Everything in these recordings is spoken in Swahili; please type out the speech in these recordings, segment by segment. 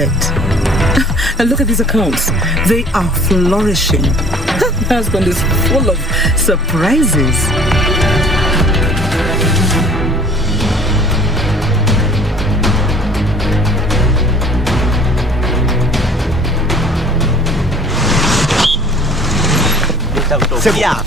And look at these accounts. They are flourishing. My husband is full of surprises. Yeah.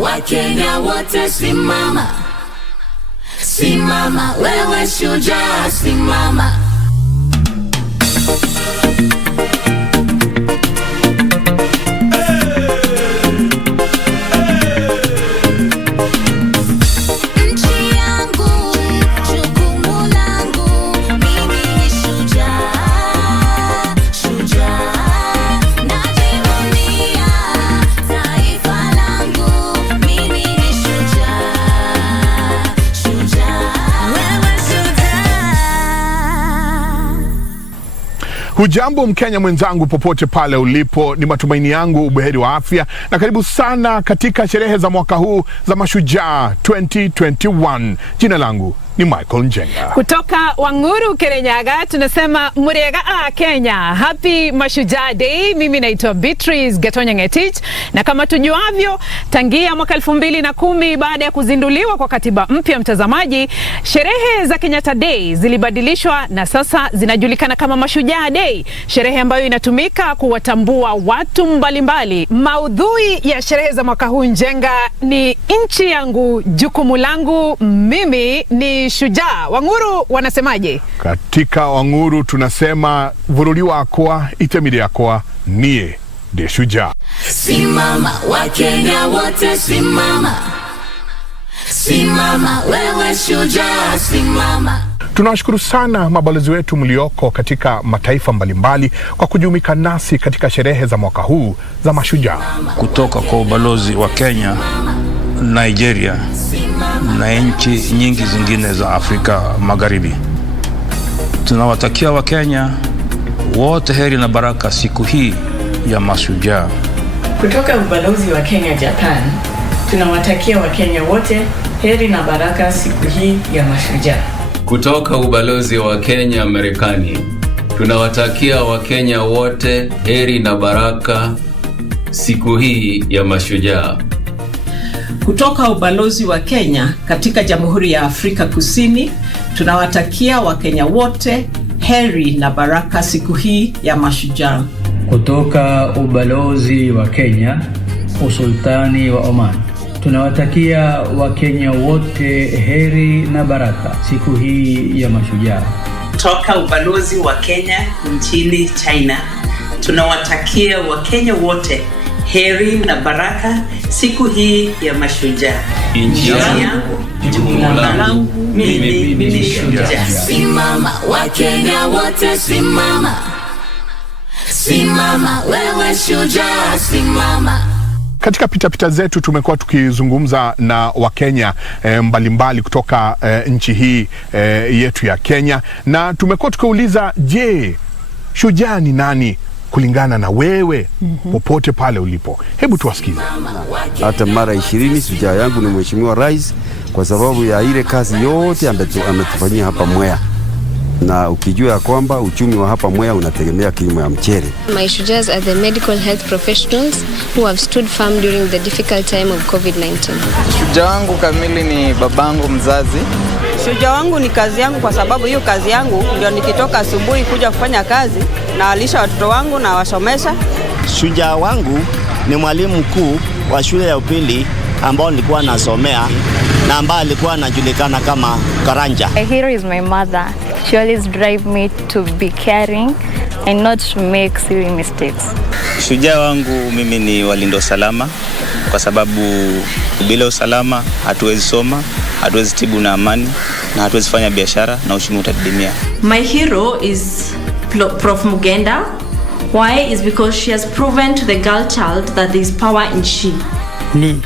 Wakenya wote simama, simama, wewe shujaa simama. Hujambo Mkenya mwenzangu popote pale ulipo, ni matumaini yangu ubuheri wa afya na karibu sana katika sherehe za mwaka huu za Mashujaa 2021. Jina langu ni Michael Njenga. Kutoka Wanguru Kirinyaga tunasema murega Kenya. Happy Mashujaa Day. Mimi naitwa Beatrice Getonyang'etich, na kama tujuavyo tangia mwaka 2010 baada ya kuzinduliwa kwa katiba mpya, mtazamaji, sherehe za Kenyatta Day zilibadilishwa na sasa zinajulikana kama Mashujaa Day, sherehe ambayo inatumika kuwatambua watu mbalimbali. Maudhui ya sherehe za mwaka huu Njenga ni nchi yangu jukumu langu, mimi ni shujaa. Wanguru wanasemaje? Katika Wanguru tunasema vuruliwa akoa itemide akoa nie de shujaa. Simama Wakenya wote simama, simama, wewe shujaa simama. Tunawashukuru sana mabalozi wetu mlioko katika mataifa mbalimbali kwa kujumuika nasi katika sherehe za mwaka huu za Mashujaa. Kutoka kwa ubalozi wa Kenya, Nigeria na nchi nyingi zingine za Afrika Magharibi, tunawatakia Wakenya wote heri na baraka siku hii ya Mashujaa. Kutoka ubalozi wa Kenya Japan, tunawatakia Wakenya wote heri na baraka siku hii ya Mashujaa. Kutoka ubalozi wa Kenya Marekani, tunawatakia Wakenya wote heri na baraka siku hii ya Mashujaa. Kutoka ubalozi wa Kenya katika Jamhuri ya Afrika Kusini, tunawatakia Wakenya wote heri na baraka siku hii ya Mashujaa. Kutoka ubalozi wa Kenya, usultani wa Oman, tunawatakia Wakenya wote heri na baraka siku hii ya Mashujaa. Kutoka ubalozi wa Kenya nchini China, tunawatakia Wakenya wote heri na baraka siku hii ya Mashujaa. Nchi yangu, jukumu langu, mimi ni shujaa. Simama Wakenya wote simama, simama, wewe shujaa simama. Katika pitapita zetu tumekuwa tukizungumza na Wakenya mbalimbali kutoka nchi hii yetu ya Kenya, na tumekuwa tukiuliza, je, shujaa ni nani kulingana na wewe popote pale ulipo? Hebu tuwasikize. Hata mara 20 shujaa yangu ni Mheshimiwa Rais, kwa sababu ya ile kazi yote ametufanyia hapa Mwea. Na ukijua ya kwamba uchumi wa hapa Mwea unategemea kilimo ya mchele. My shujaas are the medical health professionals who have stood firm during the difficult time of COVID-19. Shujaa wangu kamili ni babangu mzazi. Shujaa wangu ni kazi yangu, kwa sababu hiyo kazi yangu ndio nikitoka asubuhi kuja kufanya kazi na alisha watoto wangu na wasomesha, Shujaa wangu ni mwalimu mkuu wa shule ya upili ambao nilikuwa nasomea na ambaye alikuwa anajulikana kama Karanja. My hero is my mother. She always drive me to be caring and not to make silly mistakes. Shujaa wangu mimi ni walinda usalama, kwa sababu bila usalama hatuwezi soma, hatuwezi tibu na amani, na hatuwezi fanya biashara na uchumi utadidimia. My hero is Prof Mugenda. Why? Is because she has proven to the girl child that there is power in she. Ni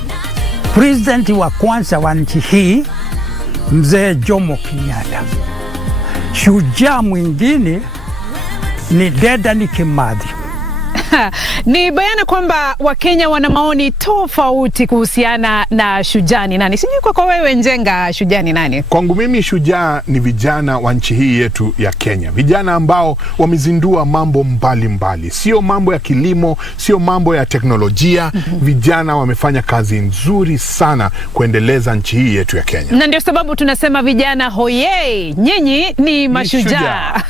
president wa kwanza wa nchi hii Mzee Jomo Kenyatta. Shujaa mwingine ni Dedan Kimathi. Ni bayana kwamba Wakenya wana maoni tofauti kuhusiana na shujaa ni nani. Sijui kwa wewe Njenga, shujaa ni nani? Kwangu mimi shujaa ni vijana wa nchi hii yetu ya Kenya. Vijana ambao wamezindua mambo mbalimbali. Sio mambo ya kilimo, sio mambo ya teknolojia. Vijana wamefanya kazi nzuri sana kuendeleza nchi hii yetu ya Kenya. Na ndio sababu tunasema vijana hoye, nyinyi ni mashujaa.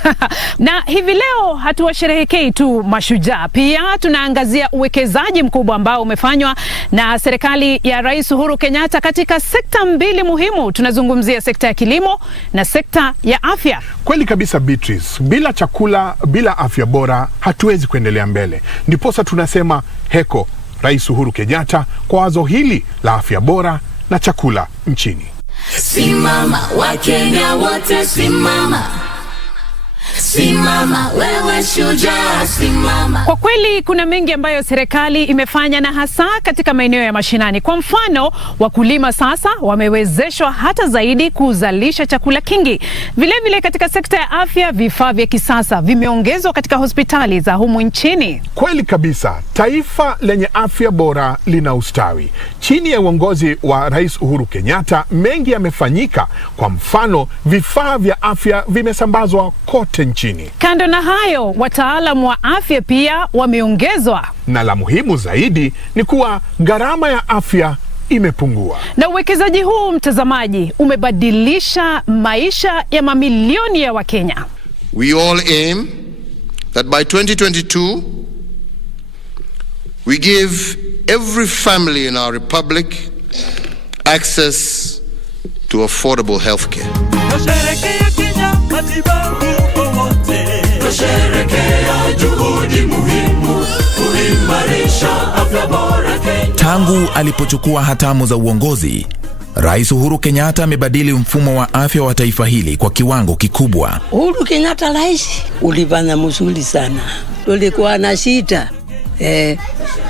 Na hivi leo hatuwasherehekei tu mashujaa, pia tunaangazia uwekezaji mkubwa ambao umefanywa na serikali ya Rais Uhuru Kenyatta katika sekta mbili muhimu. Tunazungumzia sekta ya kilimo na sekta ya afya. Kweli kabisa Beatrice, bila chakula, bila afya bora hatuwezi kuendelea mbele. Ndiposa tunasema heko Rais Uhuru Kenyatta kwa wazo hili la afya bora na chakula nchini. Simama Wakenya wote, simama. Simama wewe shujaa, simama. Kwa kweli kuna mengi ambayo serikali imefanya, na hasa katika maeneo ya mashinani. Kwa mfano, wakulima sasa wamewezeshwa hata zaidi kuzalisha chakula kingi. Vile katika sekta ya afya, vifaa vya kisasa vimeongezwa katika hospitali za humu nchini. Kweli kabisa, taifa lenye afya bora lina ustawi. Chini ya uongozi wa Rais Uhuru Kenyatta, mengi yamefanyika. Kwa mfano, vifaa vya afya vimesambazwa kote nchini. Kando na hayo, wataalamu wa afya pia wameongezwa. Na la muhimu zaidi ni kuwa gharama ya afya imepungua. Na uwekezaji huu, mtazamaji, umebadilisha maisha ya mamilioni ya Wakenya. We all aim that by 2022 we give every family in our republic access to affordable healthcare. Tangu alipochukua hatamu za uongozi, Rais Uhuru Kenyatta amebadili mfumo wa afya wa taifa hili kwa kiwango kikubwa. Uhuru Kenyatta rais ulifanya mzuri sana. Tulikuwa na shida.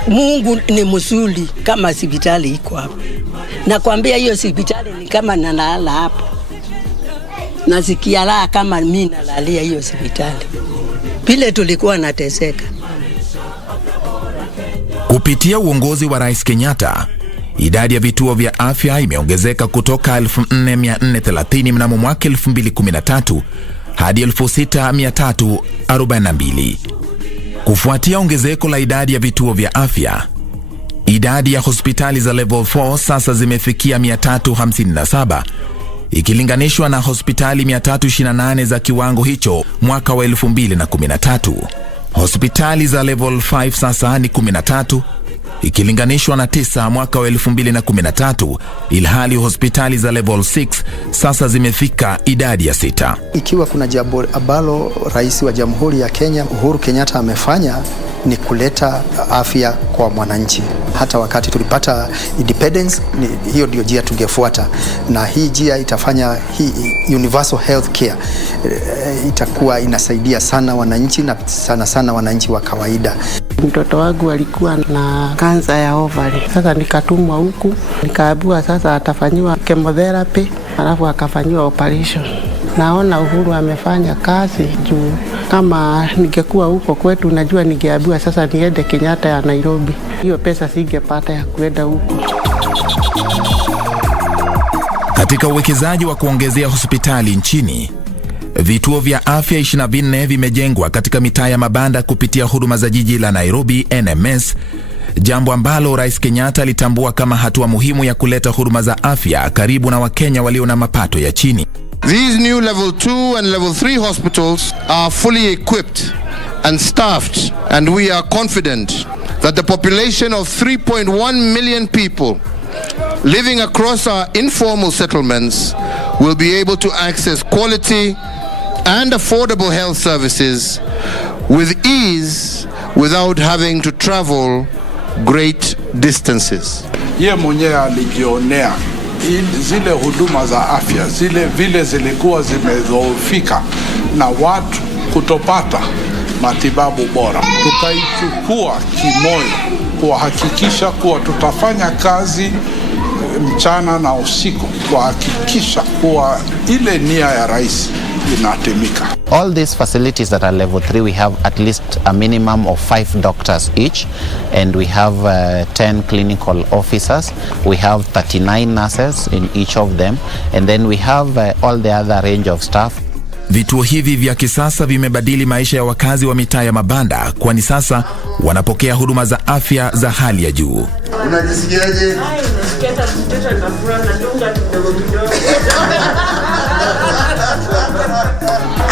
Mungu ni mzuri kama hospitali iko hapo. Nakwambia hiyo hospitali ni kama nalala hapo. Nasikia raha kama mimi nalalia hiyo hospitali. Vile tulikuwa nateseka. Kupitia uongozi wa Rais Kenyatta, idadi ya vituo vya afya imeongezeka kutoka 4430 mnamo mwaka 2013 hadi 6342. Kufuatia ongezeko la idadi ya vituo vya afya, idadi ya hospitali za level 4 sasa zimefikia 357 ikilinganishwa na hospitali 328 za kiwango hicho mwaka wa 2013. Hospitali za level 5 sasa ni 13 ikilinganishwa na 9 mwaka wa 2013, ilhali hospitali za level 6 sasa zimefika idadi ya 6. Ikiwa kuna jambo ambalo Rais wa Jamhuri ya Kenya Uhuru Kenyatta amefanya ni kuleta afya kwa mwananchi. Hata wakati tulipata independence, hiyo ndio njia tungefuata, na hii njia itafanya hii universal health care itakuwa inasaidia sana wananchi, na sana wananchi wa kawaida. Mtoto wangu alikuwa na kansa ya ovary. Sasa nikatumwa huku, nikaambiwa sasa atafanyiwa chemotherapy, alafu akafanyiwa operation. Naona Uhuru amefanya kazi juu. Kama ningekuwa huko kwetu, najua ningeambiwa sasa niende Kenyatta ya Nairobi. Hiyo pesa singepata ya kuenda huko. Katika uwekezaji wa kuongezea hospitali nchini, vituo vya afya 24 vimejengwa katika mitaa ya mabanda kupitia huduma za jiji la Nairobi NMS, jambo ambalo Rais Kenyatta alitambua kama hatua muhimu ya kuleta huduma za afya karibu na Wakenya walio na mapato ya chini. These new level 2 and level 3 hospitals are fully equipped and staffed, and we are confident that the population of 3.1 million people living across our informal settlements will be able to access quality and affordable health services with ease without having to travel great distances. Yeye mwenyewe alijionea zile huduma za afya vile zilikuwa zimedhoofika na watu kutopata matibabu bora. Tukaichukua kimoyo kuhakikisha kuwa tutafanya kazi mchana na usiku kuhakikisha kuwa ile nia ya rais inatimika. All these facilities that are level 3, we have at least a minimum of 5 doctors each, and we have 10 clinical officers. We have 39 nurses in each of them, and then we have all the other range of staff. Vituo hivi vya kisasa vimebadili maisha ya wakazi wa mitaa ya mabanda, kwani sasa wanapokea huduma za afya za hali ya juu. Unajisikiaje?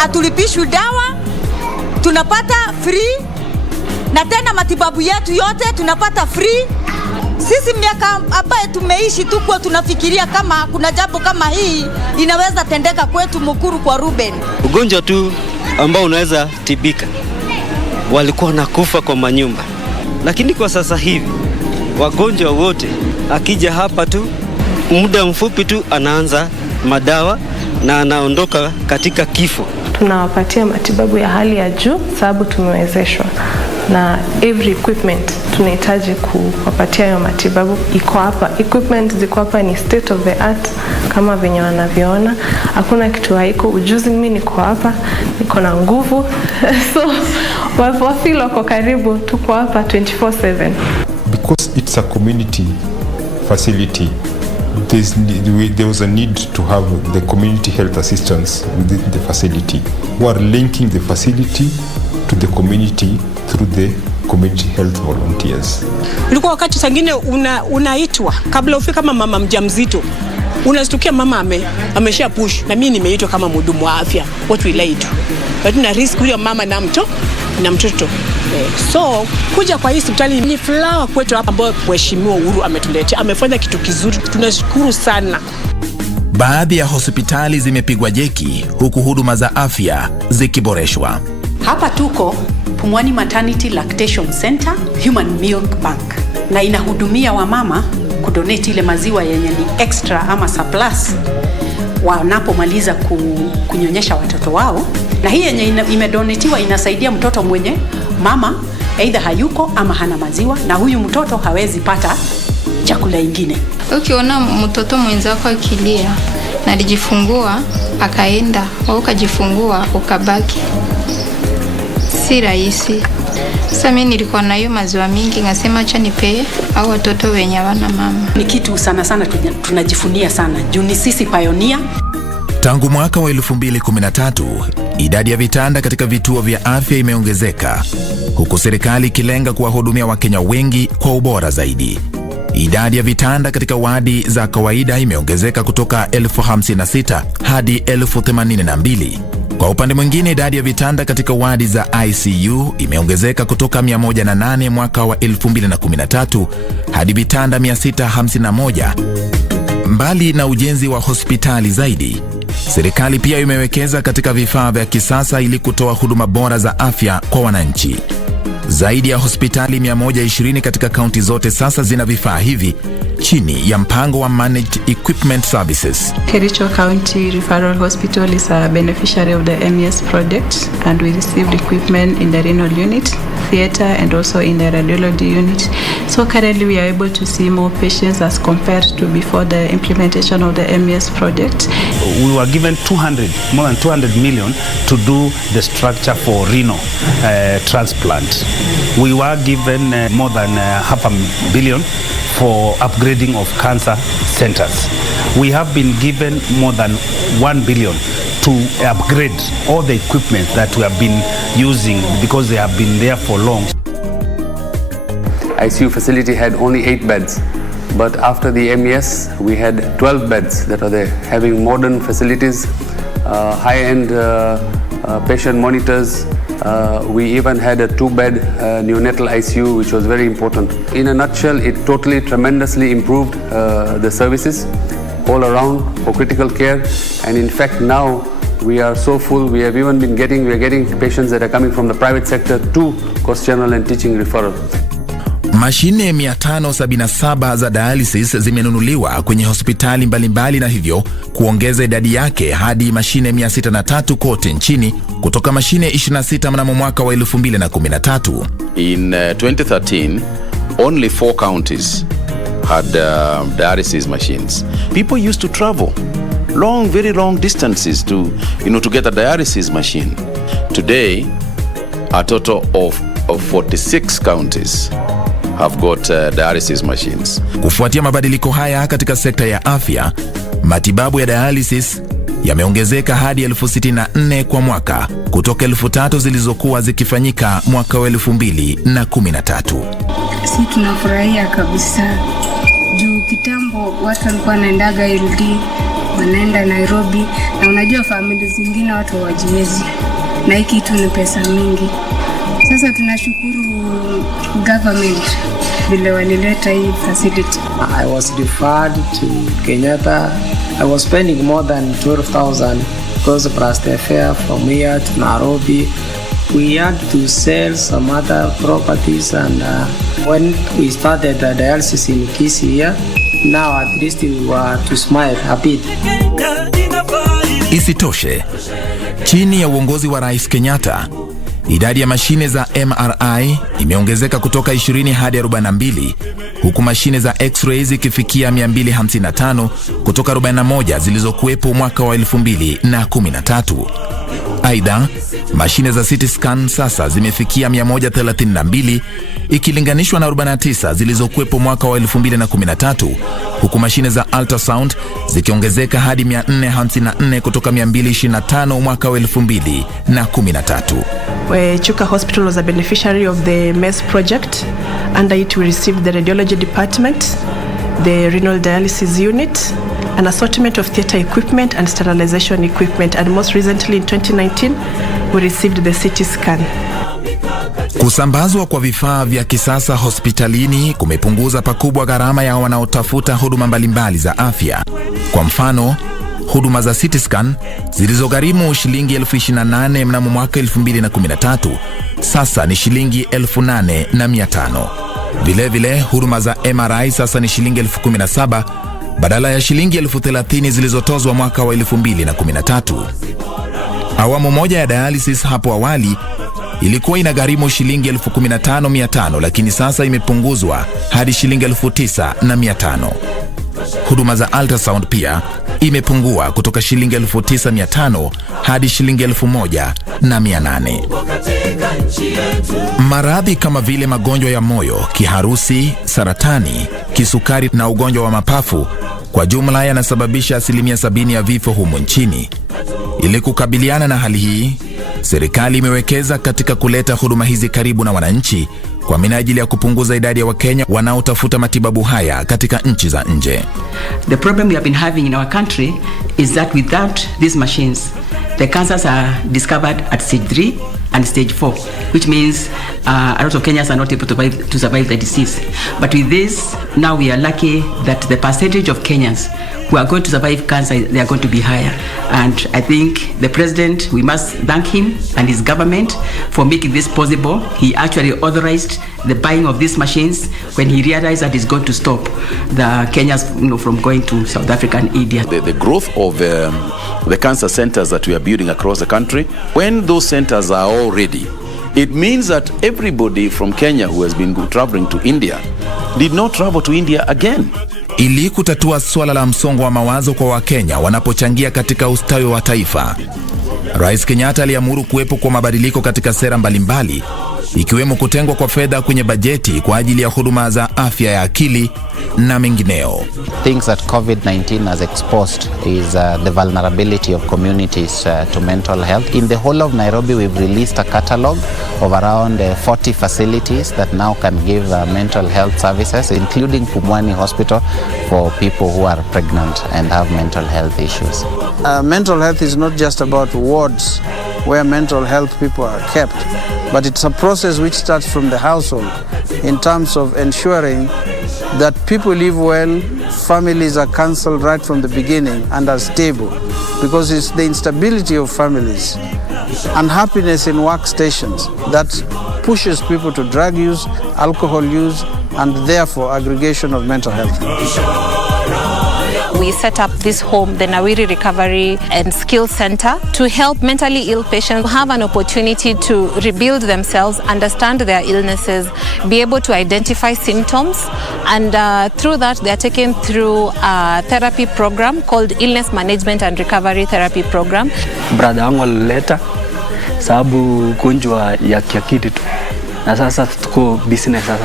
Atulipishwi dawa, tunapata free, na tena matibabu yetu yote tunapata free. Sisi miaka ambaye tumeishi tu kwa tunafikiria kama kuna jambo kama hii inaweza tendeka kwetu Mukuru kwa Ruben. Ugonjwa tu ambao unaweza tibika, walikuwa nakufa kwa manyumba, lakini kwa sasa hivi wagonjwa wote akija hapa tu muda mfupi tu anaanza madawa na anaondoka katika kifo. Tunawapatia matibabu ya hali ya juu sababu tumewezeshwa na every equipment tunahitaji kuwapatia hayo matibabu iko hapa. Equipment ziko hapa ni state of the art kama venye wanavyoona. Hakuna kitu haiko. Ujuzi mimi niko hapa, niko na nguvu. So wafilo wako karibu, tuko hapa 24/7. Because it's a community facility, there was a need to have the community health assistance within the facility. We are linking the facility to the community through the community health volunteers. Ulikuwa wakati sangine unaitwa kabla ufike kama mama mjamzito, unastukia mama amesha push na mimi nimeitwa kama mhudumu wa afya, what will I do? But na risk huyo mama na mtoto. So kuja kwa hii hospitali ni flower kwetu hapa ambao Mheshimiwa Uhuru ametuletea. Amefanya kitu kizuri, tunashukuru sana. Baadhi ya hospitali zimepigwa jeki huku huduma za afya zikiboreshwa. Hapa tuko Pumwani Maternity Lactation Center, Human Milk Bank, na inahudumia wamama kudonate ile maziwa yenye ni extra ama surplus wanapomaliza kunyonyesha watoto wao, na hii yenye imedonatiwa inasaidia mtoto mwenye mama either hayuko ama hana maziwa, na huyu mtoto hawezi pata chakula ingine. Ukiona mtoto mwenzako akilia na alijifungua akaenda au ukajifungua ukabaki, si rahisi. Sasa mimi nilikuwa na hiyo maziwa mingi, ngasema acha nipe au watoto wenye hawana mama. Ni kitu sana tunajifunia sana juu ni sisi pioneer. Tangu mwaka wa 2013, idadi ya vitanda katika vituo vya afya imeongezeka, huku serikali ikilenga kuwahudumia Wakenya wengi kwa ubora zaidi. Idadi ya vitanda katika wadi za kawaida imeongezeka kutoka 56,000 hadi 82,000. Kwa upande mwingine, idadi ya vitanda katika wadi za ICU imeongezeka kutoka 108 mwaka wa 2013 hadi vitanda 651. Mbali na ujenzi wa hospitali zaidi, serikali pia imewekeza katika vifaa vya kisasa ili kutoa huduma bora za afya kwa wananchi. Zaidi ya hospitali 120 katika kaunti zote sasa zina vifaa hivi chini ya mpango wa Managed Equipment Services. Kericho County Referral Hospital is a beneficiary of the MES project, and we received equipment in the renal unit, theater, and also in the radiology unit. So currently we are able to see more patients as compared to before the implementation of the MES project. We were given more than 200 million to do the structure for renal transplant. We were given more than $500 million for upgrading of cancer centers. We have been given more than 1 billion to upgrade all the equipment that we have been using because they have been there for long. ICU facility had only 8 beds, but after the MES we had 12 beds that are there, having modern facilities, high-end patient monitors, We even had a 2-bed neonatal ICU, which was very important. In a nutshell, it totally tremendously improved the services all around for critical care. And in fact, now we are so full, we are getting patients that are coming from the private sector to Coast General and teaching referral. Mashine 577 za dialysis zimenunuliwa kwenye hospitali mbalimbali na hivyo kuongeza idadi yake hadi mashine 603 kote nchini kutoka mashine 26 mnamo mwaka wa 2013. In 2013, only 4 counties had dialysis machines. People used to travel very long distances to get a dialysis machine. Today, a total of 46 counties have got dialysis machines. Kufuatia mabadiliko haya katika sekta ya afya, matibabu ya dialysis yameongezeka hadi 64,000 kwa mwaka kutoka 3,000 zilizokuwa zikifanyika mwaka wa 2013. Si tunafurahia kabisa. Juu kitambo watu walikuwa wanaendaga LD, wanaenda Nairobi, na unajua familia zingine watu hawajiwezi. Na hiki kitu ni pesa mingi. Sasa tunashukuru government vile walileta hii facility. I was referred to Kenyatta. I was spending more than 12,000 because plus the fare from here to Nairobi. We had to sell some other properties, and when we started the dialysis in Kisii here, now at least we were to smile a bit. Isitoshe, chini ya uongozi wa Rais Kenyatta, idadi ya mashine za MRI imeongezeka kutoka 20 hadi 42, huku mashine za X-ray zikifikia 255 kutoka 41 zilizokuwepo mwaka wa 2013. Aidha, mashine za CT scan sasa zimefikia 132 ikilinganishwa na 49 zilizokuwepo mwaka wa 2013, huku mashine za ultrasound zikiongezeka hadi 454 kutoka 225 mwaka wa 2013. Chuka Hospital was a beneficiary of the MES project. Under it we received the radiology department, the renal dialysis unit, an assortment of theater equipment and sterilization equipment, and most recently in 2019 we received the CT scan. Kusambazwa kwa vifaa vya kisasa hospitalini kumepunguza pakubwa gharama ya wanaotafuta huduma mbalimbali za afya. Kwa mfano, huduma za CT scan zilizogharimu shilingi 28,000 mnamo mwaka 2013 sasa ni shilingi 8,500. Vilevile huduma za MRI sasa ni shilingi 17,000 badala ya shilingi 30,000 zilizotozwa mwaka wa 2013. Awamu moja ya dialysis hapo awali ilikuwa inagharimu shilingi 15,500, lakini sasa imepunguzwa hadi shilingi 9,500. Huduma za ultrasound pia imepungua kutoka shilingi 9,500 hadi shilingi 1,800. Maradhi kama vile magonjwa ya moyo, kiharusi, saratani, kisukari na ugonjwa wa mapafu kwa jumla yanasababisha 70% ya vifo humu nchini. Ili kukabiliana na hali hii, serikali imewekeza katika kuleta huduma hizi karibu na wananchi kwa minajili ya kupunguza idadi ya Wakenya wanaotafuta matibabu haya katika nchi za nje. The problem we have been having in our country is that without these machines, the cancers are discovered at stage 3 and stage 4, which means a lot of Kenyans are not able to survive the disease. But with this, now we are lucky that the percentage of Kenyans who are going to survive cancer, they are going to be higher. And I think the president, we must thank him and his government for making this possible. He actually authorized the buying of these machines when he realized that he's going to stop the Kenyans from going to South Africa and India. The growth of the cancer centers that we are building across the country, when those centers are all ready, it means that everybody from Kenya who has been traveling to India did not travel to India again. Ili kutatua swala la msongo wa mawazo kwa Wakenya wanapochangia katika ustawi wa taifa, Rais Kenyatta aliamuru kuwepo kwa mabadiliko katika sera mbalimbali, ikiwemo kutengwa kwa fedha kwenye bajeti kwa ajili ya huduma za afya ya akili na mengineo. Things that COVID-19 has exposed is the vulnerability of communities to mental health. In the whole of Nairobi, we've released a catalog of around 40 facilities that now can give mental health services, including Pumwani Hospital for people who are pregnant and have mental health issues. Mental health is not just about wards where mental health people are kept. But it's a process which starts from the household in terms of ensuring that people live well, families are counseled right from the beginning and are stable, because it's the instability of families, unhappiness in workstations that pushes people to drug use, alcohol use, and therefore aggregation of mental health. We set up this home, the Nawiri Recovery and Skills Center, to help mentally ill patients have an opportunity to rebuild themselves, understand their illnesses, be able to identify symptoms, and through that they are taken through a therapy program called Illness Management and Recovery Therapy Program. Brother wangu alileta sababu ugonjwa ya kiakili tu. Na sasa tuko business, sasa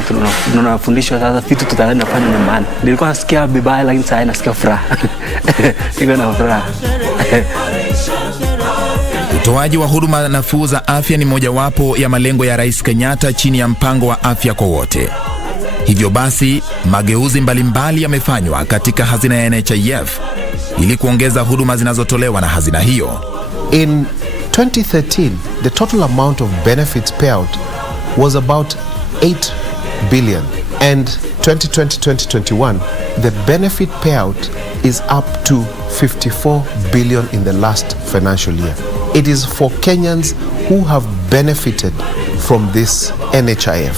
tunafundishwa sasa vitu tutaenda kufanya nyumbani. Nilikuwa nasikia vibaya lakini sasa nasikia furaha. Niko na furaha. Utoaji wa huduma nafuu za afya ni mojawapo ya malengo ya Rais Kenyatta chini ya mpango wa afya kwa wote. Hivyo basi, mageuzi mbalimbali yamefanywa katika hazina ya NHIF ili kuongeza huduma zinazotolewa na hazina hiyo. In 2013, the total amount of benefits payout was about 8 billion, and 2020-2021 the benefit payout is up to 54 billion in the last financial year. It is for Kenyans who have benefited from this NHIF.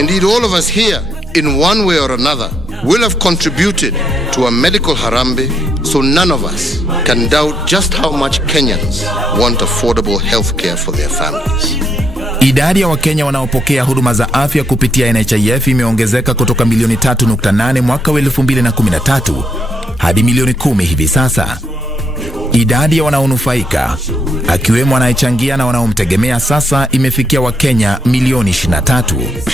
Indeed, all of us here, in one way or another, will have contributed to a medical harambe, so none of us can doubt just how much Kenyans want affordable health care for their families. Idadi ya Wakenya wanaopokea huduma za afya kupitia NHIF imeongezeka kutoka milioni 3.8 mwaka wa 2013 hadi milioni 10 hivi sasa. Idadi ya wanaonufaika, akiwemo anayechangia na wanaomtegemea, sasa imefikia Wakenya milioni 23.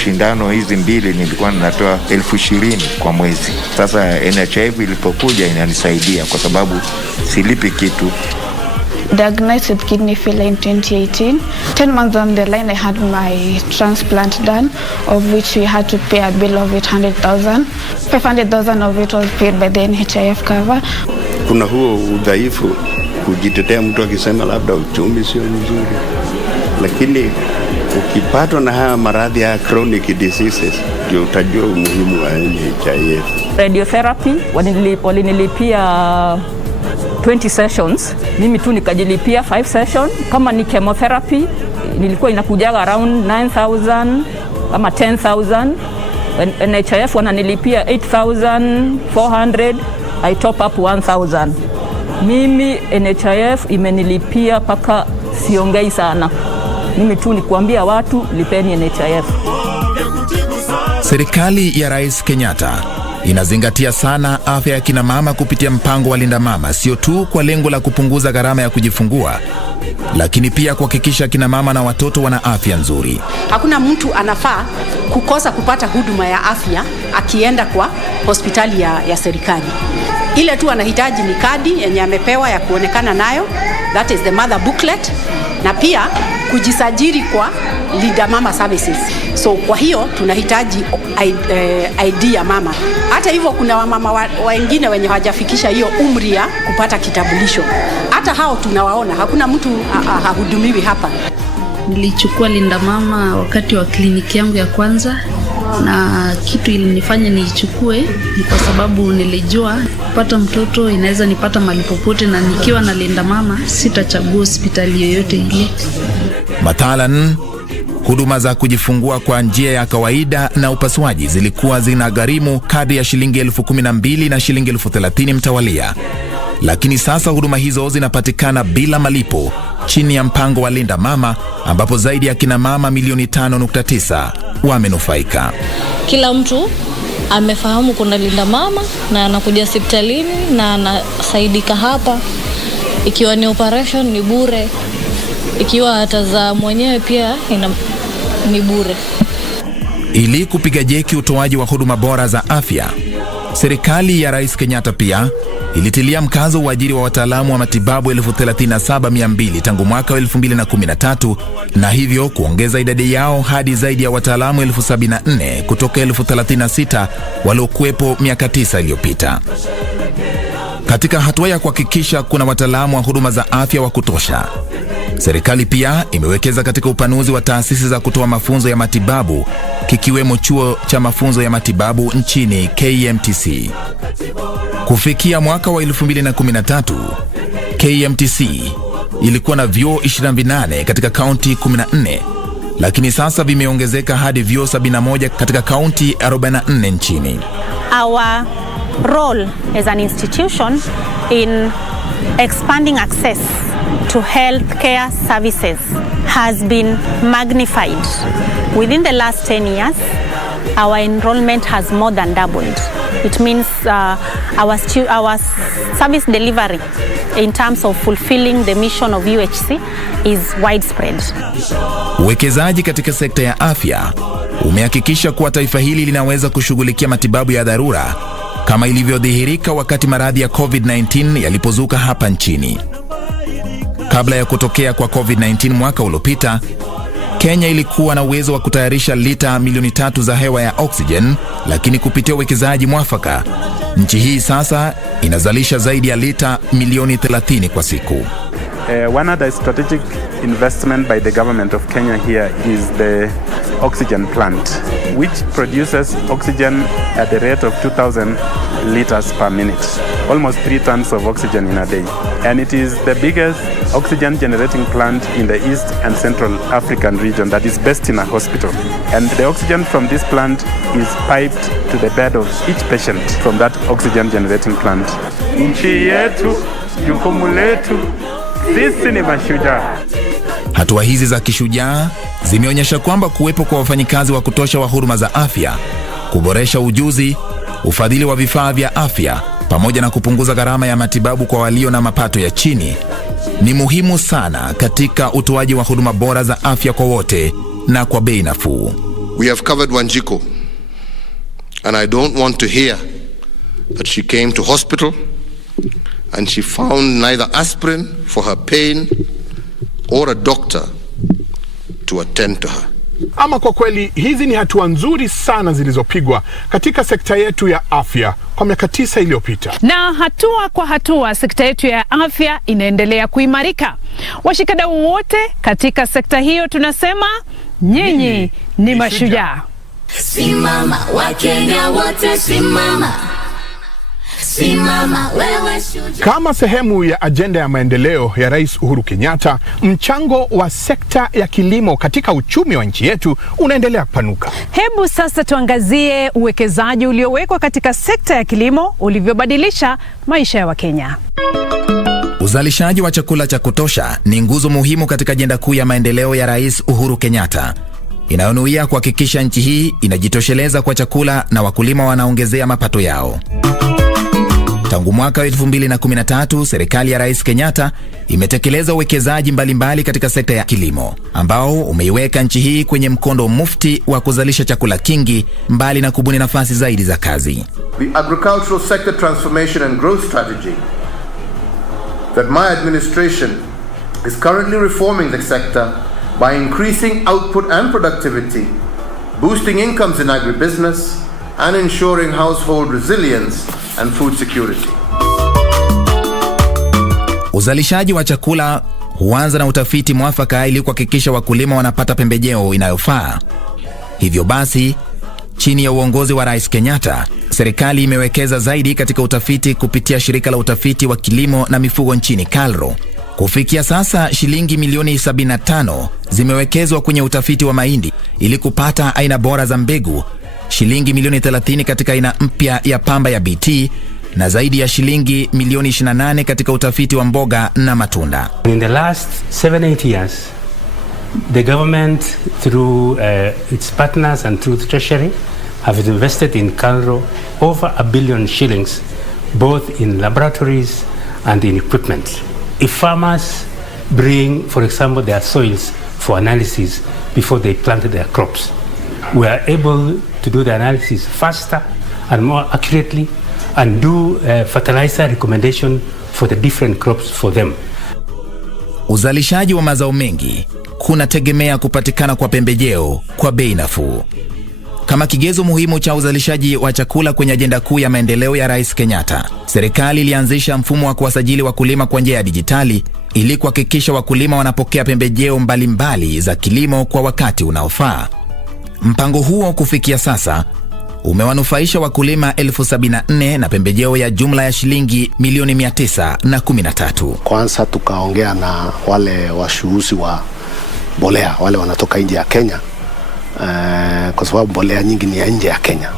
Shindano hizi mbili nilikuwa ninatoa 20,000 kwa mwezi. Sasa NHIF ilipokuja inanisaidia kwa sababu silipi kitu. Diagnosed with kidney failure in 2018. 10 months down the line, I had my transplant done, of which we had to pay a bill of 800,000. 500,000 of it was paid by the NHIF cover. Kuna huo udhaifu kujitetea, mtu akisema labda uchumi sio mzuri, lakini ukipatwa na haya maradhi ya chronic diseases ndio utajua umuhimu wa NHIF. Radiotherapy walinilipia 20 sessions, mimi tu nikajilipia 5 sessions. Kama ni chemotherapy nilikuwa inakujaga around 9,000 ama 10,000. NHIF wananilipia 8,400, I top up 1,000. Mimi NHIF imenilipia paka siongei sana. Mimi tu nikuambia watu lipeni NHIF. Serikali ya Rais Kenyatta inazingatia sana afya ya kina mama kupitia mpango wa Linda Mama, sio tu kwa lengo la kupunguza gharama ya kujifungua, lakini pia kuhakikisha kina mama na watoto wana afya nzuri. Hakuna mtu anafaa kukosa kupata huduma ya afya akienda kwa hospitali ya serikali. Ile tu anahitaji ni kadi yenye amepewa ya kuonekana nayo, that is the mother booklet, na pia kujisajili kwa Linda Mama Services. So kwa hiyo tunahitaji ID ya mama. Hata hivyo kuna wamama wengine wenye hawajafikisha hiyo umri ya kupata kitambulisho. Hata hao tunawaona, hakuna mtu hahudumiwi hapa. Nilichukua Linda Mama wakati wa kliniki yangu ya kwanza, na kitu ilinifanya niichukue ni kwa sababu nilijua kupata mtoto inaweza nipata mahali popote, na nikiwa na Linda Mama sitachagua hospitali yoyote ile. Mathalan, huduma za kujifungua kwa njia ya kawaida na upasuaji zilikuwa zinagharimu kadi ya shilingi 12,000 na shilingi 30,000 mtawalia. Lakini sasa huduma hizo zinapatikana bila malipo chini ya mpango wa Linda Mama, ambapo zaidi ya kina mama milioni 5.9 wamenufaika. Kila mtu amefahamu kuna Linda Mama na anakuja hospitalini na anasaidika hapa. Ikiwa ni operation ni bure, ikiwa atazaa mwenyewe pia ni bure. Ili kupiga jeki utoaji wa huduma bora za afya, serikali ya Rais Kenyatta pia ilitilia mkazo uajiri wa wataalamu wa matibabu 37,200 tangu mwaka 2013, na hivyo kuongeza idadi yao hadi zaidi ya wataalamu 74,000 kutoka 36,000 waliokuwepo miaka 9 iliyopita. Katika hatua ya kuhakikisha kuna wataalamu wa huduma za afya wa kutosha, Serikali pia imewekeza katika upanuzi wa taasisi za kutoa mafunzo ya matibabu, kikiwemo chuo cha mafunzo ya matibabu nchini KMTC. Kufikia mwaka wa 2013, KMTC ilikuwa na vyuo 28 katika kaunti 14, lakini sasa vimeongezeka hadi vyuo 71 katika kaunti 44 nchini. Our role as an institution in expanding access to healthcare services has been magnified. Within the last 10 years, our enrollment has more than doubled. It means our service delivery in terms of fulfilling the mission of UHC is widespread. Uwekezaji katika sekta ya afya umehakikisha kuwa taifa hili linaweza kushughulikia matibabu ya dharura kama ilivyodhihirika wakati maradhi ya COVID-19 yalipozuka hapa nchini. Kabla ya kutokea kwa COVID-19 mwaka uliopita, Kenya ilikuwa na uwezo wa kutayarisha lita milioni 3 za hewa ya oxygen, lakini kupitia uwekezaji mwafaka, nchi hii sasa inazalisha zaidi ya lita milioni 30 kwa siku. One other strategic investment by the government of Kenya here is the oxygen plant, which produces oxygen at the rate of 2,000 liters per minute, almost 3 tons of oxygen in a day. And it is the biggest oxygen generating plant in the East and Central African region that is based in a hospital. And the oxygen from this plant is piped to the bed of each patient from that oxygen generating plant. Nchi yetu, jukumu letu, sisi ni mashujaa. Hatua hizi za kishujaa zimeonyesha kwamba kuwepo kwa wafanyikazi wa kutosha wa huduma za afya, kuboresha ujuzi, ufadhili wa vifaa vya afya, pamoja na kupunguza gharama ya matibabu kwa walio na mapato ya chini ni muhimu sana katika utoaji wa huduma bora za afya kwa wote na kwa bei nafuu. We have covered Wanjiko, and I don't want to hear that she came to hospital and she found neither aspirin for her pain or a doctor to attend to her. Ama kwa kweli hizi ni hatua nzuri sana zilizopigwa katika sekta yetu ya afya kwa miaka 9 iliyopita. Na hatua kwa hatua sekta yetu ya afya inaendelea kuimarika. Washikadau wote katika sekta hiyo tunasema nyinyi ni mashujaa. Simama Wakenya wote, simama. Simama wewe shujaa. Kama sehemu ya ajenda ya maendeleo ya Rais Uhuru Kenyatta, mchango wa sekta ya kilimo katika uchumi wa nchi yetu unaendelea kupanuka. Hebu sasa tuangazie uwekezaji uliowekwa katika sekta ya kilimo ulivyobadilisha maisha ya Wakenya. Uzalishaji wa chakula cha kutosha ni nguzo muhimu katika ajenda kuu ya maendeleo ya Rais Uhuru Kenyatta, inayonuia kuhakikisha nchi hii inajitosheleza kwa chakula na wakulima wanaongezea mapato yao. Tangu mwaka 2013, serikali ya Rais Kenyatta imetekeleza uwekezaji mbalimbali katika sekta ya kilimo, ambao umeiweka nchi hii kwenye mkondo mufti wa kuzalisha chakula kingi, mbali na kubuni nafasi zaidi za kazi. The agricultural sector transformation and growth strategy that my administration is currently reforming the sector by increasing output and productivity, boosting incomes in agribusiness, and ensuring household resilience and food security. Uzalishaji wa chakula huanza na utafiti mwafaka ili kuhakikisha wakulima wanapata pembejeo inayofaa. Hivyo basi, chini ya uongozi wa Rais Kenyatta, serikali imewekeza zaidi katika utafiti kupitia shirika la utafiti wa kilimo na mifugo nchini KALRO. Kufikia sasa, shilingi milioni 75 zimewekezwa kwenye utafiti wa mahindi ili kupata aina bora za mbegu, shilingi milioni 30 katika aina mpya ya pamba ya BT, na zaidi ya shilingi milioni 28 katika utafiti wa mboga na matunda. In the last 7-8 years, the government through its partners and through the treasury have invested in KALRO over 1 billion shillings, both in laboratories and in equipment. If farmers bring, for example, their soils for analysis before they planted their crops, we are able to do the analysis faster and more accurately and do fertilizer recommendation for the different crops for them. Uzalishaji wa mazao mengi kunategemea kupatikana kwa pembejeo kwa bei nafuu. Kama kigezo muhimu cha uzalishaji wa chakula kwenye ajenda kuu ya maendeleo ya Rais Kenyatta, serikali ilianzisha mfumo wa kuwasajili wakulima kwa njia ya dijitali ili kuhakikisha wakulima wanapokea pembejeo mbalimbali za kilimo kwa wakati unaofaa. Mpango huo kufikia sasa umewanufaisha wakulima 74,000 na pembejeo ya jumla ya shilingi milioni 913. Kwanza tukaongea na wale washuhuzi wa mbolea wale wanatoka nje ya Kenya, kwa sababu mbolea nyingi ni ya nje ya Kenya.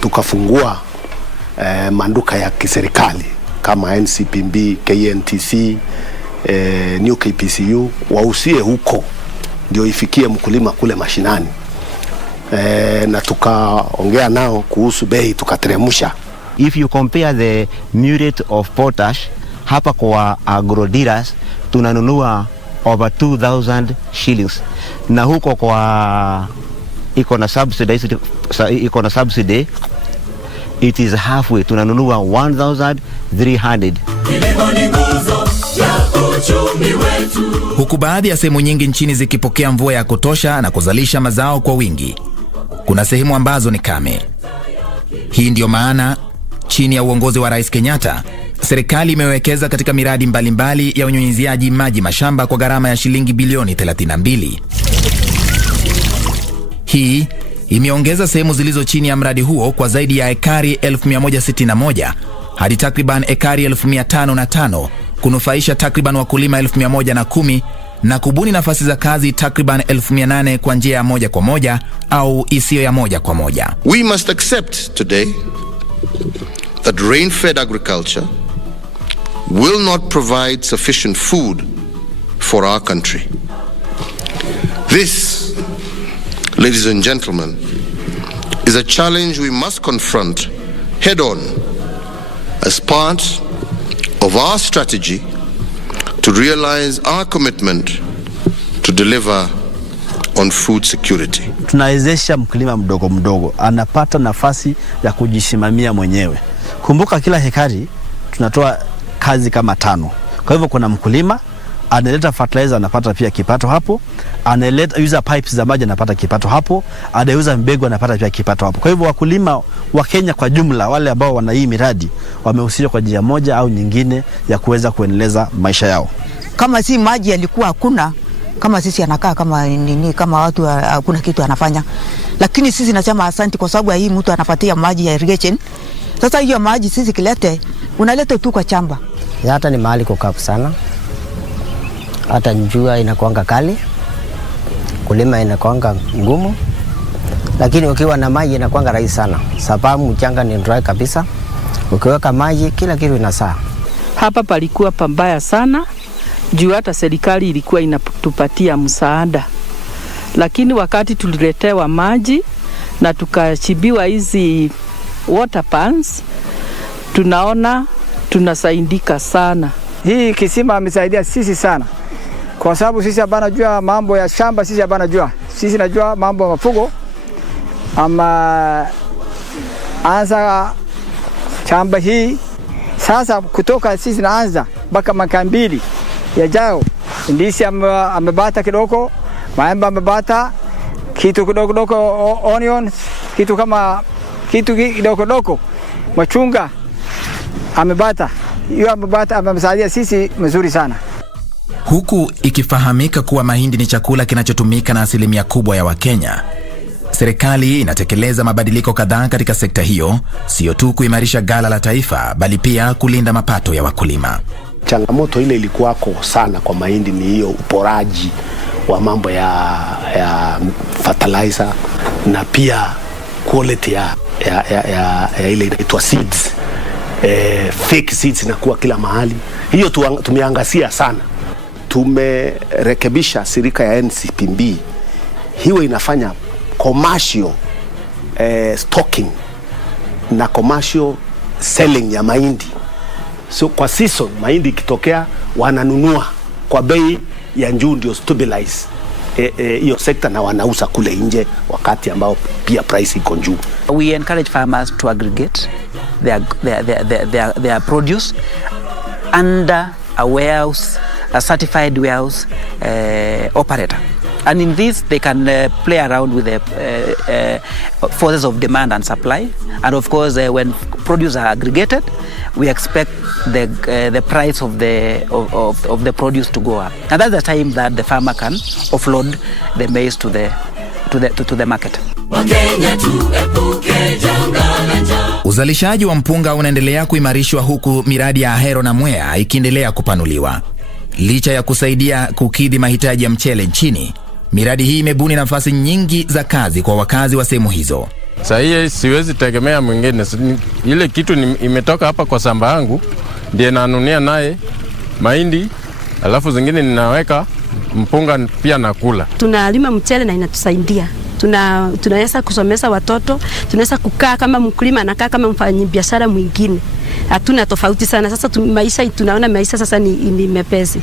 Tukafungua manduka ya kiserikali kama NCPB, KNTC, New KPCU, wausie huko ndio ifikie mkulima kule mashinani. Na tukaongea nao kuhusu bei, tukateremsha. If you compare the muriate of potash hapa kwa agro dealers tunanunua over 2,000 shillings, na huko kwa iko na subsidy it is halfway, tunanunua 1,300. Huku baadhi ya sehemu nyingi nchini zikipokea mvua ya kutosha na kuzalisha mazao kwa wingi, kuna sehemu ambazo ni kame. Hii ndio maana chini ya uongozi wa Rais Kenyatta, serikali imewekeza katika miradi mbalimbali ya unyunyiziaji maji mashamba kwa gharama ya shilingi bilioni 32. Hii imeongeza sehemu zilizo chini ya mradi huo kwa zaidi ya ekari 1161 hadi takriban ekari 1505, kunufaisha takriban wakulima 1110 na kubuni nafasi za kazi takriban 800 kwa njia ya moja kwa moja au isiyo ya moja kwa moja. We must accept today that rain-fed agriculture will not provide sufficient food for our country. This, ladies and gentlemen, is a challenge we must confront head-on as part of our strategy to realize our commitment to deliver on food security. Tunawezesha mkulima mdogo mdogo anapata nafasi ya kujisimamia mwenyewe. Kumbuka kila hekari tunatoa kazi kama 5. Kwa hivyo kuna mkulima analeta fertilizer anapata pia kipato hapo, analeta user pipes za maji anapata kipato hapo, anauza mbegu anapata pia kipato hapo. Kwa hivyo wakulima wa Kenya kwa jumla wale ambao wana hii miradi wamehusishwa kwa njia moja au nyingine ya kuweza kuendeleza maisha yao. Kama si maji yalikuwa hakuna, kama sisi anakaa kama nini, kama watu hakuna kitu anafanya. Lakini sisi nasema asante kwa sababu hii mtu anapatia maji ya irrigation. Sasa hiyo maji sisi kilete, unaleta tu kwa chamba. Hata ni mahali kukapu sana. Hata njua inakuanga kali, kulima inakuanga ngumu, lakini ukiwa na maji inakuanga rahisi sana, sababu mchanga ni dry kabisa. Ukiweka maji kila kitu inasaa. Hapa palikuwa pambaya sana, juu hata serikali ilikuwa inatupatia msaada, lakini wakati tuliletewa maji na tukachibiwa hizi water pans, tunaona tunasaidika sana. Hii kisima amesaidia sisi sana, kwa sababu sisi hapana jua mambo ya shamba, sisi hapana jua. Sisi najua mambo ya mafugo, ama anza shamba hii. Sasa kutoka sisi naanza mpaka mwaka 2 yajao, ndizi amebata kidogo, maembe amebata kitu kidogo, onion kitu kama kitu kidogo, machunga amebata. Hiyo amebata amemsaidia sisi mzuri sana. Huku ikifahamika kuwa mahindi ni chakula kinachotumika na asilimia kubwa ya Wakenya, serikali inatekeleza mabadiliko kadhaa katika sekta hiyo, sio tu kuimarisha ghala la taifa bali pia kulinda mapato ya wakulima. Changamoto ile ilikuwako sana kwa mahindi ni hiyo uporaji wa mambo ya fertilizer na pia quality ya ile inaitwa seeds. Fake seeds inakuwa kila mahali. Hiyo tumeangazia sana. Tumerekebisha shirika ya NCPB, hiyo inafanya commercial stocking na commercial selling ya mahindi. So kwa season mahindi ikitokea wananunua kwa bei ya juu ndio stabilize hiyo sekta na wanauza kule nje wakati ambao pia price iko juu. We encourage farmers to aggregate their produce under a warehouse, a certified warehouse operator. And in this, they can play around with the forces of demand and supply. And of course, when produce are aggregated, we expect the price of the produce to go up. And that's the time that the farmer can offload the maize to the market. Uzalishaji wa mpunga unaendelea kuimarishwa huku miradi ya Ahero na Mwea ikiendelea kupanuliwa. Licha ya kusaidia kukidhi mahitaji ya mchele nchini, miradi hii imebuni nafasi nyingi za kazi kwa wakazi wa sehemu hizo. Sasa siwezi tegemea mwingine. Ile kitu imetoka hapa kwa shamba yangu ndiye nanunia naye mahindi, alafu zingine ninaweka mpunga pia nakula. Tunalima mchele na inatusaidia. Tunaweza kusomesha watoto, tunaweza kukaa kama mkulima anakaa kama mfanyabiashara mwingine. Hatuna tofauti sana. Sasa maisha tunaona maisha sasa ni mepesi.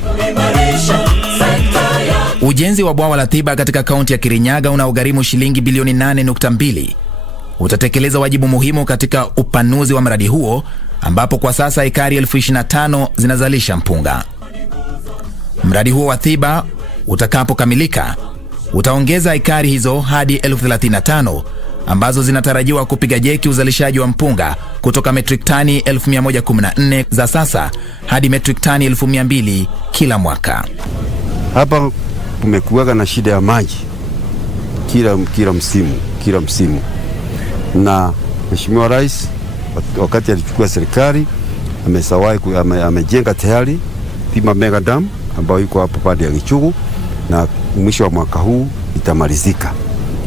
Ujenzi wa bwawa la Thiba katika kaunti ya Kirinyaga unaogharimu shilingi bilioni 8.2 utatekeleza wajibu muhimu katika upanuzi wa mradi huo, ambapo kwa sasa ekari 25,000 zinazalisha mpunga. Mradi huo wa Thiba utakapokamilika utaongeza ekari hizo hadi 35,000 ambazo zinatarajiwa kupiga jeki uzalishaji wa mpunga kutoka metric tani 1114 za sasa hadi metric tani 1200 kila mwaka. Hapa kumekuwa na shida ya maji kila msimu. Na Mheshimiwa Rais wakati alichukua serikali amejenga tayari Thiba Mega Dam ambayo iko hapo pande ya Gichugu, na mwisho wa mwaka huu itamalizika.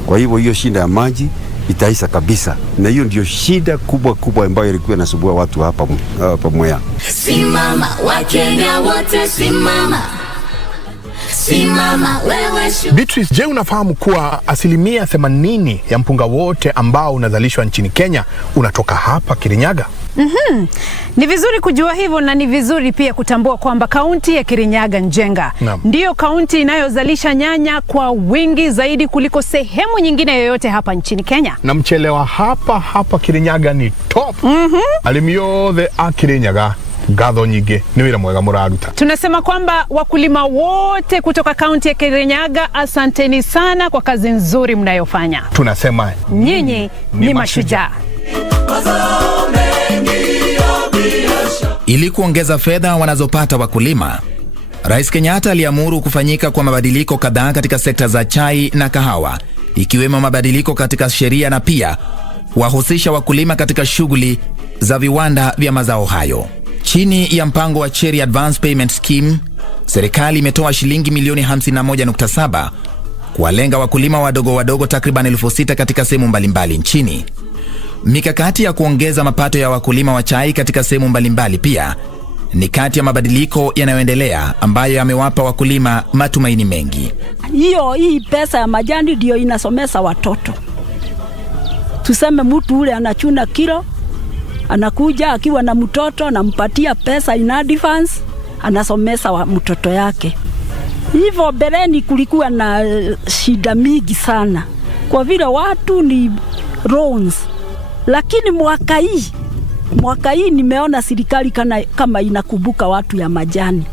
Kwa hivyo hiyo shida ya maji itaisha kabisa, na hiyo ndio shida kubwa ambayo ilikuwa inasumbua watu hapa Mwea. Simama Wakenya wote, simama. Simama wewe. Beatrice, je, unafahamu kuwa 80% ya mpunga wote ambao unazalishwa nchini Kenya unatoka hapa Kirinyaga? Ni vizuri kujua hivyo, na ni vizuri pia kutambua kwamba kaunti ya Kirinyaga Njenga ndiyo kaunti inayozalisha nyanya kwa wingi zaidi kuliko sehemu nyingine yoyote hapa nchini Kenya. Na mchele wa hapa Kirinyaga ni top. Arimi yothe a Kirinyaga gatho nyingi ni wira mwega muraruta. Tunasema kwamba wakulima wote kutoka kaunti ya Kirinyaga, asanteni sana kwa kazi nzuri mnayofanya. Tunasema nyinyi ni mashujaa. Ili kuongeza fedha wanazopata wakulima, Rais Kenyatta aliamuru kufanyika kwa mabadiliko kadhaa katika sekta za chai na kahawa, ikiwemo mabadiliko katika sheria na pia wahusisha wakulima katika shughuli za viwanda vya mazao hayo. Chini ya mpango wa Cherry Advance Payment Scheme, serikali imetoa shilingi milioni 51.7 kuwalenga wakulima wadogo takriban 6,000 katika sehemu mbalimbali nchini. Mikakati ya kuongeza mapato ya wakulima wa chai katika sehemu mbalimbali pia ni kati ya mabadiliko yanayoendelea ambayo yamewapa wakulima matumaini mengi. Hii pesa ya majani ndio inasomesa watoto. Tuseme mtu ule anachuna kilo, anakuja akiwa na mtoto, anampatia pesa in advance, anasomesa mtoto yake. Hivyo bereni kulikuwa na shida mingi sana kwa vile watu ni loans. Lakini mwaka hii nimeona serikali kama inakumbuka watu ya majani.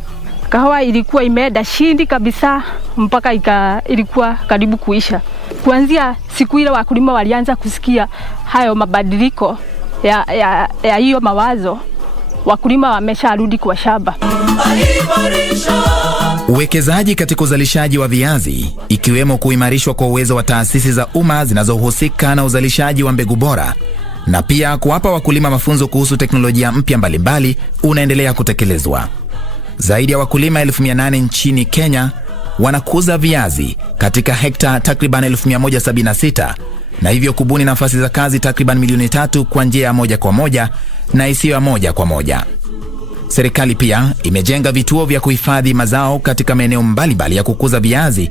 Kahawa ilikuwa imeenda shindi kabisa mpaka ilikuwa karibu kuisha. Kuanzia siku ile wakulima walianza kusikia hayo mabadiliko ya hiyo mawazo, wakulima wamesharudi kwa shamba. Uwekezaji katika uzalishaji wa viazi, ikiwemo kuimarishwa kwa uwezo wa taasisi za umma zinazohusika na uzalishaji wa mbegu bora, na pia kuwapa wakulima mafunzo kuhusu teknolojia mpya mbalimbali, unaendelea kutekelezwa. Zaidi ya wakulima 800 nchini Kenya wanakuza viazi katika hekta takriban 1176, na hivyo kubuni nafasi za kazi takriban milioni 3 kwa njia ya moja kwa moja na isiyo ya moja kwa moja. Serikali pia imejenga vituo vya kuhifadhi mazao katika maeneo mbalimbali ya kukuza viazi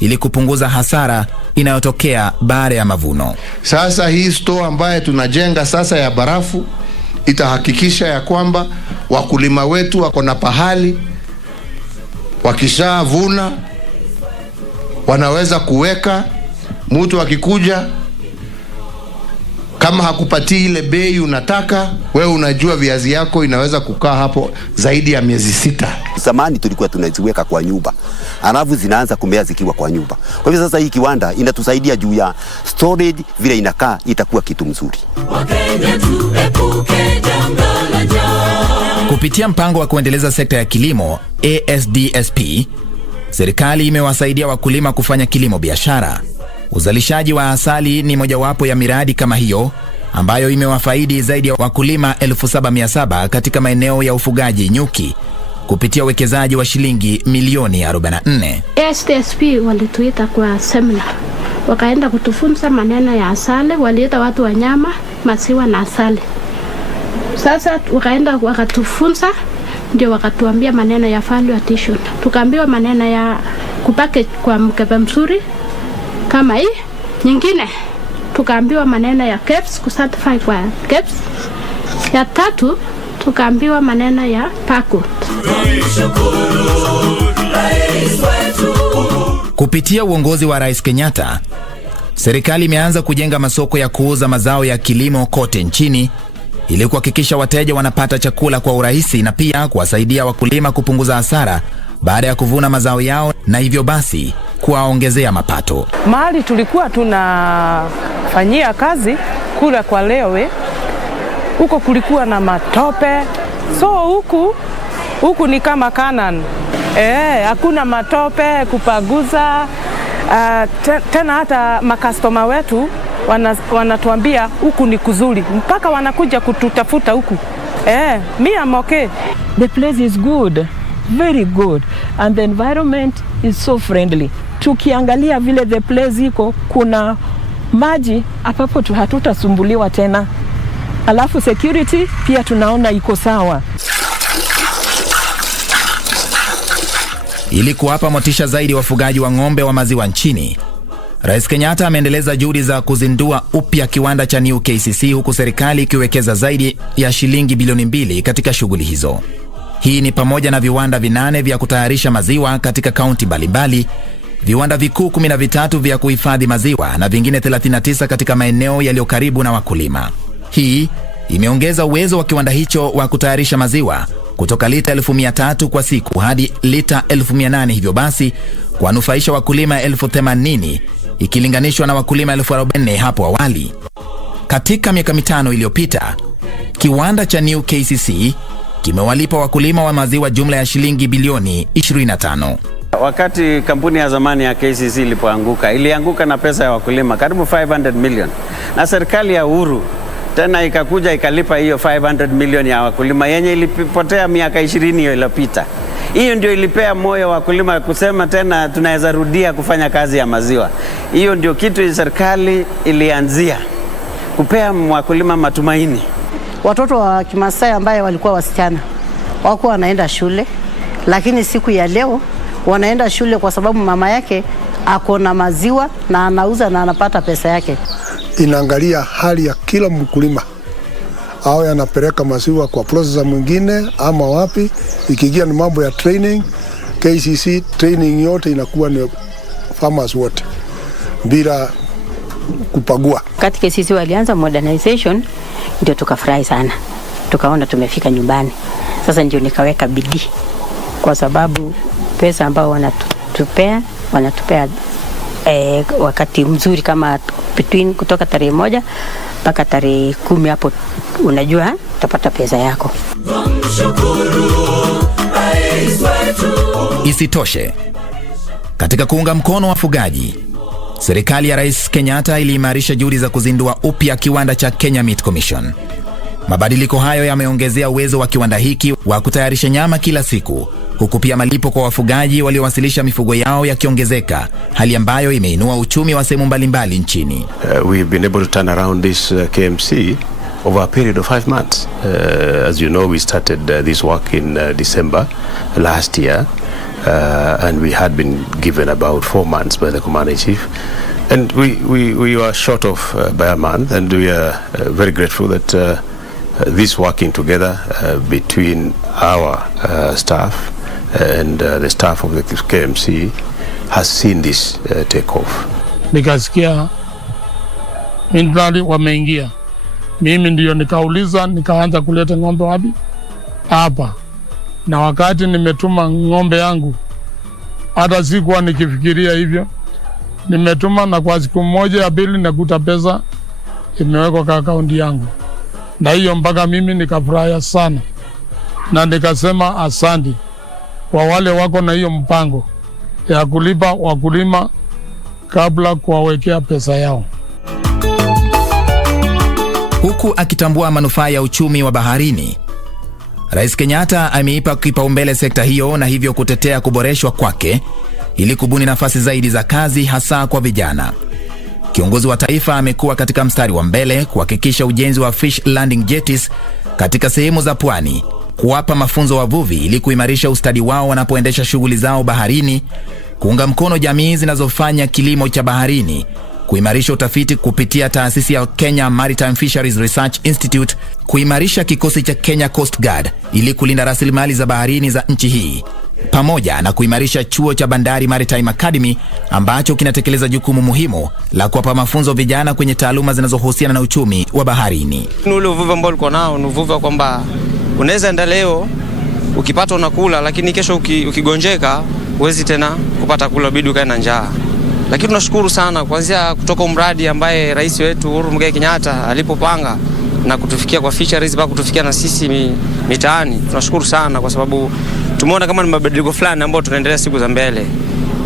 ili kupunguza hasara inayotokea baada ya mavuno. Sasa hii store ambaye tunajenga sasa ya barafu itahakikisha ya kwamba wakulima wetu wako na pahali wakishavuna wanaweza kuweka, mtu akikuja Kama hakupatii ile bei unataka, wewe unajua viazi yako inaweza kukaa hapo zaidi ya miezi 6. Zamani tulikuwa tunaziweka kwa nyumba, alafu zinaanza kumea zikiwa kwa nyumba. Kwa hivyo sasa hii kiwanda inatusaidia juu ya storage, vile inakaa itakuwa kitu mzuri. Kupitia mpango wa kuendeleza sekta ya kilimo ASDSP, serikali imewasaidia wakulima kufanya kilimo biashara. Uzalishaji wa asali ni mojawapo ya miradi kama hiyo ambayo imewafaidi zaidi ya wakulima 7,700 katika maeneo ya ufugaji nyuki kupitia uwekezaji wa shilingi milioni 44. ASDSP walituita kwa seminar, wakaenda kutufunza maneno ya asali, waliita watu wa nyama, maziwa na asali. Sasa wakaenda wakatufunza, ndio wakatuambia maneno ya value addition. Tukaambiwa maneno ya kupake kwa mkebe mzuri kama hii. Nyingine tukaambiwa maneno ya KEBS, kucertify kwa KEBS. Ya tatu tukaambiwa maneno ya PACO. Kupitia uongozi wa Rais Kenyatta, serikali imeanza kujenga masoko ya kuuza mazao ya kilimo kote nchini ili kuhakikisha wateja wanapata chakula kwa urahisi na pia kuwasaidia wakulima kupunguza hasara baada ya kuvuna mazao yao na hivyo basi kuwaongezea mapato. Mahali tulikuwa tunafanyia kazi kula kwa Lewe, huko kulikuwa na matope. So huku ni kama Canaan. Hakuna matope kupaguza. Tena hata makastoma wetu wanatuambia huku ni kuzuri, mpaka wanakuja kututafuta huku. Me I'm okay. The place is good, very good, and the environment is so friendly. Tukiangalia vile the place iko, kuna maji hapo, hatutasumbuliwa tena. Alafu security pia tunaona iko sawa. Ili kuwapa motisha zaidi wafugaji wa ng'ombe wa maziwa nchini, Rais Kenyatta ameendeleza juhudi za kuzindua upya kiwanda cha New KCC, huku serikali ikiwekeza zaidi ya shilingi bilioni 2 katika shughuli hizo. Hii ni pamoja na viwanda 8 vya kutayarisha maziwa katika kaunti mbalimbali, viwanda vikuu 13 vya kuhifadhi maziwa na vingine 39 katika maeneo yaliyo karibu na wakulima. Hii imeongeza uwezo wa kiwanda hicho wa kutayarisha maziwa kutoka lita 1,300 kwa siku hadi lita 800, hivyo basi kuwanufaisha wakulima 80,000 ikilinganishwa na wakulima 40,000 hapo awali. Katika miaka 5 iliyopita, kiwanda cha New KCC kimewalipa wakulima wa maziwa jumla ya shilingi bilioni 25. Wakati kampuni ya zamani ya KCC ilianguka na pesa ya wakulima karibu 500 million, na serikali ya Uhuru tena ikakuja ikalipa hiyo 500 million ya wakulima yenye ilipotea miaka 20 iliyopita. Hiyo ndio ilipea moyo wakulima kusema tena tunaweza rudia kufanya kazi ya maziwa. Hiyo ndio kitu serikali ilianzia kupea wakulima matumaini. Watoto wa Kimasai ambaye walikuwa wasichana wako wanaenda shule, lakini siku ya leo wanaenda shule kwa sababu mama yake ako na maziwa na anauza na anapata pesa yake. Inaangalia hali ya kila mkulima, awe anapeleka maziwa kwa processor mwingine ama wapi. Ikigia ni mambo ya training, KCC training yote inakuwa ni farmers wote bila kupagua. Katika KCC walianza modernization, ndio tukafurahi sana, tukaona tumefika nyumbani. Sasa ndio nikaweka bidii, kwa sababu pesa ambao wanatupea wakati mzuri kama between kutoka tarehe 1 mpaka tarehe 10, hapo unajua utapata pesa yako. Isitoshe, katika kuunga mkono wafugaji, serikali ya Rais Kenyatta iliimarisha juhudi za kuzindua upya kiwanda cha Kenya Meat Commission. Mabadiliko hayo yameongezea uwezo wa kiwanda hiki wa kutayarisha nyama kila siku, huku pia malipo kwa wafugaji waliowasilisha mifugo yao yakiongezeka, hali ambayo imeinua uchumi wa sehemu mbalimbali nchini. We've been able to turn around this KMC over a period of 5 months. As you know, we started this work in December last year, and we had been given about 4 months by the Commander-in-Chief. And we were short of by a month, and we are very grateful that this working together between our staff and the staff of the KMC has seen this take off. Nikasikia Mindrali wameingia Mimi ndio nikauliza, nikaanza kuleta ng'ombe wapi? Hapa. Na wakati nimetuma ng'ombe yangu, hata sikuwa nikifikiria hivyo. Nimetuma na kwa siku moja ya pili nakuta pesa imewekwa kwa akaunti yangu. Na hiyo mpaka mimi nikafurahia sana. Na nikasema asante kwa wale wako na hiyo mpango ya kulipa wakulima kabla kuwawekea pesa yao. Huku akitambua manufaa ya uchumi wa baharini, Rais Kenyatta ameipa kipaumbele sekta hiyo na hivyo kutetea kuboreshwa kwake ili kubuni nafasi zaidi za kazi hasa kwa vijana. Kiongozi wa taifa amekuwa katika mstari wa mbele kuhakikisha ujenzi wa fish landing jetties katika sehemu za pwani, kuwapa mafunzo wavuvi ili kuimarisha ustadi wao wanapoendesha shughuli zao baharini, kuunga mkono jamii zinazofanya kilimo cha baharini, kuimarisha utafiti kupitia taasisi ya Kenya Maritime Fisheries Research Institute, kuimarisha kikosi cha Kenya Coast Guard ili kulinda rasilimali za baharini za nchi hii, pamoja na kuimarisha chuo cha Bandari Maritime Academy ambacho kinatekeleza jukumu muhimu la kuwapa mafunzo vijana kwenye taaluma zinazohusiana na uchumi wa baharini. Ule uvuvi ambao uko nao ni uvuvi kwamba unaweza enda leo ukipata unakula, lakini kesho ukigonjeka huwezi tena kupata kula, bidi ukae na njaa. Lakini tunashukuru sana kuanzia kutoka mradi ambaye rais wetu Uhuru Muigai Kenyatta alipopanga na kutufikia kwa fisheries mpaka kutufikia na sisi mitaani. Tunashukuru sana kwa sababu tumeona kama ni mabadiliko fulani ambayo tunaendelea siku za mbele.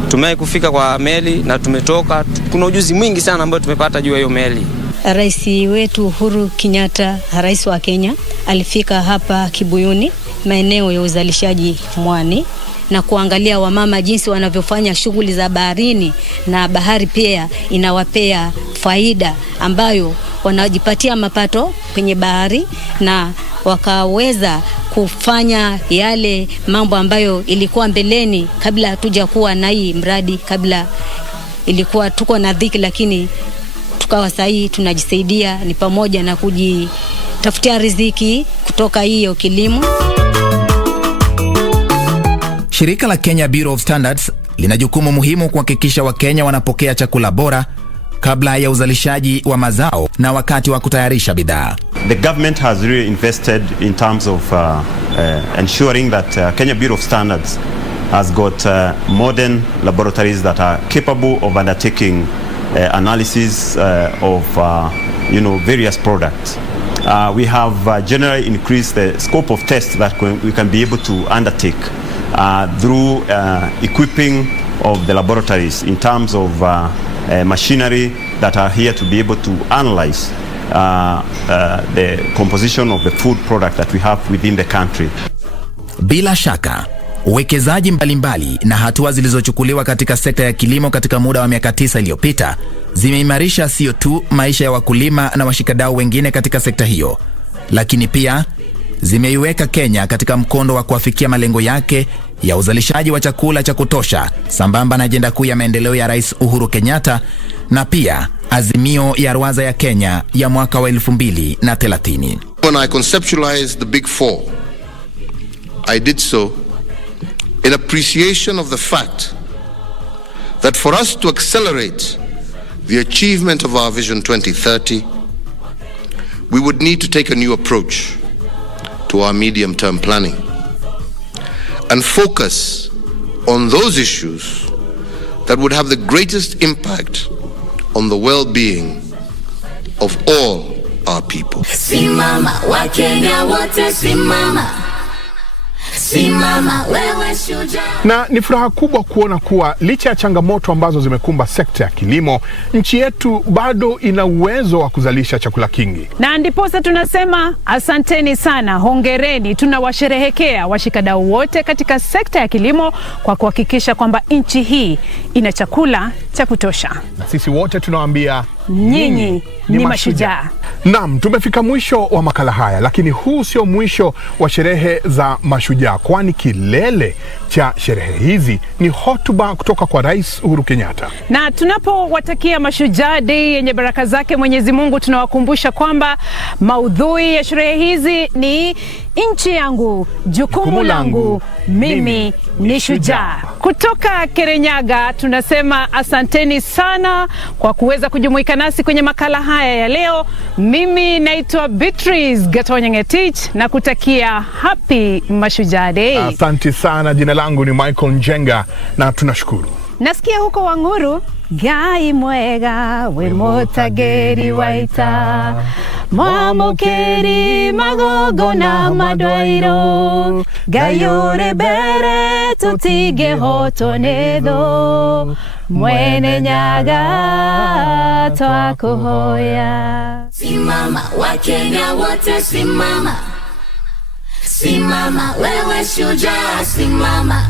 Tumewahi kufika kwa meli na tumetoka. Kuna ujuzi mwingi sana ambao tumepata juu ya hiyo meli. Rais wetu Uhuru Kenyatta, rais wa Kenya, alifika hapa Kibuyuni, maeneo ya uzalishaji mwani, na kuangalia wamama jinsi wanavyofanya shughuli za baharini, na bahari pia inawapea faida ambayo wanajipatia mapato kwenye bahari, na wakaweza kufanya yale mambo ambayo ilikuwa mbeleni kabla hatuja kuwa na hii mradi. Kabla ilikuwa tuko na dhiki, lakini tukawa sahi tunajisaidia, ni pamoja na kujitafutia riziki kutoka hiyo kilimo. Shirika la Kenya Bureau of Standards lina jukumu muhimu kuhakikisha Wakenya wanapokea chakula bora kabla ya uzalishaji wa mazao na wakati wa kutayarisha bidhaa. The government has really invested in terms of ensuring that Kenya Bureau of Standards has got modern laboratories that are capable of undertaking analysis of various products. We have generally increased the scope of tests that we can be able to undertake through equipping of the laboratories in terms of machinery that are here to be able to analyze the composition of the food product that we have within the country. Bila shaka, uwekezaji mbalimbali na hatua zilizochukuliwa katika sekta ya kilimo katika muda wa miaka 9 iliyopita zimeimarisha sio tu maisha ya wakulima na washikadau wengine katika sekta hiyo, lakini pia zimeiweka Kenya katika mkondo wa kuafikia malengo yake ya uzalishaji wa chakula cha kutosha, sambamba na ajenda kuu ya maendeleo ya Rais Uhuru Kenyatta na pia azimio ya ruwaza ya Kenya ya mwaka wa 2030. When I conceptualized the Big Four, I did so in appreciation of the fact that for us to accelerate the achievement of our Vision 2030, we would need to take a new approach to our medium-term planning and focus on those issues that would have the greatest impact on the well-being of all our people. Simama Wakenya wote, simama. Simama wewe shujaa. Na ni furaha kubwa kuona kuwa licha ya changamoto ambazo zimekumba sekta ya kilimo, nchi yetu bado ina uwezo wa kuzalisha chakula kingi. Na ndiposa tunasema asanteni sana, hongereni. Tunawasherehekea washikadau wote katika sekta ya kilimo kwa kuhakikisha kwamba nchi hii ina chakula cha kutosha. Na sisi wote tunawaambia nyinyi ni mashujaa. Naam, tumefika mwisho wa makala haya, lakini huu sio mwisho wa sherehe za Mashujaa, kwani kilele cha sherehe hizi ni hotuba kutoka kwa Rais Uhuru Kenyatta. Na tunapowatakia Mashujaa Day yenye baraka zake Mwenyezi Mungu, tunawakumbusha kwamba maudhui ya sherehe hizi ni nchi yangu, jukumu langu, mimi ni shujaa. Kutoka Kirinyaga tunasema asanteni sana kwa kuweza kujumuika nasi kwenye makala haya ya leo. Mimi naitwa Beatrice Gatonyangetich na kutakia happy Mashujaa Day. Asante sana, jina langu ni Michael Njenga na tunashukuru. Nasikia huko Wanguru, Gai mwega we motageri waita, mwamukeri magogo na madwairo, Gayore bere tutige hotonedo, mwene nyaga twakuhoya. Simama Wakenya wote simama, simama wewe shujaa simama.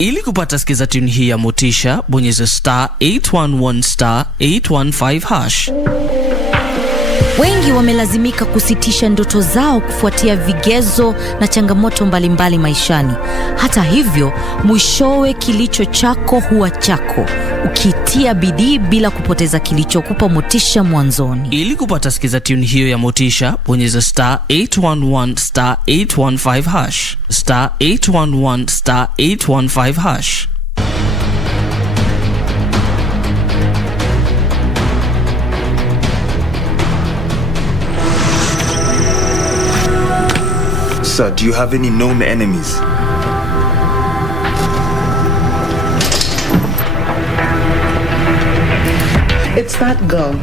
Ili kupata skiza tune hii ya motisha, bonyeza *811 *815 #. Wengi wamelazimika kusitisha ndoto zao kufuatia vigezo na changamoto mbalimbali maishani. Hata hivyo, mwishowe kilicho chako huwa chako, ukitia bidii bila kupoteza kilichokupa motisha mwanzoni. Ili kupata skiza tune hiyo ya motisha, bonyeza *811 *815 *811 *815 #. Sir, do you have any known enemies? It's that girl.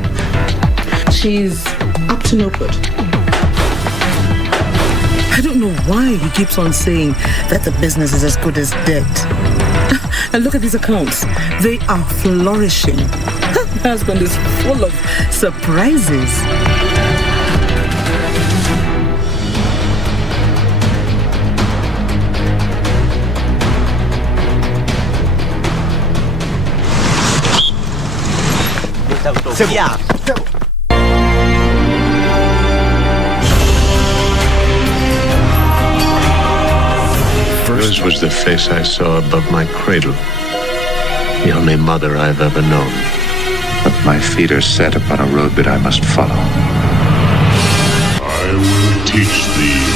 She's up to no good. I don't know why he keeps on saying that the business is as good as dead. And look at these accounts. They are flourishing. My husband is full of surprises. Yeah. Yours was the face I saw above my cradle, the only mother I've ever known. But my feet are set upon a road that I must follow. I will teach thee.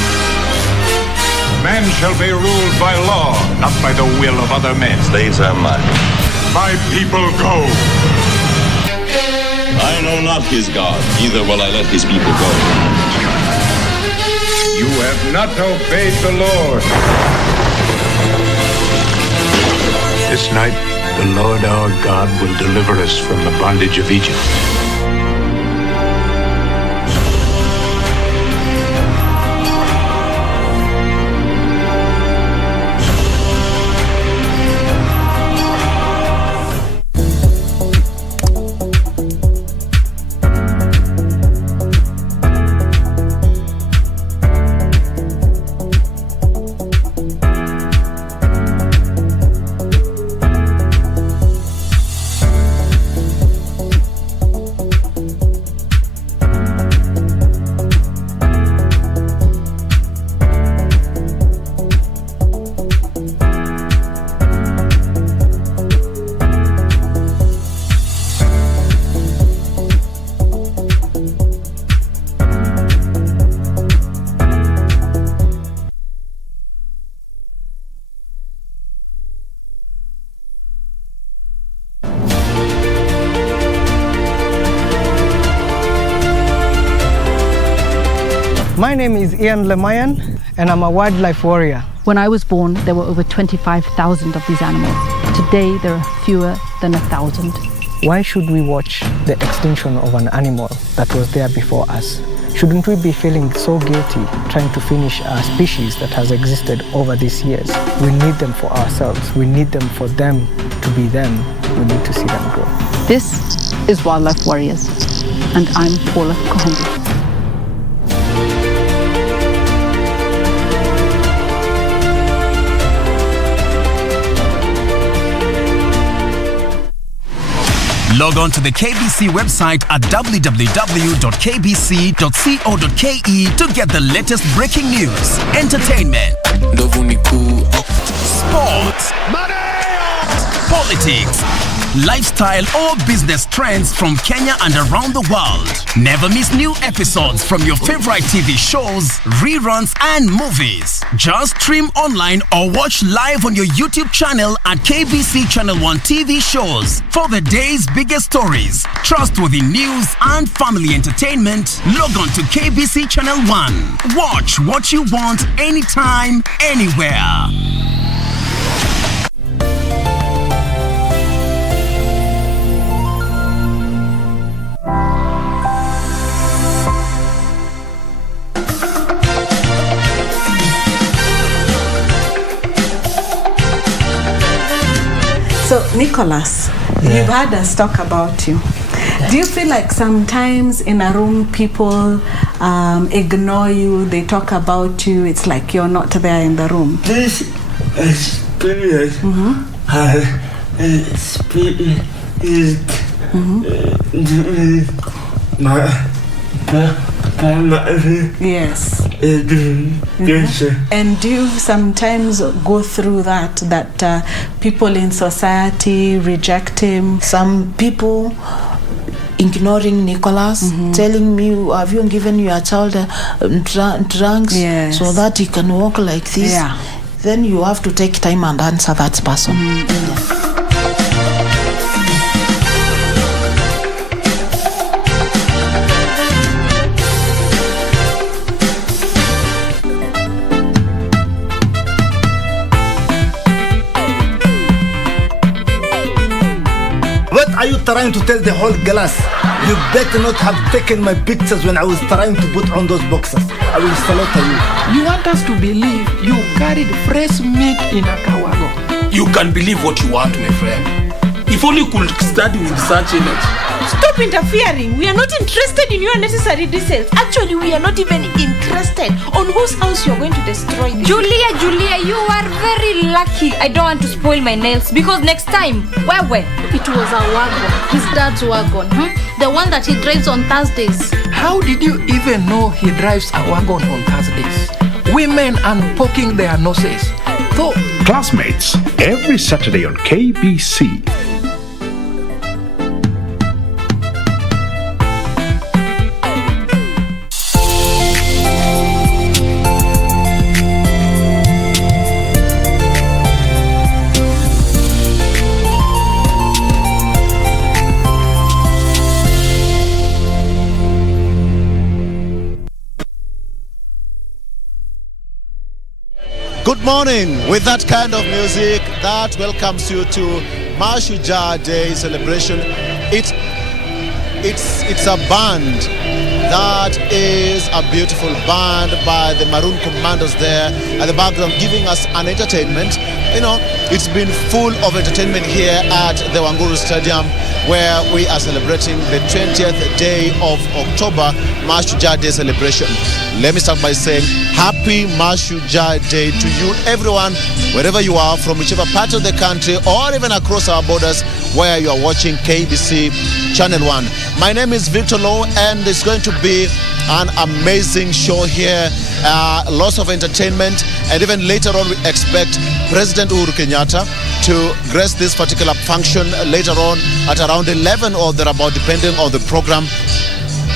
Men shall be ruled by law, not by the will of other men. Slaves are mine. My people go. I know not his God, neither will I let his people go. You have not obeyed the Lord. This night, the Lord our God will deliver us from the bondage of Egypt. My name is Ian Lemayan and I'm a wildlife warrior. When I was born, there were over 25,000 of these animals. Today, there are fewer than 1,000. Why should we watch the extinction of an animal that was there before us? Shouldn't we be feeling so guilty trying to finish a species that has existed over these years? We need them for ourselves. We need them for them to be them. We need to see them grow. This is Wildlife Warriors, and I'm Paula Kohombi. Log on to the KBC website at www.kbc.co.ke to get the latest breaking news, entertainment, sports, politics, lifestyle or business trends from Kenya and around the world. Never miss new episodes from your favorite TV shows, reruns and movies. Just stream online or watch live on your YouTube channel at KBC Channel 1 TV shows. For the day's biggest stories, trustworthy news and family entertainment, log on to KBC Channel 1. Watch what you want anytime, anywhere. So, Nicholas, you've heard us talk about you. Do you feel like sometimes in a room people ignore you, they talk about you, it's like you're not there in the room? This experience has experienced my yes. Education. And do you sometimes go through that people in society reject him? Some people ignoring Nicholas, telling me, have you given your child drugs so that he can walk like this? Yeah. Then you have to take time and answer that person. What are you trying to tell the whole class? You better not have taken my pictures when I was trying to put on those boxes. I will slaughter you. You want us to believe you carried fresh meat in a kawago? You can believe what you want, my friend. If only you could study with such energy. Stop interfering. We are not interested in your necessary details. Actually, we are not even interested on whose house you are going to destroy. Julia, you are very lucky. I don't want to spoil my nails because next time, where? It was a wagon, his dad's wagon, the one that he drives on Thursdays. How did you even know he drives a wagon on Thursdays? Women unpoking their noses. Classmates, every Saturday on KBC. Good morning. With that kind of music, that welcomes you to Mashujaa Day celebration. It's a band that is a beautiful band by the Maroon Commandos there at the background, giving us an entertainment. You know, it's been full of entertainment here at the Wanguru Stadium, where we are celebrating the 20th day of October, Mashujaa Day celebration. Let me start by saying happy Mashujaa Day to you, everyone, wherever you are, from whichever part of the country or even across our borders, where you are watching KBC Channel 1. My name is Victor Lowe, and it's going to be an amazing show here. Lots of entertainment, and even later on we expect President Uhuru Kenyatta to grace this particular function later on at around 11 or thereabout, depending on the program.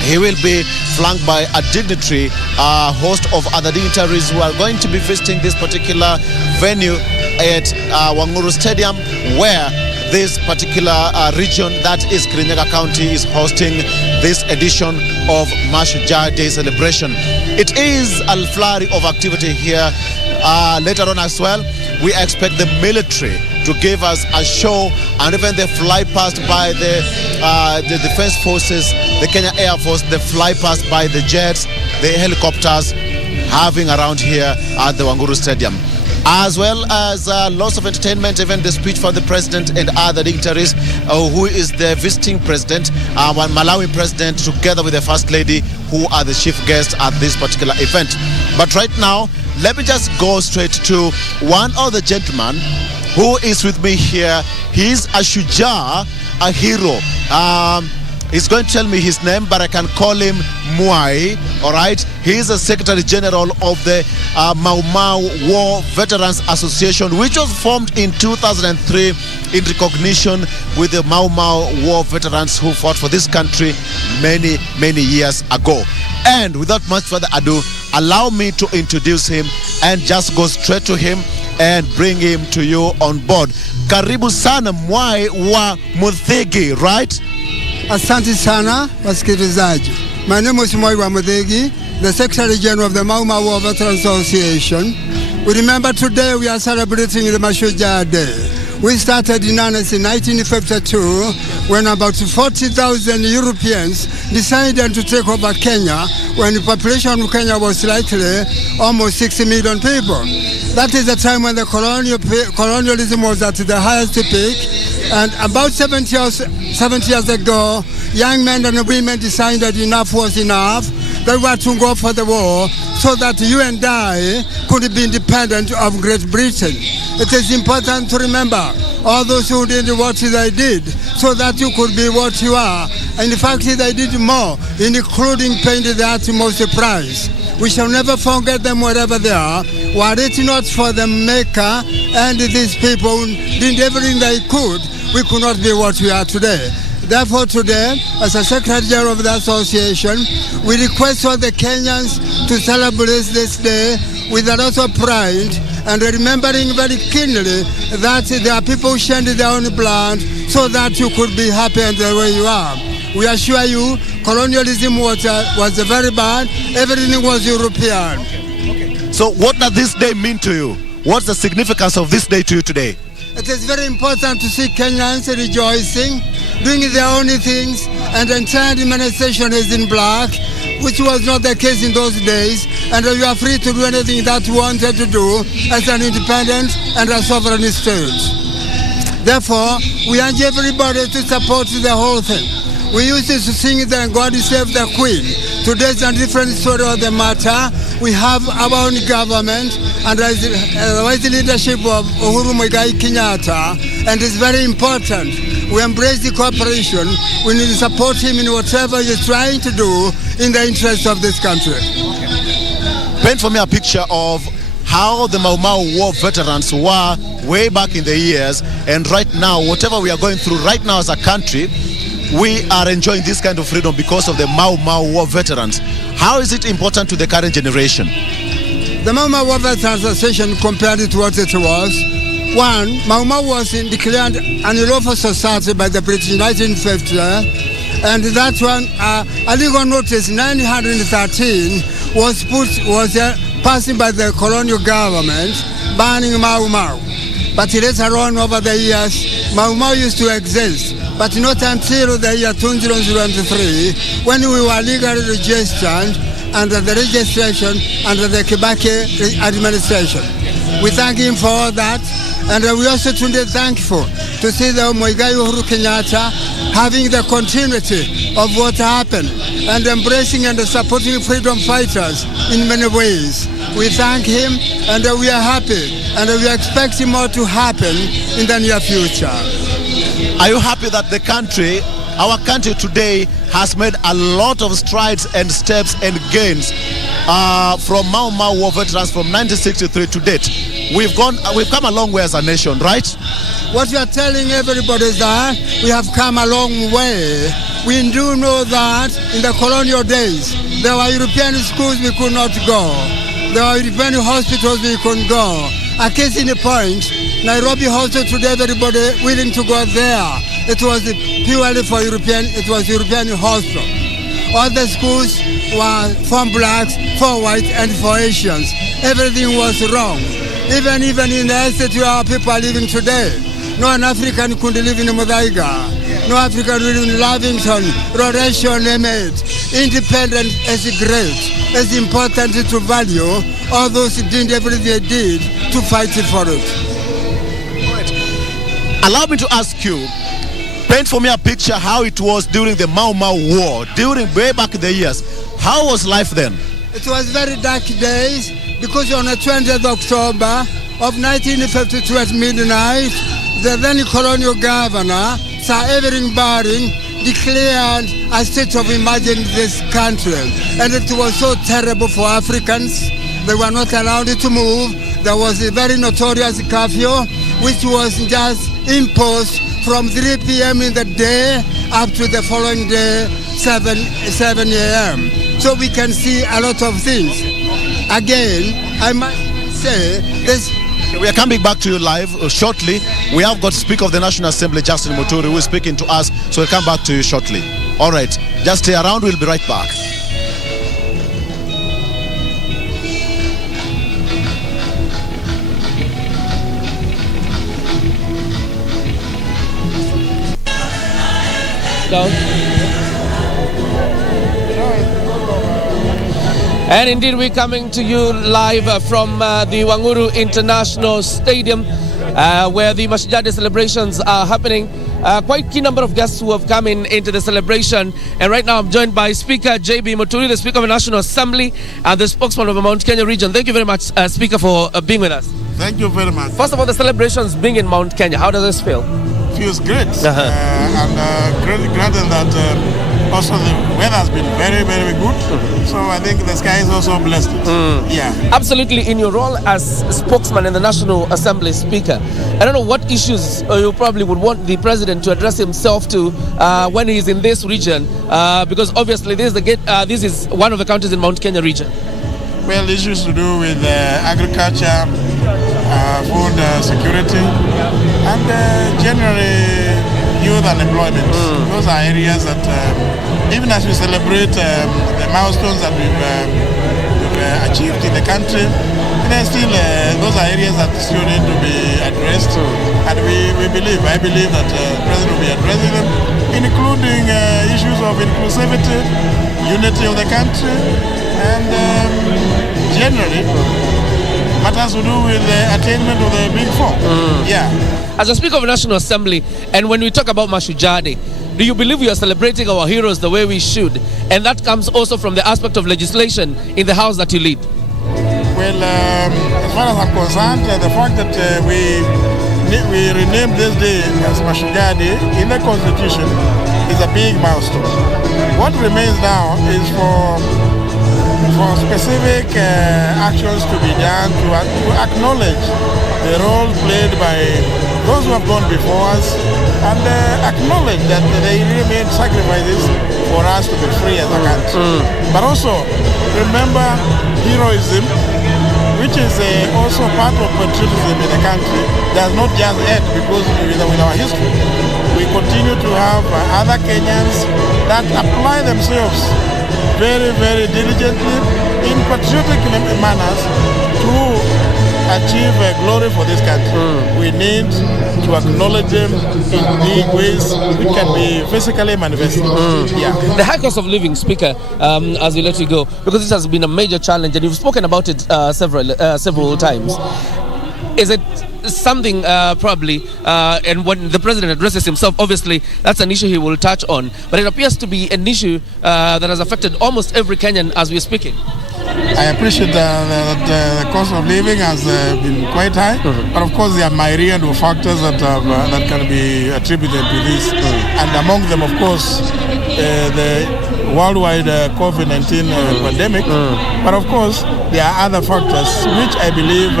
He will be flanked by a dignitary, a host of other dignitaries who are going to be visiting this particular venue at Wanguru Stadium, where this particular region, that is Kirinyaga County, is hosting this edition of Mashujaa Day celebration. It is a flurry of activity here. Later on as well, we expect the military to give us a show, and even they fly past by the Defense Forces, the Kenya Air Force, they fly past by the jets, the helicopters, having around here at the Wanguru Stadium. As well as lots of entertainment, even the speech from the president and other dignitaries, who is the visiting president, Malawi president, together with the first lady, who are the chief guests at this particular event. But right now, let me just go straight to one of the gentlemen who is with me here. He's a Mashujaa, a hero. He's going to tell me his name, but I can call him Mwai, all right? He's the Secretary General of the Mau Mau War Veterans Association, which was formed in 2003 in recognition with the Mau Mau War veterans who fought for this country many, many years ago. And without much further ado, allow me to introduce him and just go straight to him and bring him to you on board. Karibu sana Mwai wa Muthigi, right? Asante sana wasikilizaji. My name is Mwai wa Muthigi, the Secretary General of the Mau Mau War Veterans Association. We remember today we are celebrating the Mashujaa Day. We started in earnest in 1952 when about 40,000 Europeans decided to take over Kenya when the population of Kenya was slightly almost 60 million people. That is the time when the colonialism was at the highest peak. And about 70 years ago, young men and women decided enough was enough. They were to go for the war so that you and I could be independent of Great Britain. It is important to remember all those who did what they did so that you could be what you are. And in fact, they did more, including paying the utmost price. We shall never forget them wherever they are. Were it not for the Maker and these people did everything they could, we could not be what we are today. Therefore today, as a Secretary General of the Association, we request all the Kenyans to celebrate this day with a lot of pride and remembering very keenly that there are people who shed their own blood so that you could be happy in the way you are. We assure you, colonialism was very bad. Everything was European. Okay. So what does this day mean to you? What's the significance of this day to you today? It is very important to see Kenyans rejoicing, doing their own things, and the entire administration is in black, which was not the case in those days, and you are free to do anything that you wanted to do as an independent and a sovereign state. Therefore, we urge everybody to support the whole thing. We used to sing the God Save the Queen. Today's a different story of the matter. We have our own government under the wise leadership of Uhuru Muigai Kenyatta, and it's very important. We embrace the cooperation. We need to support him in whatever he's trying to do in the interest of this country. Paint for me a picture of how the Mau Mau War veterans were way back in the years, and right now, whatever we are going through right now as a country, we are enjoying this kind of freedom because of the Mau Mau War veterans. How is it important to the current generation? The Mau Mau War Veterans Association compared it to what it was. One, Mau Mau was declared an unlawful society by the British in 1950, and that one, a legal notice 913 was passed by the colonial government banning Mau Mau. But later on, over the years, Mau Mau used to exist, but not until the year 2023, when we were legally registered under the registration under the Kibaki administration. We thank him for all that, and we also today thankful to see the Muigai Uhuru Kenyatta having the continuity of what happened and embracing and supporting freedom fighters in many ways. We thank him, and we are happy, and we expect more to happen in the near future. Are you happy that the country, our country today, has made a lot of strides and steps and gains from Mau Mau War veterans from 1963 to date? We've come a long way as a nation, right? What we are telling everybody is that we have come a long way. We do know that in the colonial days, there were European schools we could not go. There were European hospitals we couldn't go. A case in point, Nairobi Hospital today, everybody willing to go there. It was purely for European, it was European hospital. All the schools were for blacks, for whites, and for Asians. Everything was wrong. Even in the estate where our people are living today, No an African could live in Muthaiga. No African live in Lavington, Roration, Emmet. Independence is great. It's important to value all those who did everything they did to fight for it. Allow me to ask you, paint for me a picture how it was during the Mau Mau War, during way back in the years. How was life then? It was very dark days because on the 20th October of 1952 at midnight, the then colonial governor, Sir Everin Baring, declared a state of emergency in this country. And it was so terrible for Africans. They were not allowed to move. There was a very notorious curfew, which was just imposed from 3 p.m. in the day up to the following day, 7 a.m. So we can see a lot of things. Again, I must say this. We are coming back to you live shortly. We have got Speaker of the National Assembly, Justin Muturi, who is speaking to us. So we'll come back to you shortly. All right, just stay around. We'll be right back. Down. And indeed, we're coming to you live from the Wanguru International Stadium, where the Mashujaa Day celebrations are happening. Quite key number of guests who have come into the celebration. And right now I'm joined by Speaker J.B. Muturi, the Speaker of the National Assembly and the spokesman of the Mount Kenya region. Thank you very much, Speaker, for being with us. Thank you very much. First of all, the celebrations being in Mount Kenya, how does this feel? Feels great. And granted that also the weather has been very, very good. So I think the sky is also blessed. Yeah. Absolutely. In your role as spokesman in the National Assembly Speaker, I don't know what issues you probably would want the President to address himself to when he's in this region, because obviously this is one of the counties in Mount Kenya region. Well, issues to do with agriculture, food security, and generally youth unemployment. Those are areas that, even as we celebrate the milestones that we've achieved in the country, there's still those are areas that still need to be addressed. And I believe that the President will be addressing them, including issues of inclusivity, unity of the country, and generally matters to do with the attainment of the Big Four. Yeah. As a Speaker of the National Assembly, and when we talk about Mashujaa Day, do you believe we are celebrating our heroes the way we should? And that comes also from the aspect of legislation in the House that you lead. Well, as far as I'm concerned, the fact that we renamed this day as Mashujaa Day in the Constitution is a big milestone. What remains now is for specific actions to be done to acknowledge the role played by those who have gone before us and acknowledge that they really made sacrifices for us to be free as a country. But also remember heroism, which is also part of patriotism in the country, does not just end because with our history. We continue to have other Kenyans that apply themselves very, very diligently in patriotic manners to achieve glory for this country. We need to acknowledge them in big ways which can be physically manifested. Yeah. The high cost of living, Speaker, as we let you go, because this has been a major challenge and you've spoken about it several times. Is it something probably, and when the President addresses himself, obviously that's an issue he will touch on, but it appears to be an issue that has affected almost every Kenyan as we're speaking? I appreciate that the cost of living has been quite high, but of course there are myriad of factors that can be attributed to this, and among them, of course, the worldwide COVID-19 pandemic. But of course, there are other factors which I believe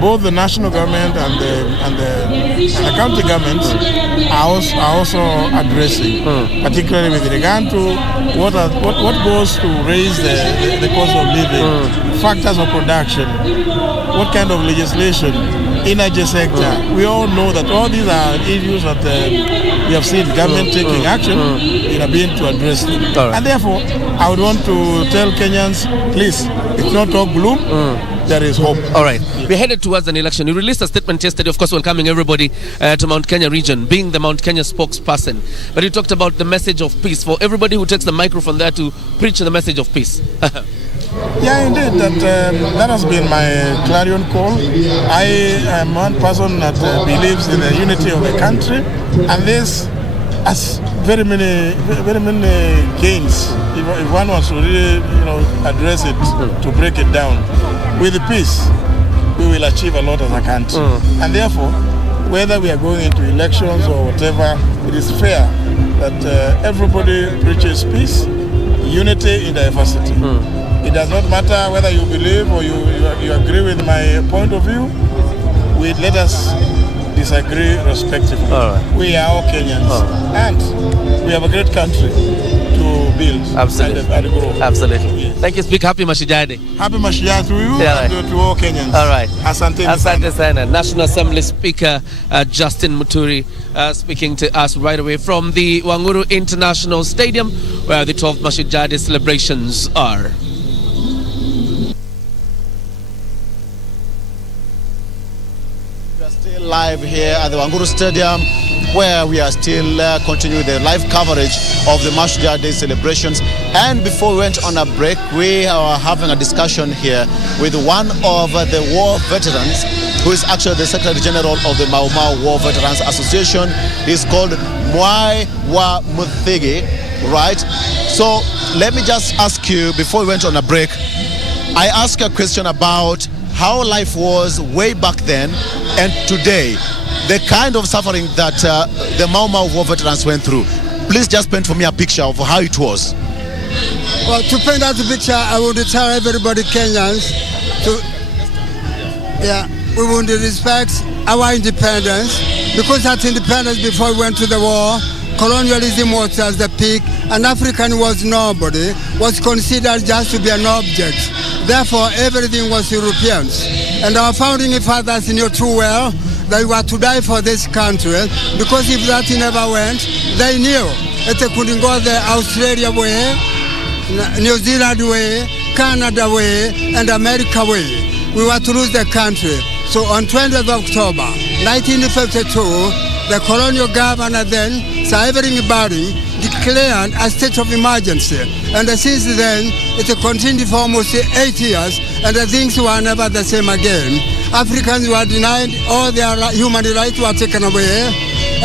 both the national government and the county governments are also addressing, particularly with regard to what goes to raise the cost of living, factors of production, what kind of legislation, energy sector. We all know that all these are issues that we have seen government taking action in a bid to address them. And therefore, I would want to tell Kenyans, please, it's not all gloom. there is hope. All right. We're headed towards an election. You released a statement yesterday, of course, welcoming everybody to Mount Kenya region, being the Mount Kenya spokesperson. But you talked about the message of peace for everybody who takes the microphone there to preach the message of peace. Yeah, indeed. That has been my clarion call. I am one person that believes in the unity of the country, and this has very many gains. If one wants to really, address it, to break it down, with peace, we will achieve a lot as a country. And therefore, whether we are going into elections or whatever, it is fair that everybody preaches peace, unity in diversity. It does not matter whether you believe or you agree with my point of view. Let us disagree respectively. We are all Kenyans, and we have a great country to build. Absolutely. And grow. Absolutely. Yes. Thank you, Speaker. Happy Mashujaa Day. Happy Mashujaa to you and to all Kenyans. All right. Asante sana. National Assembly Speaker Justin Muturi speaking to us right away from the Wanguru International Stadium, where the 12th Mashujaa Day celebrations are. Live here at the Wanguru Stadium, where we are still continuing the live coverage of the Mashujaa Day celebrations. And before we went on a break, we are having a discussion here with one of the war veterans, who is actually the Secretary General of the Mau Mau War Veterans Association. He's called Mwai Wa Muthigi, right? So let me just ask you, before we went on a break, I asked a question about how life was way back then and today, the kind of suffering that the Mau Mau war veterans went through. Please just paint for me a picture of how it was. Well, to paint out the picture, I would tell everybody Kenyans we would respect our independence, because at independence, before we went to the war, colonialism was at the peak, and African was nobody, was considered just to be an object. Therefore, everything was Europeans. And our founding fathers knew too well that we were to die for this country, because if that never went, they knew that they couldn't go the Australia way, New Zealand way, Canada way, and America way. We were to lose the country. So on 20th of October, 1952, the colonial governor then, Sir Everett Barry, declared a state of emergency. And since then, it continued for almost 8 years, and things were never the same again. Africans were denied, all their human rights were taken away,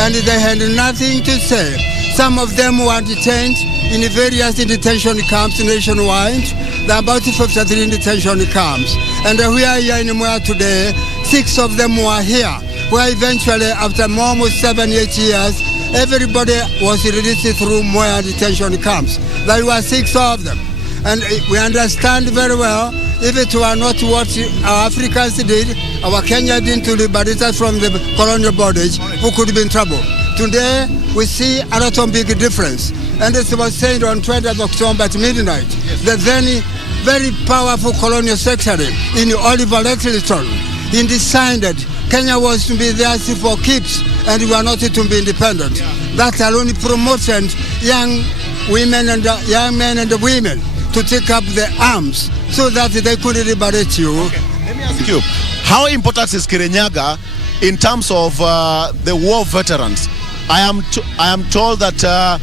and they had nothing to say. Some of them were detained in various detention camps nationwide. There are about 53 detention camps. And we are here in Mwea today, 6 of them were here, where eventually, after almost 7-8 years, everybody was released through Mwea detention camps. There were 6 of them. And we understand very well, if it were not what our Africans did, our Kenya did to liberate us from the colonial bondage, who could be in trouble. Today, we see a lot of big difference. And as was said on 20th October at midnight, the then very powerful colonial secretary in Oliver Leclerton, he decided Kenya was to be there for keeps, and we were not to be independent. That alone promoted young women and young men and women to take up the arms so that they could liberate you. Let me ask you, how important is Kirinyaga in terms of the war veterans? I am told that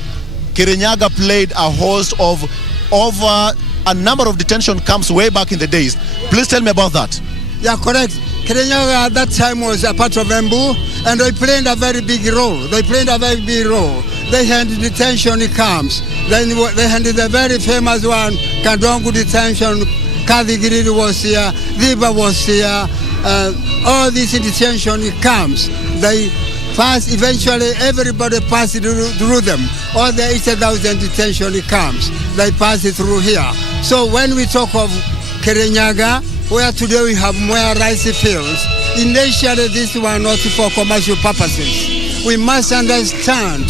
Kirinyaga played a host of over a number of detention camps way back in the days. Please tell me about that. Yeah, correct. Kirinyaga at that time was a part of Embu, and they played a very big role. They had detention camps. Then they had the very famous one, Kandongu detention, Kadigiri was here, Viva was here, all these detention camps. They passed, eventually everybody passed through them. All the 80,000 detention camps, they passed through here. So when we talk of Kirinyaga, where today we have more rice fields, initially these were not for commercial purposes. We must understand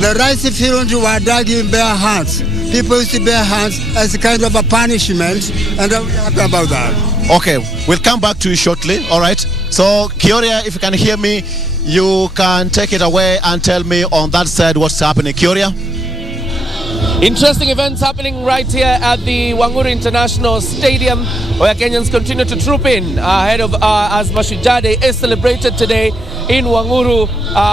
the rice fields were dug in bare hands. People used to bare hands as a kind of a punishment, and I'm happy about that. Okay, we'll come back to you shortly, all right? So, Kioria, if you can hear me, you can take it away and tell me on that side what's happening. Kioria? Interesting events happening right here at the Wanguru International Stadium, where Kenyans continue to troop in ahead of as Mashujaa Day is celebrated today in Wanguru,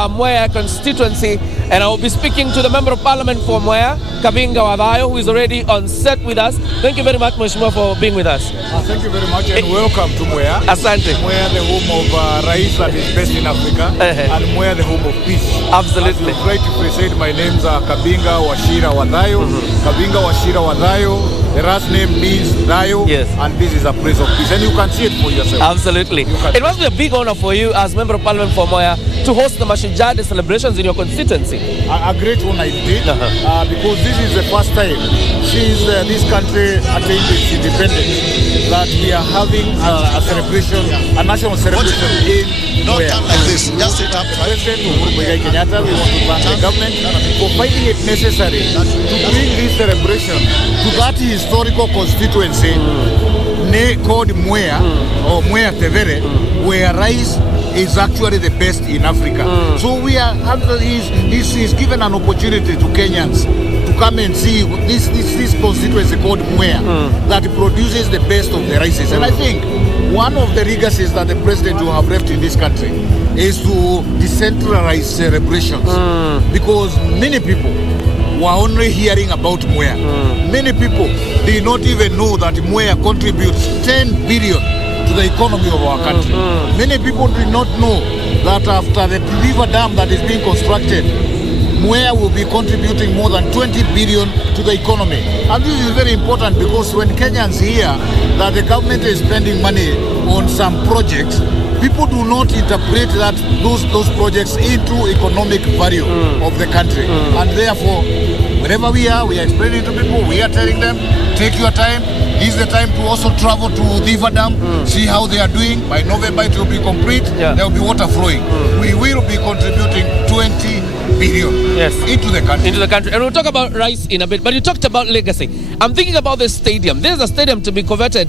Mwea constituency. And I will be speaking to the Member of Parliament for Mwea, Kabinga Wadayo, who is already on set with us. Thank you very much, Mheshimiwa, for being with us. Thank you very much and welcome to Mwea. Asante. Mwea, the home of Rais that is best in Africa, and Mwea, the home of peace. Absolutely. As you try to present, my names are Kabinga Washira Wadayo. Kabinga Washira Wadayo. The last name means Dayo, yes. And this is a place of peace. And you can see it for yourself. Absolutely. It must be a big honor for you as Member of Parliament for Mwea to host the Mashujaa Day celebrations in your constituency. A great honor indeed, because this is the first time since this country attained its independence that we are having a celebration, a national celebration in Mwea. Like this. Just sit up. President Uhuru Kenyatta, we want to thank the government for finding it necessary to bring this celebration to that historical constituency called Mwea or Mwea Tevere, where rice is actually the best in Africa. So we are he's given an opportunity to Kenyans to come and see this constituency called Mwea that produces the best of the rices. And I think one of the legacies that the president will have left in this country is to decentralize celebrations, because many people were only hearing about Mwea. Many people did not even know that Mwea contributes 10 billion to the economy of our country. Many people did not know that after the river dam that is being constructed, Mwea will be contributing more than 20 billion to the economy. And this is very important, because when Kenyans hear that the government is spending money on some projects, people do not interpret that those projects into economic value of the country. And therefore, wherever we are explaining to people, we are telling them, take your time. This is the time to also travel to Diva Dam, see how they are doing. By November it will be complete. There will be water flowing. We will be contributing 20 billion into the country. And we'll talk about rice in a bit, but you talked about legacy. I'm thinking about this stadium. There's a stadium to be coveted,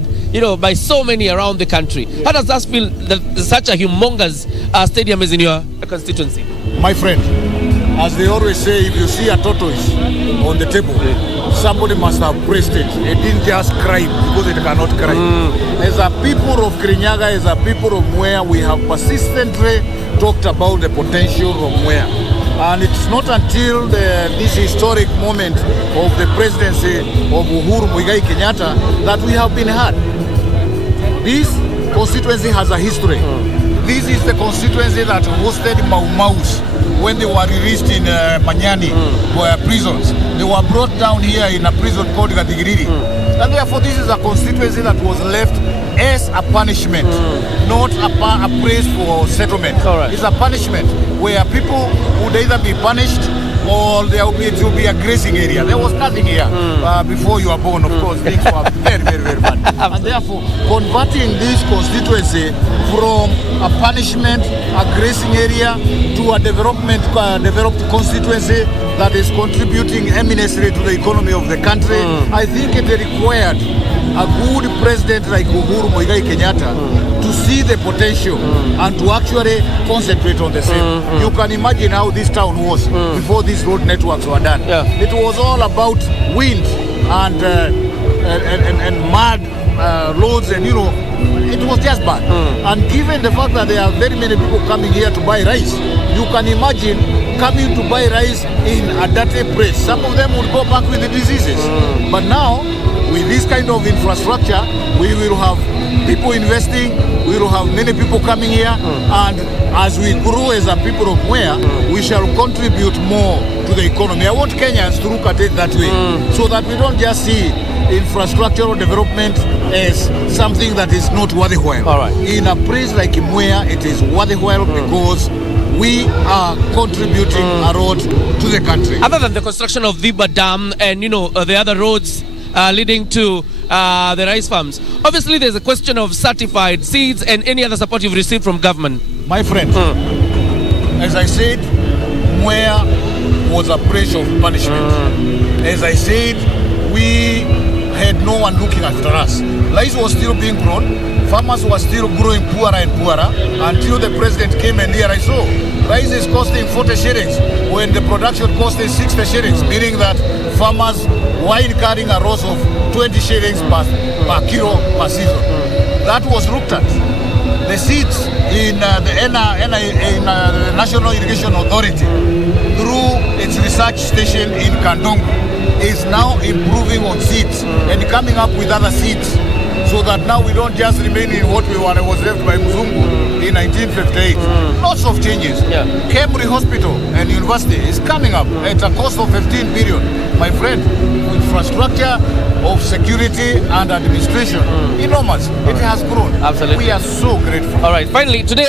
by so many around the country. How does that feel that such a humongous stadium is in your constituency? My friend, as they always say, if you see a tortoise on the table, somebody must have praised it. It didn't just cry because it cannot cry. As a people of Kirinyaga, as a people of Mwea, we have persistently talked about the potential of Mwea. And it's not until this historic moment of the presidency of Uhuru Kenyatta that we have been heard. This constituency has a history. This is the constituency that hosted Mau Maus when they were released in Manyani prisons. They were brought down here in a prison called Gadigiriri. And therefore this is a constituency that was left as a punishment, not a praise for settlement. It's a punishment where people would either be punished or it will be a grazing area. There was nothing here before you were born, of course. Things were very, very, very bad. And therefore, converting this constituency from a punishment, a grazing area, to a developed constituency that is contributing eminently to the economy of the country, I think it required a good president like Uhuru Kenyatta to see the potential and to actually concentrate on the same. You can imagine how this town was before these road networks were done. It was all about wind and mud roads, and it was just bad. And given the fact that there are very many people coming here to buy rice, you can imagine coming to buy rice in a dirty place. Some of them would go back with the diseases. But now, with this kind of infrastructure, we will have people investing, we will have many people coming here, and as we grow as a people of Mwea, we shall contribute more to the economy. I want Kenyans to look at it that way, so that we don't just see infrastructural development as something that is not worthwhile. In a place like Mwea, it is worthwhile because we are contributing a lot to the country. Other than the construction of Diba Dam and the other roads leading to the rice farms, obviously there's a question of certified seeds and any other support you've received from government. My friend, as I said, Mwea was a place of punishment. As I said, we had no one looking after us. Rice was still being grown, farmers were still growing poorer and poorer until the president came and realized, rice is costing 40 shillings when the production cost is 60 shillings, meaning that farmers were incurring a loss of 20 shillings per kilo per season. That was looked at. The seeds in the National Irrigation Authority through its research station in Kandongo is now improving on seeds and coming up with other seeds, so that now we don't just remain in what we were, was left by Mzungu in 1958. Lots of changes. Cambridge Hospital and University is coming up at a cost of 15 billion. My friend, infrastructure of security and administration, enormous. It has grown. Absolutely. We are so grateful. All right, finally, today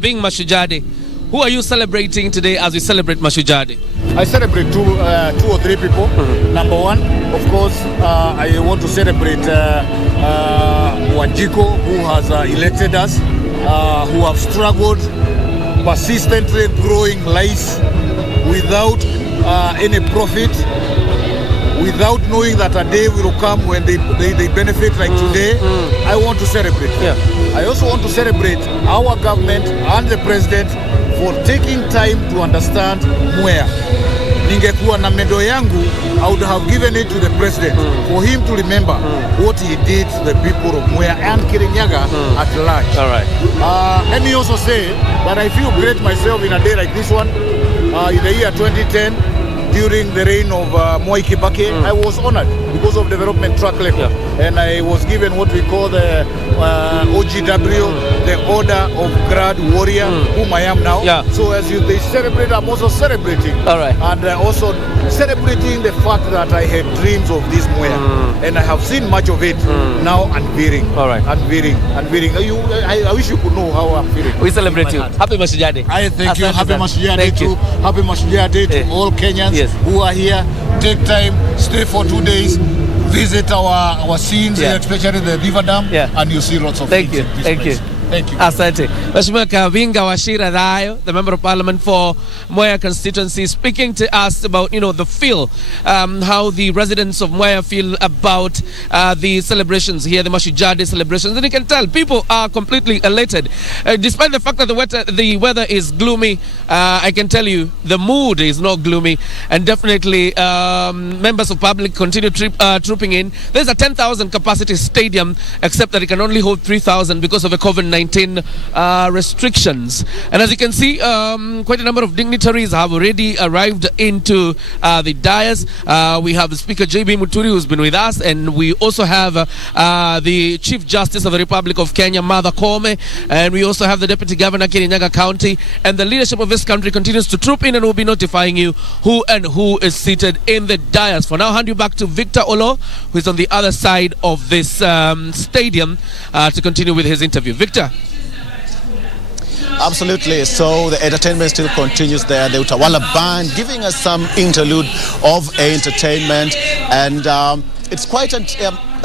being Mashujaa Day, who are you celebrating today as we celebrate Mashujaa Day? I celebrate two or three people. Number one, of course, I want to celebrate Wanjiko, who has elected us, who have struggled persistently growing lice without any profit, without knowing that a day will come when they benefit like today. I want to celebrate. I also want to celebrate our government and the president for taking time to understand Mwea. Ningekuwa na medal yangu, I would have given it to the president for him to remember what he did to the people of Mwea and Kirinyaga at large. All right. Let me also say that I feel great myself in a day like this one. In the year 2010, during the reign of Mwai Kibaki, I was honored because of development track record. And I was given what we call the OGW, the Order of Grad Warrior, whom I am now. So as they celebrate, I'm also celebrating. All right. And also celebrating the fact that I had dreams of this Mwea. And I have seen much of it now unveiling. All right. Unveiling. I wish you could know how I'm feeling. We celebrate you. Happy Mashujaa Day. I thank you. Happy Mashujaa Day too. Happy Mashujaa Day to all Kenyans who are here. Take time, stay for 2 days, visit our scenes, especially the river dam, and you see lots of things. Thank you. Thank you. Asante. Mheshimiwa Kavinga Wachira Dayo, the Member of Parliament for Mwea constituency, speaking to us about, the feel, how the residents of Mwea feel about the celebrations here, the Mashujaa Day celebrations. And you can tell people are completely elated. Despite the fact that the weather is gloomy, I can tell you the mood is not gloomy. And definitely members of public continue trooping in. There's a 10,000 capacity stadium, except that it can only hold 3,000 because of a COVID-19 restrictions. And as you can see, quite a number of dignitaries have already arrived into the dais. We have Speaker J.B. Muturi, who's been with us, and we also have the Chief Justice of the Republic of Kenya, Martha Koome, and we also have the Deputy Governor, Kirinyaga County, and the leadership of this country continues to troop in and will be notifying you who is seated in the dais. For now, I'll hand you back to Victor Olo, who is on the other side of this stadium to continue with his interview. Victor. Absolutely. So the entertainment still continues there. The Utawala Band giving us some interlude of entertainment, and it's quite a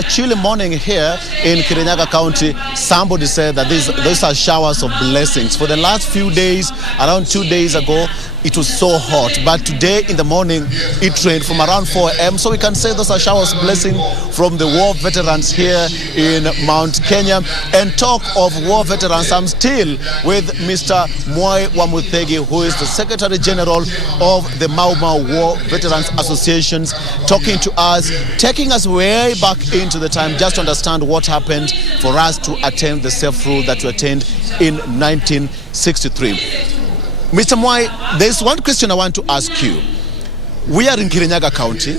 chilly morning here in Kirinyaga County. Somebody said that these are showers of blessings. For the last few days, around 2 days ago, it was so hot, but today in the morning it rained from around 4 a.m. So we can say those are showers of blessing from the war veterans here in Mount Kenya. And talk of war veterans, I'm still with Mr. Mwai Wamuthegi, who is the Secretary General of the Mau Mau War Veterans Associations, talking to us, taking us way back into the time just to understand what happened for us to attain the self-rule that we attained in 1963. Mr. Mwai, there's one question I want to ask you. We are in Kirinyaga County,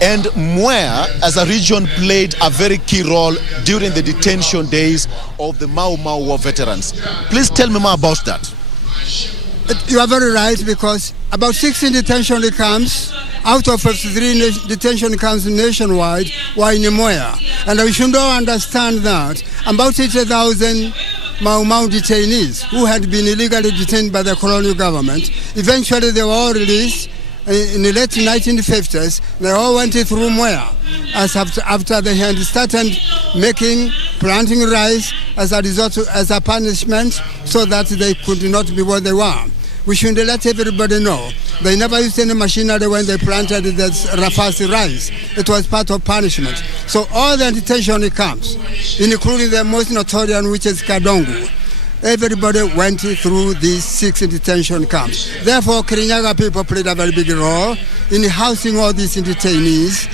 and Mwea as a region played a very key role during the detention days of the Mau Mau War veterans. Please tell me more about that. You are very right, because about 16 detention camps out of 53 detention camps nationwide were in Mwea. And we should all understand that about 80,000 Mau Mau detainees who had been illegally detained by the colonial government, eventually they were all released in the late 1950s. They all went through Mwea after they had started planting rice as a result, as a punishment, so that they could not be what they were. We should let everybody know. They never used any machinery when they planted the Rafasi rice. It was part of punishment. So all the detention camps, including the most notorious, which is Kadongo, everybody went through these 6 detention camps. Therefore, Kirinyaga people played a very big role in housing all these detainees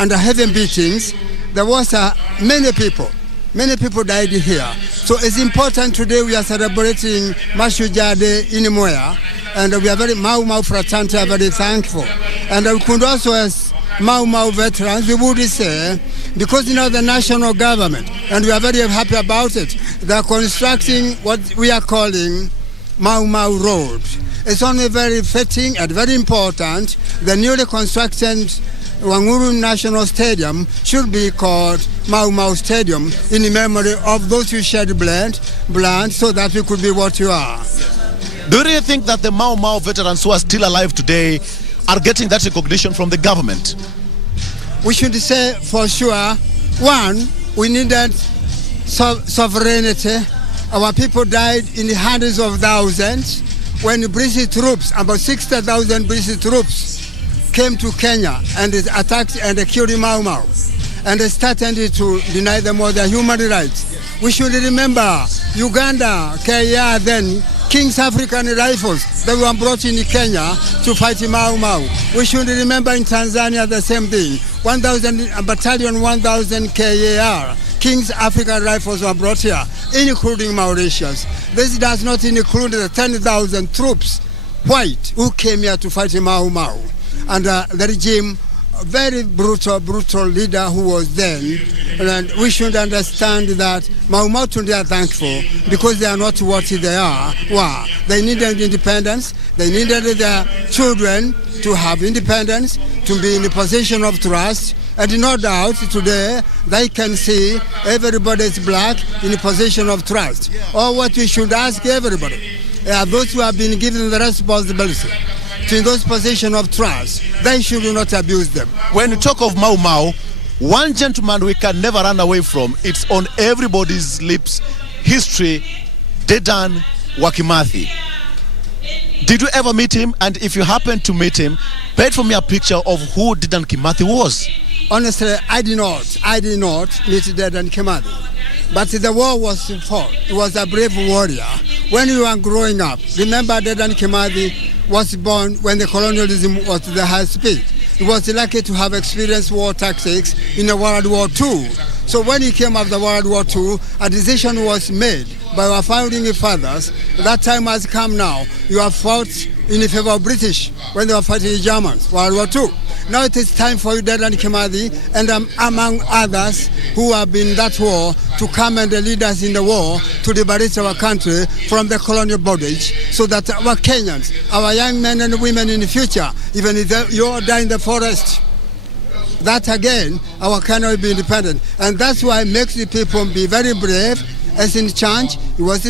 under heavy beatings. There was many people died here. So it's important today we are celebrating Mashujaa Day in Moya, and we are very Mau fraternity are very thankful. And we could also, as Mau veterans, we would say, because the national government, and we are very happy about it, they are constructing what we are calling Mau Road. It's only very fitting and very important. The newly constructed Wanguru National Stadium should be called Mau Stadium in memory of those who shed blood so that we could be what you are. Do you think that the Mau veterans who are still alive today are getting that recognition from the government? We should say for sure, one, we needed sovereignty. Our people died in the hundreds of thousands when the British troops, about 60,000 British troops, came to Kenya and attacked and killed Mau Mau, and they started to deny them all their human rights. We should remember Uganda, Kenya, then King's African Rifles, they were brought in Kenya to fight Mau Mau. We should remember in Tanzania the same thing. 1,000 battalion, 1,000 KAR, King's African Rifles were brought here, including Mauritius. This does not include the 10,000 troops, white, who came here to fight Mau Mau. And the regime, very brutal leader who was then, and we should understand that Mau today are thankful because they are not what they are. Wow. They needed independence. They needed their children to have independence, to be in a position of trust. And no doubt today they can see everybody is black in a position of trust. Or what we should ask everybody, those who have been given the responsibility in those positions of trust, they should not abuse them. When you talk of Mau Mau, one gentleman we can never run away from, it's on everybody's lips, history, Dedan Wakimathi. Did you ever meet him? And if you happen to meet him, paint for me a picture of who Dedan Kimathi was. Honestly, I did not meet Dedan Kimathi. But the war was fought. He was a brave warrior. When we were growing up, remember Dedan Kimathi was born when the colonialism was at the high speed. He was lucky to have experienced war tactics in World War II. So when he came after World War II, a decision was made by our founding fathers. That time has come now. You have fought in favor of British when they were fighting the Germans, World War II. Now it is time for you, Dedan Kimathi, and among others who have been in that war, to come and lead us in the war to liberate our country from the colonial bondage, so that our Kenyans, our young men and women in the future, even if you all die in the forest, that again, our Kenya will be independent. And that's why it makes the people be very brave. As in church, he was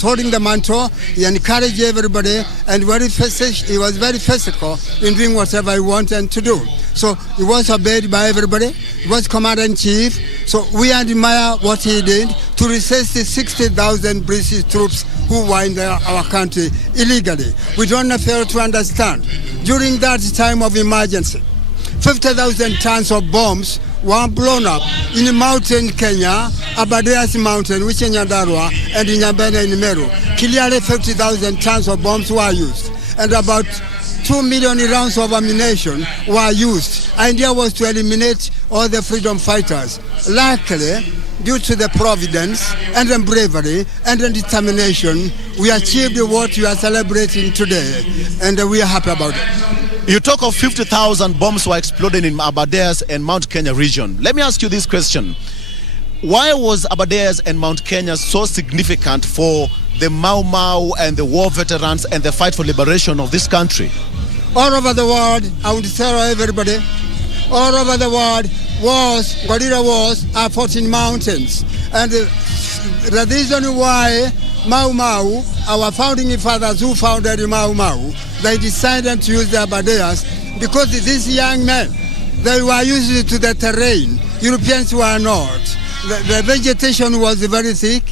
holding the mantle, he encouraged everybody, and he was very physical in doing whatever he wanted to do. So he was obeyed by everybody, he was commander-in-chief, so we admire what he did to resist the 60,000 British troops who were in our country illegally. We don't fail to understand. During that time of emergency, 50,000 tons of bombs were blown up in a mountain Kenya, Abadeas mountain, which is Nyandarua, and in Nyambene in Meru. Clearly 50,000 tons of bombs were used, and about 2 million rounds of ammunition were used. Idea was to eliminate all the freedom fighters. Luckily, due to the providence and the bravery and the determination, we achieved what we are celebrating today, and we are happy about it. You talk of 50,000 bombs were exploded in Abadeas and Mount Kenya region. Let me ask you this question. Why was Abadeas and Mount Kenya so significant for the Mau Mau and the war veterans and the fight for liberation of this country? All over the world, I would tell everybody, all over the world, guerrilla wars are fought in mountains. And the reason why Mau Mau, our founding fathers who founded Mau Mau, they decided to use the Abadeas because these young men, they were used to the terrain. Europeans were not. The vegetation was very thick.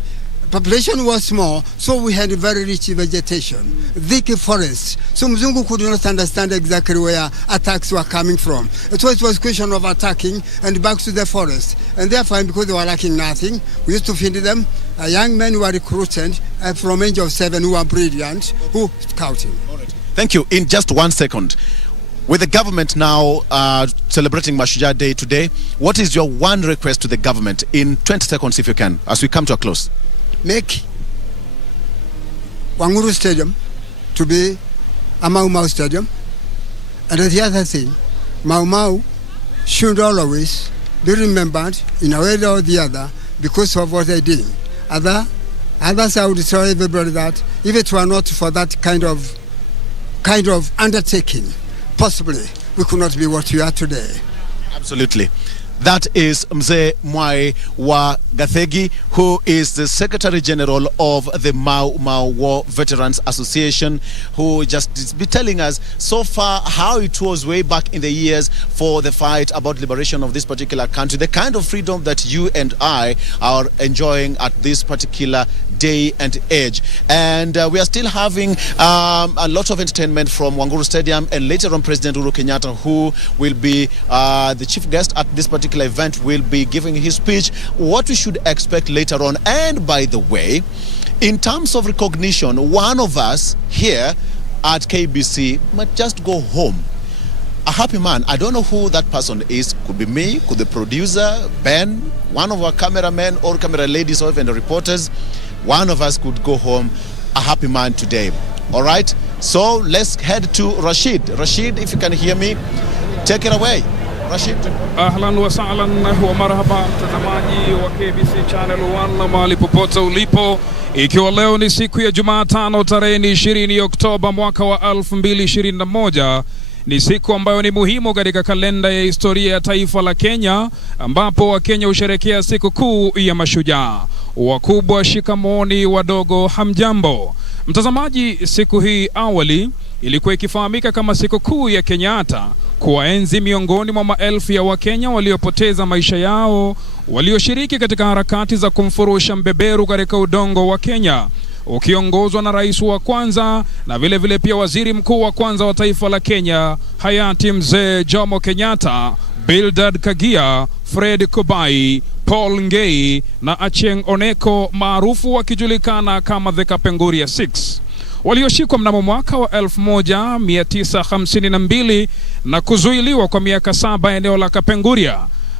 population was small, so we had very rich vegetation, thick forests. So Mzungu could not understand exactly where attacks were coming from. It was a question of attacking and back to the forest. And therefore, because they were lacking nothing, we used to feed them. Young men were recruited from age of 7 who were brilliant, who scouting. Thank you. In just 1 second, with the government now celebrating Mashujaa Day today, what is your one request to the government in 20 seconds, if you can, as we come to a close? Make Wanguru Stadium to be a Mau Mau Stadium. And the other thing, Mau Mau should always be remembered in a way or the other because of what they did. Others I would tell everybody that if it were not for that kind of undertaking, possibly we could not be what we are today. Absolutely. That is Mzee Mwai wa Gathegi, who is the Secretary General of the Mau Mau War Veterans Association, who just be telling us so far how it was way back in the years for the fight about liberation of this particular country, the kind of freedom that you and I are enjoying at this particular day and age. And we are still having a lot of entertainment from Wanguru Stadium, and later on President Uhuru Kenyatta, who will be the chief guest at this particular event, will be giving his speech, what we should expect later on. And by the way, in terms of recognition, one of us here at KBC might just go home a happy man. I don't know who that person is. Could be me, could be the producer, Ben, one of our cameramen or camera ladies, or even the reporters. One of us could go home a happy man today. All right, so let's head to Rashid. Rashid, if you can hear me, take it away. Rashid. Ahlan wa sahlan wa marhaba mtazamaji wa KBC Channel 1 na mahali popote ulipo, ikiwa leo ni siku ya Jumatano tarehe 20 Oktoba mwaka wa 2021. Ni siku ambayo ni muhimu katika kalenda ya historia ya taifa la Kenya, ambapo Wakenya husherehekea siku kuu ya Mashujaa. Wakubwa shikamoni, wadogo hamjambo. Mtazamaji, siku hii awali ilikuwa ikifahamika kama siku kuu ya Kenyatta, kuwaenzi miongoni mwa maelfu ya Wakenya waliopoteza maisha yao walioshiriki katika harakati za kumfurusha mbeberu katika udongo wa Kenya, ukiongozwa na rais wa kwanza na vile vile pia waziri mkuu wa kwanza wa taifa la Kenya, hayati Mzee Jomo Kenyatta, Bildad Kagia, Fred Kubai, Paul Ngei na Achieng Oneko, maarufu wakijulikana kama the Kapenguria 6, walioshikwa mnamo mwaka wa 1952 na kuzuiliwa kwa miaka 7 eneo la Kapenguria.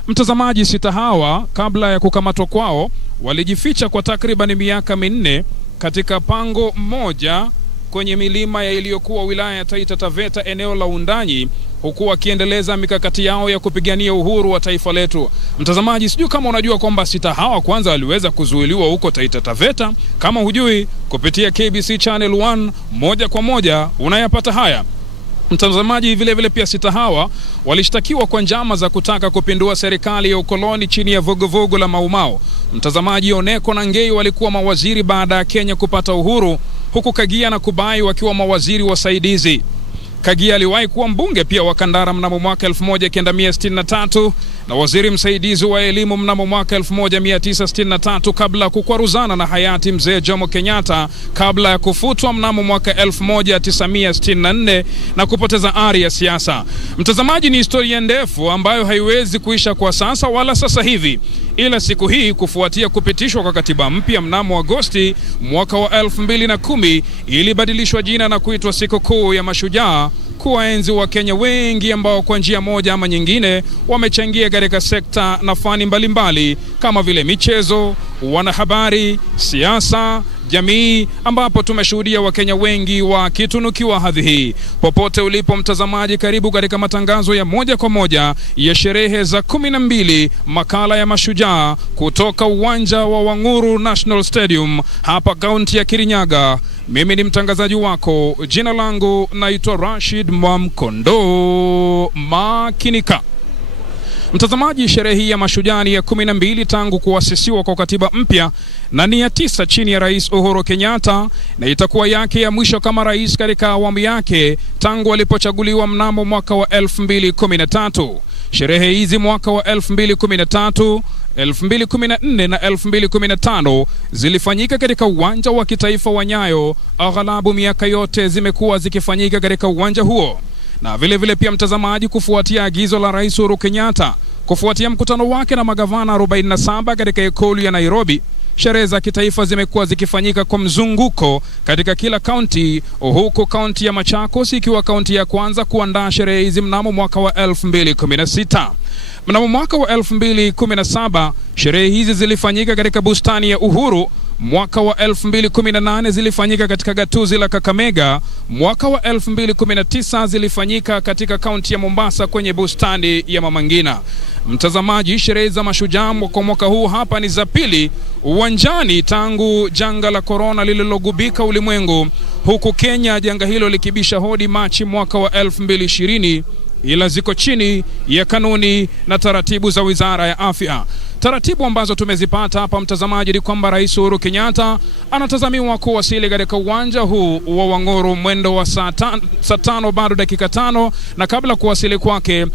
Mtazamaji, sita hawa kabla ya kukamatwa kwao walijificha kwa takriban miaka 4 katika pango moja kwenye milima ya iliyokuwa wilaya ya Taita Taveta eneo la Undanyi, huku wakiendeleza mikakati yao ya kupigania uhuru wa taifa letu. Mtazamaji, sijui kama unajua kwamba sita hawa kwanza waliweza kuzuiliwa huko Taita Taveta. Kama hujui, kupitia KBC Channel 1 moja kwa moja unayapata haya. Mtazamaji, vile vile pia sita hawa walishtakiwa kwa njama za kutaka kupindua serikali ya ukoloni chini ya vuguvugu la Mau Mau. Mtazamaji, Oneko na Ngei walikuwa mawaziri baada ya Kenya kupata uhuru, huku Kagia na Kubai wakiwa mawaziri wasaidizi. Kagia aliwahi kuwa mbunge pia wa Kandara mnamo mwaka 1963 na waziri msaidizi wa elimu mnamo mwaka 1963 kabla kukwaruzana na hayati Mzee Jomo Kenyatta kabla ya kufutwa mnamo mwaka 1964 na kupoteza ari ya siasa. Mtazamaji, ni historia ndefu ambayo haiwezi kuisha kwa sasa wala sasa hivi, ila siku hii kufuatia kupitishwa kwa katiba mpya mnamo Agosti mwaka wa 2010 ilibadilishwa jina na kuitwa siku kuu ya Mashujaa, kuwaenzi wa Kenya wengi ambao kwa njia moja ama nyingine wamechangia katika sekta na fani mbalimbali kama vile michezo, wanahabari, siasa, jamii, ambapo tumeshuhudia Wakenya wengi wakitunukiwa hadhi hii. Popote ulipo mtazamaji, karibu katika matangazo ya moja kwa moja ya sherehe za 12 makala ya Mashujaa kutoka uwanja wa Wanguru National Stadium hapa kaunti ya Kirinyaga. Mimi ni mtangazaji wako, jina langu naitwa Rashid Mwamkondo Makinika. Mtazamaji, sherehe hii ya Mashujaa ni ya 12 tangu kuasisiwa kwa katiba mpya na ni ya 9 chini ya Rais Uhuru Kenyatta, na itakuwa yake ya mwisho kama rais katika awamu yake tangu alipochaguliwa mnamo mwaka wa 2013. Sherehe hizi mwaka wa 2013 2014 na 2015 zilifanyika katika uwanja wa kitaifa wa Nyayo. Aghalabu miaka yote zimekuwa zikifanyika katika uwanja huo. Na vile vile pia mtazamaji, kufuatia agizo la Rais Uhuru Kenyatta, kufuatia mkutano wake na magavana 47 katika ikulu ya Nairobi, sherehe za kitaifa zimekuwa zikifanyika kwa mzunguko katika kila kaunti, huku kaunti ya Machakos ikiwa kaunti ya kwanza kuandaa sherehe hizi mnamo mwaka wa 2016. Mnamo mwaka wa 2017 sherehe hizi zilifanyika katika bustani ya Uhuru. Mwaka wa 2018 zilifanyika katika gatuzi la Kakamega. Mwaka wa 2019 zilifanyika katika kaunti ya Mombasa kwenye bustani ya Mama Ngina. Mtazamaji, sherehe za Mashujaa kwa mwaka huu hapa ni za pili uwanjani tangu janga la corona lililogubika ulimwengu, huku Kenya janga hilo likibisha hodi Machi mwaka wa 2020, ila ziko chini ya kanuni na taratibu za Wizara ya Afya. Taratibu ambazo tumezipata hapa mtazamaji ni kwamba Rais Uhuru Kenyatta anatazamiwa kuwasili katika uwanja huu wa Wanguru mwendo wa saa 5 bado dakika 5, na kabla kuwasili kwake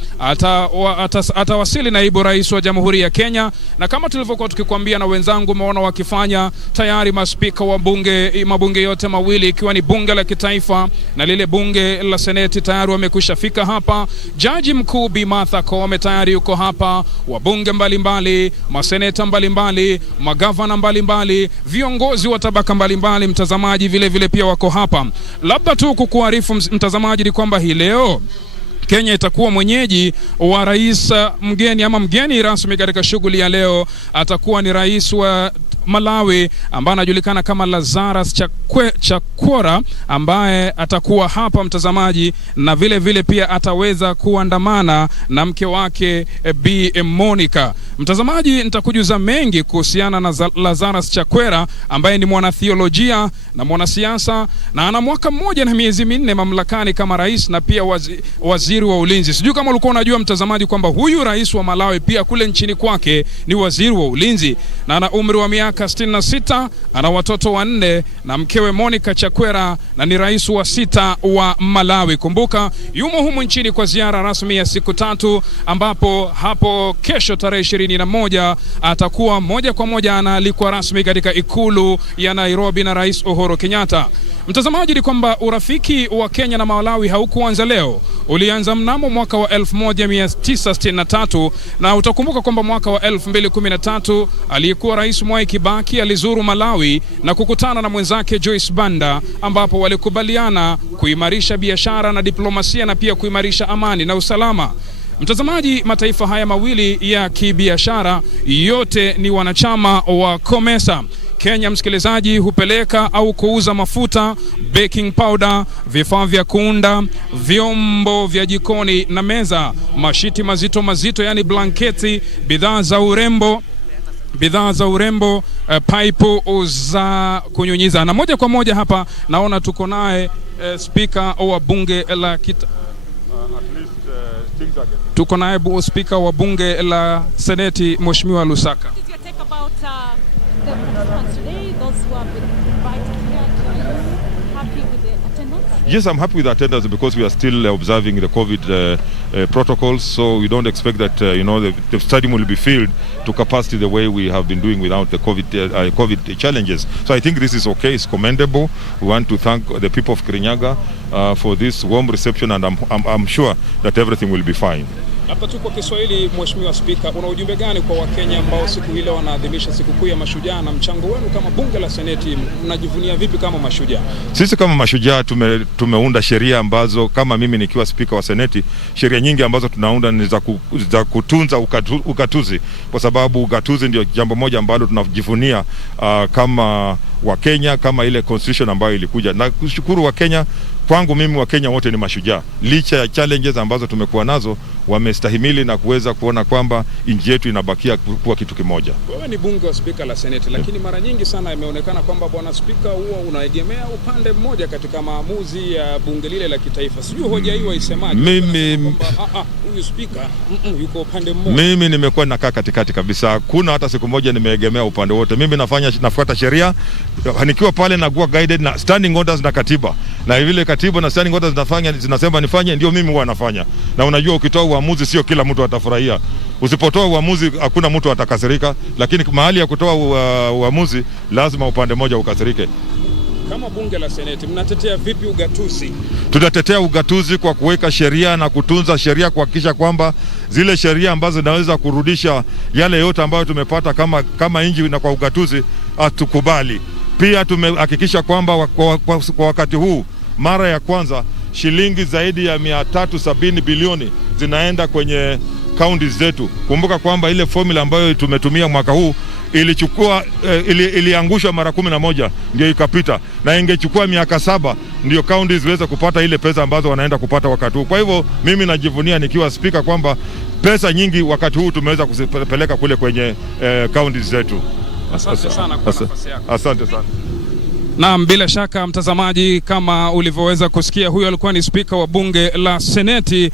atawasili naibu rais wa Jamhuri ya Kenya. Na kama tulivyokuwa tukikwambia na wenzangu umeona wakifanya tayari, maspika wa mabunge yote mawili, ikiwa ni bunge la kitaifa na lile bunge la seneti, tayari wamekwisha fika hapa. Jaji mkuu Bi Martha Koome tayari yuko hapa, wabunge mbalimbali, maseneta mbalimbali, magavana mbalimbali, viongozi wa tabaka mbalimbali mtazamaji vile vile pia wako hapa. Labda tu kukuarifu mtazamaji ni kwamba hii leo Kenya itakuwa mwenyeji wa rais mgeni ama mgeni rasmi katika shughuli ya leo. Atakuwa ni rais wa Malawi ambaye anajulikana kama Lazarus Chakwera, ambaye atakuwa hapa mtazamaji, na vile vile pia ataweza kuandamana na mke wake Bi Monica. Mtazamaji, nitakujuza mengi kuhusiana na Lazarus Chakwera ambaye ni mwanatheolojia na mwanasiasa, na ana mwaka mmoja na miezi 4 mamlakani kama rais na pia waziri wa ulinzi. Sijui kama ulikuwa unajua mtazamaji kwamba huyu rais wa Malawi pia kule nchini kwake ni waziri wa ulinzi, na ana umri wa miaka 66, ana watoto 4 na mkewe Monica Chakwera, na ni rais wa 6 wa Malawi. Kumbuka yumo humu nchini kwa ziara rasmi ya siku 3, ambapo hapo kesho tarehe 21 atakuwa moja kwa moja anaalikwa rasmi katika ikulu ya Nairobi na Rais Uhuru Kenyatta. Mtazamaji, ni kwamba urafiki wa Kenya na Malawi haukuanza leo, ulianza mnamo mwaka wa 1963, na utakumbuka kwamba mwaka wa 2013 aliyekuwa rais Mwai Kibaki alizuru Malawi na kukutana na mwenzake Joyce Banda, ambapo walikubaliana kuimarisha biashara na diplomasia na pia kuimarisha amani na usalama. Mtazamaji, mataifa haya mawili ya kibiashara yote ni wanachama wa COMESA. Kenya msikilizaji hupeleka au kuuza mafuta, baking powder, vifaa vya kuunda, vyombo vya jikoni na meza, mashiti mazito yani blanketi, bidhaa za urembo, pipe za kunyunyiza. Na moja kwa moja hapa naona tuko naye speaker wa bunge la tuko naye speaker wa bunge la seneti Mheshimiwa Lusaka. Yes, I'm happy with the attendance because we are still observing the COVID protocols, so we don't expect that the stadium will be filled to capacity the way we have been doing without the COVID challenges. So I think this is okay, it's commendable. We want to thank the people of Kirinyaga for this warm reception, and I'm sure that everything will be fine. Hapa tu kwa Kiswahili, Mheshimiwa Spika, una ujumbe gani kwa Wakenya ambao siku hii wanaadhimisha sikukuu ya Mashujaa, na mchango wenu kama bunge la seneti mnajivunia vipi kama Mashujaa? Sisi kama Mashujaa tumeunda sheria ambazo, kama mimi nikiwa spika wa seneti, sheria nyingi ambazo tunaunda ni za kutunza ugatuzi, kwa sababu ugatuzi ndio jambo moja ambalo tunajivunia kama Wakenya, kama ile constitution ambayo ilikuja. Na kushukuru Wakenya, kwangu mimi Wakenya wote ni mashujaa. Licha ya challenges ambazo tumekuwa nazo, wamestahimili na kuweza kuona kwamba nchi yetu inabakia kuwa kitu kimoja. Wewe ni bunge wa spika la seneti, lakini mara nyingi sana imeonekana kwamba bwana spika huwa unaegemea upande mmoja katika maamuzi ya bunge lile la kitaifa. Sijui hoja hiyo isemaje? Mimi huyu spika yuko upande mmoja. Mimi nimekuwa nakaa katikati kabisa. Hakuna hata siku moja nimeegemea upande wote. Mimi nafuata sheria, nikiwa pale na kuwa guided na standing orders na katiba. Na vile katiba na standing orders zinasema nifanye, ndio mimi huwa nafanya. Na unajua ukitoa uamuzi sio kila mtu atafurahia. Usipotoa uamuzi hakuna mtu atakasirika, lakini mahali ya kutoa uamuzi lazima upande moja ukasirike. Kama bunge la Seneti, mnatetea vipi ugatuzi? Tunatetea ugatuzi kwa kuweka sheria na kutunza sheria, kuhakikisha kwamba zile sheria ambazo zinaweza kurudisha yale yote ambayo tumepata kama nchi na kwa ugatuzi atukubali. Pia tumehakikisha kwamba kwa wakati huu mara ya kwanza shilingi zaidi ya 370 bilioni zinaenda kwenye counties zetu. Kumbuka kwamba ile formula ambayo tumetumia mwaka huu ilichukua iliangushwa mara 11 ndio ikapita, na ingechukua miaka 7 ndio counties ziweze kupata ile pesa ambazo wanaenda kupata wakati huu. Kwa hivyo mimi najivunia nikiwa speaker kwamba pesa nyingi wakati huu tumeweza kuzipeleka kule kwenye counties zetu. Asante sana kwa nafasi yako. Asante sana. Naam, bila shaka mtazamaji, kama ulivyoweza kusikia, huyo alikuwa ni spika wa bunge la Seneti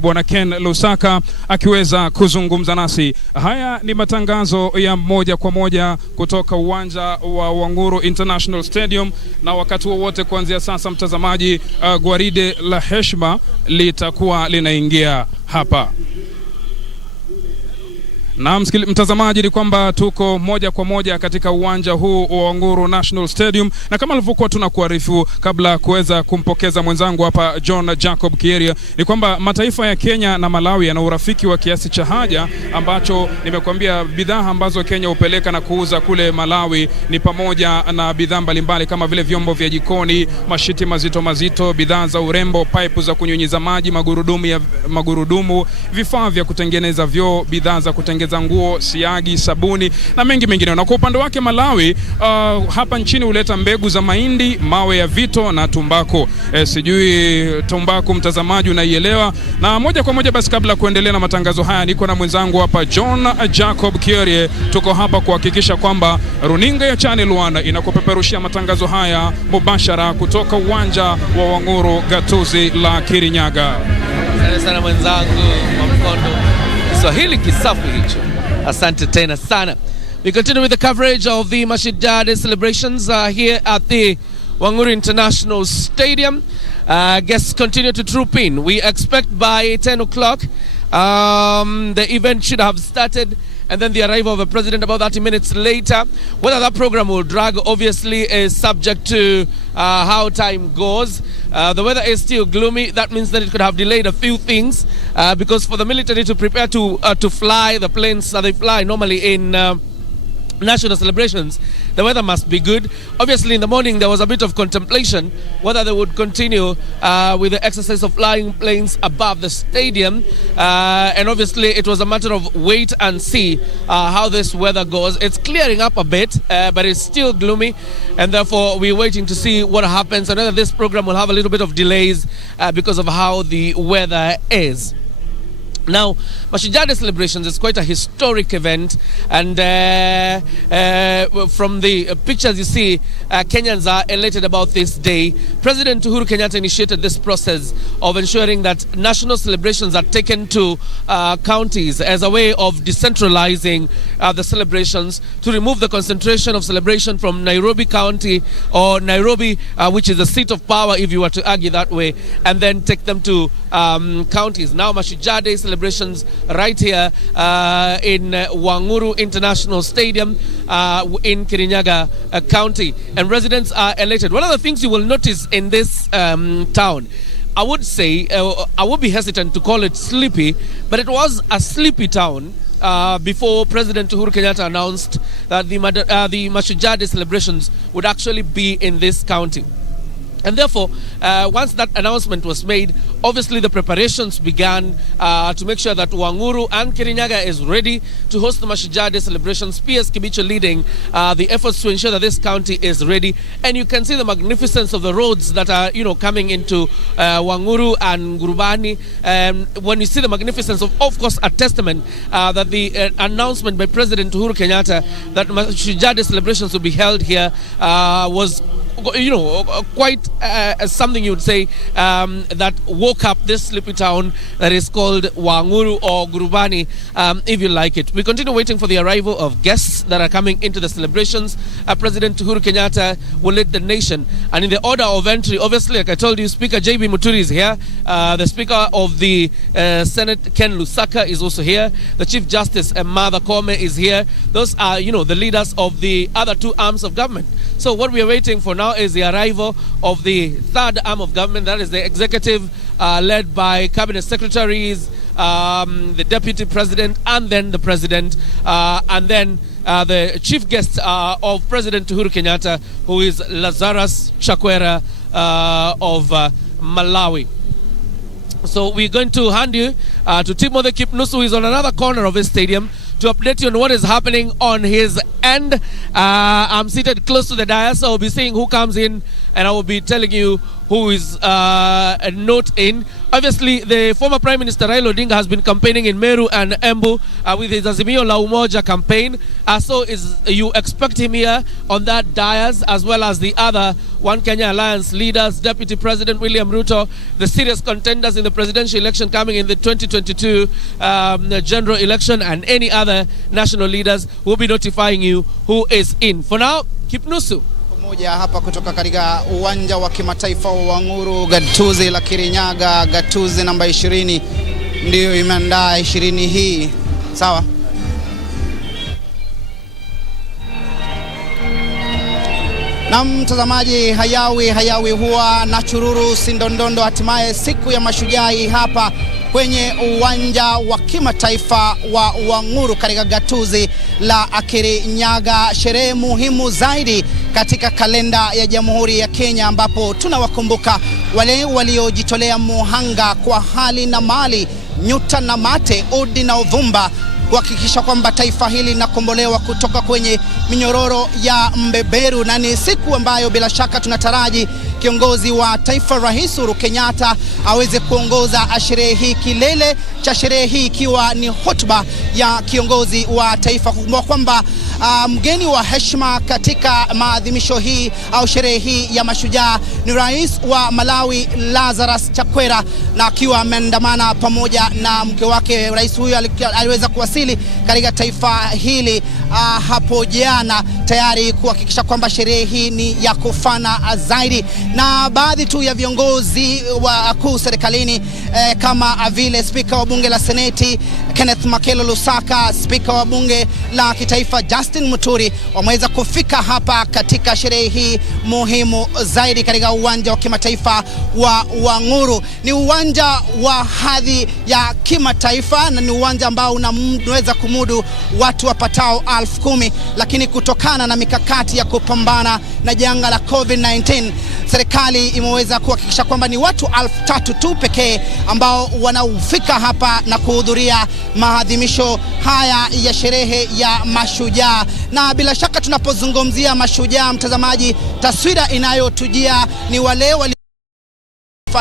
Bwana Ken Lusaka akiweza kuzungumza nasi. Haya ni matangazo ya moja kwa moja kutoka uwanja wa Wanguru International Stadium, na wakati wowote kuanzia sasa mtazamaji, gwaride la heshima litakuwa linaingia hapa. Na mtazamaji, ni kwamba tuko moja kwa moja katika uwanja huu wa Wanguru National Stadium, na kama alivyokuwa tunakuarifu kabla kuweza kumpokeza mwenzangu hapa John Jacob Kieria, ni kwamba mataifa ya Kenya na Malawi yana urafiki wa kiasi cha haja ambacho nimekuambia bidhaa ambazo Kenya hupeleka na kuuza kule Malawi ni pamoja na bidhaa mbalimbali kama vile vyombo vya jikoni, mashiti mazito, bidhaa za urembo, pipe za kunyunyiza maji, magurudumu, vifaa vya kutengeneza vyoo, bidhaa za kutengeneza nguo, siagi, sabuni na mengi mengine. Na kwa upande wake Malawi, hapa nchini huleta mbegu za mahindi, mawe ya vito na tumbako. Sijui tumbako mtazamaji unaielewa. Na moja kwa moja basi, kabla kuendelea na matangazo haya, niko na mwenzangu hapa John Jacob Kierie. Tuko hapa kuhakikisha kwamba runinga ya Channel 1 inakupeperushia matangazo haya mubashara kutoka uwanja wa Wanguru gatuzi la Kirinyaga. Asante sana mwenzangu Mamkondo. Kiswahili kisafu hicho. Asante tena sana. We continue with the coverage of the Mashujaa Day celebrations here at the Wanguru International Stadium. Guests continue to troop in. We expect by 10 o'clock the event should have started, and then the arrival of the president about 30 minutes later. Whether that program will drag obviously is subject to how time goes. The weather is still gloomy. That means that it could have delayed a few things because for the military to prepare to fly the planes that they fly normally in national celebrations, the weather must be good. Obviously in the morning there was a bit of contemplation whether they would continue with the exercise of flying planes above the stadium, and obviously it was a matter of wait and see how this weather goes. It's clearing up a bit, but it's still gloomy, and therefore we're waiting to see what happens and whether this program will have a little bit of delays because of how the weather is. Now, Mashujaa Day celebrations is quite a historic event, and from the pictures you see, Kenyans are elated about this day. President Uhuru Kenyatta initiated this process of ensuring that national celebrations are taken to counties as a way of decentralizing the celebrations, to remove the concentration of celebration from Nairobi County or Nairobi, which is the seat of power if you were to argue that way, and then take them to counties. Now Mashujaa Day celebrations right here in Wanguru International Stadium in Kirinyaga County, and residents are elated. One of the things you will notice in this town, I would say, I would be hesitant to call it sleepy, but it was a sleepy town before President Uhuru Kenyatta announced that the Mashujaa Day celebrations would actually be in this county. And therefore, once that announcement was made, obviously the preparations began to make sure that Wanguru and Kirinyaga is ready to host the Mashujaa Day celebrations. PS Kibicho leading the efforts to ensure that this county is ready. And you can see the magnificence of the roads that are, coming into Wanguru and Ngurubani. When you see the magnificence of course, a testament that the announcement by President Uhuru Kenyatta that Mashujaa Day celebrations will be held here was quite something you would say that woke up this sleepy town that is called Wanguru or Gurubani, if you like it. We continue waiting for the arrival of guests that are coming into the celebrations. President Uhuru Kenyatta will lead the nation. And in the order of entry, obviously, like I told you, Speaker J.B. Muturi is here. The Speaker of the Senate, Ken Lusaka, is also here. The Chief Justice, Martha Koome, is here. Those are, the leaders of the other two arms of government. So what we are waiting for now is the arrival of the third arm of government, that is the executive, led by cabinet secretaries, the deputy president, and then the president, and then the chief guest of President Uhuru Kenyatta, who is Lazarus Chakwera of Malawi. So we're going to hand you to Timothy Kipnusu, who is on another corner of his stadium, to update you on what is happening on his end. I'm seated close to the dais, so I'll be seeing who comes in, and I will be telling you who is not in. Obviously, the former Prime Minister Raila Odinga has been campaigning in Meru and Embu with his Azimio La Umoja campaign. So you expect him here on that dais, as well as the other One Kenya Alliance leaders, Deputy President William Ruto, the serious contenders in the presidential election coming in the 2022 general election, and any other national leaders will be notifying you who is in. For now, Kipnusu. Moja hapa kutoka katika uwanja wa kimataifa wa Wanguru, gatuzi la Kirinyaga, gatuzi namba 20 ndio imeandaa 20 hii. Sawa. Na mtazamaji, hayawi huwa na chururu sindondondo. Hatimaye siku ya Mashujaa hapa kwenye uwanja wa kimataifa wa Wanguru katika gatuzi la Kirinyaga, sherehe muhimu zaidi katika kalenda ya Jamhuri ya Kenya, ambapo tunawakumbuka wale waliojitolea muhanga kwa hali na mali, nyuta na mate, udi na uvumba, kuhakikisha kwamba taifa hili linakombolewa kutoka kwenye minyororo ya mbeberu. Na ni siku ambayo bila shaka tunataraji kiongozi wa taifa Rais Uhuru Kenyatta aweze kuongoza sherehe hii, kilele cha sherehe hii ikiwa ni hotuba ya kiongozi wa taifa. Kukumbuka kwamba mgeni wa heshima katika maadhimisho hii au sherehe hii ya Mashujaa ni Rais wa Malawi Lazarus Chakwera, na akiwa ameandamana pamoja na mke wake. Rais huyu aliweza kuwasili katika taifa hili hapo jana, tayari kuhakikisha kwamba sherehe hii ni ya kufana zaidi. Na baadhi tu ya viongozi wakuu serikalini kama vile Spika wa bunge la Seneti Kenneth Makelo Lusaka, Spika wa bunge la kitaifa Justin Muturi wameweza kufika hapa katika sherehe hii muhimu zaidi katika uwanja wa kimataifa wa Wanguru. Ni uwanja wa hadhi ya kimataifa na ni uwanja ambao unaweza kumudu watu wapatao 10,000, lakini kutokana na mikakati ya kupambana na janga la COVID-19, serikali imeweza kuhakikisha kwamba ni watu 3,000 tu pekee ambao wanaufika hapa na kuhudhuria maadhimisho haya ya sherehe ya Mashujaa. Na bila shaka tunapozungumzia Mashujaa, mtazamaji, taswira inayotujia ni wale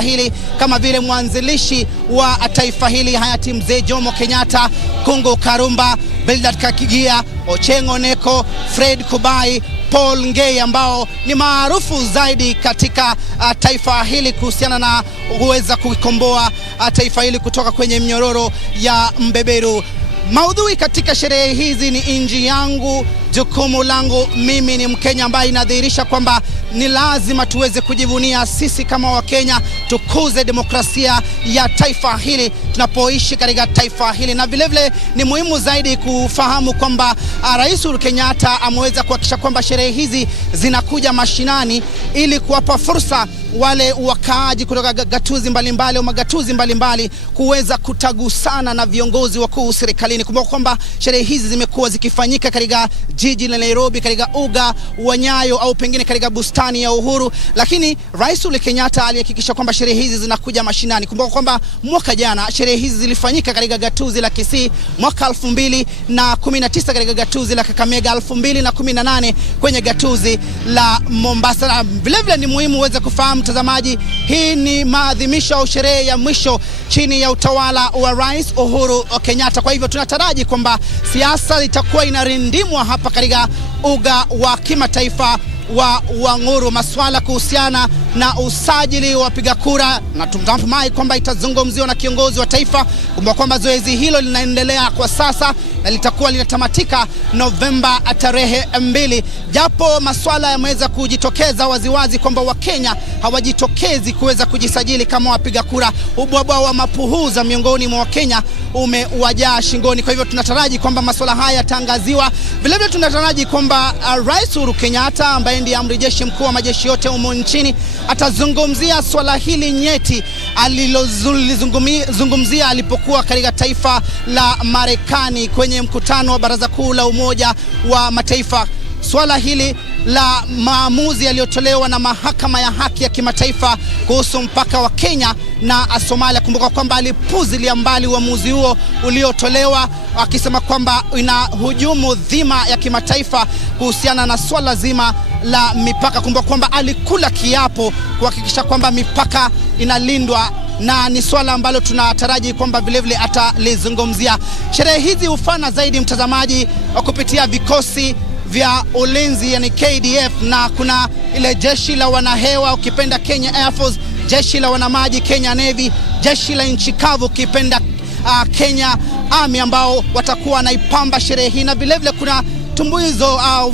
hili kama vile mwanzilishi wa taifa hili hayati Mzee Jomo Kenyatta, Kungu Karumba, Bildad Kakigia, Ochieng Oneko, Fred Kubai, Paul Ngei, ambao ni maarufu zaidi katika taifa hili kuhusiana na kuweza kukomboa taifa hili kutoka kwenye mnyororo ya mbeberu. Maudhui katika sherehe hizi ni inji yangu, jukumu langu. Mimi ni Mkenya, ambaye inadhihirisha kwamba ni lazima tuweze kujivunia sisi kama Wakenya, tukuze demokrasia ya taifa hili tunapoishi katika taifa hili. Na vile vile ni muhimu zaidi kufahamu kwamba Rais Uhuru Kenyatta ameweza kuhakikisha kwamba sherehe hizi zinakuja mashinani ili kuwapa fursa wale wakaaji kutoka gatuzi mbalimbali au magatuzi mbalimbali kuweza kutagusana na viongozi wakuu serikalini. Kumbuka kwamba sherehe hizi zimekuwa zikifanyika katika jiji la Nairobi, katika uga wa Nyayo au pengine katika bustani ya Uhuru, lakini Rais Uhuru Kenyatta alihakikisha kwamba sherehe hizi zinakuja mashinani. Kumbuka kwamba mwaka jana sherehe hizi zilifanyika katika gatuzi la Kisii, mwaka 2019 katika gatuzi la Kakamega, 2018 kwenye gatuzi la Mombasa. Vile vile ni muhimu uweze kufahamu mtazamaji, hii ni maadhimisho au sherehe ya mwisho chini ya utawala wa Rais Uhuru Kenyatta. Kwa hivyo tunataraji kwamba siasa itakuwa inarindimwa hapa katika uga wa kimataifa wa Wanguru, masuala kuhusiana na usajili wa wapiga kura, na tunatumai kwamba itazungumziwa na kiongozi wa taifa. Kumbuka kwamba zoezi hilo linaendelea kwa sasa na litakuwa linatamatika Novemba tarehe 2. Japo masuala yameweza kujitokeza waziwazi kwamba Wakenya hawajitokezi kuweza kujisajili kama wapiga kura, ubwabwa wa mapuhuza miongoni mwa Wakenya umewajaa shingoni. Kwa hivyo tunataraji kwamba masuala haya yatangaziwa. Vile vile tunataraji kwamba Rais Uhuru Kenyatta ambaye ndiye amri jeshi mkuu wa majeshi yote humu nchini atazungumzia swala hili nyeti alilozungumzia alipokuwa katika taifa la Marekani kwenye mkutano wa Baraza Kuu la Umoja wa Mataifa. Swala hili la maamuzi yaliyotolewa na mahakama ya haki ya kimataifa kuhusu mpaka wa Kenya na Somalia. Kumbuka kwamba alipuzilia mbali uamuzi huo uliotolewa, akisema kwamba inahujumu dhima ya kimataifa kuhusiana na swala zima la mipaka. Kumbuka kwamba alikula kiapo kuhakikisha kwamba mipaka inalindwa, na ni swala ambalo tunataraji kwamba vile vile atalizungumzia. Sherehe hizi hufana zaidi, mtazamaji, kupitia vikosi vya ulinzi, yani KDF, na kuna ile jeshi la wanahewa ukipenda Kenya Air Force, jeshi la wanamaji Kenya Navy, jeshi la nchi kavu ukipenda Kenya Army, ambao watakuwa naipamba sherehe hii, na vile vile kuna tumbuizo au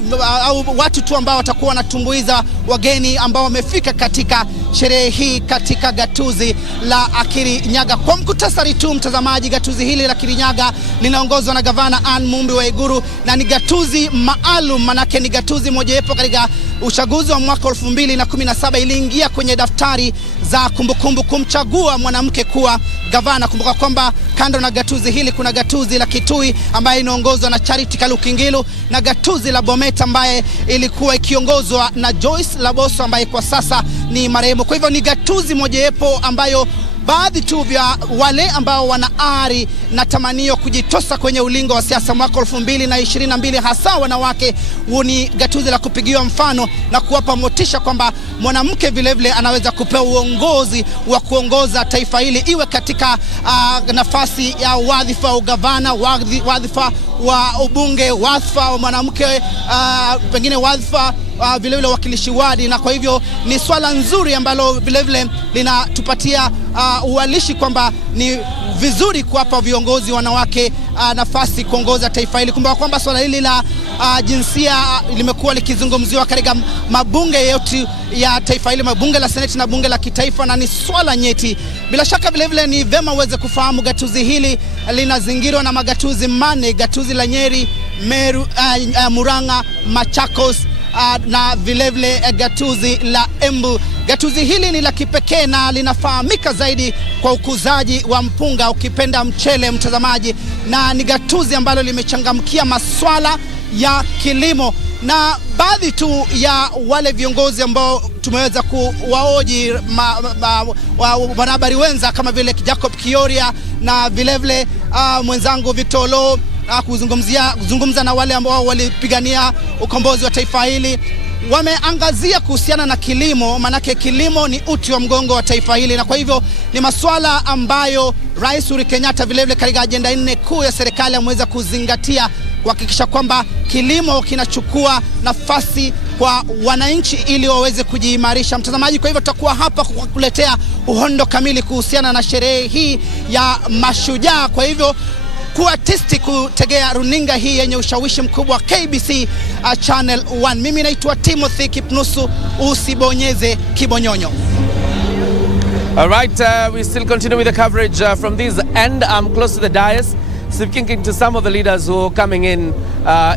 watu tu ambao watakuwa wanatumbuiza wageni ambao wamefika katika sherehe hii katika gatuzi la Kirinyaga. Kwa mkutasari tu, mtazamaji, gatuzi hili la Kirinyaga linaongozwa na gavana Ann Mumbi wa Iguru, na ni gatuzi maalum, manake ni gatuzi mojawapo katika uchaguzi wa mwaka 2017 iliingia kwenye daftari za kumbukumbu kumchagua mwanamke kuwa gavana. Kumbuka kwamba kando na gatuzi hili kuna gatuzi la Kitui ambaye inaongozwa na Charity Kalukingilu, na gatuzi la Bomet ambaye ilikuwa ikiongozwa na Joyce Laboso ambaye kwa sasa ni marehemu. Kwa hivyo ni gatuzi mojawapo ambayo baadhi tu vya wale ambao wana ari na tamanio kujitosa kwenye ulingo wa siasa mwaka 2022, hasa wanawake, ni gatuzi la kupigiwa mfano na kuwapa motisha kwamba mwanamke vile vile anaweza kupewa uongozi wa kuongoza taifa hili, iwe katika nafasi ya wadhifa wa ugavana, wadhifa wa ubunge, wadhifa wa mwanamke, pengine wadhifa vile vile wakilishi wadi. Na kwa hivyo ni swala nzuri ambalo vile vile linatupatia uwalishi kwamba ni vizuri kuwapa viongozi wanawake nafasi kuongoza taifa hili. Kumbuka kwamba swala hili la jinsia limekuwa likizungumziwa katika mabunge yote ya taifa hili, mabunge la Seneti na bunge la kitaifa, na ni swala nyeti. Bila shaka vile vile ni vema uweze kufahamu gatuzi hili linazingirwa na magatuzi mane: gatuzi la Nyeri, Meru, Murang'a, Machakos, na vile vile gatuzi la Embu. Gatuzi hili ni la kipekee na linafahamika zaidi kwa ukuzaji wa mpunga, ukipenda mchele, mtazamaji, na ni gatuzi ambalo limechangamkia maswala ya kilimo. Na baadhi tu ya wale viongozi ambao tumeweza kuwaoji wanahabari wenza kama vile Jacob Kioria na vile vile mwenzangu Victor Lo kuzungumza na wale ambao walipigania ukombozi wa taifa hili, wameangazia kuhusiana na kilimo, manake kilimo ni uti wa mgongo wa taifa hili, na kwa hivyo ni masuala ambayo Rais Uhuru Kenyatta vile vile katika ajenda 4 kuu ya serikali ameweza kuzingatia kuhakikisha kwamba kilimo kinachukua nafasi kwa wananchi ili waweze kujiimarisha, mtazamaji. Kwa hivyo tutakuwa hapa kukuletea uhondo kamili kuhusiana na sherehe hii ya Mashujaa. Kwa hivyo kuwa tisti kutegea runinga hii yenye ushawishi mkubwa KBC Channel 1. Mimi naitwa Timothy Kipnusu, usibonyeze kibonyonyo. All right, we still continue with the coverage from this end. I'm close to the dais, speaking to some of the leaders who are coming in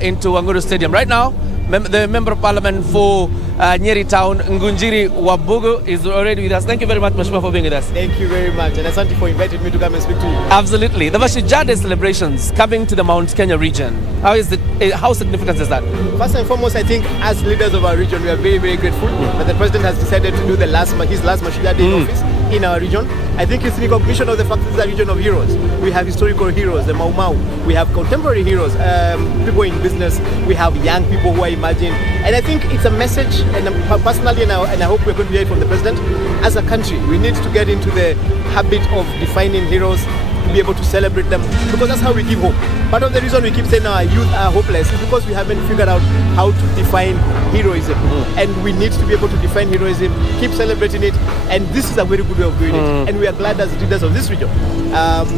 into Wanguru Stadium right now. The Member of Parliament for Nyeri Town, Ngunjiri Wabugu, is already with us. Thank you very much, Mashujaa, for being with us. Thank you very much, and Asante for inviting me to come and speak to you. Absolutely. The Mashujaa Day celebrations coming to the Mount Kenya region. How significant is that? First and foremost, I think as leaders of our region, we are very, very grateful that the President has decided to do his last Mashujaa Day in office in our region. I think it's in recognition of the fact that it's a region of heroes. We have historical heroes, the Mau Mau. We have contemporary heroes, people in business. We have young people who are emerging. And I think it's a message, and personally, and I hope we're going to hear it from the President, as a country, we need to get into the habit of defining heroes be able to celebrate them, because that's how we give hope. Part of the reason we keep saying our youth are hopeless is because we haven't figured out how to define heroism. And we need to be able to define heroism, keep celebrating it, and this is a very good way of doing it. And we are glad as leaders of this region,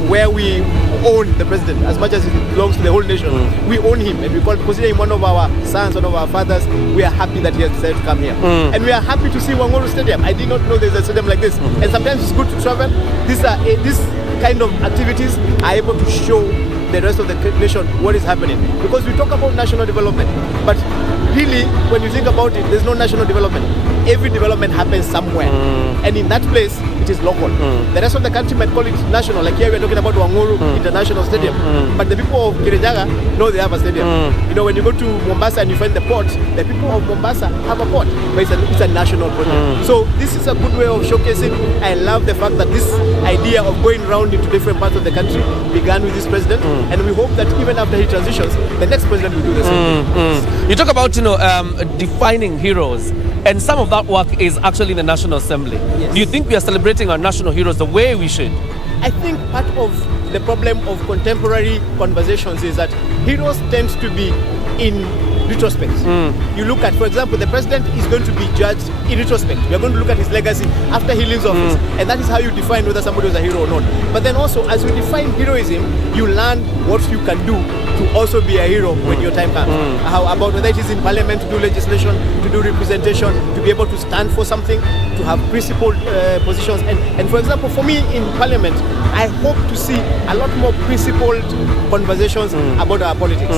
where we own the president as much as it belongs to the whole nation. We own him, and we consider him one of our sons, one of our fathers. We are happy that he has decided to come here. And we are happy to see Wanguru Stadium. I did not know there's a stadium like this. And sometimes it's good to travel. This kind of activities are able to show the rest of the nation what is happening, because we talk about national development, but really when you think about it, there's no national development. Every development happens somewhere, and in that place it is local. The rest of the country might call it national, like here we're talking about Wanguru International Stadium, but the people of Kirinyaga know they have a stadium. You know, when you go to Mombasa and you find the port, the people of Mombasa have a port, but it's a national project. So this is a good way of showcasing. I love the fact that this idea of going around into different parts of the country began with this president, and we hope that even after he transitions, the next president will do the same. You talk about defining heroes, and some of that work is actually in the National Assembly. Yes. Do you think we are celebrating our national heroes the way we should? I think part of the problem of contemporary conversations is that heroes tend to be in retrospect. You look at, for example, the president is going to be judged in retrospect. We are going to look at his legacy after he leaves office, and that is how you define whether somebody was a hero or not. But then also, as you define heroism, you learn what you can do to also be a hero when your time comes. How about whether it is in parliament to do legislation, to do representation, to be able to stand for something, to have principled positions. And for example, for me in parliament, I hope to see a lot more principled conversations about our politics.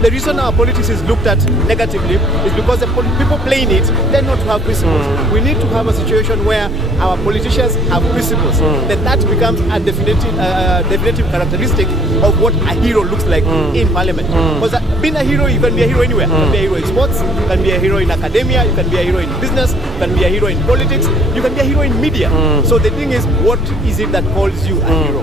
The reason our politics is looked at negatively is because the people playing it tend not to have principles. We need to have a situation where our politicians have principles. That becomes a definitive characteristic of what a hero looks like in parliament. Because being a hero, you can be a hero anywhere. You can be a hero in sports, you can be a hero in academia, you can be a hero in business, you can be a hero in politics, you can be a hero in media. So the thing is, what is it that calls you a hero?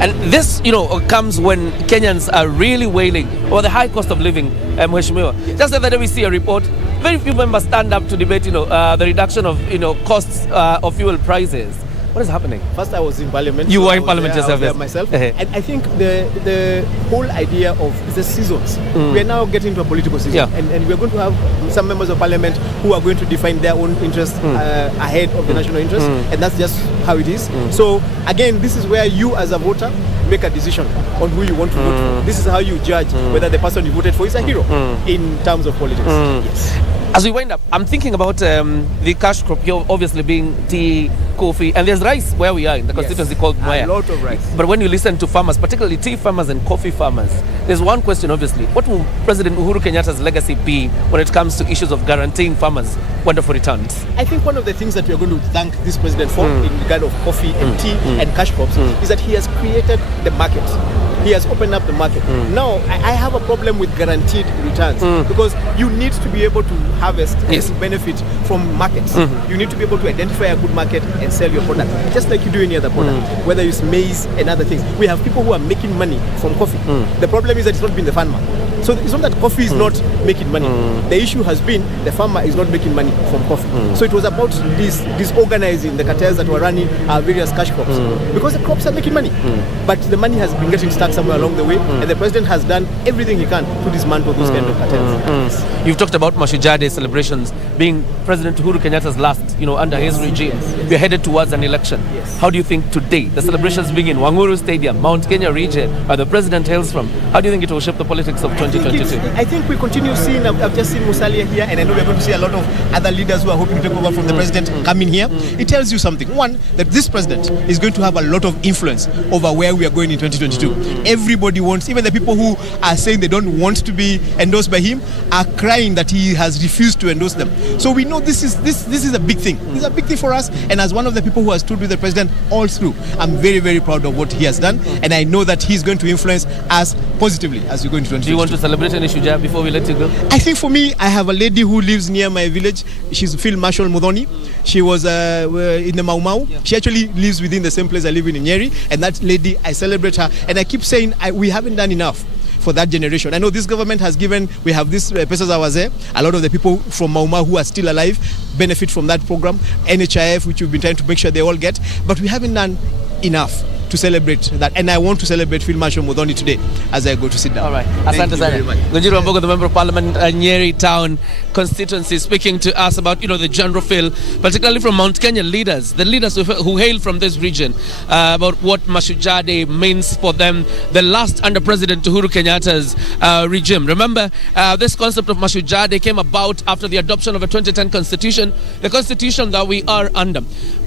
And this, comes when Kenyans are really wailing over the high cost of living, Mashujaa. Just the other day we see a report, very few members stand up to debate, the reduction of, costs of fuel prices. What is happening? First, I was in parliament. You were in parliament yourself, yes. Myself. And I think the whole idea of the seasons, we are now getting into a political season. And we're going to have some members of parliament who are going to define their own interests ahead of the national interest. And that's just how it is. So, again, this is where you as a voter make a decision on who you want to vote for. This is how you judge whether the person you voted for is a hero in terms of politics. Yes. As we wind up, I'm thinking about the cash crop here obviously being tea, coffee, and there's rice where we are in the constituency called Mwea. A lot of rice. But when you listen to farmers, particularly tea farmers and coffee farmers, there's one question obviously. What will President Uhuru Kenyatta's legacy be when it comes to issues of guaranteeing farmers wonderful returns? I think one of the things that we are going to thank this president for in regard of coffee and tea and cash crops is that he has created the market. He has opened up the market. Now, I have a problem with guaranteed returns because you need to be able to harvest and to benefit from markets. You need to be able to identify a good market and sell your product, just like you do any other product, whether it's maize and other things. We have people who are making money from coffee. The problem is that it's not been the farmer. So it's not that coffee is not making money. The issue has been the farmer is not making money from coffee. So it was about disorganizing the cartels that were running our various cash crops because the crops are making money. But the money has been getting stuck somewhere along the way, and the president has done everything he can to dismantle those kind of cartels. You've talked about Mashujaa Day celebrations being President Uhuru Kenyatta's last, under his regime. We're headed towards an election. How do you think today, the celebrations being in Wanguru Stadium, Mount Kenya region, where the president hails from, how do you think it will shape the politics of 2022? I think we continue seeing, I've just seen Musalia here, and I know we're going to see a lot of other leaders who are hoping to take over from the president coming here. It tells you something. One, that this president is going to have a lot of influence over where we are going in 2022. Everybody wants, even the people who are saying they don't want to be endorsed by him, are crying that he has refused to endorse them. So we know this is a big thing. This is a big thing for us, and as one of the people who has stood with the president all through, I'm very, very proud of what he has done, and I know that he's going to influence us positively as we go into 2022. Do you want to celebrate any Mashujaa before we let you go? I think for me, I have a lady who lives near my village. She's Phil Marshall Mudhoni. She was in the Mau Mau. She actually lives within the same place I live in Nyeri, and that lady, I celebrate her, and I keep saying we haven't done enough for that generation. I know this government has given, we have this Pesa za Wazee. A lot of the people from Mau Mau who are still alive benefit from that program. NHIF, which we've been trying to make sure they all get, but we haven't done enough. to celebrate that. And I want to celebrate Field Marshal Muthoni today as I go to sit down. All right. Thank you very much. Ngunjiri Wambogo, the Member of Parliament, Nyeri Town constituency, speaking to us about, the general feel, particularly from Mount Kenya leaders, the leaders who hail from this region, about what Mashujaa Day means for them, the last under President Uhuru Kenyatta's regime. Remember, this concept of Mashujaa Day came about after the adoption of a 2010 constitution, the constitution that we are under.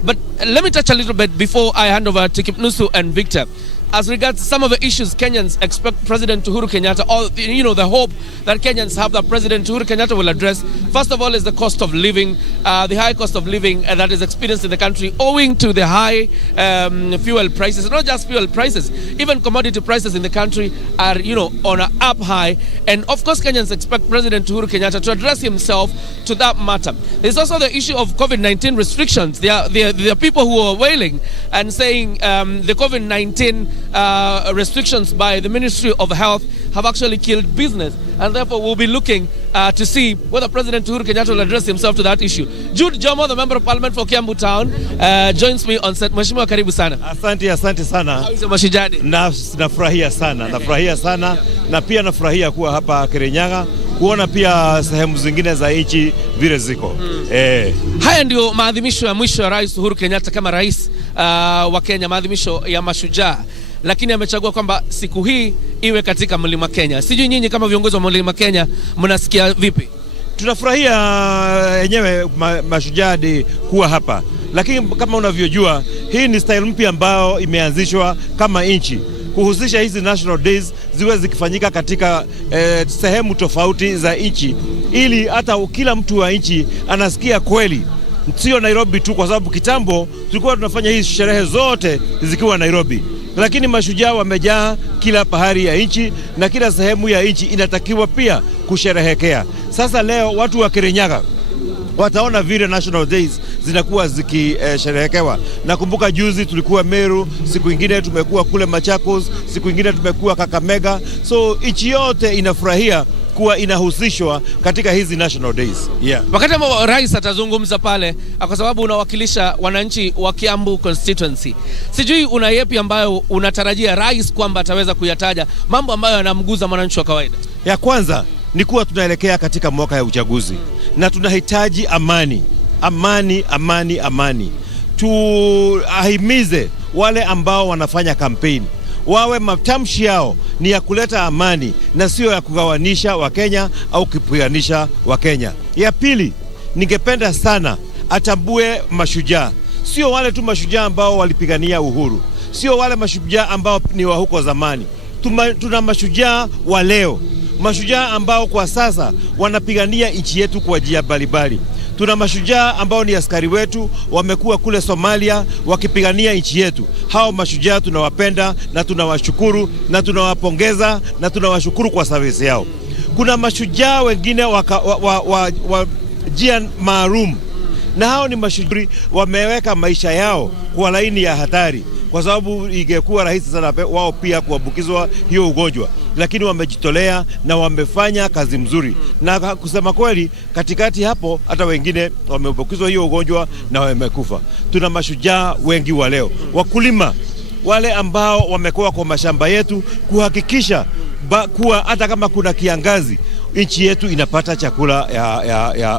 But let me touch a little bit before I hand over to Kipnusu and Victor. As regards some of the issues Kenyans expect President Uhuru Kenyatta, or the hope that Kenyans have that President Uhuru Kenyatta will address, first of all, is the cost of living, the high cost of living that is experienced in the country owing to the high fuel prices. Not just fuel prices, even commodity prices in the country are, on an up high. And of course, Kenyans expect President Uhuru Kenyatta to address himself to that matter. There's also the issue of COVID-19 restrictions. There are people who are wailing and saying the COVID-19 restrictions by the Ministry of Health have actually killed business, and therefore we'll be looking to see whether President Uhuru Kenyatta will address himself to that issue. Jude Jomo, the Member of Parliament for Kiambu Town, joins me on set. Mheshimiwa, karibu sana. Asante sana. How is the Mashujaa Day? Nafurahia sana, na pia nafurahia kuwa hapa Kirinyaga, kuona pia sehemu zingine za nchi vile ziko. Haya ndio maadhimisho ya mwisho ya Rais Uhuru Kenyatta kama rais wa Kenya, maadhimisho ya Mashujaa. Lakini amechagua kwamba siku hii iwe katika Mlima Kenya. Sijui nyinyi kama viongozi wa Mlima Kenya mnasikia vipi? Tunafurahia yenyewe Mashujaa Day kuwa hapa. Lakini kama unavyojua, hii ni style mpya ambayo imeanzishwa kama nchi, kuhusisha hizi national days ziwe zikifanyika katika sehemu tofauti za nchi, ili hata kila mtu wa nchi anasikia kweli, sio Nairobi tu, kwa sababu kitambo tulikuwa tunafanya hizi sherehe zote zikiwa Nairobi. Lakini mashujaa wamejaa kila pahari ya nchi, na kila sehemu ya nchi inatakiwa pia kusherehekea. Sasa leo watu wa Kirinyaga wataona vile national days zinakuwa zikisherehekewa. Nakumbuka juzi tulikuwa Meru, siku ingine tumekuwa kule Machakos, siku ingine tumekuwa Kakamega. So nchi yote inafurahia kuwa inahusishwa katika hizi national days. Wakati ambao rais atazungumza pale, kwa sababu unawakilisha wananchi wa Kiambu constituency, sijui una yepi ambayo unatarajia rais kwamba ataweza kuyataja, mambo ambayo yanamguza mwananchi wa kawaida? Ya kwanza ni kuwa tunaelekea katika mwaka ya uchaguzi, na tunahitaji amani. Tuahimize wale ambao wanafanya kampeni wawe matamshi yao ni ya kuleta amani na sio ya kugawanisha Wakenya au kupiganisha Wakenya. Ya pili, ningependa sana atambue mashujaa, sio wale tu mashujaa ambao walipigania uhuru, sio wale mashujaa ambao ni wa huko zamani. Tuna mashujaa wa leo, mashujaa ambao kwa sasa wanapigania nchi yetu kwa njia mbalimbali. Tuna mashujaa ambao ni askari wetu, wamekuwa kule Somalia wakipigania nchi yetu. Hao mashujaa tunawapenda na tunawashukuru na tunawapongeza na tunawashukuru kwa service yao. Kuna mashujaa wengine wa jia maalum, na hao ni mashujaa wameweka maisha yao kwa laini ya hatari, kwa sababu ingekuwa rahisi sana wao pia kuambukizwa hiyo ugonjwa, lakini wamejitolea na wamefanya kazi mzuri. Na kusema kweli, katikati hapo hata wengine wameambukizwa hiyo ugonjwa na wamekufa. Tuna mashujaa wengi wa leo, wakulima wale ambao wamekuwa kwa mashamba yetu kuhakikisha kuwa hata kama kuna kiangazi nchi yetu inapata chakula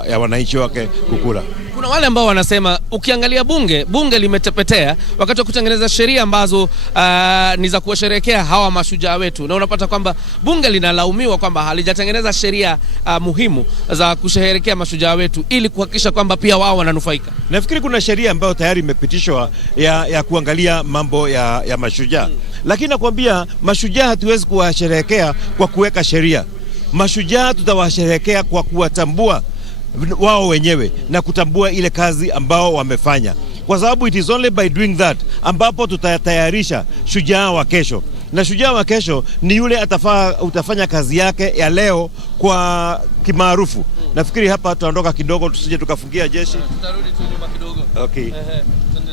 ya wananchi wake kukula. Kuna wale ambao wanasema ukiangalia bunge limetepetea wakati wa kutengeneza sheria ambazo ni za kuwasherehekea hawa mashujaa wetu, na unapata kwamba bunge linalaumiwa kwamba halijatengeneza sheria muhimu za kusherehekea mashujaa wetu ili kuhakikisha kwamba pia wao wananufaika. Nafikiri kuna sheria ambayo tayari imepitishwa ya kuangalia mambo ya mashujaa. Lakini nakwambia mashujaa hatuwezi kuwasherehekea kwa kuweka sheria. Mashujaa tutawasherehekea kwa kuwatambua wao wenyewe na kutambua ile kazi ambao wamefanya, kwa sababu it is only by doing that ambapo tutatayarisha shujaa wa kesho. Na shujaa wa kesho ni yule utafanya kazi yake ya leo kwa kimaarufu. Nafikiri hapa tutaondoka kidogo tusije tukafungia jeshi. Tutarudi tu nyuma kidogo. Okay.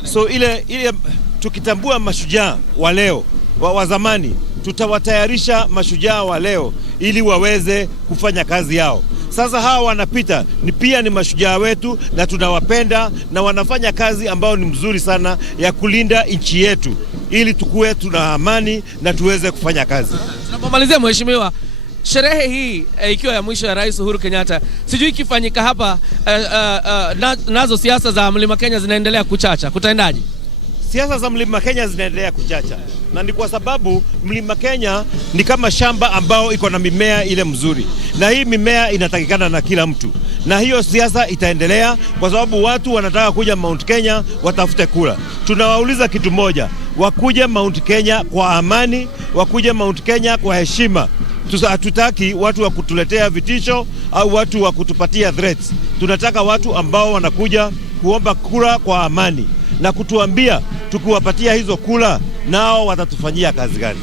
So ile tukitambua mashujaa wa leo wa zamani, tutawatayarisha mashujaa wa leo ili waweze kufanya kazi yao. Sasa hawa wanapita pia ni mashujaa wetu na tunawapenda, na wanafanya kazi ambao ni mzuri sana ya kulinda nchi yetu ili tukue tuna amani na tuweze kufanya kazi. Tunapomalizia mheshimiwa, sherehe hii ikiwa ya mwisho ya Rais Uhuru Kenyatta, sijui ikifanyika hapa nazo siasa za Mlima Kenya zinaendelea kuchacha, kutaendaje? Siasa za Mlima Kenya zinaendelea kuchacha, na ni kwa sababu Mlima Kenya ni kama shamba ambao iko na mimea ile mzuri, na hii mimea inatakikana na kila mtu, na hiyo siasa itaendelea kwa sababu watu wanataka kuja Mount Kenya watafute kura. Tunawauliza kitu moja, wakuje Mount Kenya kwa amani, wakuje Mount Kenya kwa heshima. Hatutaki watu wa kutuletea vitisho au watu wa kutupatia threats. Tunataka watu ambao wanakuja kuomba kura kwa amani na kutuambia tukiwapatia hizo kula nao watatufanyia kazi gani.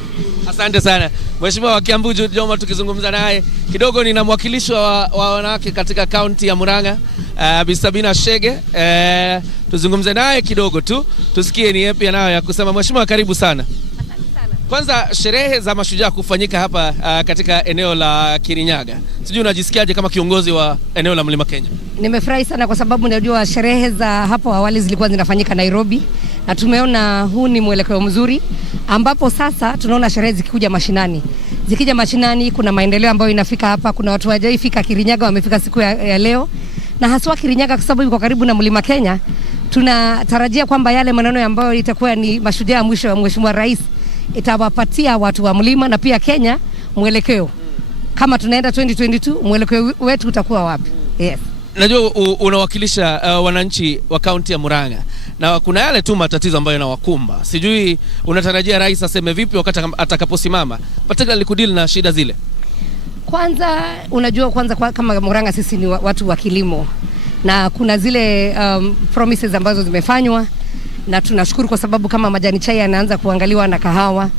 Asante sana Mheshimiwa wa Kiambu Joma. Tukizungumza naye kidogo, nina mwakilishi wa wanawake katika kaunti ya Murang'a, Bi Sabina Shege. Tuzungumze naye kidogo tu tusikie ni yapi anayo ya kusema. Mheshimiwa, karibu sana. Kwanza, sherehe za Mashujaa kufanyika hapa katika eneo la Kirinyaga, sijui unajisikiaje kama kiongozi wa eneo la Mlima Kenya? Nimefurahi sana kwa sababu najua sherehe za hapo awali zilikuwa zinafanyika Nairobi, na tumeona huu ni mwelekeo mzuri ambapo sasa tunaona sherehe zikikuja mashinani. Zikija mashinani kuna maendeleo ambayo inafika hapa. Kuna watu hawajaifika Kirinyaga wamefika siku ya leo, na haswa Kirinyaga kwa sababu iko karibu na Mlima Kenya. Tunatarajia kwamba yale maneno ambayo itakuwa ni Mashujaa mwisho wa Mheshimiwa Rais itawapatia watu wa mlima na pia Kenya mwelekeo. Kama tunaenda 2022 mwelekeo wetu utakuwa wapi? Yes. Najua unawakilisha wananchi wa kaunti ya Murang'a, na kuna yale tu matatizo ambayo yanawakumba. Sijui unatarajia rais aseme vipi wakati atakaposimama particularly kudili na shida zile? Kwanza unajua, kama Murang'a sisi ni watu wa kilimo, na kuna zile promises ambazo zimefanywa, na tunashukuru kwa sababu kama majani chai yanaanza kuangaliwa na kahawa.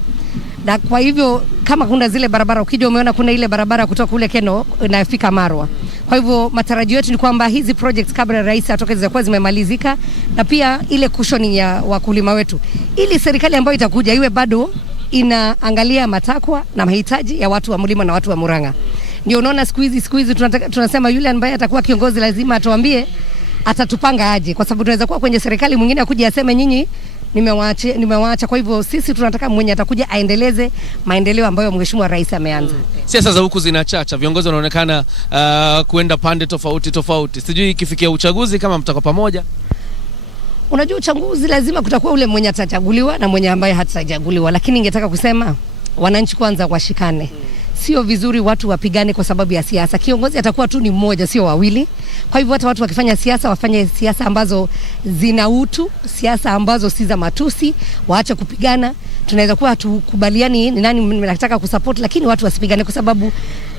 Na kwa hivyo kama kuna zile barabara, ukija umeona kuna ile barabara kutoka kule Keno inafika Marwa. Kwa hivyo matarajio yetu ni kwamba hizi projects kabla rais atoke zitakuwa zimemalizika, na pia ile cushioning ya wakulima wetu, ili serikali ambayo itakuja iwe bado inaangalia matakwa na mahitaji ya watu wa mlima na watu wa Murang'a. Ndio unaona siku hizi tunasema yule ambaye atakuwa kiongozi lazima atuambie atatupanga aje, kwa sababu tunaweza kuwa kwenye serikali mwingine akuja aseme nyinyi nimewaacha. Kwa hivyo sisi tunataka mwenye atakuja aendeleze maendeleo ambayo Mheshimiwa Rais ameanza. Siasa za huku zinachacha, viongozi wanaonekana kuenda pande tofauti. Sijui ikifikia uchaguzi kama mtako pamoja. Unajua uchaguzi lazima kutakuwa ule mwenye atachaguliwa na mwenye ambaye hatachaguliwa, lakini ningetaka kusema wananchi kwanza washikane. Sio vizuri watu wapigane kwa sababu ya siasa. Kiongozi atakuwa tu ni mmoja, sio wawili. Kwa hivyo hata watu wakifanya siasa wafanye siasa ambazo zina utu, siasa ambazo si za matusi, waache kupigana. Tunaweza kuwa hatukubaliani ni nani mnataka kusupport, lakini watu wasipigane, kwa sababu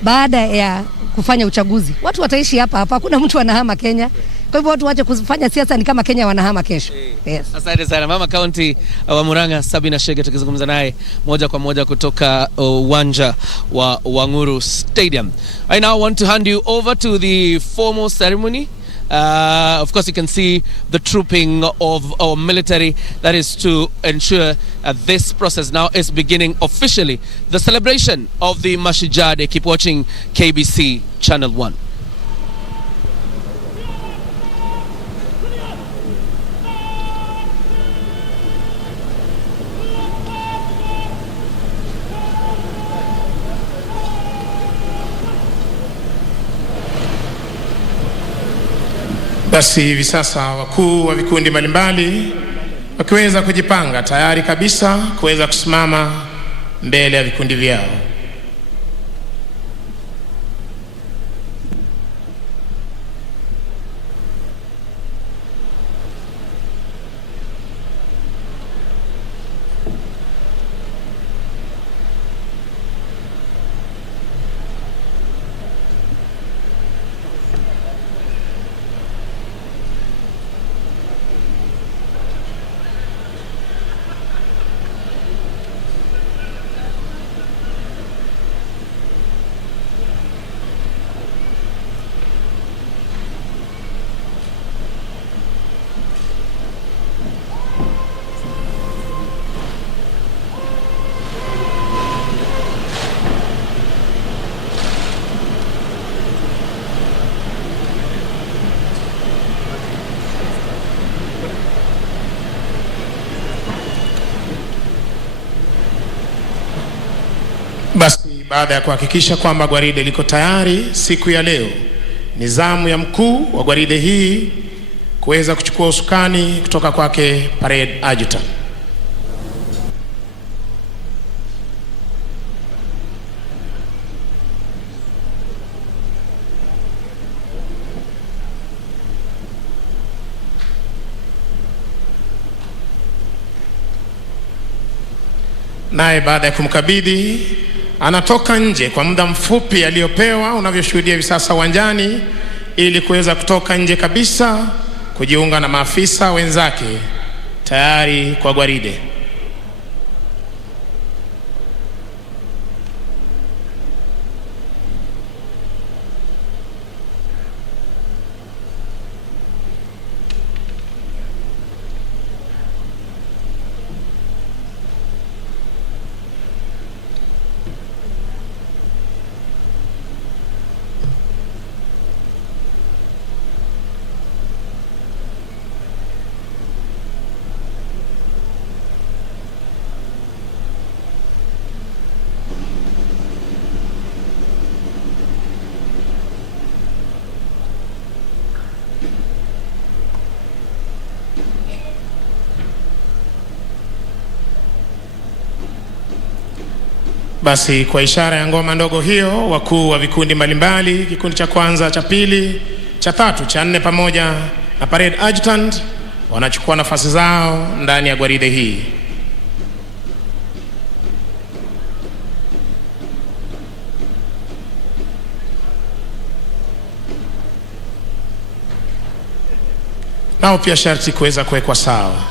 baada ya kufanya uchaguzi watu wataishi hapa. Hakuna mtu anahama Kenya. Kwa hivyo watu waache kufanya siasa ni kama Kenya wanahama kesho. Yes. Asante sana Mama County wa Murang'a Sabina Shege, tukizungumza naye moja kwa moja kutoka uwanja wa Wanguru Stadium. I now want to hand you over to the formal ceremony. Of course you can see the trooping of our military that is to ensure this process now is beginning officially. The celebration of the Mashujaa Day. Keep watching KBC Channel 1. Basi hivi sasa wakuu wa vikundi mbalimbali wakiweza kujipanga tayari kabisa kuweza kusimama mbele ya vikundi vyao. Basi baada ya kuhakikisha kwamba gwaride liko tayari siku ya leo, ni zamu ya mkuu wa gwaride hii kuweza kuchukua usukani kutoka kwake parade adjutant. Naye baada ya kumkabidhi anatoka nje kwa muda mfupi aliyopewa, unavyoshuhudia hivi sasa uwanjani, ili kuweza kutoka nje kabisa kujiunga na maafisa wenzake tayari kwa gwaride. Basi kwa ishara ya ngoma ndogo hiyo, wakuu wa vikundi mbalimbali, kikundi cha kwanza, cha pili, cha tatu, cha nne pamoja na parade adjutant wanachukua nafasi zao ndani ya gwaride hii. Nao pia sharti kuweza kuwekwa sawa.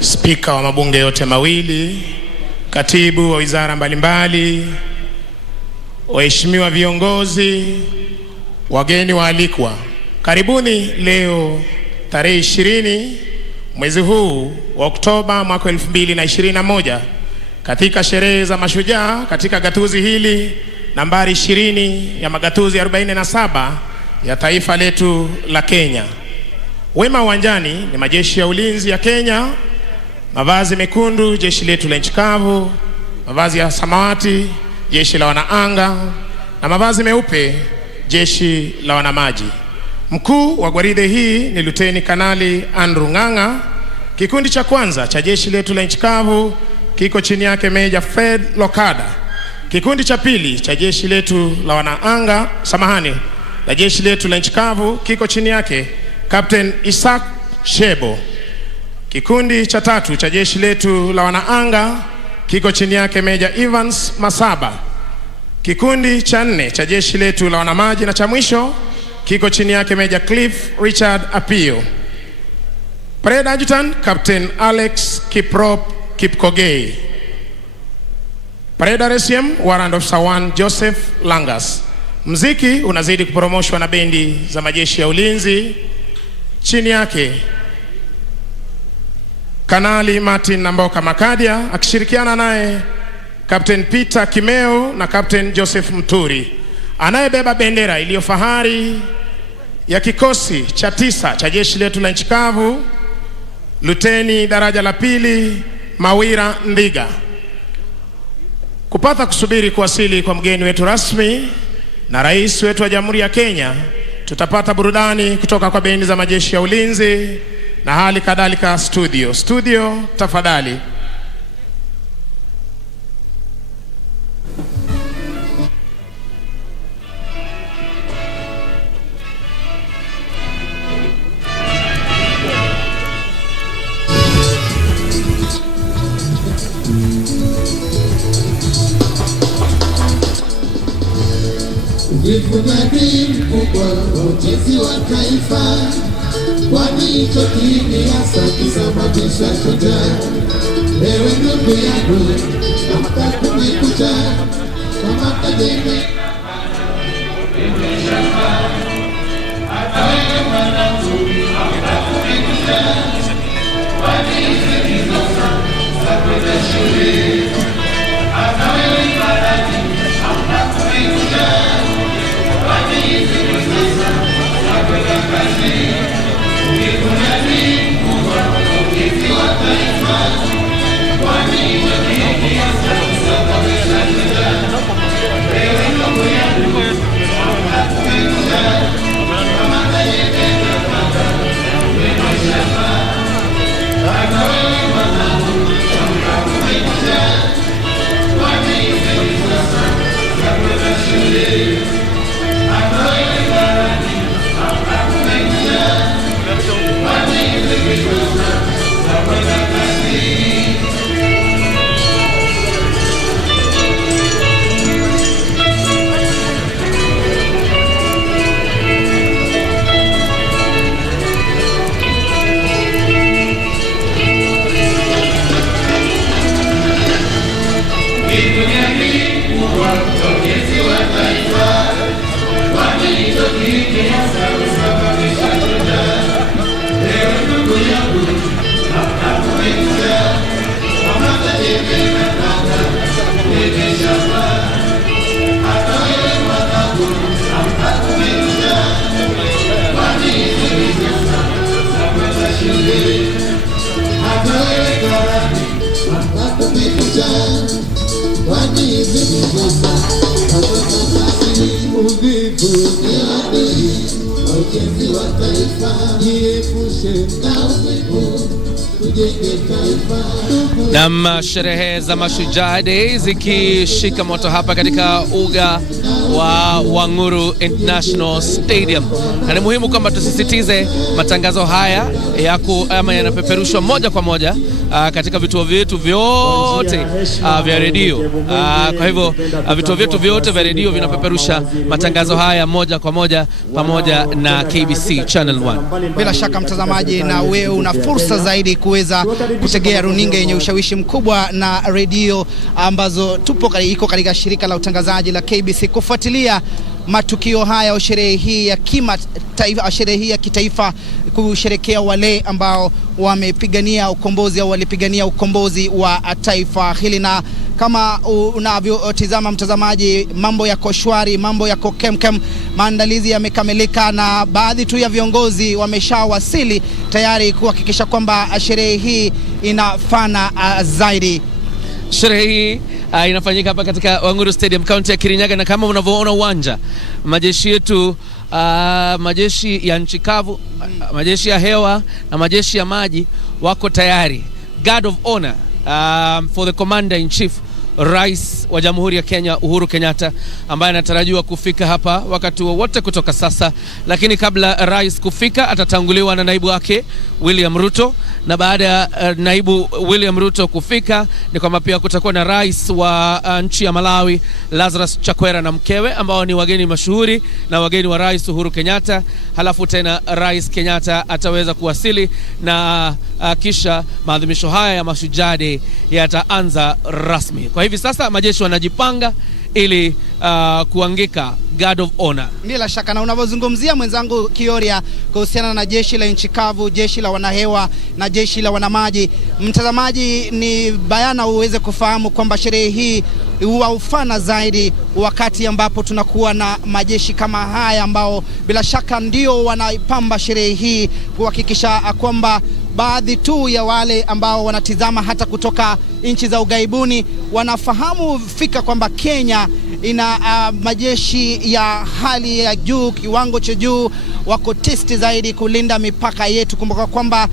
Spika wa mabunge yote mawili, katibu wa wizara mbalimbali, waheshimiwa viongozi, wageni waalikwa, karibuni leo tarehe 20 mwezi huu wa Oktoba mwaka 2021 katika sherehe za Mashujaa katika gatuzi hili nambari 20 ya magatuzi 47 ya taifa letu la Kenya. Wema uwanjani ni majeshi ya ulinzi ya Kenya, mavazi mekundu jeshi letu la nchi kavu, mavazi ya samawati jeshi la wanaanga, na mavazi meupe jeshi la wanamaji. Mkuu wa gwaride hii ni Luteni Kanali Andrew Ng'ang'a. Kikundi cha kwanza cha jeshi letu la nchi kavu kiko chini yake Meja Fred Lokada. Kikundi cha pili cha jeshi letu la wanaanga, la jeshi letu la nchi kavu kiko chini yake Captain Isaac Shebo. Kikundi cha tatu cha jeshi letu la wanaanga kiko chini yake Meja Evans Masaba. Kikundi cha nne cha jeshi letu la wanamaji na cha mwisho kiko chini yake Meja Cliff Richard Apio. Parade Adjutant Captain Alex Kiprop Kipkogei. Parade RSM Warrant Officer 1 Joseph Langas. Mziki unazidi kuporomoshwa na bendi za majeshi ya ulinzi chini yake Kanali Martin Namboka Makadia akishirikiana naye Captain Peter Kimeo na Captain Joseph Mturi. Anayebeba bendera iliyo fahari ya kikosi cha 9 cha jeshi letu la nchi kavu, Luteni daraja la pili Mawira Ndiga. Kupata kusubiri kuwasili kwa mgeni wetu rasmi na rais wetu wa Jamhuri ya Kenya, tutapata burudani kutoka kwa bendi za majeshi ya ulinzi na hali kadhalika studio tafadhali. Ujivunie mkubwa wa ujenzi wa taifa, kwani hicho kiini hasa kisababisha shujaa. Ewe ndugu yangu, amka kumekucha, kama kajeme na sherehe za Mashujaa Day zikishika moto hapa katika uga wa Wanguru International Stadium. Na ni muhimu kwamba tusisitize matangazo haya yanapeperushwa moja kwa moja katika vituo vyetu vyote vya redio. Kwa hivyo vituo vyetu vyote vya redio vinapeperusha matangazo haya moja kwa moja pamoja na KBC Channel 1. Bila shaka mtazamaji, na wewe una fursa zaidi kuweza kutegea runinga yenye ushawishi mkubwa na redio ambazo iko katika shirika la utangazaji la KBC kufuatilia matukio haya au sherehe hii ya kimataifa, sherehe hii ya kitaifa, kusherekea wale ambao wamepigania ukombozi au walipigania ukombozi wa taifa hili. Na kama unavyotizama mtazamaji, mambo yako shwari, mambo yako kemkem, maandalizi yamekamilika na baadhi tu ya viongozi wameshawasili tayari kuhakikisha kwamba sherehe hii inafana zaidi. Sherehe hii inafanyika hapa katika Wanguru Stadium, kaunti ya Kirinyaga, na kama unavyoona uwanja, majeshi yetu, majeshi ya nchi kavu, majeshi ya hewa na majeshi ya maji wako tayari. Guard of honor for the commander in chief, Rais wa Jamhuri ya Kenya Uhuru Kenyatta, ambaye anatarajiwa kufika hapa wakati wowote kutoka sasa. Lakini kabla rais kufika, atatanguliwa na naibu wake William Ruto, na baada ya naibu William Ruto kufika, ni kwamba pia kutakuwa na rais wa nchi ya Malawi Lazarus Chakwera na mkewe, ambao ni wageni mashuhuri na wageni wa Rais Uhuru Kenyatta. Halafu tena Rais Kenyatta ataweza kuwasili, na kisha maadhimisho haya ya Mashujaa Day yataanza rasmi. Kwa hivi sasa majeshi wanajipanga ili kuangika guard of honor. Bila shaka, na unavyozungumzia mwenzangu Kioria kuhusiana na jeshi la nchi kavu, jeshi la wanahewa na jeshi la wanamaji, mtazamaji, ni bayana uweze kufahamu kwamba sherehe hii huwa ufana zaidi wakati ambapo tunakuwa na majeshi kama haya ambao bila shaka ndio wanaipamba sherehe hii, kuhakikisha kwamba baadhi tu ya wale ambao wanatizama hata kutoka nchi za ugaibuni wanafahamu fika kwamba Kenya ina majeshi ya hali ya juu, kiwango cha juu, wako testi zaidi kulinda mipaka yetu. Kumbuka kwamba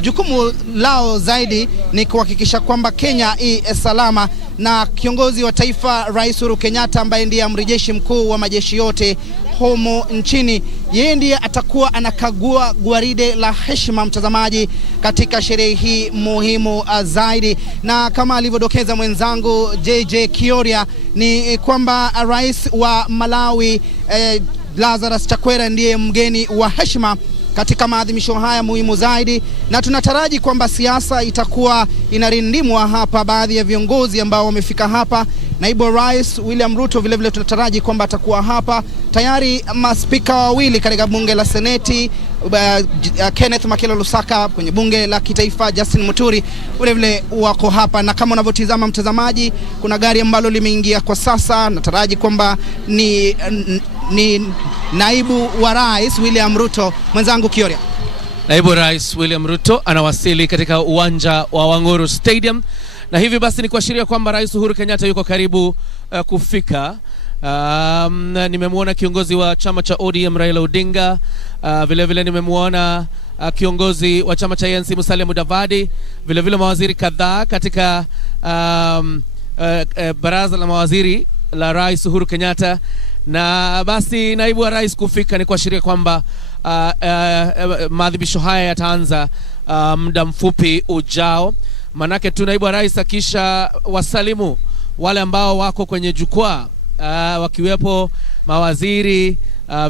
jukumu lao zaidi ni kuhakikisha kwamba Kenya salama, na kiongozi wa taifa Rais Uhuru Kenyatta ambaye ndiye amiri jeshi mkuu wa majeshi yote humo nchini, yeye ndiye atakuwa anakagua gwaride la heshima, mtazamaji, katika sherehe hii muhimu zaidi. Na kama alivyodokeza mwenzangu JJ Kioria, ni kwamba rais wa Malawi Lazarus Chakwera ndiye mgeni wa heshima katika maadhimisho haya muhimu zaidi, na tunataraji kwamba siasa itakuwa inarindimwa hapa. Baadhi ya viongozi ambao wamefika hapa, naibu rais William Ruto vile tunataraji kwamba atakuwa hapa. Tayari maspika wawili katika bunge la seneti, Kenneth Makelo Lusaka, kwenye bunge la kitaifa Justin Muturi vile wako hapa, na kama unavyotizama mtazamaji, kuna gari ambalo limeingia kwa sasa. Nataraji kwamba ni naibu wa rais William Ruto. Mwenzangu Kioria, naibu rais William Ruto anawasili katika uwanja wa Wanguru Stadium, na hivi basi ni kuashiria kwamba Rais Uhuru Kenyatta yuko karibu kufika. Nimemwona kiongozi wa chama cha ODM Raila Odinga, vile nimemwona kiongozi wa chama cha ANC Musalia Mudavadi, vile mawaziri kadhaa katika baraza la mawaziri la Rais Uhuru Kenyatta. Na basi naibu wa rais kufika ni kuashiria kwamba maadhimisho haya yataanza muda mfupi ujao. Manake tu naibu wa rais akisha wasalimu wale ambao wako kwenye jukwaa, wakiwepo mawaziri,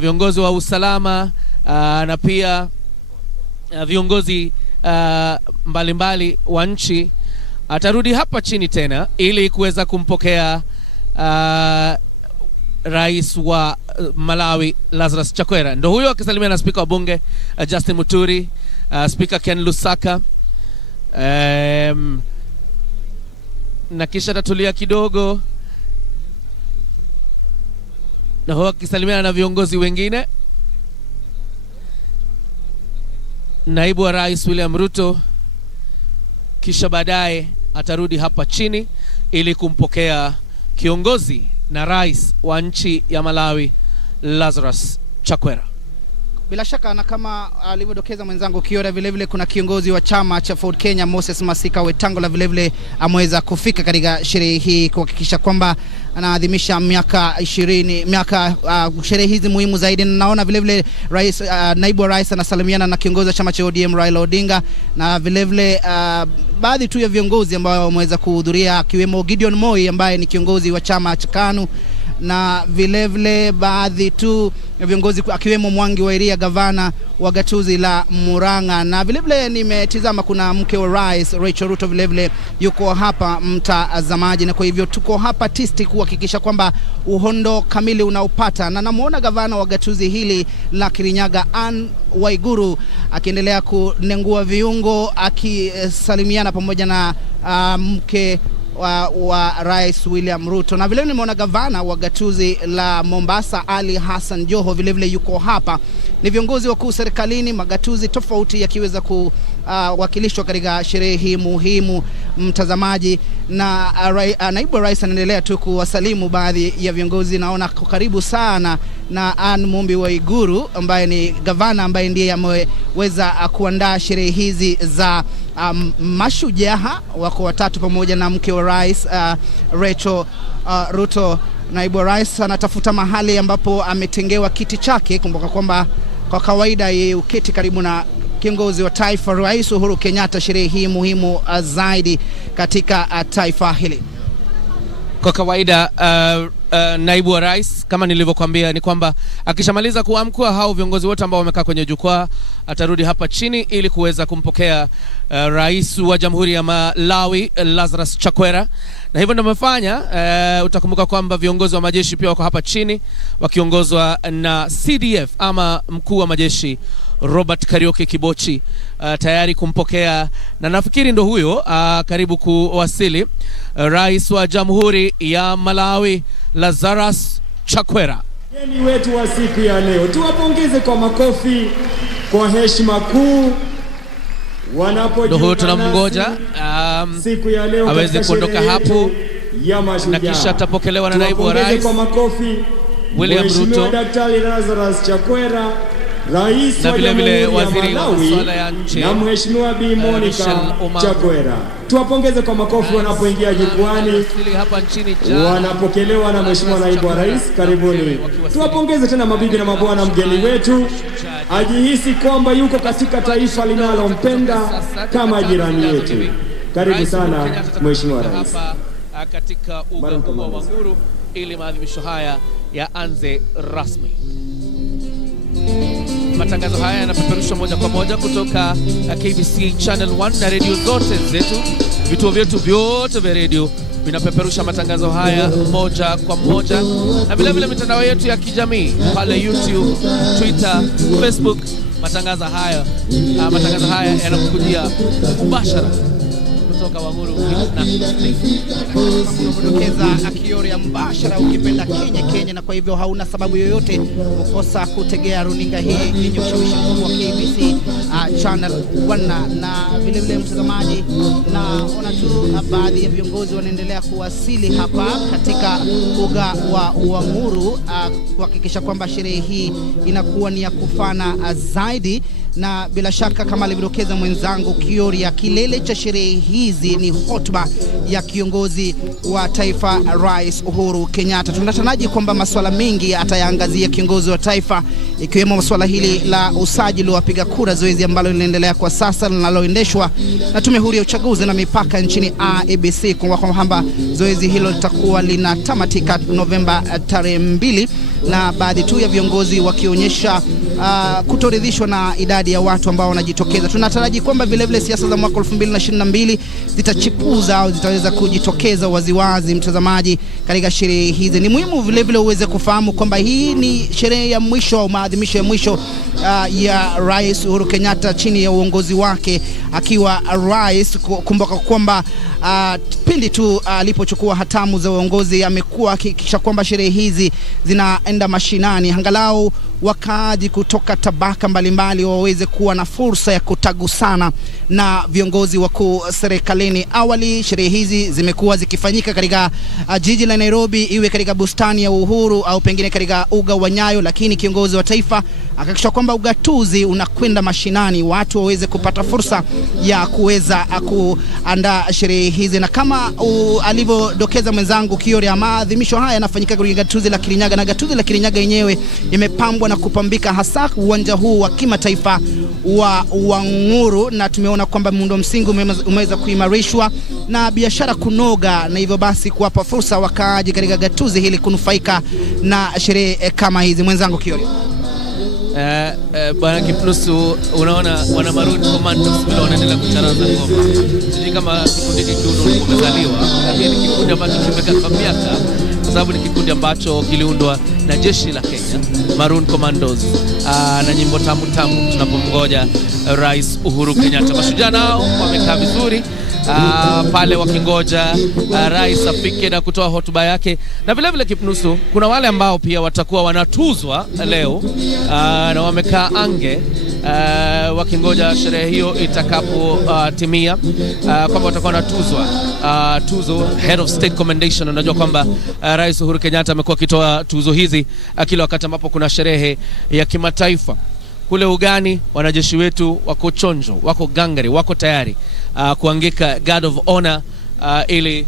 viongozi wa usalama, na pia viongozi mbalimbali wa nchi, atarudi hapa chini tena ili kuweza kumpokea rais wa Malawi Lazarus Chakwera. Ndo huyo akisalimia na spika wa bunge Justin Muturi, spika Ken Lusaka, na kisha tatulia kidogo na huyo akisalimia na viongozi wengine. Naibu wa rais William Ruto kisha baadaye atarudi hapa chini ili kumpokea kiongozi na rais wa nchi ya Malawi Lazarus Chakwera. Bila shaka, na kama alivyodokeza mwenzangu Kiora, vile kuna kiongozi wa chama cha Ford Kenya Moses Masika Wetangula vile ameweza kufika katika sherehe hii kuhakikisha kwamba anaadhimisha miaka 20 sherehe hizi muhimu zaidi. Naona vile rais naibu wa rais anasalimiana na kiongozi wa chama cha ODM Raila Odinga, na vile baadhi tu ya viongozi ambao wameweza kuhudhuria akiwemo Gideon Moi ambaye ni kiongozi wa chama cha KANU, na vile baadhi tu viongozi akiwemo Mwangi wa Iria, gavana wa gatuzi la Murang'a, na vile nimetizama kuna mke wa rais Rachel Ruto vile yuko hapa mtazamaji. Na kwa hivyo tuko hapa tisti kuhakikisha kwamba uhondo kamili unaupata, na namuona gavana wa gatuzi hili la Kirinyaga Ann Waiguru akiendelea kunengua viungo akisalimiana pamoja na mke wa rais William Ruto. Na vile nimeona gavana wa gatuzi la Mombasa Ali Hassan Joho vile yuko hapa. Ni viongozi wakuu serikalini, magatuzi tofauti yakiweza kuwakilishwa katika sherehe hii muhimu mtazamaji. Na naibu wa rais anaendelea tu kuwasalimu baadhi ya viongozi. Naona karibu sana na Ann Mumbi Waiguru ambaye ni gavana ambaye ndiye ameweza kuandaa sherehe hizi za Mashujaa. Wako watatu pamoja na mke wa rais Rachel Ruto. Naibu wa rais anatafuta mahali ambapo ametengewa kiti chake. Kumbuka kwamba kwa kawaida yeye uketi karibu na kiongozi wa taifa Rais Uhuru Kenyatta, sherehe hii muhimu zaidi katika taifa hili. Kwa kawaida naibu wa rais, kama nilivyokuambia, ni kwamba akishamaliza kuamkua hao viongozi wote ambao wamekaa kwenye jukwaa, atarudi hapa chini ili kuweza kumpokea rais wa Jamhuri ya Malawi Lazarus Chakwera. Na hivyo ndio wamefanya. Utakumbuka kwamba viongozi wa majeshi pia wako hapa chini wakiongozwa na CDF ama mkuu wa majeshi Robert Karioke Kibochi, tayari kumpokea, na nafikiri ndo huyo karibu kuwasili rais wa Jamhuri ya Malawi Lazarus Chakwera. Wageni wetu wa siku ya leo, tuwapongeze kwa makofi kwa heshima kuu wanapojiunga. Tunamngoja siku ya leo aweze kuondoka hapo ya Mashujaa, na kisha atapokelewa na naibu wa rais kwa makofi William Ruto. Daktari Lazarus Chakwera, Rais wa Jamhuri ya Malawi na Mheshimiwa Bi Monica Chagwera. Tuwapongeze kwa makofi wanapoingia jukwani. Wanapokelewa na Mheshimiwa Naibu wa Rais. Karibuni. Tuwapongeze tena mabibi na mabwana, mgeni wetu ajihisi kwamba yuko katika taifa linalompenda kama jirani yetu. Karibu sana Mheshimiwa Rais. Katika uga wa Wanguru ili maadhimisho haya yaanze rasmi. Matangazo haya yanapeperushwa moja kwa moja kutoka KBC Channel 1 na radio zote zetu. Vituo vyetu vyote vya radio vinapeperusha matangazo haya moja kwa moja, na vile vile mitandao yetu ya kijamii pale YouTube, Twitter, Facebook. Matangazo haya yanakujia mubashara kutoka Wanguru kudokeza akioria mbashara ukipenda Kenya, na kwa hivyo hauna sababu yoyote kukosa kutegea runinga hii yenye ushawishi mkubwa wa KBC Channel 1. Na vile vile mtazamaji, naona tu baadhi ya viongozi wanaendelea kuwasili hapa katika uga wa Wanguru kuhakikisha kwamba sherehe hii inakuwa ni ya kufana zaidi. Na bila shaka kama alivyodokeza mwenzangu Kioria, kilele cha sherehe hizi ni hotuba ya kiongozi wa taifa Rais Uhuru Kenyatta. Tunataraji kwamba masuala mengi atayaangazia kiongozi wa taifa, ikiwemo masuala hili la usajili wa wapiga kura, zoezi ambalo linaendelea kwa sasa linaloendeshwa na Tume Huru ya Uchaguzi na Mipaka nchini IEBC, kwa kwamba zoezi hilo litakuwa linatamatika Novemba tarehe 2, na baadhi tu ya viongozi wakionyesha kutoridhishwa na idadi ya watu ambao wanajitokeza. Tunataraji kwamba vile vile siasa za mwaka 2022 zitachipuza au zitaweza kujitokeza waziwazi, mtazamaji, katika sherehe hizi. Ni muhimu vile vile uweze kufahamu kwamba hii ni sherehe ya mwisho au maadhimisho ya mwisho ya Rais Uhuru Kenyatta chini ya uongozi wake akiwa rais. Kumbuka kwamba pindi tu alipochukua hatamu za uongozi amekuwa hakikisha kwamba sherehe hizi zinaenda mashinani, angalau wakaaji kutoka tabaka mbalimbali waweze kuwa na fursa ya kutagusana na viongozi wakuu serikalini. Awali sherehe hizi zimekuwa zikifanyika katika jiji la Nairobi, iwe katika bustani ya Uhuru au pengine katika uga wa Nyayo, lakini kiongozi wa taifa akahakikisha kwamba ugatuzi unakwenda mashinani, watu waweze kupata fursa ya kuweza kuandaa sherehe hizi. Na kama alivyodokeza mwenzangu Kioria, maadhimisho haya yanafanyika katika gatuzi la Kirinyaga, na gatuzi la Kirinyaga yenyewe imepambwa na kupambika, hasa uwanja huu wa kimataifa wa Wanguru, na tumeona kwamba muundo msingi umeweza kuimarishwa na biashara kunoga, na hivyo basi kuwapa fursa wakaaji katika gatuzi hili kunufaika na sherehe kama hizi. Mwenzangu Kioria. Bwana Kipnusu, unaona wana Maroon Commandos bila wanaendelea kucharaza ngoma. Sijui kama kikundi kikiundwa kumezaliwa, lakini kikundi ambacho kimekaa kwa miaka, kwa sababu ni kikundi ambacho kiliundwa na jeshi la Kenya, Maroon Commandos, na nyimbo tamu tamu tunapomgoja Rais Uhuru Kenyatta. Mashujaa nao wamekaa vizuri pale wakingoja rais afike na kutoa hotuba yake. Na vile vile Kipnusu, kuna wale ambao pia watakuwa wanatuzwa leo na wamekaa ange wakingoja sherehe hiyo itakapo timia, kwamba watakuwa wanatuzwa tuzo Head of State Commendation. Unajua kwamba Rais Uhuru Kenyatta amekuwa akitoa tuzo hizi kila wakati ambapo kuna sherehe ya kimataifa. Kule ugani wanajeshi wetu wako chonjo, wako gangari, wako tayari kuangika Guard of Honor ili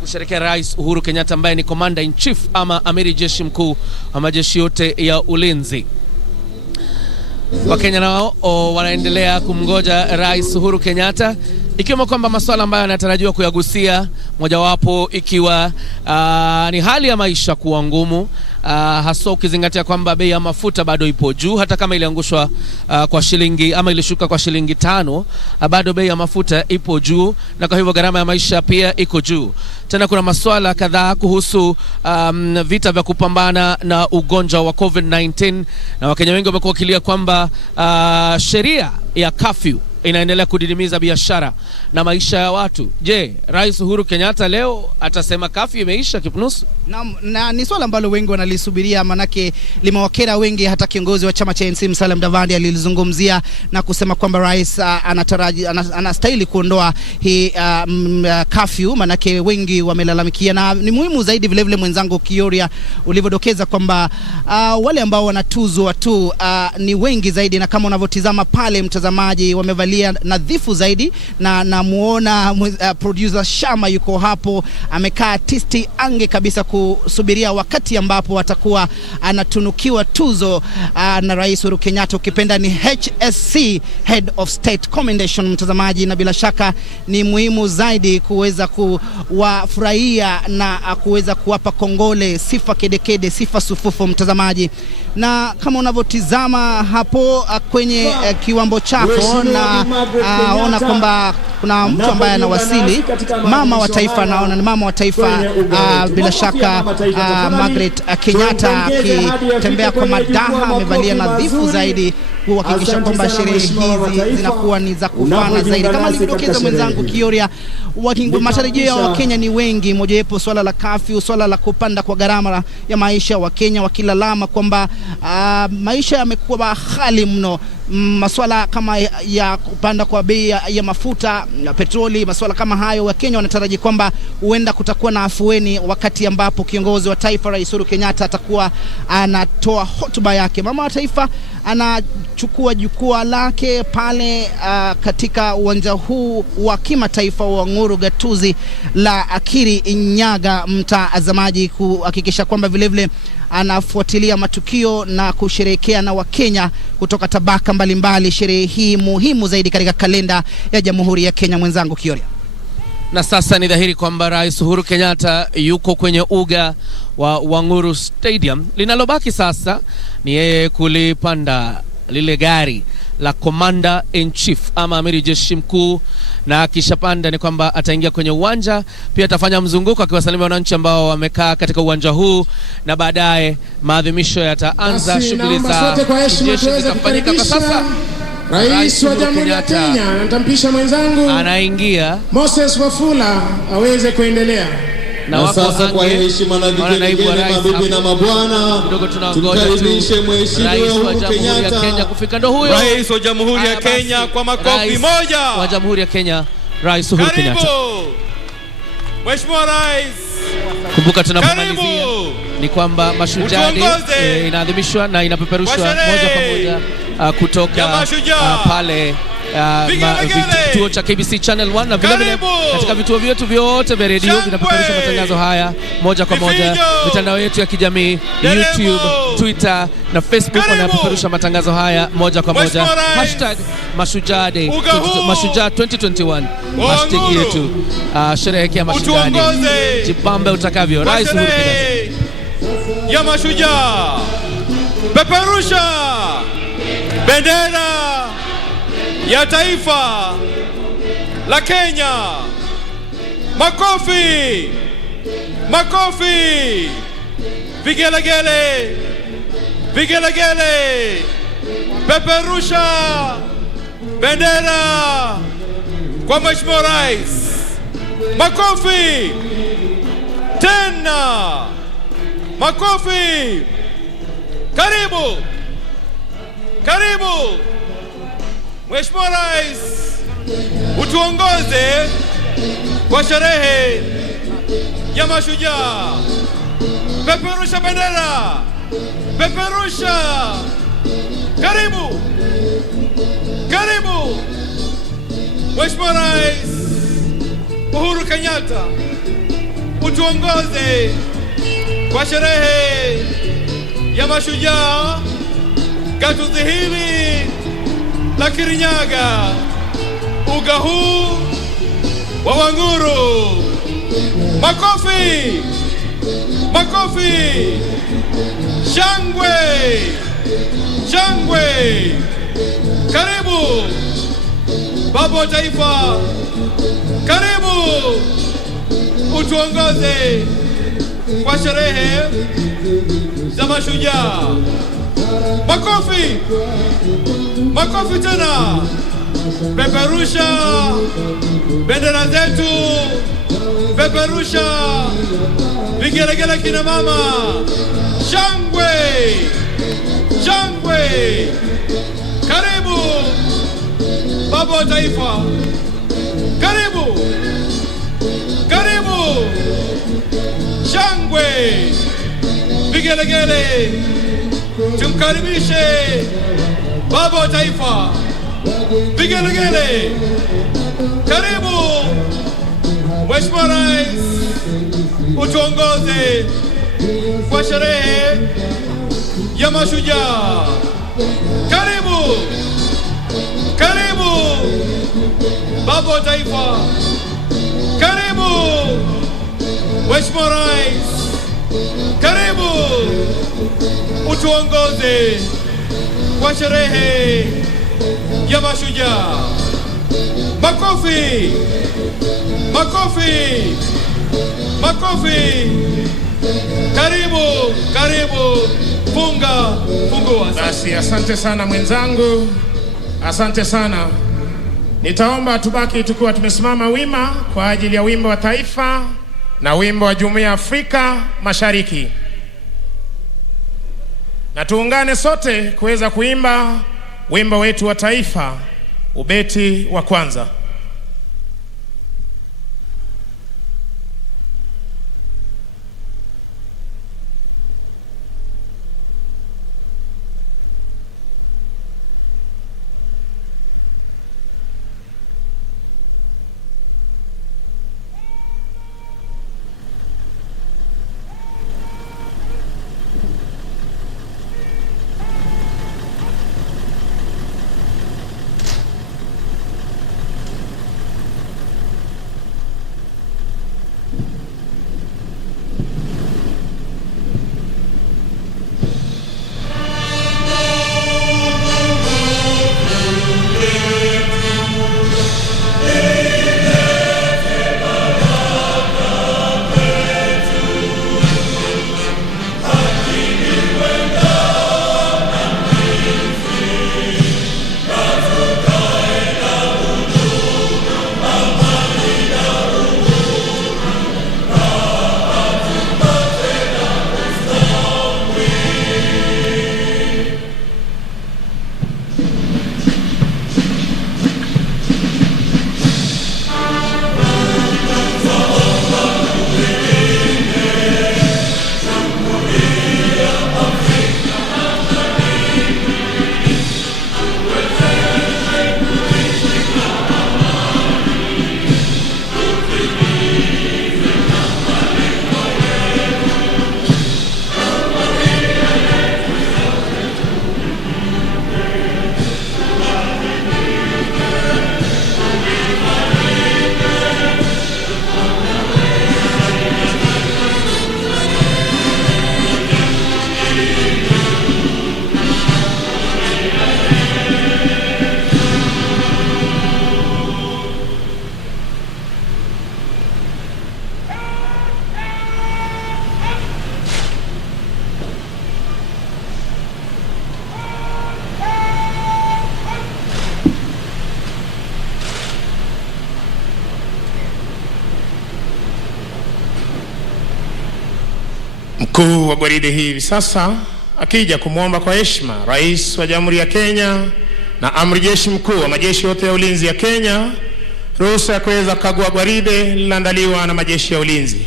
kusherehekea Rais Uhuru Kenyatta ambaye ni Commander in Chief ama amiri jeshi mkuu wa majeshi yote ya ulinzi. Wakenya nao wanaendelea kumngoja Rais Uhuru Kenyatta, ikiwa kwamba masuala ambayo yanatarajiwa kuyagusia, mojawapo ikiwa ni hali ya maisha kuwa ngumu, hasa ukizingatia kwamba bei ya mafuta bado ipo juu. Hata kama iliangushwa kwa shilingi ama ilishuka kwa shilingi 5, bado bei ya mafuta ipo juu, na kwa hivyo gharama ya maisha pia iko juu. Tena kuna masuala kadhaa kuhusu vita vya kupambana na ugonjwa wa COVID-19, na Wakenya wengi wamekuwa wakilia kwamba sheria ya Curfew inaendelea kudidimiza biashara na maisha ya watu. Je, Rais Uhuru Kenyatta leo atasema curfew imeisha kipunusu? Na ni swala ambalo wengi wanalisubiria, manake limewakera wengi. Hata kiongozi wa chama cha ANC Musalia Mudavadi alilizungumzia na kusema kwamba rais anastahili kuondoa hii curfew, manake wengi wamelalamikia. Na ni muhimu zaidi vile vile mwenzangu Kioria ulivyodokeza kwamba wale ambao wanatuzwa tu ni wengi zaidi, na kama unavyotizama pale mtazamaji, wamevalia nadhifu zaidi, na namuona producer Shama yuko hapo amekaa artisti ange kabisa kusubiria wakati ambapo atakuwa anatunukiwa tuzo na Rais Uhuru Kenyatta, ukipenda ni HSC, Head of State Commendation mtazamaji. Na bila shaka ni muhimu zaidi kuweza kuwafurahia na kuweza kuwapa kongole, sifa kedekede, sifa sufufu mtazamaji. Na kama unavyotizama hapo kwenye kiwambo chako, na ona kwamba kuna mtu ambaye anawasili, mama wa taifa. Naona ni mama wa taifa bila shaka Margaret Kenyatta akitembea kwa madaha, amevalia nadhifu zaidi kuhakikisha kwamba sherehe hizi zinakuwa ni za kufana zaidi. Kama alivyodokeza mwenzangu Kioria, matarajio ya Wakenya ni wengi, mojawapo swala la curfew, swala la kupanda kwa gharama ya maisha. Wakenya wakilalama kwamba maisha yamekuwa ghali mno, masuala kama ya kupanda kwa bei ya mafuta na petroli, masuala kama hayo. Wakenya wanataraji kwamba huenda kutakuwa na afueni wakati ambapo kiongozi wa taifa Rais Uhuru Kenyatta atakuwa anatoa hotuba yake. Mama wa taifa anachukua jukwaa lake pale katika uwanja huu wa kimataifa wa Nguru Gatuzi la Kirinyaga mtazamaji, kuhakikisha kwamba vile vile anafuatilia matukio na kusherehekea na Wakenya kutoka tabaka mbalimbali sherehe hii muhimu zaidi katika kalenda ya Jamhuri ya Kenya mwenzangu Kioria. Na sasa ni dhahiri kwamba Rais Uhuru Kenyatta yuko kwenye uga wa Nguru Stadium. Linalobaki sasa ni yeye kulipanda lile gari la Commander in Chief ama Amiri Jeshi Mkuu, na kisha panda ni kwamba ataingia kwenye uwanja, pia atafanya mzunguko akiwasalimia wananchi ambao wamekaa katika uwanja huu, na baadaye maadhimisho yataanza, shughuli za jeshi zitafanyika. Kwa sasa Rais wa Jamhuri ya Kenya nitampisha mwenzangu anaingia Moses Wafula aweze kuendelea. Na sasa kwa heshima na vigelegele, mabibi na mabwana, tumkaribishe Mheshimiwa Uhuru Kenyatta, Kenya kufika. Ndo huyo Rais wa Jamhuri ya Kenya, kwa makofi moja wa Jamhuri ya Kenya, Rais Uhuru Kenyatta. Mheshimiwa Rais. Kumbuka tunapomalizia ni kwamba Mashujaa inaadhimishwa na inapeperushwa moja kwa moja kutoka pale kituo cha KBC Channel 1, na vile vile katika vituo vyetu vyote vya redio vinapeperusha matangazo haya moja kwa moja. Mitandao yetu ya kijamii YouTube, Twitter na Facebook wanapeperusha matangazo haya moja kwa moja. #Mashujaa Day, Mashujaa 2021 hashtag yetu. Sherehekea Mashujaa Day, jipambe utakavyo. Rais Uhuru Kenyatta ya Mashujaa, peperusha bendera ya taifa la Kenya. Makofi, makofi, vigelegele, vigelegele, peperusha bendera kwa Mheshimiwa Rais. Makofi tena, makofi. Karibu, karibu Mheshimiwa Rais, utuongoze kwa sherehe ya Mashujaa. Peperusha bendera, peperusha. Karibu, karibu Mheshimiwa Rais Uhuru Kenyatta, utuongoze kwa sherehe ya Mashujaa gatuzi hili la Kirinyaga, uga huu wa Nguru. Makofi, makofi, shangwe, shangwe. Karibu baba wa taifa, karibu utuongoze kwa sherehe za Mashujaa. Makofi, makofi tena, peperusha bendera zetu, peperusha vigelegele kina mama, shangwe, shangwe. Karibu baba wa taifa, karibu, karibu, shangwe, vigelegele, tumkaribishe baba wa taifa, vigelegele. Karibu Mheshimiwa Rais, utuongoze kwa sherehe ya Mashujaa. Karibu, karibu baba wa taifa, karibu Mheshimiwa Rais, karibu utuongoze kwa sherehe ya Mashujaa. Makofi, makofi, makofi. Karibu, karibu, fungua. Basi asante sana mwenzangu, asante sana. Nitaomba tubaki tukiwa tumesimama wima kwa ajili ya wimbo wa taifa na wimbo wa Jumuiya ya Afrika Mashariki, na tuungane sote kuweza kuimba wimbo wetu wa taifa, ubeti wa kwanza. Mkuu wa gwaride hii hivi sasa akija kumwomba kwa heshima Rais wa Jamhuri ya Kenya na Amri Jeshi Mkuu wa majeshi yote ya ulinzi ya Kenya ruhusa ya kuweza kukagua gwaride lililoandaliwa na majeshi ya ulinzi.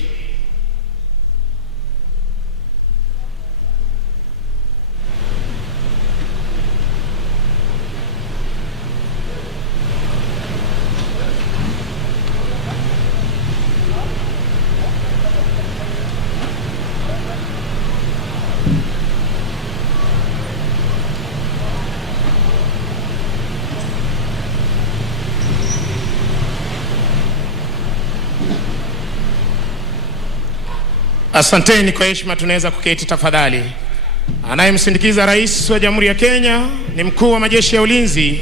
Asanteni, kwa heshima tunaweza kuketi tafadhali. Anayemsindikiza Rais wa Jamhuri ya Kenya ni Mkuu wa majeshi ya ulinzi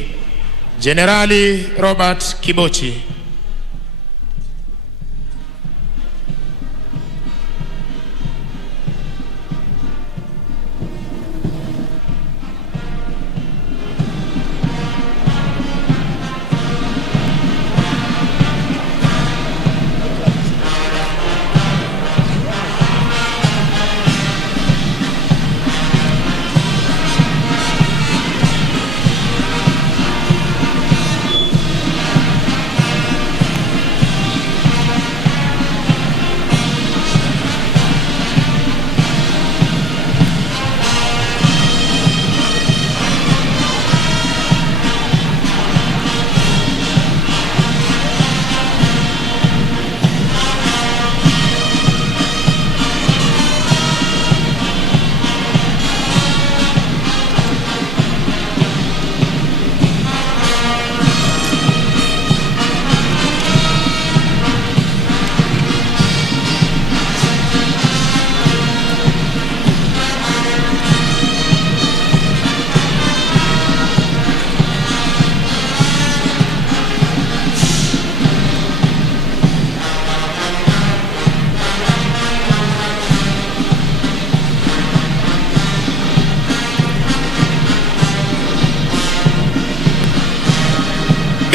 Jenerali Robert Kibochi.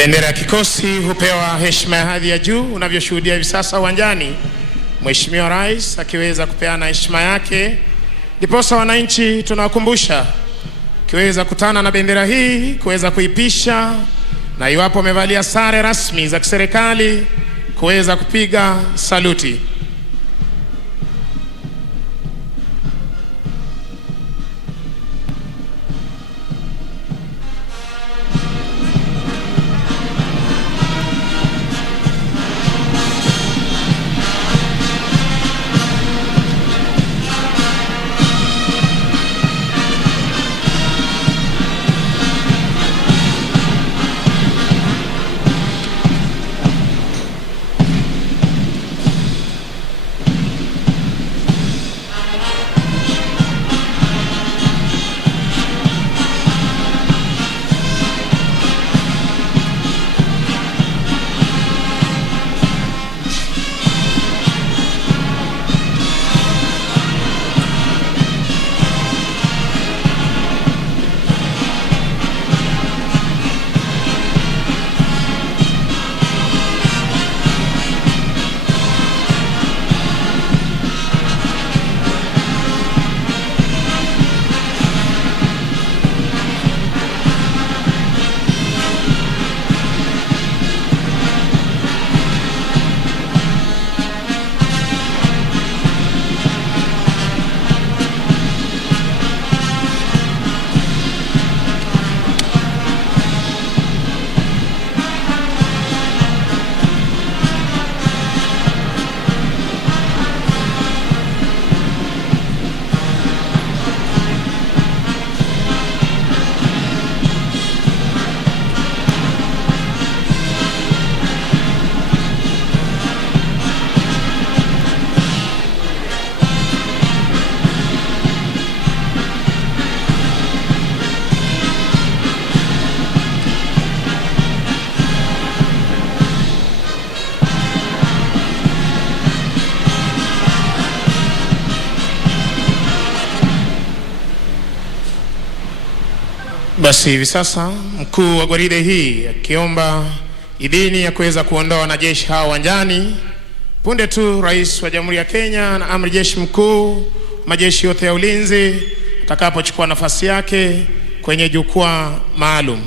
Bendera ya kikosi hupewa heshima ya hadhi ya juu. Unavyoshuhudia hivi sasa uwanjani, Mheshimiwa Rais akiweza kupeana heshima yake, ndiposa wananchi tunawakumbusha kiweza kutana na bendera hii, kuweza kuipisha, na iwapo wamevalia sare rasmi za kiserikali kuweza kupiga saluti. Basi hivi sasa mkuu wa gwaride hii akiomba idhini ya kuweza kuondoa wanajeshi hao uwanjani punde tu Rais wa Jamhuri ya Kenya na Amri Jeshi Mkuu majeshi yote ya ulinzi atakapochukua nafasi yake kwenye jukwaa maalum.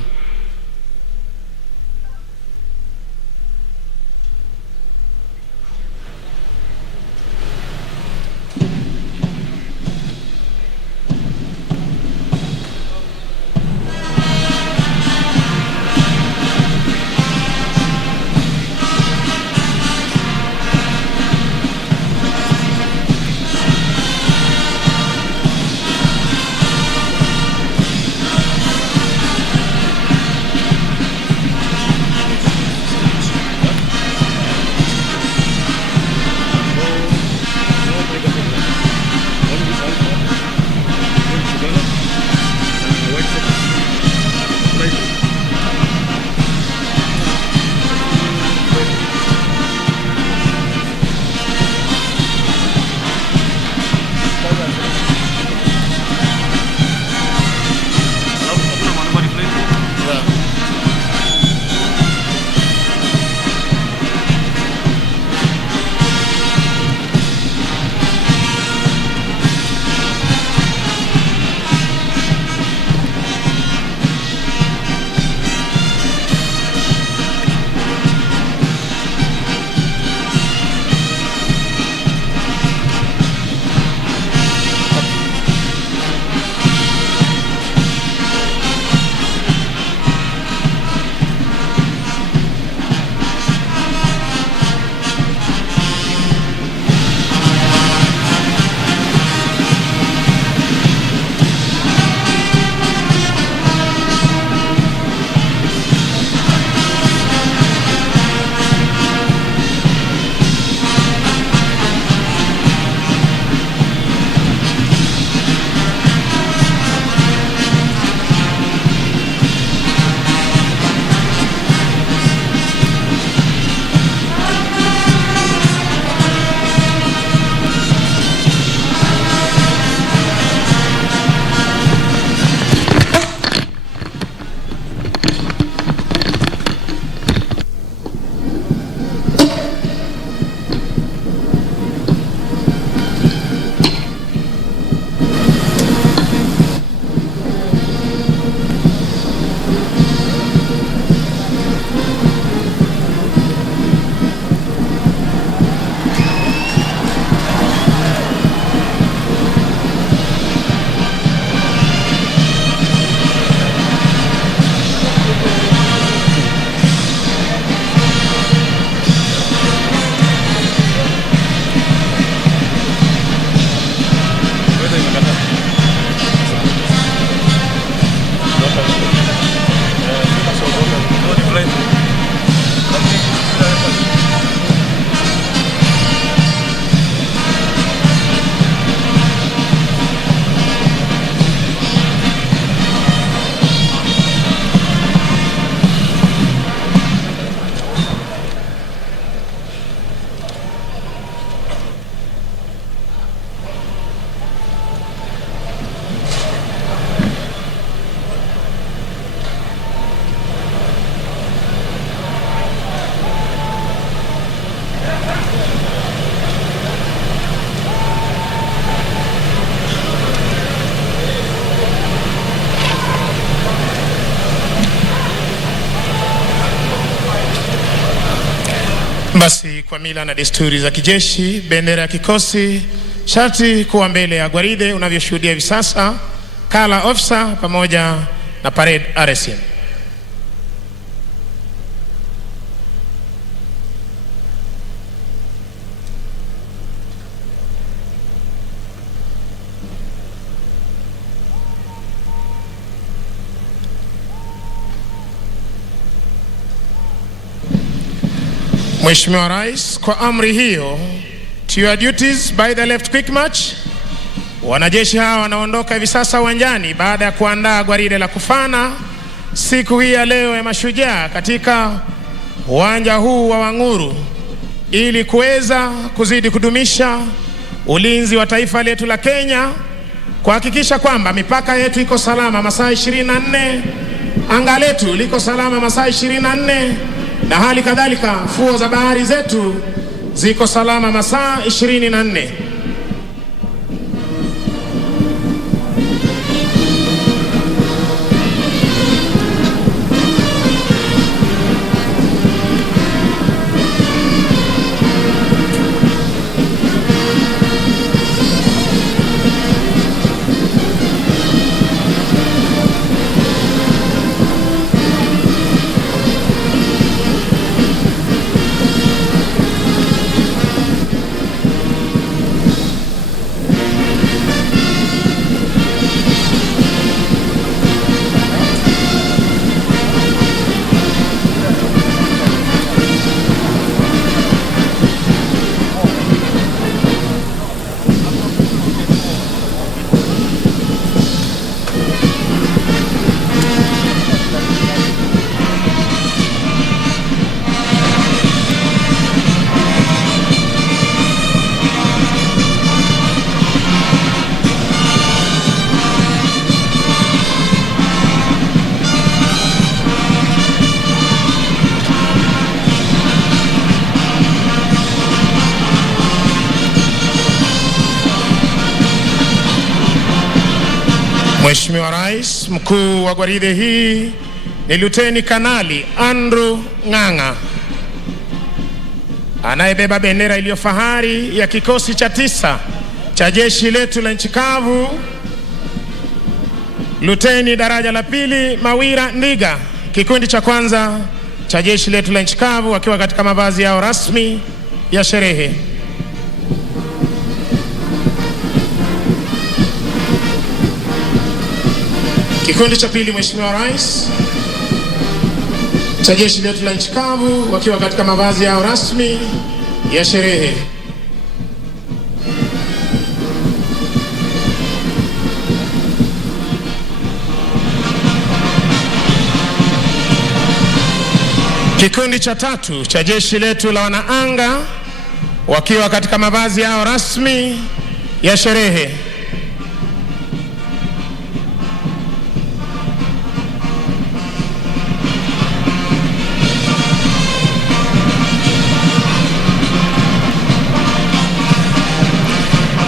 kwa mila na desturi za kijeshi, bendera ya kikosi sharti kuwa mbele ya gwaride unavyoshuhudia hivi sasa, kala officer pamoja na parade RSM. Mheshimiwa Rais, kwa amri hiyo, to your duties by the left quick march. Wanajeshi hawa wanaondoka hivi sasa uwanjani baada ya kuandaa gwaride la kufana siku hii ya leo ya Mashujaa katika uwanja huu wa Wanguru, ili kuweza kuzidi kudumisha ulinzi wa taifa letu la Kenya, kuhakikisha kwamba mipaka yetu iko salama masaa 24, anga letu liko salama masaa 24, na hali kadhalika fuo za bahari zetu ziko salama masaa 24. Mheshimiwa Rais, mkuu wa gwaride hii ni Luteni Kanali Andrew Ng'ang'a, anayebeba bendera iliyo fahari ya kikosi cha 9 cha jeshi letu la nchi kavu. Luteni daraja la 2 Mawira Ndiga, kikundi cha kwanza cha jeshi letu la nchi kavu, wakiwa katika mavazi yao rasmi ya sherehe. Kikundi cha 2, Mheshimiwa Rais, cha jeshi letu la nchi kavu, wakiwa katika mavazi yao rasmi ya sherehe. Kikundi cha 3 cha jeshi letu la wanaanga, wakiwa katika mavazi yao rasmi ya sherehe.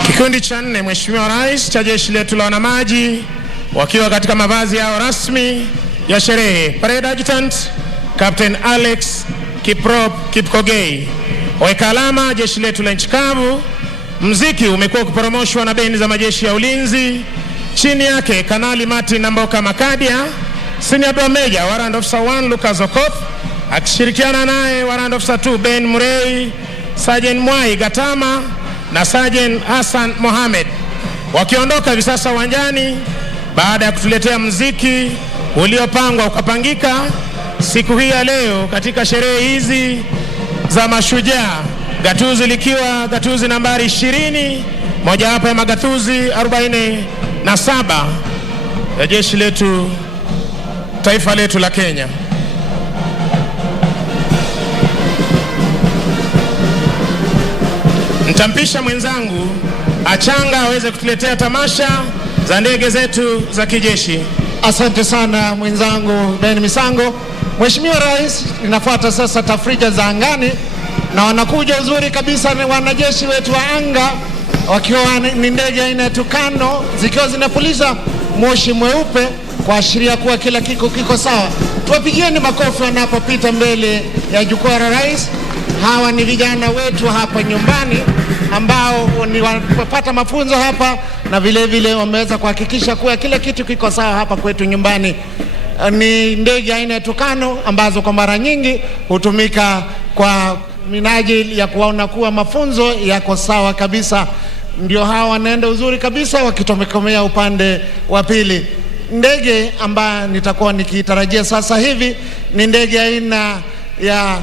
Kikundi cha 4, Mheshimiwa Rais, cha jeshi letu la wanamaji, wakiwa katika mavazi yao rasmi ya sherehe. Parade Adjutant Captain Alex Kiprop Kipkogei. Weka alama jeshi letu la nchi kavu. Mziki umekuwa ukiporomoshwa na bendi za majeshi ya ulinzi. Chini yake Kanali Martin Namboka Makadia, Senior Major Warrant Officer 1 Lucas Okoth, akishirikiana naye Warrant Officer 2 Ben Murray, Sergeant Mwai Gatama na Sergeant Hassan Mohamed, wakiondoka hivi sasa uwanjani baada ya kutuletea muziki uliopangwa ukapangika siku hii ya leo katika sherehe hizi za Mashujaa, gatuzi likiwa gatuzi nambari 20, moja hapa ya magatuzi 47 ya jeshi letu, taifa letu la Kenya. Nitampisha mwenzangu Achanga aweze kutuletea tamasha za ndege zetu za kijeshi. Asante sana mwenzangu Ben Misango. Mheshimiwa Rais, inafuata sasa tafrija za angani, na wanakuja uzuri kabisa ni wanajeshi wetu wa anga, wakiwa ni ndege aina ya Tukano, zikiwa zinapuliza moshi mweupe kuashiria kuwa kila kiko sawa. Tuwapigieni makofi wanapopita mbele ya jukwaa la Rais. Hawa ni vijana wetu hapa nyumbani ambao wamepata mafunzo hapa na vile vile wameweza kuhakikisha kuwa kila kitu kiko sawa hapa kwetu nyumbani. Ni ndege aina ya Tukano ambazo kwa mara nyingi hutumika kwa minajili ya kuona kuwa mafunzo yako sawa kabisa. Ndio hawa wanaenda uzuri kabisa wakitomekomea upande wa pili. Ndege ambayo nitakuwa nikitarajia sasa hivi ni ndege aina ya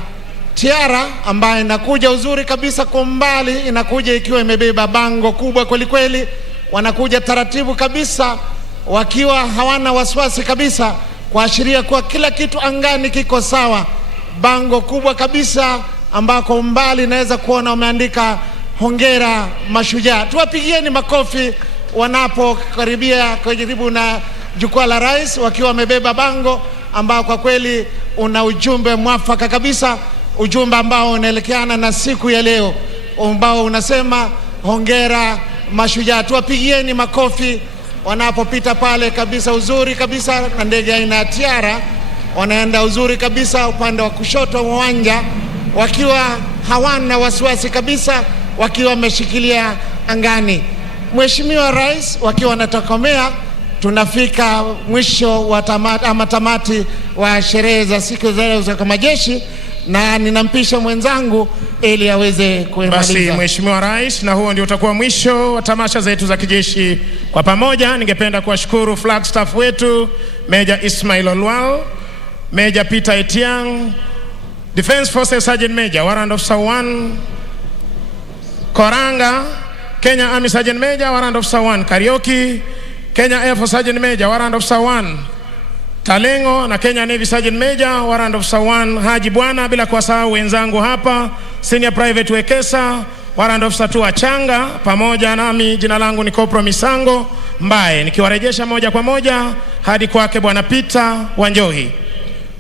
Tiara ambayo inakuja uzuri kabisa kwa mbali, inakuja ikiwa imebeba bango kubwa kweli kweli. Wanakuja taratibu kabisa wakiwa hawana wasiwasi kabisa, kuashiria kuwa kila kitu angani kiko sawa. Bango kubwa kabisa ambako umbali naweza kuona wameandika hongera Mashujaa. Tuwapigieni makofi wanapokaribia karibu na jukwaa la rais, wakiwa wamebeba bango ambao kwa kweli una ujumbe mwafaka kabisa, ujumbe ambao unaelekeana na siku ya leo ambao unasema hongera Mashujaa. Tuwapigieni makofi wanapopita pale kabisa, uzuri kabisa, na ndege aina ya Tiara wanaenda uzuri kabisa upande wa kushoto wa uwanja, wakiwa hawana wasiwasi kabisa, wakiwa wameshikilia angani. Mheshimiwa Rais wakiwa wanatokomea, tunafika mwisho wa tamati wa sherehe za siku za leo za majeshi, na ninampisha mwenzangu ili aweze kuimaliza. Basi Mheshimiwa Rais, na huo ndio utakuwa mwisho wa tamasha zetu za kijeshi kwa pamoja. Ningependa kuwashukuru flag staff wetu, Major Ismail Olwal, Major Peter Etiang, Defense Forces Sergeant Major Warrant Officer 1 Koranga, Kenya Army Sergeant Major Warrant Officer 1 Karioki, Kenya Air Force Sergeant Major Warrant Officer 1 Talengo, na Kenya Navy Sergeant Major Warrant Officer 1 Haji Bwana, bila kuwasahau wenzangu hapa Senior Private Wekesa Warrant Officer 2 Achanga, pamoja nami jina langu ni Kopro Misango Mbaye, nikiwarejesha moja kwa moja hadi kwake Bwana Peter Wanjohi.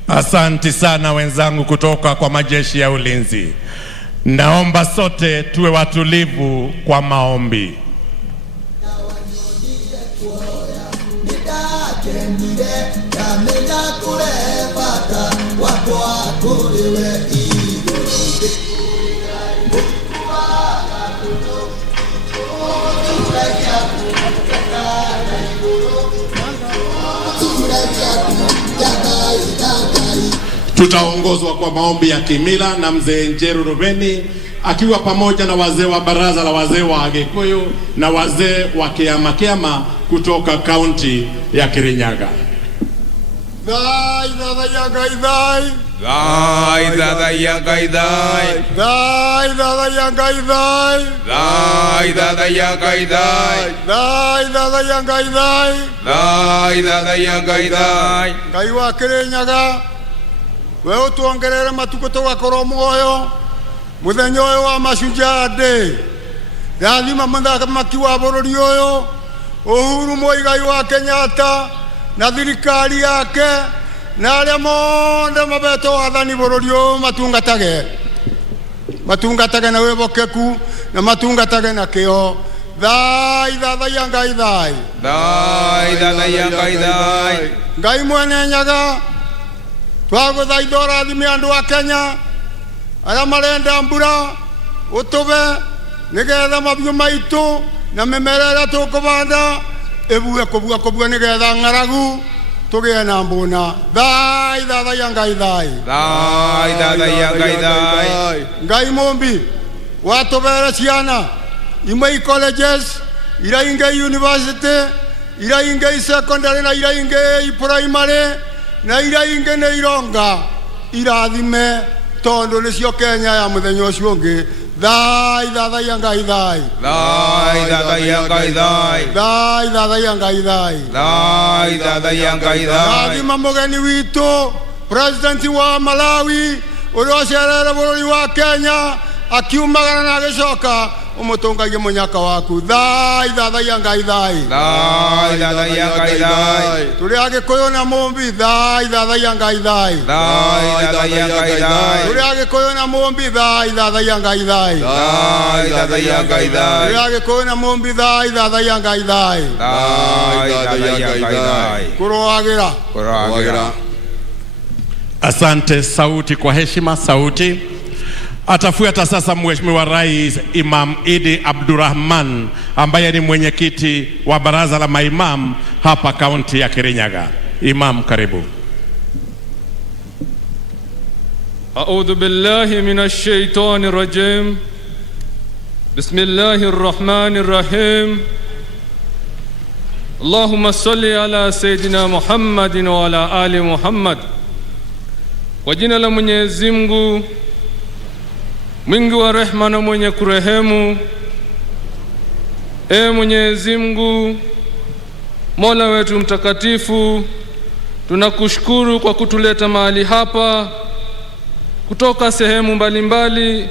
Asante sana wenzangu kutoka kwa majeshi ya ulinzi. Naomba sote tuwe watulivu kwa maombi. Tutaongozwa kwa maombi ya kimila na mzee Njeru Rubeni akiwa pamoja na wazee wa baraza la wazee wa Agikuyu na wazee wa Kiama kutoka kaunti ya Kirinyaga. Dai dada yanga idai, dai dada yanga idai, dai dada yanga idai, dai dada yanga idai, dai dada yanga idai, dai dada yanga idai. Ngai wa Kirinyaga, we utuongerere matuko tugakorwo muoyo muthenya uyu wa Mashujaa Day. Rathima muthaki wa bururi uyu Uhuru Muigai wa Kenyatta na thirikari yake na aria mothe mabeto wathani bururi uyu matungatage na wibokeku na matungatage na kio. Thai thathaia Ngai thai, thai thathaia Ngai thai. Ngai mwene Nyaga twaguthaitha ũrathime andũ a Kenya arĩa marenda mbura ũtũbe nĩgetha mabiũ maitũ na mĩmera ĩrĩa tũkũbanda ĩbue kũbua nĩgetha ng'aragu tũgĩe na mbũna. Thai thathaia Ngai thai, thai thathaia Ngai thai. Ngai mũmbi watũbere ciana imwe colleges, iria ingĩ university, iria ingĩ secondary na iria ingĩ primary na iria ingĩ nĩ ironga irathime tondu nĩcio Kenya ya mũthenya ũcio ũngĩ. Thai thathaia Ngai thai, thai thathaia Ngai thai, thai thathaia Ngai thai, thai thathaia Ngai thai. Rathima mũgeni witũ president wa Malawi ũrĩa ũcerere bũrũri wa Kenya akiumagara na agĩcoka umutungagie munyaka waku. Thai thathaia Ngai thai, thai thathaia Ngai thai. Turi Agikuyu na Mumbi thai thathaia Ngai thai, thai thathaia Ngai thai. Turi Agikuyu na Mumbi thai thathaia Ngai thai, thai thathaia Ngai thai. Turi Agikuyu na Mumbi thai thathaia Ngai thai, thai thathaia Ngai thai. Kuroagira. Asante. Sauti kwa heshima, sauti. Atafuata sasa Mheshimiwa Rais Imam Idi Abdurrahman ambaye ni mwenyekiti wa baraza la maimam hapa kaunti ya Kirinyaga. Imam, karibu. A'udhu billahi minash shaitani rajim. Bismillahir rahmanir rahim. Allahumma salli ala Sayyidina Muhammadin wa ala ali Muhammad. Kwa jina la Mwenyezi Mungu mwingi wa rehema na mwenye kurehemu. Mwenyezi Mungu Mola wetu mtakatifu, tunakushukuru kwa kutuleta mahali hapa kutoka sehemu mbalimbali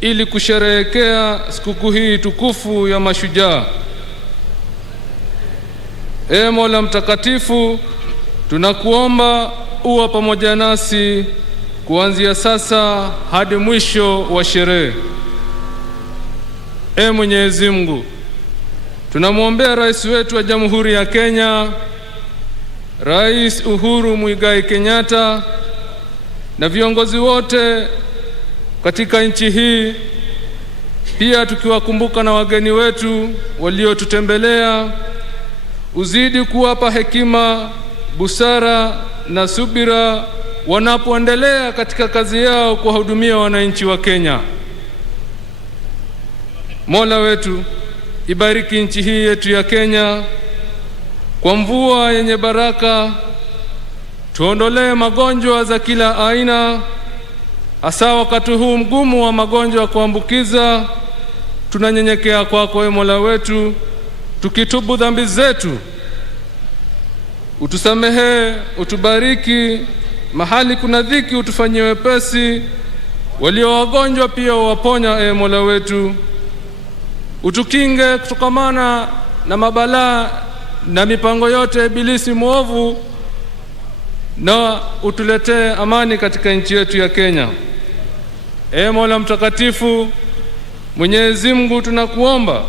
ili kusherehekea sikukuu hii tukufu ya Mashujaa. Mola mtakatifu, tunakuomba uwe pamoja nasi kuanzia sasa hadi mwisho wa sherehe. Mwenyezi Mungu, tunamwombea rais wetu wa Jamhuri ya Kenya, Rais Uhuru Muigai Kenyatta, na viongozi wote katika nchi hii, pia tukiwakumbuka na wageni wetu waliotutembelea. Uzidi kuwapa hekima, busara na subira wanapoendelea katika kazi yao kuwahudumia wananchi wa Kenya. Mola wetu, ibariki nchi hii yetu ya Kenya kwa mvua yenye baraka, tuondolee magonjwa za kila aina, hasa wakati huu mgumu wa magonjwa kuambukiza. Tunanyenyekea kwako Mola wetu, tukitubu dhambi zetu. Utusamehe, utubariki, mahali kuna dhiki utufanyie wepesi, walio wagonjwa pia waponya Mola wetu. Utukinge kutokamana na mabalaa na mipango yote ibilisi mwovu, na utuletee amani katika nchi yetu ya Kenya. Mola mtakatifu, Mwenyezi Mungu, tunakuomba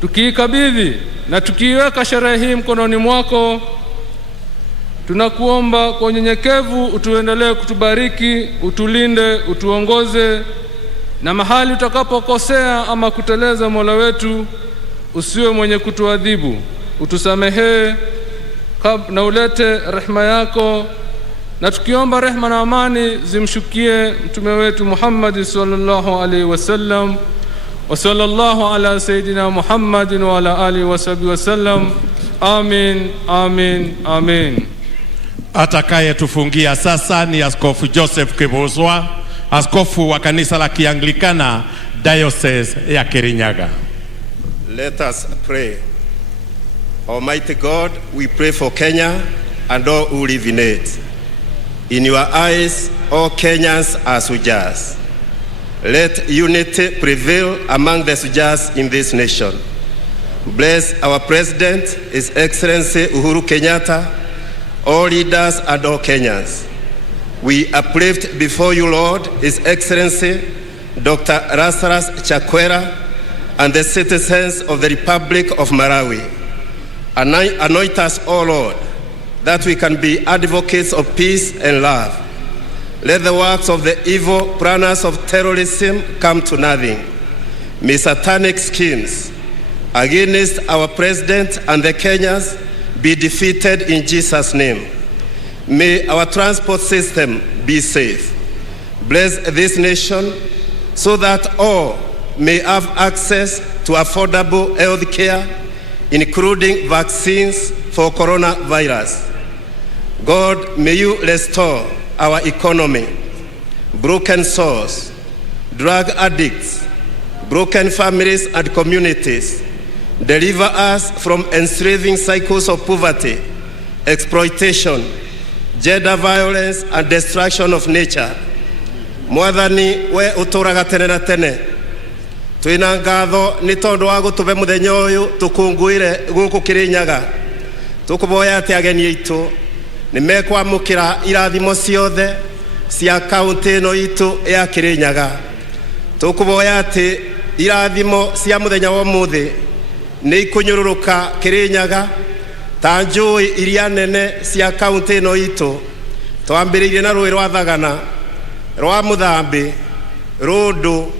tukiikabidhi na tukiiweka sherehe hii mkononi mwako, tunakuomba kwa unyenyekevu utuendelee kutubariki, utulinde, utuongoze, na mahali utakapokosea ama kuteleza Mola wetu, usiwe mwenye kutuadhibu. Utusamehe na ulete rehema yako, na tukiomba rehema na amani zimshukie mtume wetu Muhammad sallallahu alaihi wasallam. Wa sallallahu ala Sayyidina Muhammadin wa ala alihi wa sahbihi wasallam. Amin, amin, amin. Atakaye tufungia sasa ni Askofu Joseph Kibuzwa, askofu wa kanisa la Kianglikana Diocese ya Kirinyaga. Let us pray. Almighty God, we pray for Kenya and all who live in it. In your eyes, all Kenyans are Sujas. Let unity prevail among the Sujas in this nation. Bless our President, His Excellency Uhuru Kenyatta, all leaders and all Kenyans. We uplift before you, Lord, His Excellency Dr. Lazarus Chakwera and the citizens of the Republic of Malawi. Anoint us, O Lord, that we can be advocates of peace and love. Let the works of the evil planners of terrorism come to nothing. May satanic schemes against our president and the Kenyans be defeated in Jesus' name. May our transport system be safe. Bless this nation so that all may have access to affordable health care, including vaccines for coronavirus. God, may you restore our economy. Broken souls, drug addicts, broken families and communities. Deliver us from enslaving cycles of poverty, exploitation, gender violence and destruction of nature. Mwathani we uturaga tene na tene. Twina ngatho ni tondu wa gutuve muthenya uyu tukunguire guku Kirinyaga. Tukuboya ati ageni itu ni mekwamukira irathimo ciothe cia kaunti ino itu ya Kirinyaga. Tukuboya ati irathimo cia muthenya wa muthi ni ikunyururuka Kirinyaga ta njui iria nene cia kaunti ino itu. Twambiririe na rui rwa Thagana, rwa Muthambi, Rodo,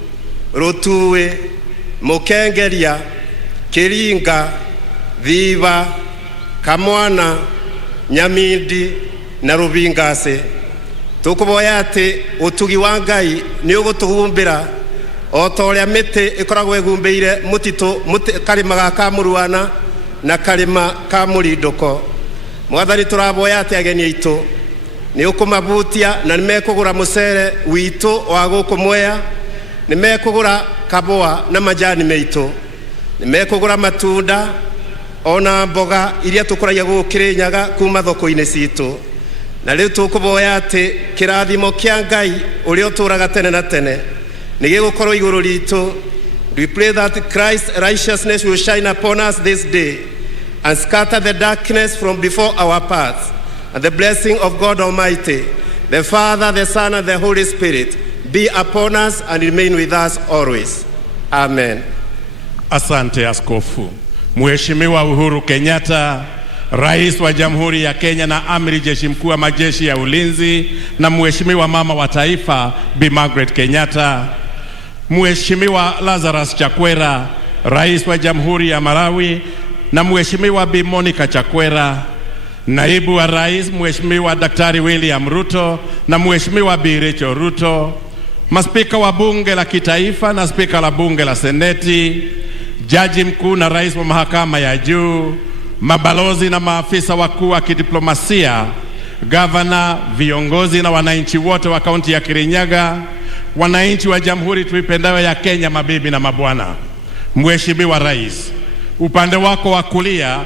Rotue, Mokengeria, Kiringa, Viva, Kamwana, Nyamindi, na Rubingase. Tukuboya ati utugi wa Ngai ni ugutugumbira o ta uria miti ikoragwo igumbeire mutito karima ka muruana na karima ka murindoko. Mwathani turaboya ati ageni aitu ni ukumabutia na nimekugura mucere witu wa guku Mwea, nimekugura kaboa na majani meitu, nimekugura matunda ona mboga iria tukuragia guku Kirinyaga kuma thoko-ini citu. Na riu tukuboya ati kirathimo kia Ngai uria uturaga tene na tene ni gigukorwo iguru ritu. We pray that Christ's righteousness will shine upon us this day and scatter the darkness from before our paths. And the blessing of God Almighty, the Father, the Son, and the Holy Spirit be upon us and remain with us always. Amen. Asante Askofu. Mheshimiwa Uhuru Kenyatta, Rais wa Jamhuri ya Kenya na Amiri Jeshi Mkuu wa Majeshi ya Ulinzi, na Mheshimiwa Mama wa Taifa Bi Margaret Kenyatta, Mheshimiwa Lazarus Chakwera, Rais wa Jamhuri ya Malawi, na Mheshimiwa Bi Monica Chakwera, Naibu wa Rais Mheshimiwa Daktari William Ruto na Mheshimiwa Bi Rachel Ruto, maspika wa Bunge la Kitaifa na spika la Bunge la Seneti, Jaji Mkuu na Rais wa Mahakama ya Juu, mabalozi na maafisa wakuu wa kidiplomasia, gavana, viongozi na wananchi wote wa kaunti ya Kirinyaga, wananchi wa Jamhuri tuipendayo ya Kenya, mabibi na mabwana. Mheshimiwa Rais, upande wako wa kulia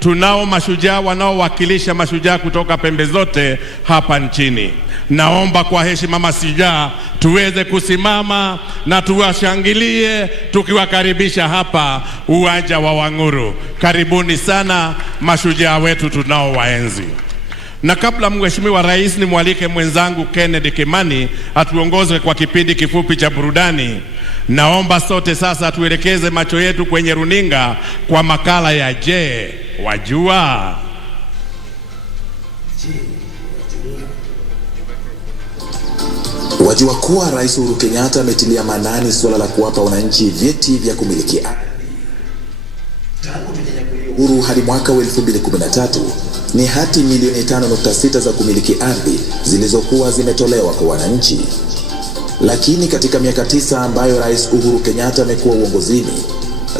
tunao mashujaa wanaowakilisha mashujaa kutoka pembe zote hapa nchini. Naomba kwa heshima mashujaa tuweze kusimama na tuwashangilie tukiwakaribisha hapa uwanja wa Wanguru. Karibuni sana mashujaa wetu tunao waenzi. Na kabla Mheshimiwa Rais, ni mwalike mwenzangu Kennedy Kimani atuongoze kwa kipindi kifupi cha burudani. Naomba sote sasa tuelekeze macho yetu kwenye runinga kwa makala ya Je, Wajua? Wajua kuwa Rais Uhuru Kenyatta ametilia maanani suala la kuwapa wananchi vyeti vya kumiliki ardhi. Tangu tunyanyakulia uhuru hadi mwaka wa 2013 ni hati milioni 5.6 za kumiliki ardhi zilizokuwa zimetolewa kwa wananchi. Lakini katika miaka 9 ambayo Rais Uhuru Kenyatta amekuwa uongozini,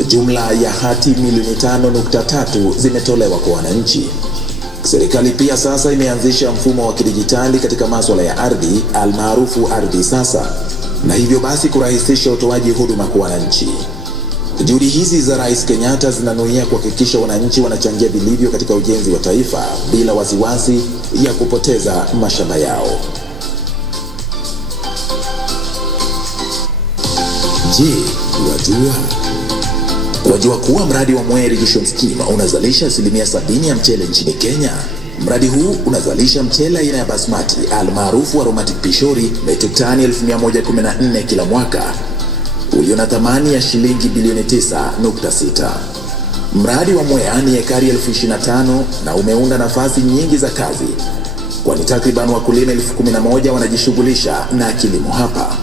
jumla ya hati milioni 5.3 zimetolewa kwa wananchi. Serikali pia sasa imeanzisha mfumo wa kidijitali katika masuala ya ardhi almaarufu Ardhi Sasa, na hivyo basi kurahisisha utoaji huduma kwa wananchi. Juhudi hizi za Rais Kenyatta zinanuia kuhakikisha wananchi wanachangia vilivyo katika ujenzi wa taifa bila wasiwasi ya kupoteza mashamba yao. Je, wajua? Wajua kuwa mradi wa Mwea Irrigation Scheme unazalisha 70% ya mchele nchini Kenya? Mradi huu unazalisha mchele aina ya basmati almaarufu aromatic pishori metric tani 1114 kila mwaka, ulio na thamani ya shilingi bilioni 9.6. Mradi wa Mwea ni ekari 25,000 na umeunda nafasi nyingi za kazi, kwani takriban wakulima 11,000 wanajishughulisha na kilimo hapa.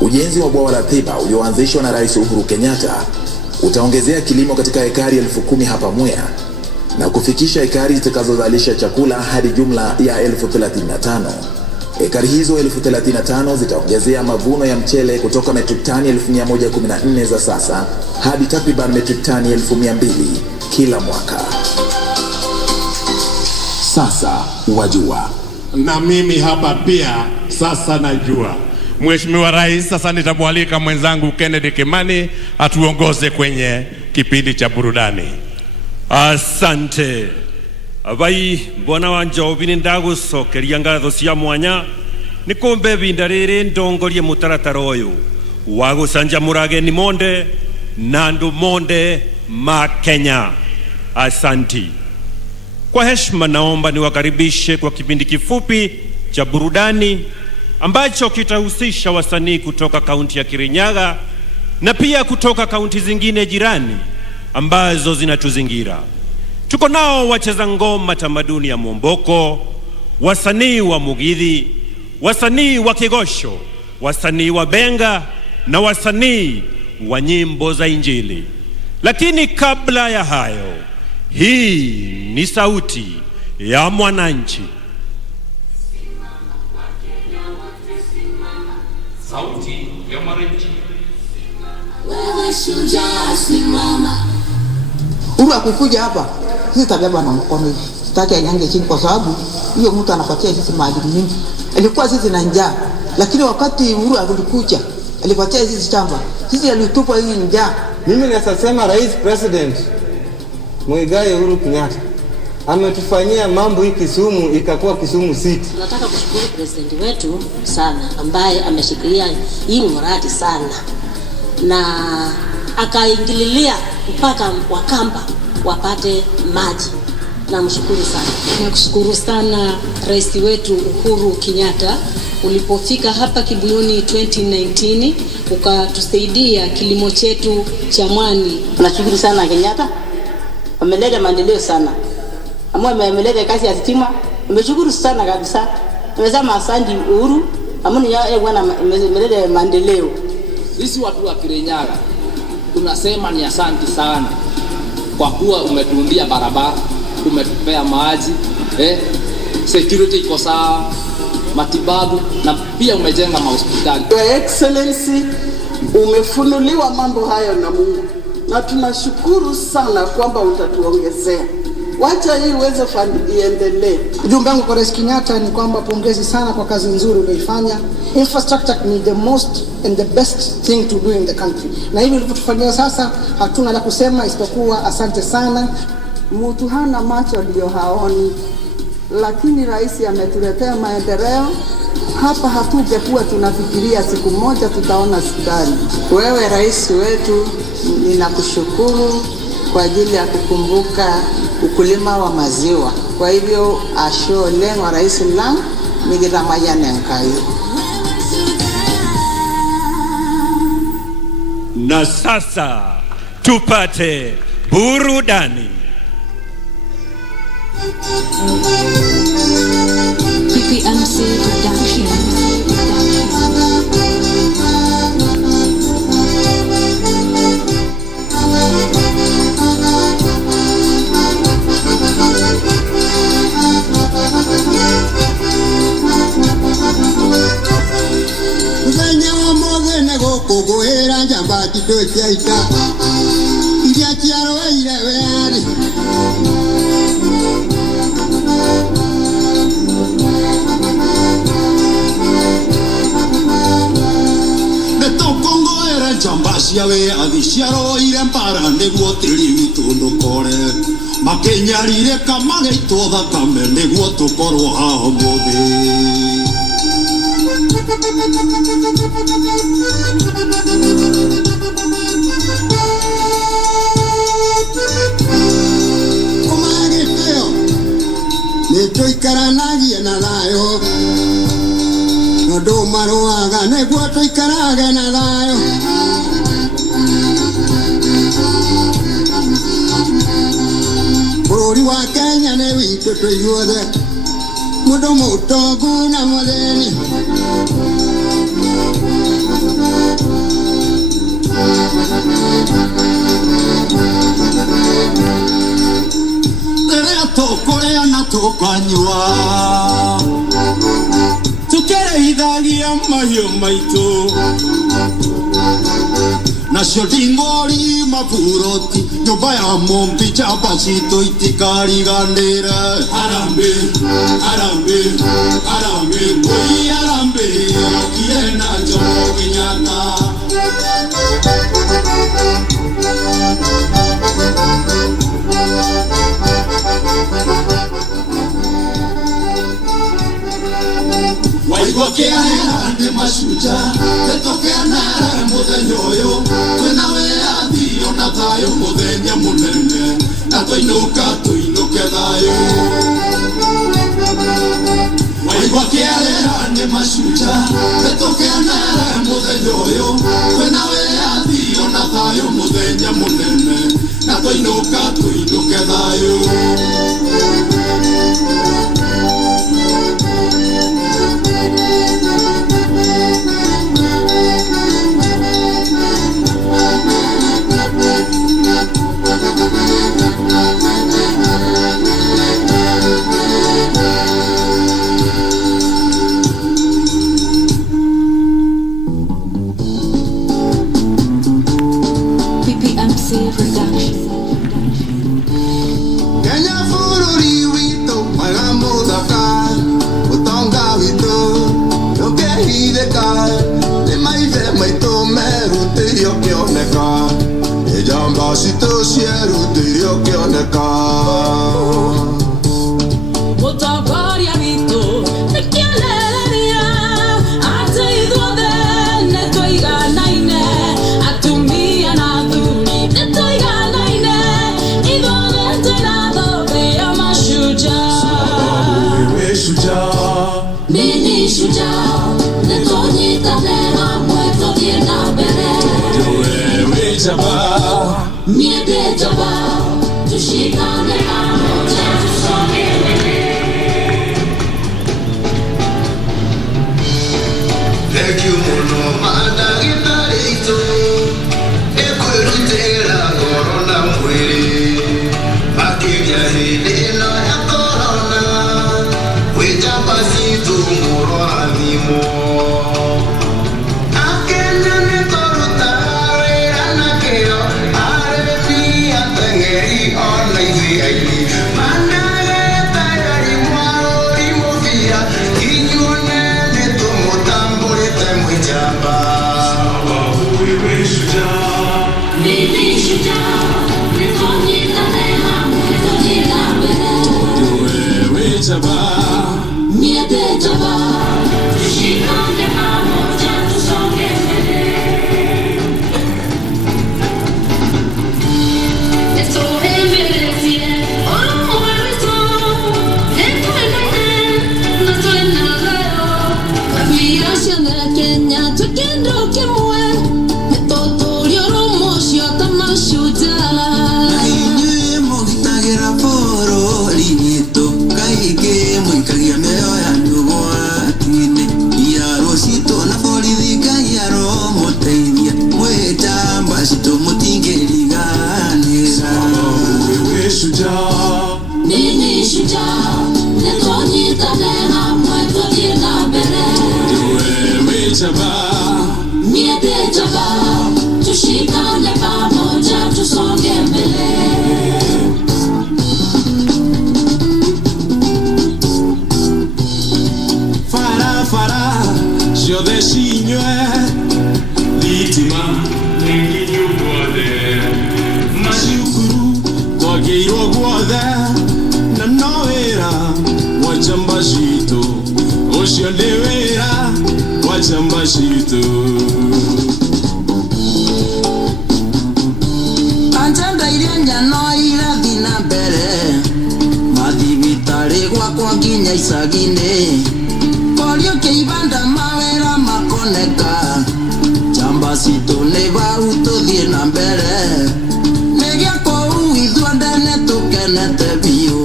Ujenzi wa bwawa la Thiba ulioanzishwa na Rais Uhuru Kenyatta utaongezea kilimo katika ekari 10,000 hapa Mwea na kufikisha ekari zitakazozalisha chakula hadi jumla ya 35,000. Ekari hizo 35,000 zitaongezea mavuno ya mchele kutoka metric tani 1114 za sasa hadi takriban metric tani 1200 kila mwaka. Sasa wajua. Na mimi hapa pia sasa najua. Mheshimiwa Rais, sasa nitamwalika mwenzangu Kennedy Kimani atuongoze kwenye kipindi cha burudani. Asante. Abai mbona wanja obini ndagucokeria ngatho cia mwanya nikumbe binda riri ndongorie mutaratara uyu wa gucanjamura ageni monde na andu monde ma Kenya. Asanti. Kwa heshima naomba niwakaribishe kwa kipindi kifupi cha burudani ambacho kitahusisha wasanii kutoka kaunti ya Kirinyaga na pia kutoka kaunti zingine jirani ambazo zinatuzingira. Tuko nao wacheza ngoma tamaduni ya Mwomboko, wasanii wa Mugithi, wasanii wa Kigosho, wasanii wa benga na wasanii wa nyimbo za Injili. Lakini kabla ya hayo, hii ni sauti ya mwananchi. Sauti ya mwananchi. Wewe shujaa simama. Uru akikuja hapa, sisi tabeba na mkono hivi. Sitaki anyange chini kwa sababu hiyo mtu anapatia sisi maadili mingi. Alikuwa sisi na njaa, lakini wakati Uru alikuja, alipatia sisi shamba. Sisi alitupa hii njaa. Mimi nasema Rais President Muigai Uhuru Kenyatta ametufanyia mambo hii Kisumu ikakuwa Kisumu City. Tunataka kushukuru president wetu sana ambaye ameshikilia hii mradi sana na akaingililia mpaka Wakamba wapate maji. Namshukuru sana. Nakushukuru sana rais wetu Uhuru Kenyatta, ulipofika hapa Kibuyuni 2019 ukatusaidia kilimo chetu cha mwani. Nashukuru sana Kenyatta. Ameleta maendeleo sana. Ameleta kazi ya stima. Nimeshukuru sana kabisa. Nimesema asante Uhuru. Amuni yeye bwana ameleta maendeleo. Sisi watu wa Kirinyaga tunasema ni asante sana kwa kuwa umetuundia barabara, umetupea maji, security iko sawa, matibabu na pia umejenga mahospitali. Your Excellency, umefunuliwa mambo hayo na Mungu na tunashukuru sana kwamba utatuongezea. Wacha hii uweze iendelee. Ujumbe wangu kwa Rais Kenyatta ni kwamba pongezi sana kwa kazi nzuri uliyoifanya. Infrastructure ni the most and the best thing to do in the country. Na hivi ulivyotufanyia sasa hatuna la kusema isipokuwa asante sana. Mtu hana macho ndio haoni, lakini rais ametuletea maendeleo. Hapa hatungekuwa tunafikiria siku moja tutaona hospitali. Wewe rais wetu, ninakushukuru kwa ajili ya kukumbuka ukulima wa maziwa. Kwa hivyo ashole wa rais lang migiramaya nenkai. Na sasa tupate burudani. PPMC Productions. Kuguhera njamba kitochaita iria chiaroire weari Netokongoera njamba ciawe athiciaroire mbara niguo tiri witu ndukore makenyarire kamageitwo thakame niguo tukorwo haha muthi. Omagiteo nitoikaranagia na thayo nondu maruaga niguo tuikarage na thayo bururi wa Kenya ni witu tuiothe mundu mutongu na muthini tukuria na tukanyua tukireithagia mahiũ maitũ nacio nding'ori maburoti nyũmba ya mũmbi njamba citũ itikariganĩre. Harambĩ harambĩ harambĩ Moi harambĩ okire na Jomo Kenyatta. Waigua kĩahera nĩ Mashujaa nĩtũkenere mũthenya ũyũ twĩna wĩyathi ona thayũ mũthenya mũnene na tũinũka tũinũke thayũ. Waigua kĩahera nĩ Mashujaa nĩtũkenere mũthenya ũyũ twĩna wĩyathi ona thayũ mũthenya mũnene na tũinũka tũinũke thayũ. Mashujaa, netonyitane hamwe tuthie na mbere. Wewe jaba, Niende jaba, tushikane pamoja tusonge mbele. Thank you muno madagitari itu ekwirutira ngoro na mwiri makinya hindi ino ya korona wĩjamba citu mũrathimo akenya nĩtũruta wĩra na kĩo arĩmi ateng'eri ona ithiainĩ mandagĩtarĩ mwarũri mũbira inyuone nĩtũmũtambũrĩte mwĩjamba. Wewe shujaa, Mimi shujaa, netonyitane hamwe tuthie na mbere. wewe jaba, Niende jaba, tushikane pamoja tusonge mbele. Kenya tukendo kimwe nitoturio rumusio ta mashujaa inyuĩ mũgitagĩra bũrũri witũ kaingĩ mũikagia mĩoyo yanyu ũgwati-inĩ iaro citũ na borithi Ngai aromũteithia mwĩjamba citũ mũtingĩriganĩra. wewe shujaa, Mimi shujaa, netonyitane hamwe tuthie na mbere. wewe jaba, Niende jaba, tushikane pamoja tusonge mbele. fara ciothe cinywe thitima nĩnginyu guothe macukuru twagĩirwo guothe na no wĩra wa njamba citũ ũcio nĩ wĩra wa njamba citũ. Anjanda iria njano irathi na mbere mathibitarĩ gwakwa nginya icagi-inĩ polio kĩibanda mawĩra makoneka njamba citũ nĩ bau tũthiĩ na mbere nĩ gĩakũu ithuothe nĩtũkenete biũ.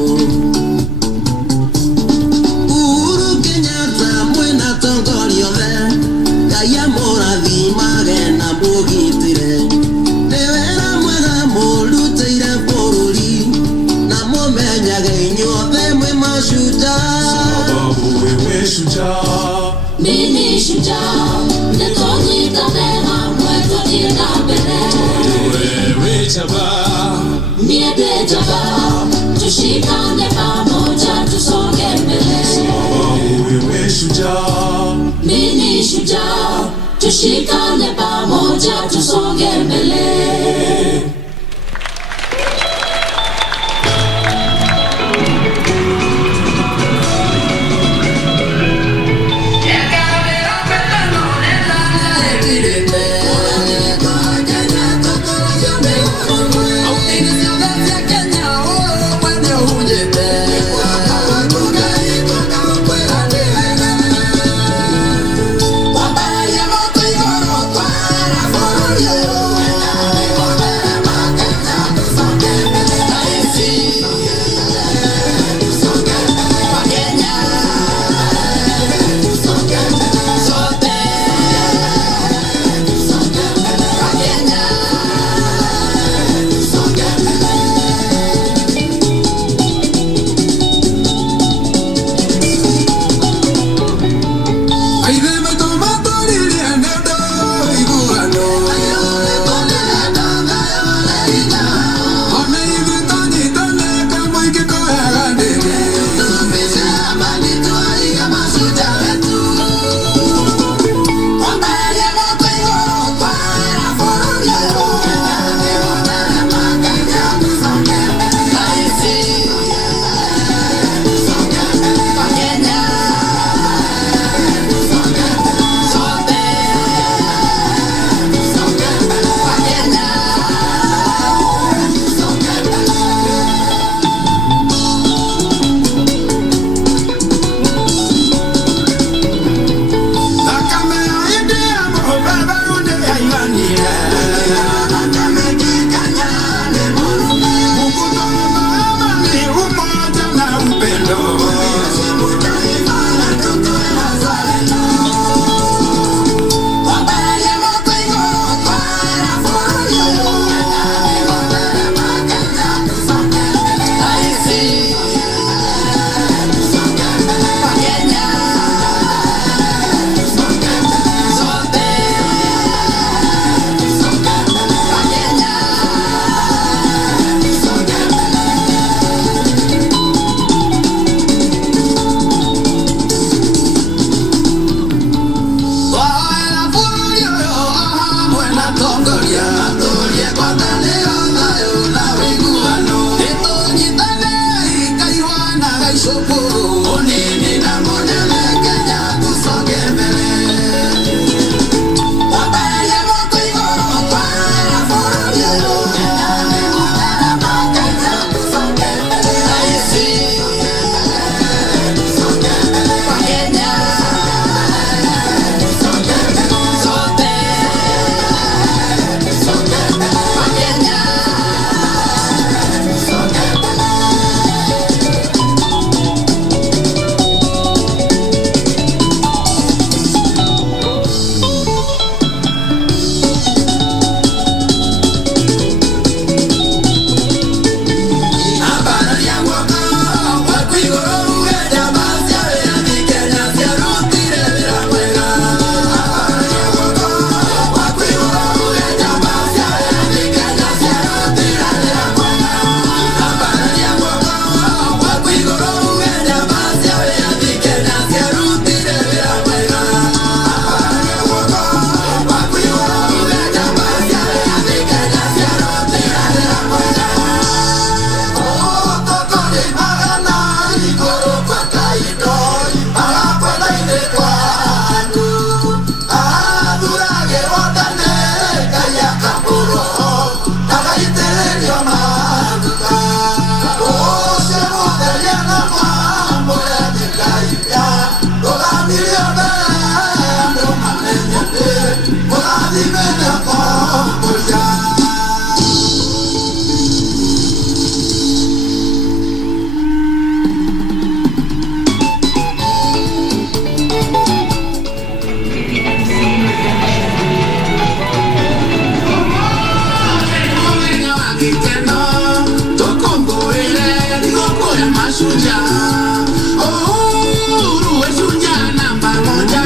Uhuru Kenyatta mwĩna tongoria othe Ngai amũrathimage na mũgitĩre nĩ wĩra mwega mũrutĩire bũrũri na mũmenyage inyuothe mwĩ mashujaa. Wewe shujaa, Mimi shujaa, netonyitane hamwe tuthie na mbere. wewe jaba, Niende jaba, tushikane pamoja tusonge mbele. wewe shujaa, Mimi shujaa, tushikane pamoja tusonge mbele. Wabaya moto igoro twara bũrũri Mashujaa, oh, uwe shujaa namba moja.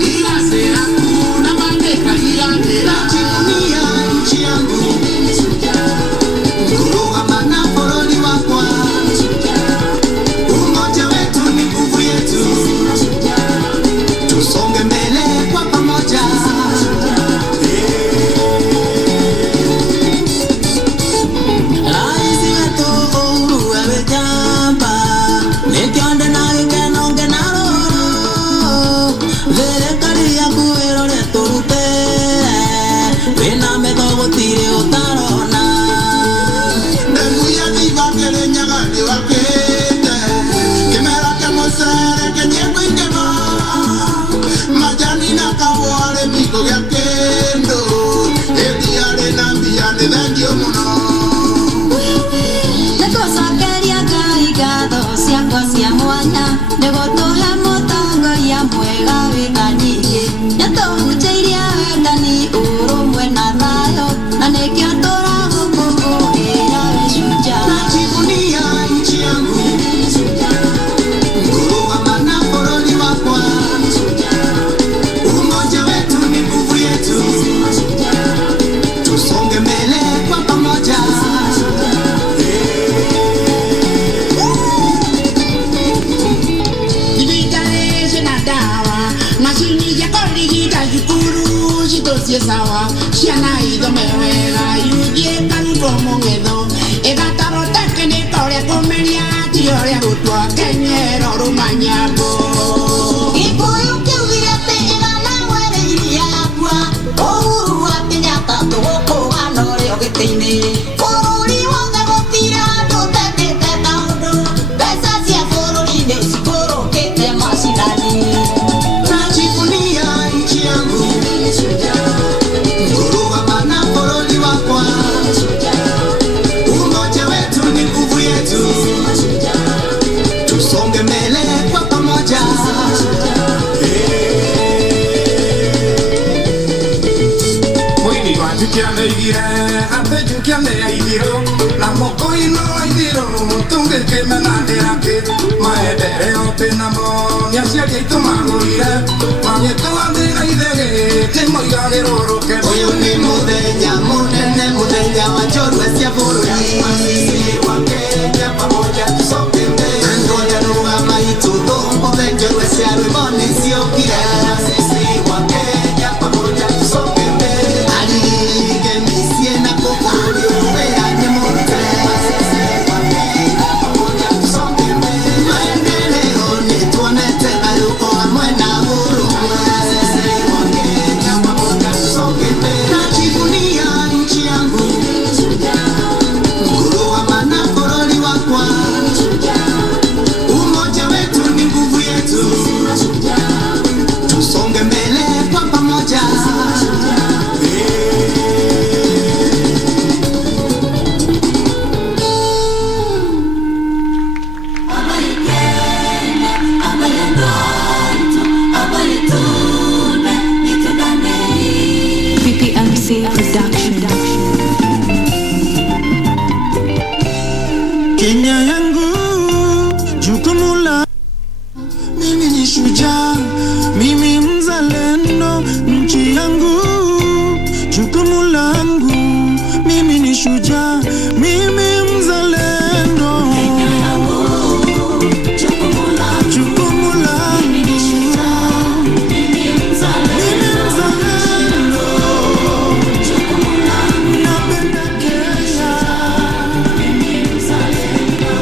Ila sera kuna mateka ila nila. Jivunia nchi yangu, nguruwa mana poloni wakwa. Umoja wetu ni nguvu yetu, tusonge mbele kwa pamoja. Sawa, siana ido mewera, yudie kaniko mongedo, egataro tekene tore comeria, tiore gutwa kenyero rumanyabo. Ikuyu kiugirete igana were iria kwa, Uhuru wa Kenyatta tugoko anore ogiteini. Bururi wothe gutira tutetete kaundu, mbeca cia bururi ni cikurukite macinani. Najivunia nchi yangu, Mugire, abejukia me aidiro, na moko ino aidiro, tunge ke menandira ke, maedere opena mo, niasia ke ito magurire, manieto andira idege, te moigage roro ke. Oyo ni mudenya, mudenya wa chorwe sia bururi, masisi wa Kenya pamoja tusonge mbele, ngoja nuwa maitudo, mode chorwe sia rwimoni sio kile, masisi wa Kenya pamoja tusonge mbele, alige misie na kukuri uwe anye mute, masisi wa Kenya pamoja tusonge mbele, maendeleo ni tuonete aluko amwe na huru, masisi wa Kenya pamoja tusonge mbele, najivunia nchi yangu, mkuru wa manakoroli wakwa, umoja wetu ni nguvu yetu, tusonge mbele kwa pamoja. PPMC Production. Kenya yangu, jukumu la mimi ni shujaa, mimi mzalendo, nchi yangu, jukumu langu, mimi ni shujaa, mimi mzalendo, jukumu langu, mimi ni shujaa, mimi mzalendo, jukumu langu, napenda Kenya, mimi mzalendo.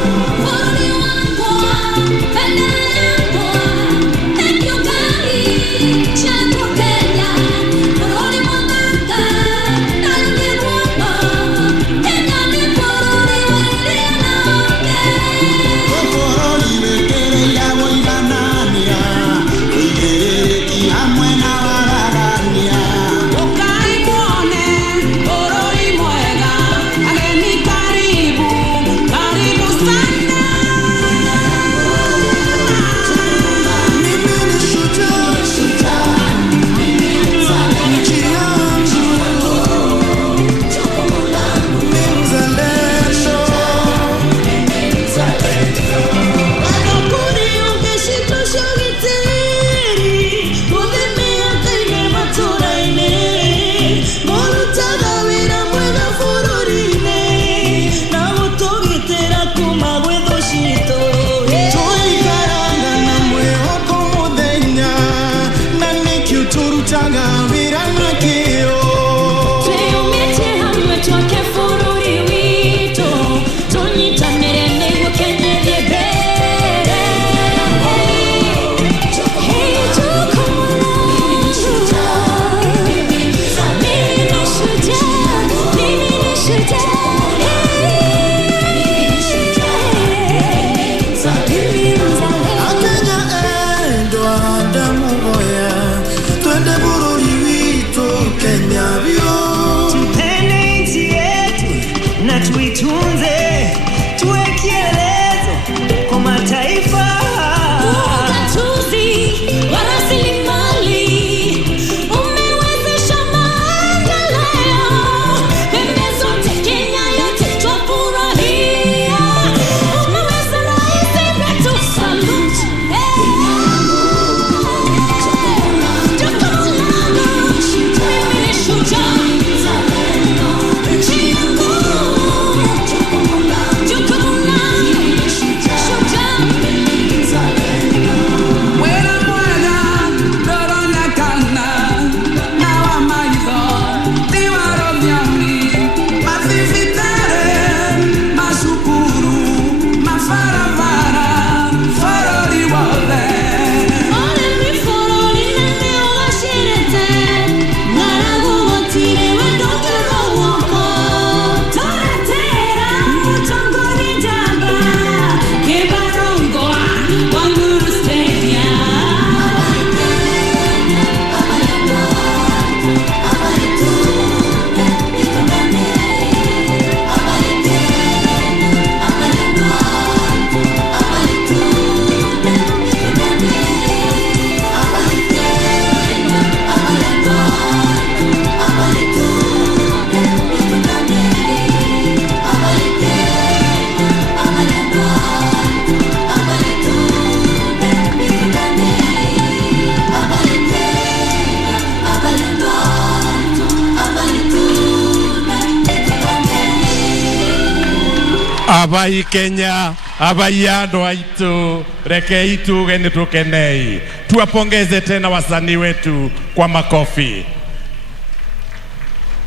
Abai Kenya, abai ando aitu, reke itu geni tukenei. Tuwapongeze tena wasanii wetu kwa makofi.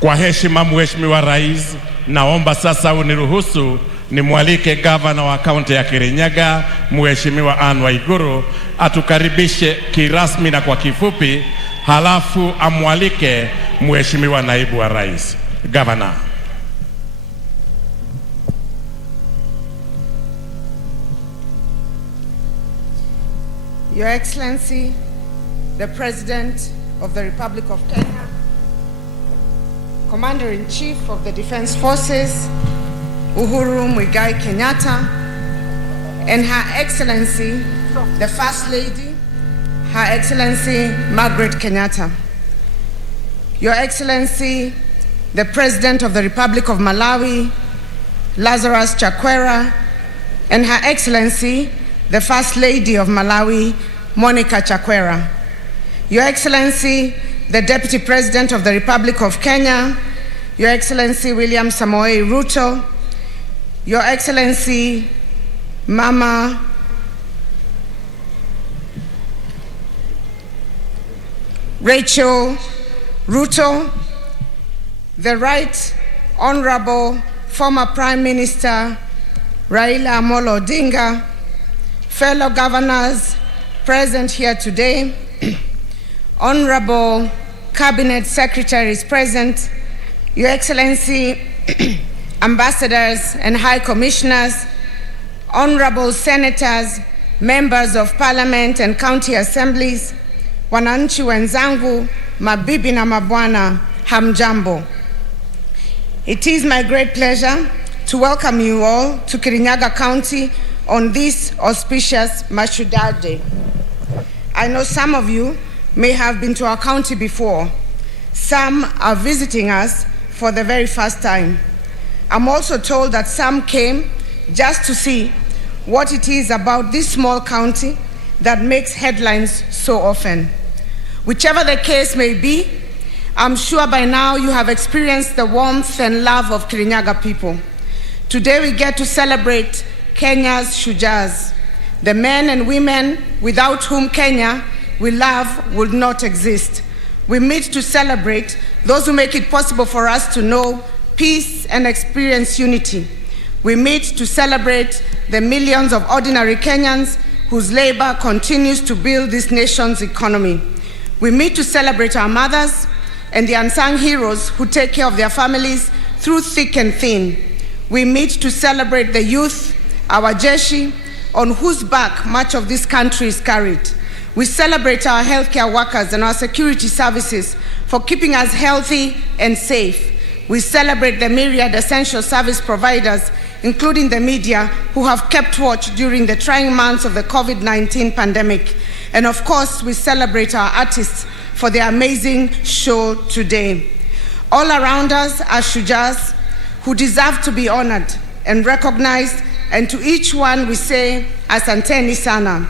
Kwa heshima Mheshimiwa Rais, naomba sasa uniruhusu nimwalike gavana wa kaunti ya Kirinyaga, Mheshimiwa Anne Waiguru, atukaribishe kirasmi na kwa kifupi, halafu amwalike Mheshimiwa naibu wa rais. Gavana. Your Excellency, the President of the Republic of Kenya, Commander-in-Chief of the Defense Forces, Uhuru Muigai Kenyatta, and Her Excellency, the First Lady, Her Excellency Margaret Kenyatta. Your Excellency, the President of the Republic of Malawi, Lazarus Chakwera, and Her Excellency, the First Lady of Malawi, Monica Chakwera. Your Excellency, the Deputy President of the Republic of Kenya, Your Excellency William Samoei Ruto, Your Excellency Mama Rachel Ruto, the Right Honorable former Prime Minister Raila Amolo Odinga, fellow governors present here today, Honorable Cabinet Secretaries present, Your Excellency, Ambassadors and High Commissioners, Honorable Senators, Members of Parliament and County Assemblies, wananchi wenzangu, mabibi na mabwana, hamjambo. It is my great pleasure to welcome you all to Kirinyaga County on this auspicious Mashujaa Day. I know some of you may have been to our county before. Some are visiting us for the very first time. I'm also told that some came just to see what it is about this small county that makes headlines so often. Whichever the case may be, I'm sure by now you have experienced the warmth and love of Kirinyaga people. Today we get to celebrate Kenya's Shujaas, the men and women without whom Kenya we love would not exist. We meet to celebrate those who make it possible for us to know peace and experience unity. We meet to celebrate the millions of ordinary Kenyans whose labor continues to build this nation's economy. We meet to celebrate our mothers and the unsung heroes who take care of their families through thick and thin. We meet to celebrate the youth, our Jeshi, on whose back much of this country is carried. We celebrate our healthcare workers and our security services for keeping us healthy and safe. We celebrate the myriad essential service providers, including the media, who have kept watch during the trying months of the COVID-19 pandemic. And of course, we celebrate our artists for their amazing show today. All around us are Shujaas who deserve to be honored and recognized, and to each one we say, Asanteni sana.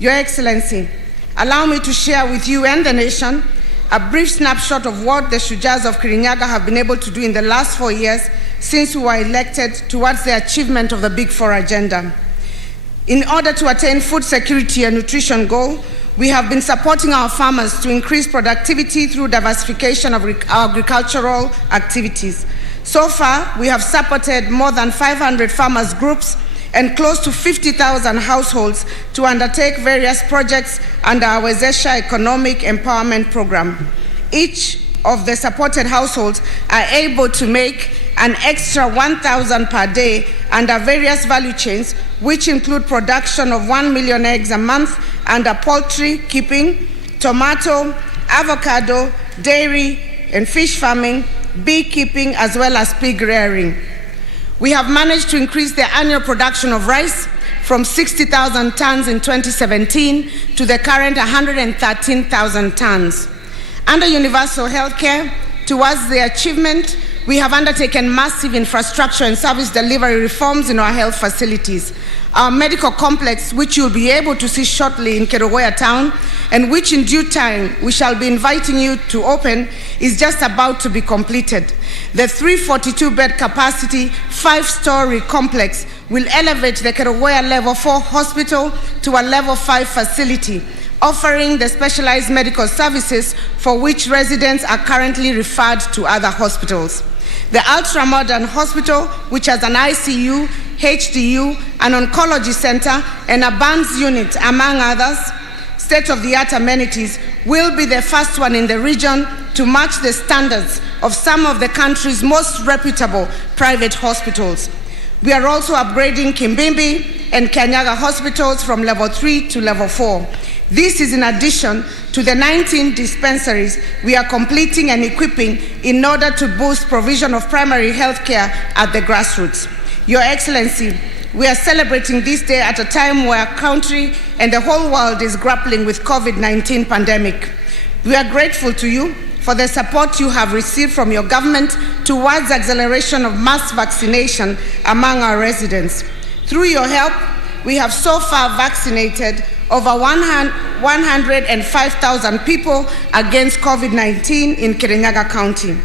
Your Excellency, allow me to share with you and the nation a brief snapshot of what the Shujaas of Kirinyaga have been able to do in the last 4 years since we were elected towards the achievement of the Big Four agenda. In order to attain food security and nutrition goal, we have been supporting our farmers to increase productivity through diversification of agricultural activities. So far, we have supported more than 500 farmers groups and close to 50,000 households to undertake various projects under our Wezesha Economic Empowerment Program. Each of the supported households are able to make an extra 1,000 per day under various value chains, which include production of 1 million eggs a month under poultry keeping, tomato, avocado, dairy and fish farming, beekeeping, as well as pig rearing. We have managed to increase the annual production of rice from 60,000 tons in 2017 to the current 113,000 tons. Under universal healthcare, towards the achievement we have undertaken massive infrastructure and service delivery reforms in our health facilities. Our medical complex, which you'll be able to see shortly in Kirinyaga town, and which in due time we shall be inviting you to open, is just about to be completed. The 342-bed capacity, 5-story complex will elevate the Kirinyaga Level 4 hospital to a Level 5 facility, offering the specialized medical services for which residents are currently referred to other hospitals. The ultra-modern hospital, which has an ICU, HDU, an oncology center, and a burns unit, among others, state-of-the-art amenities, will be the first one in the region to match the standards of some of the country's most reputable private hospitals. We are also upgrading Kimbimbi and Kirinyaga hospitals from Level 3 to Level 4. This is in addition to the 19 dispensaries we are completing and equipping in order to boost provision of primary health care at the grassroots. Your Excellency, we are celebrating this day at a time where our country and the whole world is grappling with COVID-19 pandemic. We are grateful to you for the support you have received from your government towards acceleration of mass vaccination among our residents. Through your help, we have so far vaccinated over 105,000 people against COVID-19 in Kirinyaga County.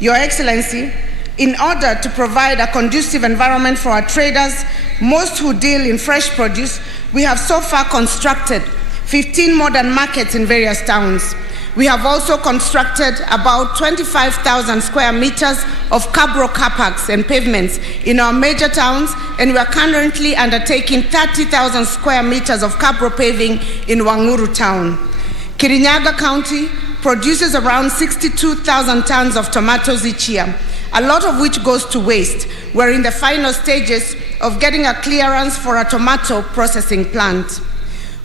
Your Excellency, in order to provide a conducive environment for our traders, most who deal in fresh produce, we have so far constructed 15 modern markets in various towns. We have also constructed about 25,000 square meters of cabro car parks and pavements in our major towns, and we are currently undertaking 30,000 square meters of cabro paving in Wanguru town. Kirinyaga County produces around 62,000 tons of tomatoes each year, a lot of which goes to waste. We're in the final stages of getting a clearance for a tomato processing plant.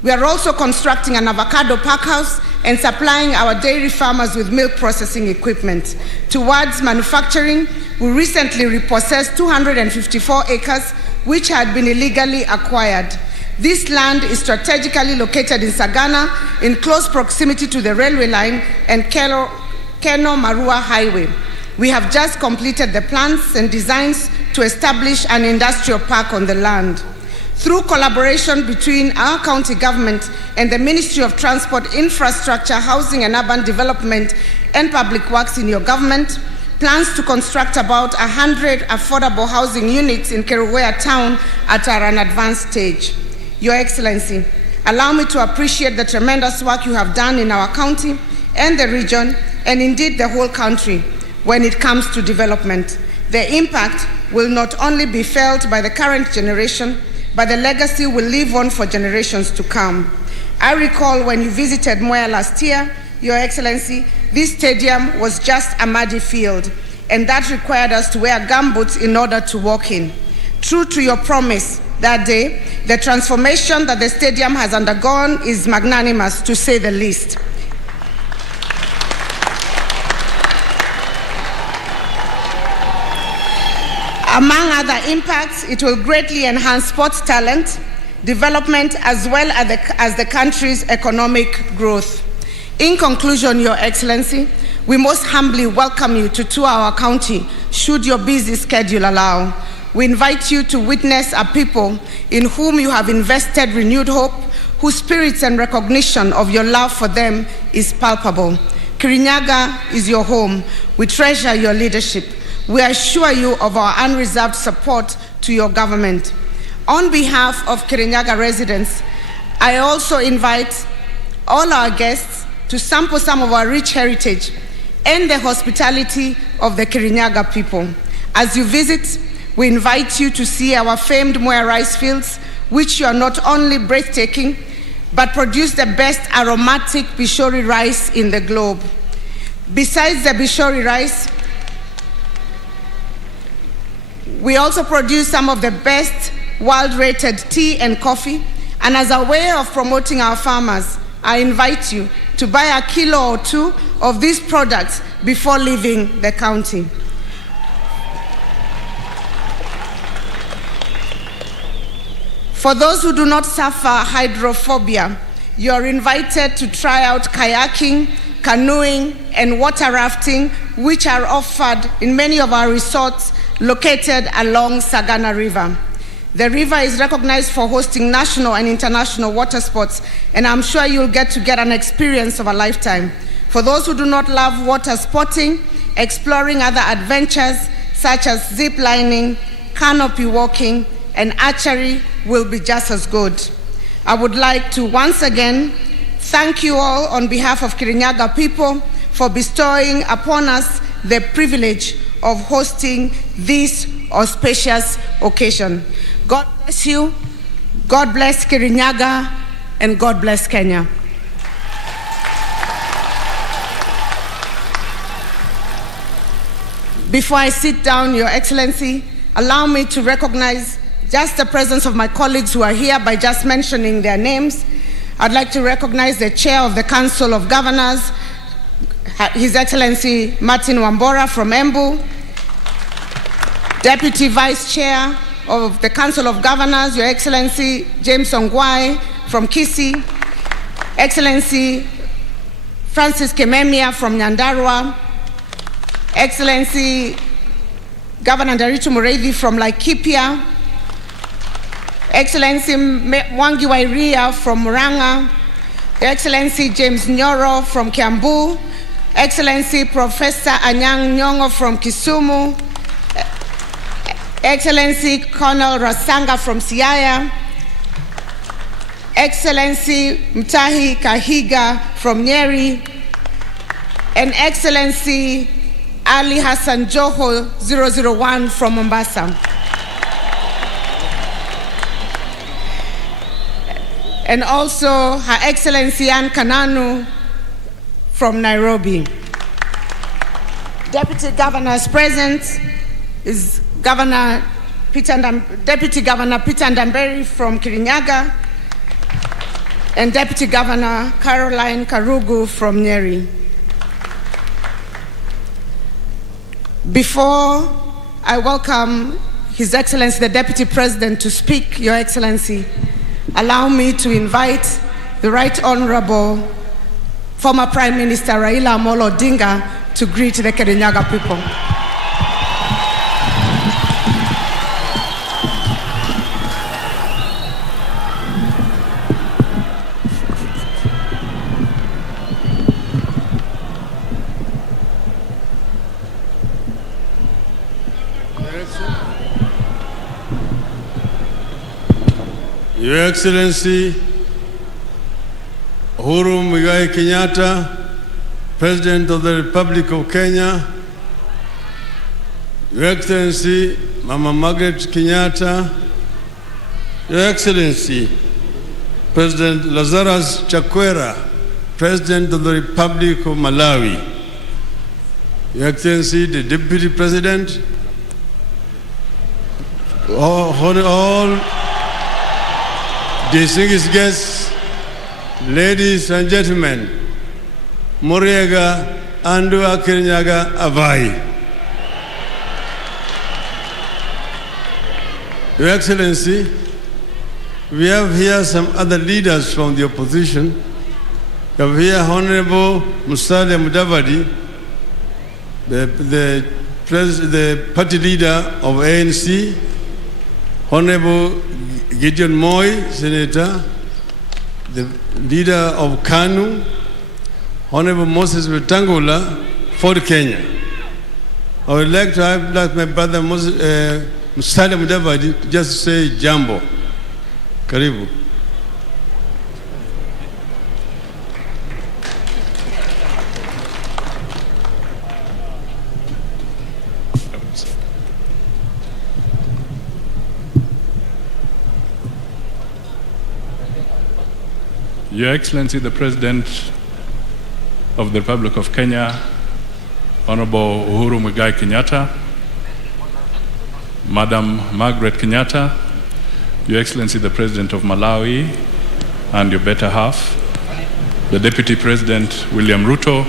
We are also constructing an avocado packhouse and supplying our dairy farmers with milk processing equipment. Towards manufacturing, we recently repossessed 254 acres which had been illegally acquired. This land is strategically located in Sagana in close proximity to the railway line and Keno-Marua Highway. We have just completed the plans and designs to establish an industrial park on the land. Through collaboration between our county government and the Ministry of Transport, Infrastructure, Housing and Urban Development and Public Works in your government, plans to construct about 100 affordable housing units in Kirinyaga town are an advanced stage. Your Excellency, allow me to appreciate the tremendous work you have done in our county and the region, and indeed the whole country, when it comes to development. The impact will not only be felt by the current generation, but the legacy will live on for generations to come. I recall when you visited Mwea last year, Your Excellency, this stadium was just a muddy field, and that required us to wear gumboots in order to walk in. True to your promise that day, the transformation that the stadium has undergone is magnanimous, to say the least. Among other impacts, it will greatly enhance sports talent, development, as well as the country's economic growth. In conclusion, Your Excellency, we most humbly welcome you to tour our county, should your busy schedule allow. We invite you to witness a people in whom you have invested renewed hope, whose spirits and recognition of your love for them is palpable. Kirinyaga is your home. We treasure your leadership. We assure you of our unreserved support to your government. On behalf of Kirinyaga residents, I also invite all our guests to sample some of our rich heritage and the hospitality of the Kirinyaga people. As you visit, we invite you to see our famed Mwea rice fields, which are not only breathtaking, but produce the best aromatic Bishori rice in the globe. Besides the Bishori rice, we also produce some of the best world-rated tea and coffee, and as a way of promoting our farmers, I invite you to buy a kilo or two of these products before leaving the county. For those who do not suffer hydrophobia, you are invited to try out kayaking, canoeing, and water rafting, which are offered in many of our resorts located along Sagana River. The river is recognized for hosting national and international water sports, and I'm sure you'll get an experience of a lifetime. For those who do not love water sporting, exploring other adventures such as zip lining, canopy walking, and archery will be just as good. I would like to once again thank you all on behalf of Kirinyaga people for bestowing upon us the privilege of hosting this auspicious occasion. God bless you, God bless Kirinyaga, and God bless Kenya. Before I sit down, Your Excellency, allow me to recognize just the presence of my colleagues who are here by just mentioning their names. I'd like to recognize the Chair of the Council of Governors, His Excellency Martin Wambora from Embu, Deputy Vice Chair of the Council of Governors, Your Excellency James Ongwai from Kisii, Excellency Francis Kememia from Nyandarua, Excellency Governor Nderitu Mureithi from Laikipia, Excellency Mwangi Wairia from Murang'a, Excellency James Nyoro from Kiambu, Excellency Professor Anyang' Nyong'o from Kisumu, Excellency Colonel Rasanga from Siaya, Excellency Mtahi Kahiga from Nyeri, and Excellency Ali Hassan Joho 001 from Mombasa. And also Her Excellency Anne Kananu from Nairobi. Deputy Governors present is Deputy Governor Peter Ndamberi from Kirinyaga and Deputy Governor Caroline Karugu from Nyeri. Before I welcome His Excellency the Deputy President to speak, Your Excellency, allow me to invite the Right Honorable former Prime Minister Raila Amolo Odinga to greet the Kirinyaga people. Your Excellency Uhuru Muigai Kenyatta, President of the Republic of Kenya, Your Excellency Mama Margaret Kenyatta, Your Excellency President Lazarus Chakwera, President of the Republic of Malawi, Your Excellency the Deputy President, all distinguished guests, ladies and gentlemen, Muriega Andua Kirinyaga Avai. Your Excellency, we have here some other leaders from the opposition. We have here Honorable Musalia Mudavadi, the party leader of ANC, Honorable Gideon Moi, Senator, the leader of KANU, Honorable Moses Wetangula, for Kenya. I would like to have my brother Musalia Mudavadi just say jambo. Karibu. Your Excellency, the President of the Republic of Kenya, Honorable Uhuru Muigai Kenyatta, Madam Margaret Kenyatta, Your Excellency, the President of Malawi, and your better half, the Deputy President, William Ruto.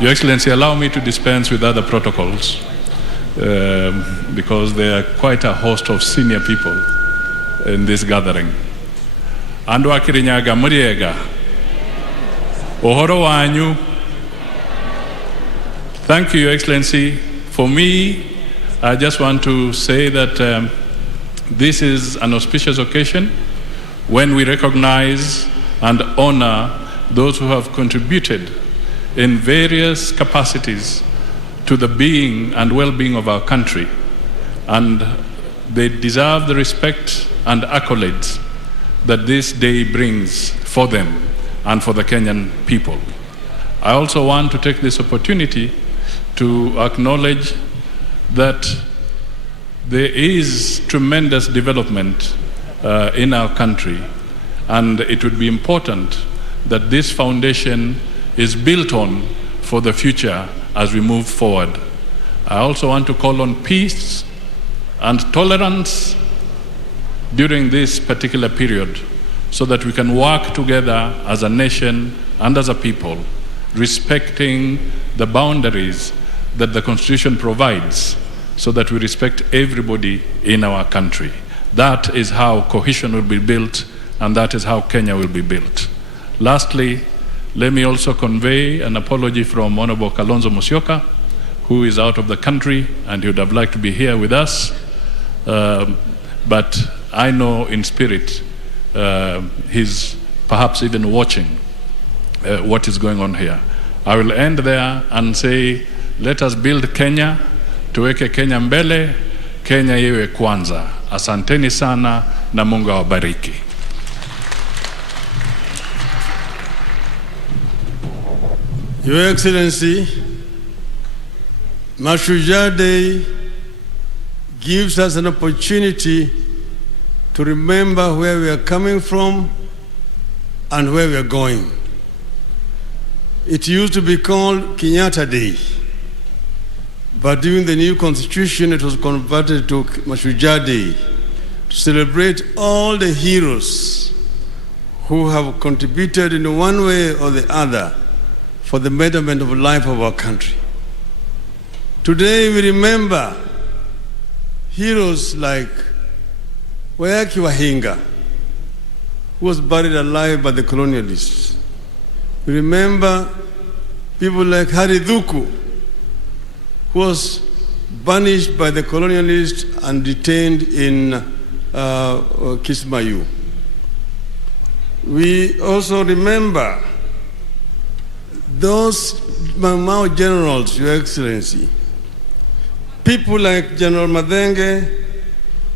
Your Excellency, allow me to dispense with other protocols because there are quite a host of senior people in this gathering. Andwa Kirinyaga Muriega, Ohoro wanyu, Thank you, Your Excellency. For me, I just want to say that this is an auspicious occasion when we recognize and honor those who have contributed in various capacities to the being and well-being of our country. And they deserve the respect and accolades that this day brings for them and for the Kenyan people. I also want to take this opportunity to acknowledge that there is tremendous development in our country, and it would be important that this foundation is built on for the future as we move forward. I also want to call on peace and tolerance during this particular period so that we can work together as a nation and as a people, respecting the boundaries that the Constitution provides so that we respect everybody in our country. That is how cohesion will be built, and that is how Kenya will be built. Lastly, let me also convey an apology from Honorable Kalonzo Musyoka, who is out of the country and he would have liked to be here with us. But I know in spirit he's perhaps even watching what is going on here. I will end there and say, let us build Kenya, tuweke Kenya mbele, Kenya iwe kwanza. Asanteni sana na Mungu awabariki. Your Excellency, Mashujaa Day gives us an opportunity to remember where we are coming from and where we are going. It used to be called Kenyatta Day, but during the new constitution it was converted to Mashujaa Day to celebrate all the heroes who have contributed in one way or the other for the betterment of life of our country. Today we remember heroes like Wayaki Wahinga, who was buried alive by the colonialists. We remember people like Hari Dhuku, who was banished by the colonialists and detained in Kismayu. We also remember those Mao generals, Your Excellency. People like General Madenge,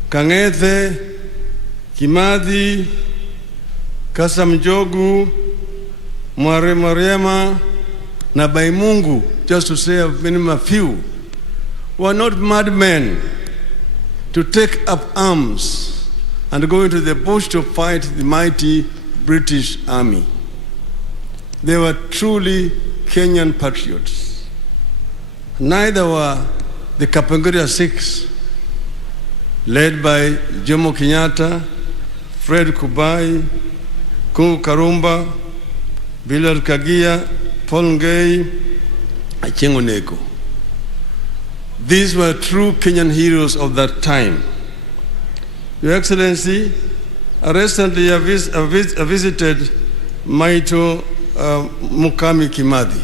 Kang'ethe, Kimathi, Kasam Jogu, Mware Mariama, na Baimungu, just to say a few, were not madmen to take up arms and go into the bush to fight the mighty British army. They were truly Kenyan patriots. Neither were the Kapenguria Six, led by Jomo Kenyatta, Fred Kubai, Kungu Karumba, Billard Kagia, Paul Ngei, Achengo Neko. These were true Kenyan heroes of that time. Your Excellency, recently I visited Maito Mukami Kimathi,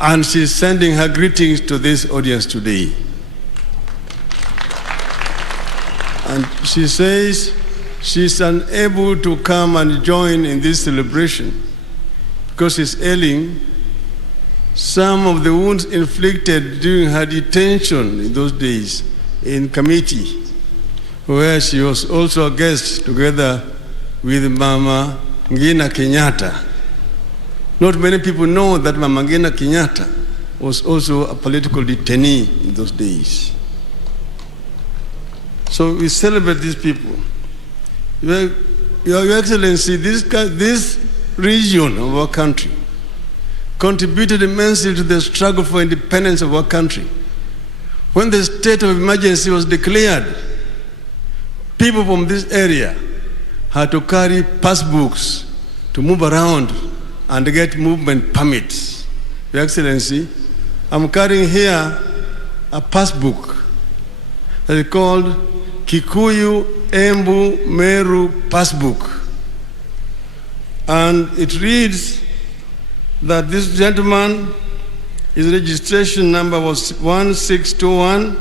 and she's sending her greetings to this audience today. And she says she's unable to come and join in this celebration because she's ailing. Some of the wounds inflicted during her detention in those days in committee, where she was also a guest together with Mama Ngina Kenyatta. Not many people know that Mama Ngina Kenyatta was also a political detainee in those days. So we celebrate these people. Your Excellency, this region of our country contributed immensely to the struggle for independence of our country. When the state of emergency was declared, people from this area had to carry passbooks to move around and get movement permits. Your Excellency, I'm carrying here a passbook that is called Kikuyu Embu Meru Passbook. And it reads that this gentleman His registration number was 1621.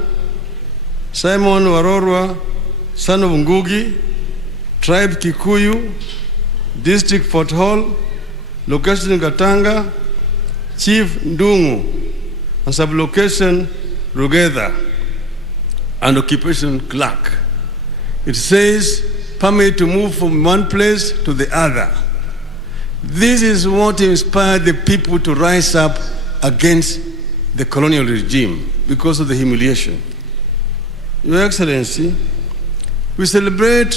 Simon Warorwa, son of Ngugi, tribe Kikuyu, district Fort Hall, location Gatanga, Chief Ndungu, and sublocation Rugedha, and occupation clerk. It says permit to move from one place to the other. This is what inspired the people to rise up against the colonial regime because of the humiliation. Your Excellency, we celebrate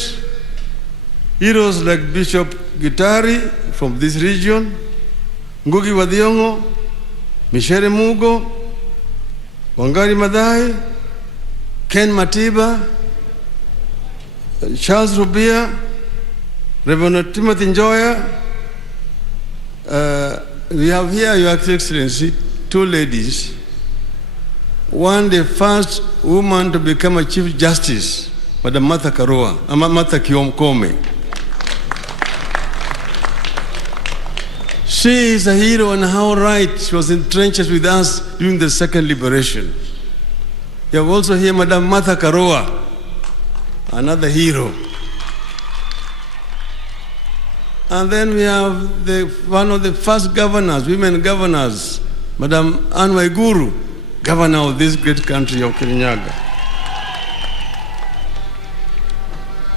heroes like Bishop Gitari from this region, Ngugi wa Thiong'o, Michere Mugo, Wangari Maathai, Ken Matiba, Charles Rubia, Reverend Timothy Njoya. We have here, Your Excellency, two ladies. One, the first woman to become a Chief Justice, Madam Martha Kiomkome. She is a hero and how right she was in trenches with us during the second liberation. You have also here Madam Martha Karua, another hero. And then we have one of the first governors, women governors, Madam Anne Waiguru, governor of this great country of Kirinyaga.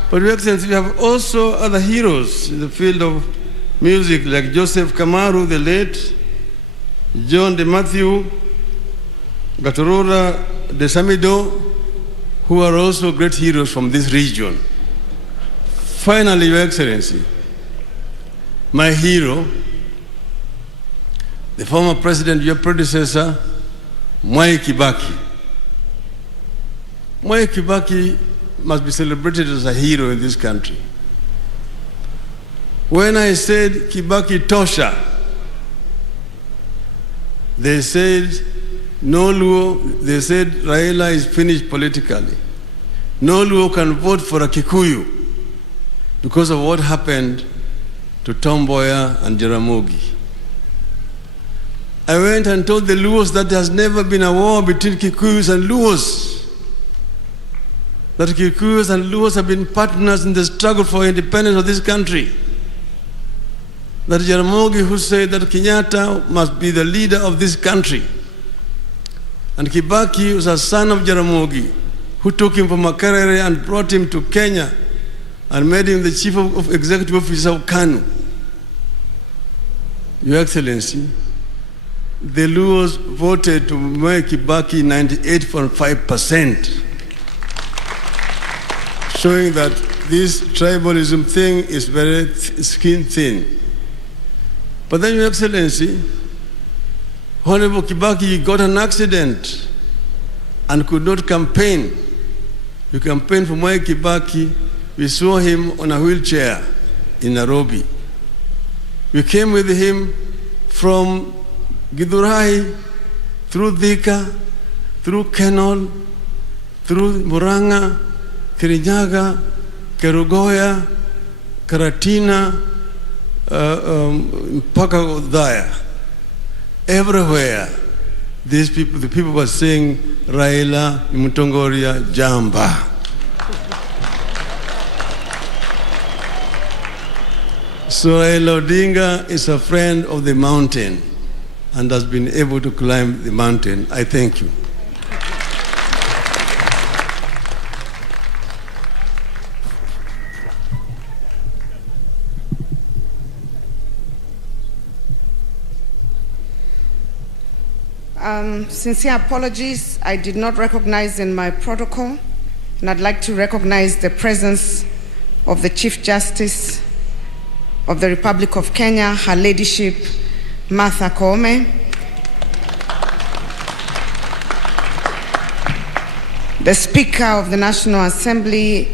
But Your Excellency, we have also other heroes in the field of music like Joseph Kamaru, the late, John de Matthew, Gatorora de Samido, who are also great heroes from this region. Finally, Your Excellency, my hero, the former president, your predecessor, Mwai Kibaki. Mwai Kibaki must be celebrated as a hero in this country. When I said Kibaki Tosha, they said no Luo, they said Raila is finished politically. No Luo can vote for a Kikuyu because of what happened to Tom Mboya and Jaramogi. I went and told the Luos that there has never been a war between Kikuyus and Luos. That Kikuyus and Luos have been partners in the struggle for independence of this country. That Jaramogi, who said that Kenyatta must be the leader of this country, and Kibaki was a son of Jaramogi, who took him from Makerere and brought him to Kenya and made him the chief of executive officer of KANU. Your Excellency, the Luos voted to make Kibaki 98.5%, showing that this tribalism thing is very skin thin. But then, Your Excellency, Honorable Kibaki got an accident and could not campaign. You campaigned for Mwai Kibaki. We saw him on a wheelchair in Nairobi. We came with him from Githurai, through Thika, through Kenol, through Muranga, Kirinyaga, Kerugoya, Karatina, mpaka Udhaya. Everywhere, the people were saying, Raila, Mutongoria, Jamba. So Raila Odinga is a friend of the mountain and has been able to climb the mountain. I thank you. Sincere apologies. I did not recognize in my protocol, and I'd like to recognize the presence of the Chief Justice of the Republic of Kenya, Her Ladyship Martha Koome, the Speaker of the National Assembly,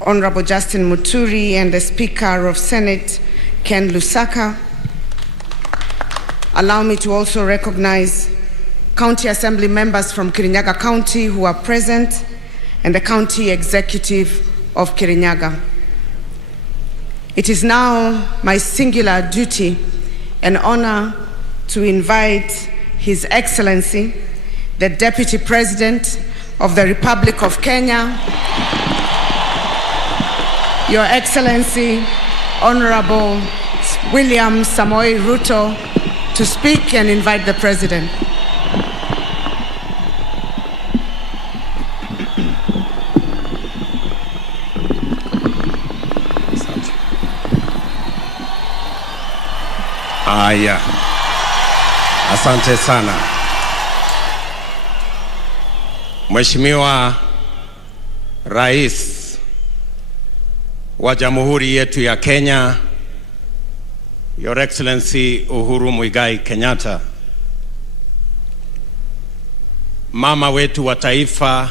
Honorable Justin Muturi, and the Speaker of Senate, Ken Lusaka. Allow me to also recognize County Assembly members from Kirinyaga County who are present, and the County Executive of Kirinyaga. It is now my singular duty and honor to invite His Excellency, the Deputy President of the Republic of Kenya, Your Excellency, Honorable William Samoei Ruto, to speak and invite the President. Aya, asante sana Mheshimiwa Rais wa Jamhuri yetu ya Kenya, Your Excellency Uhuru Muigai Kenyatta, Mama wetu wa taifa,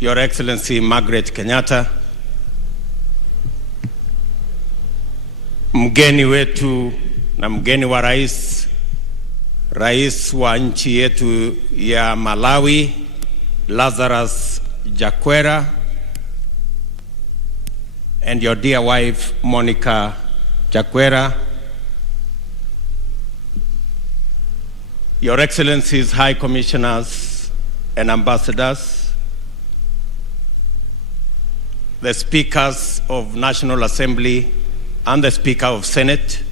Your Excellency Margaret Kenyatta, mgeni wetu na mgeni wa rais wa nchi yetu ya Malawi, Lazarus Chakwera, and your dear wife, Monica Chakwera, Your Excellencies, High Commissioners and Ambassadors, the Speakers of National Assembly and the Speaker of Senate,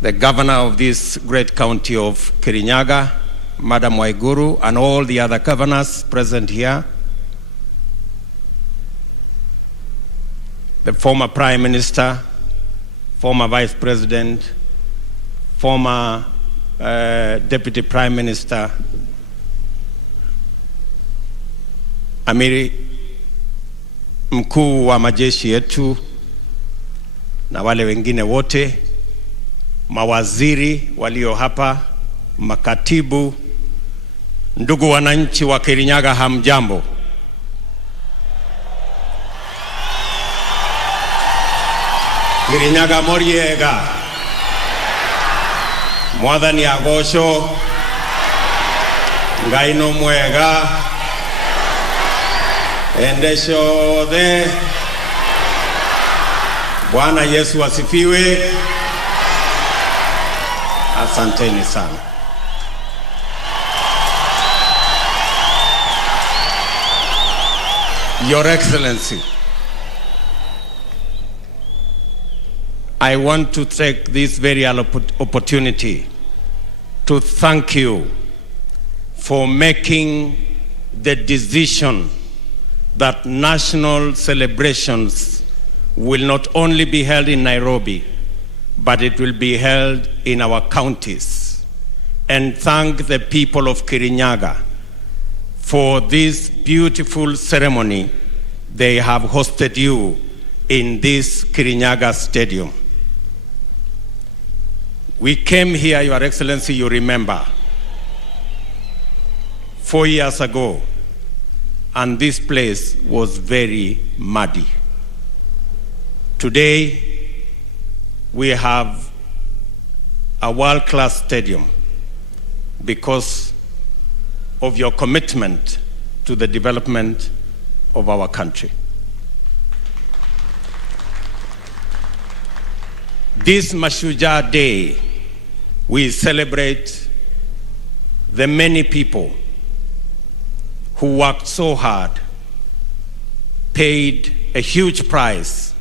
the Governor of this great county of Kirinyaga, Madam Waiguru, and all the other governors present here, the former Prime Minister, former Vice President, former Deputy Prime Minister, Amiri mkuu wa majeshi yetu na wale wengine wote, mawaziri walio hapa, makatibu, ndugu wananchi wa Kirinyaga, hamjambo. Kirinyaga moriega, mwathani agosho, Ngai no mwega, endesho de Bwana Yesu asifiwe. Asanteni sana. Your Excellency, I want to take this very opportunity to thank you for making the decision that national celebrations will not only be held in Nairobi, but it will be held in our counties. And thank the people of Kirinyaga for this beautiful ceremony. They have hosted you in this Kirinyaga Stadium. We came here, Your Excellency, you remember, 4 years ago, and this place was very muddy. Today, we have a world-class stadium because of your commitment to the development of our country. This Mashujaa Day, we celebrate the many people who worked so hard, paid a huge price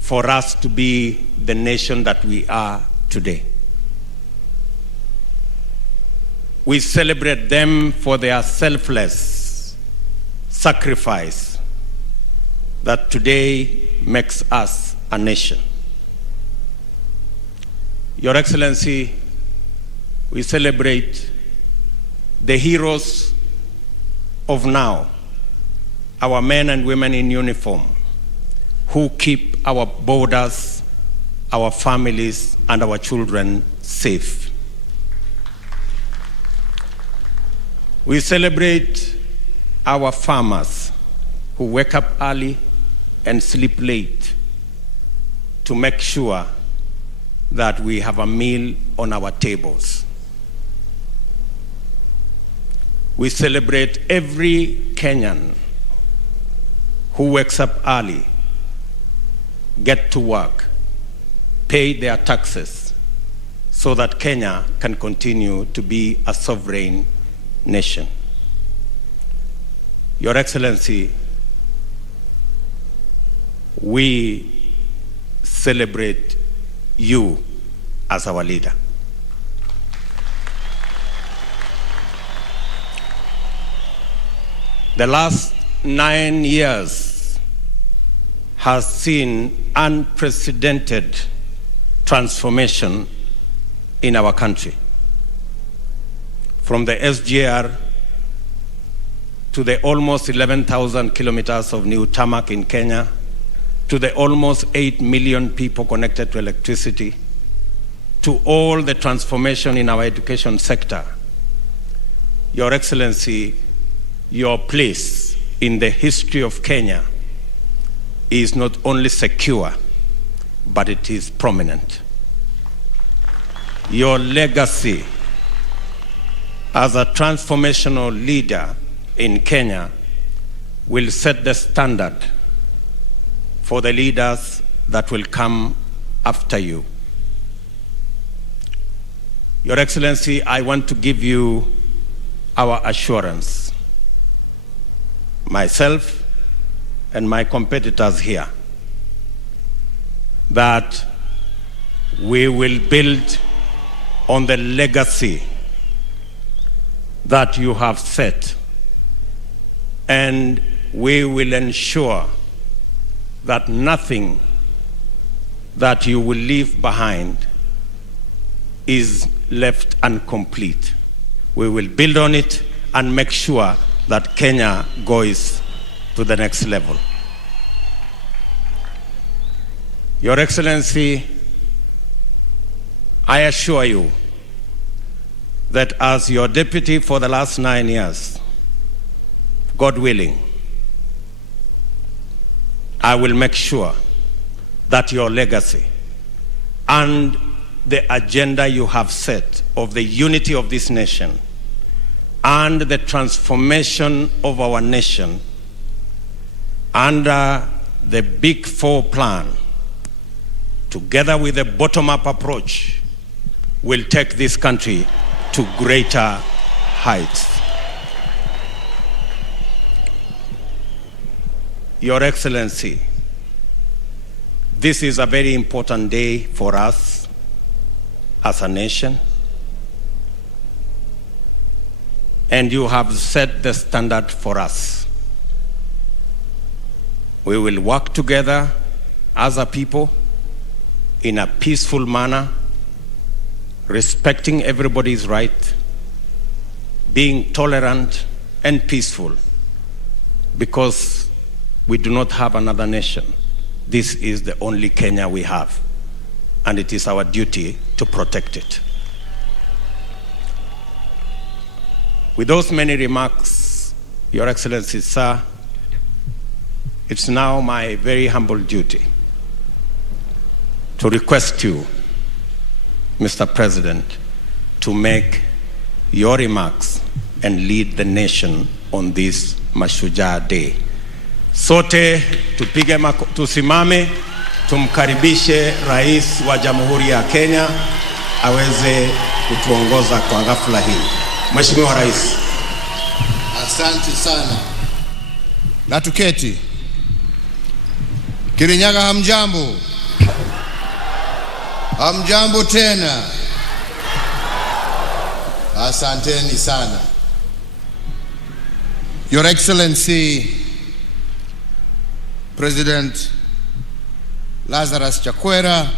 for us to be the nation that we are today. We celebrate them for their selfless sacrifice that today makes us a nation. Your Excellency, we celebrate the heroes of now, our men and women in uniform, who keep our borders, our families, and our children safe. We celebrate our farmers who wake up early and sleep late to make sure that we have a meal on our tables. We celebrate every Kenyan who wakes up early, get to work, pay their taxes, so that Kenya can continue to be a sovereign nation. Your Excellency, we celebrate you as our leader. The last 9 years has seen unprecedented transformation in our country. From the SGR to the almost 11,000 kilometers of new tarmac in Kenya, to the almost 8 million people connected to electricity, to all the transformation in our education sector. Your Excellency, your place in the history of Kenya is not only secure, but it is prominent. Your legacy as a transformational leader in Kenya will set the standard for the leaders that will come after you. Your Excellency, I want to give you our assurance, myself and my competitors here, that we will build on the legacy that you have set, and we will ensure that nothing that you will leave behind is left incomplete. We will build on it and make sure that Kenya goes to the next level. Your Excellency, I assure you that as your deputy for the last 9 years, God willing, I will make sure that your legacy and the agenda you have set of the unity of this nation and the transformation of our nation under the Big Four plan, together with a bottom-up approach, will take this country to greater heights. Your Excellency, this is a very important day for us as a nation, and you have set the standard for us. We will work together as a people in a peaceful manner, respecting everybody's right, being tolerant and peaceful, because we do not have another nation. This is the only Kenya we have, and it is our duty to protect it. With those many remarks, Your Excellency, sir, it's now my very humble duty to request you, Mr. President, to make your remarks and lead the nation on this Mashujaa Day. Sote tusimame, tumkaribishe Rais wa Jamhuri ya Kenya aweze kutuongoza kwa ghafla hii. Mheshimiwa Rais. Asante sana. Na tuketi. Kirinyaga hamjambo. Hamjambo tena. Asanteni sana. Your Excellency President Lazarus Chakwera,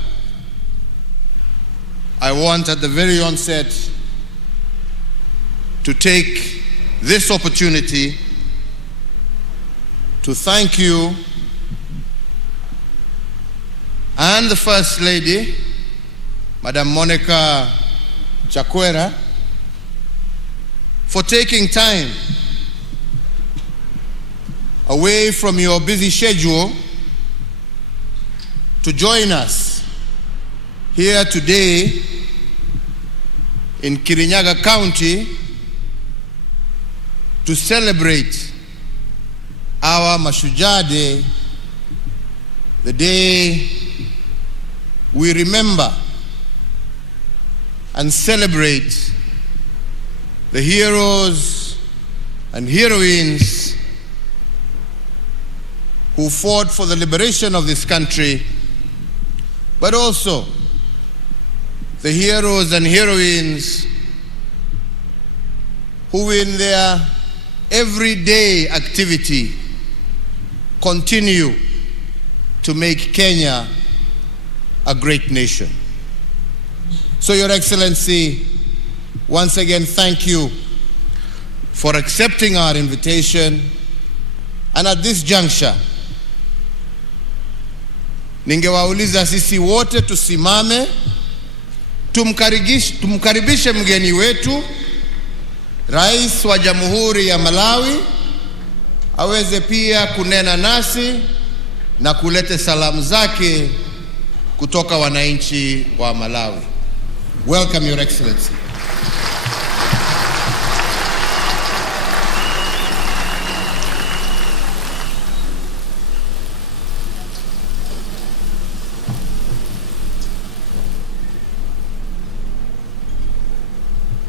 I want at the very onset to take this opportunity to thank you and the First Lady, Madam Monica Chakwera, for taking time away from your busy schedule to join us here today in Kirinyaga County to celebrate our Mashujaa Day, the day we remember and celebrate the heroes and heroines who fought for the liberation of this country, but also the heroes and heroines who in their everyday activity continue to make Kenya a great nation. So, Your Excellency, once again, thank you for accepting our invitation. And at this juncture, ningewauliza sisi wote tusimame, tumkaribishe mgeni wetu, Rais wa Jamhuri ya Malawi, aweze pia kunena nasi na kulete salamu zake kutoka wananchi wa Malawi. Welcome, Your Excellency.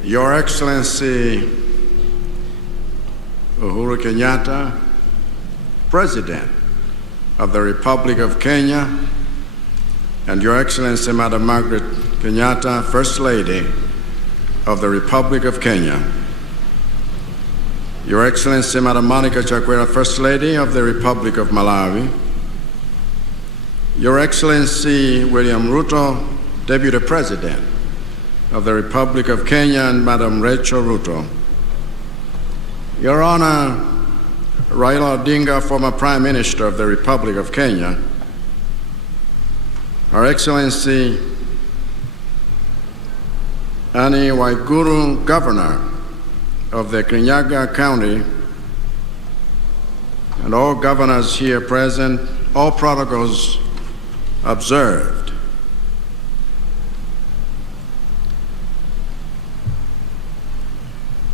Your Excellency Uhuru Kenyatta, President of the Republic of Kenya, and Your Excellency Madam Margaret Kenyatta, First Lady of the Republic of Kenya, Your Excellency Madam Monica Chakwera, First Lady of the Republic of Malawi, Your Excellency William Ruto, Deputy President of the Republic of Kenya, and Madam Rachel Ruto, Your Honor Raila Odinga, former Prime Minister of the Republic of Kenya, Her Excellency Annie Waiguru, Governor of the Kirinyaga County, and all governors here present, all protocols observed.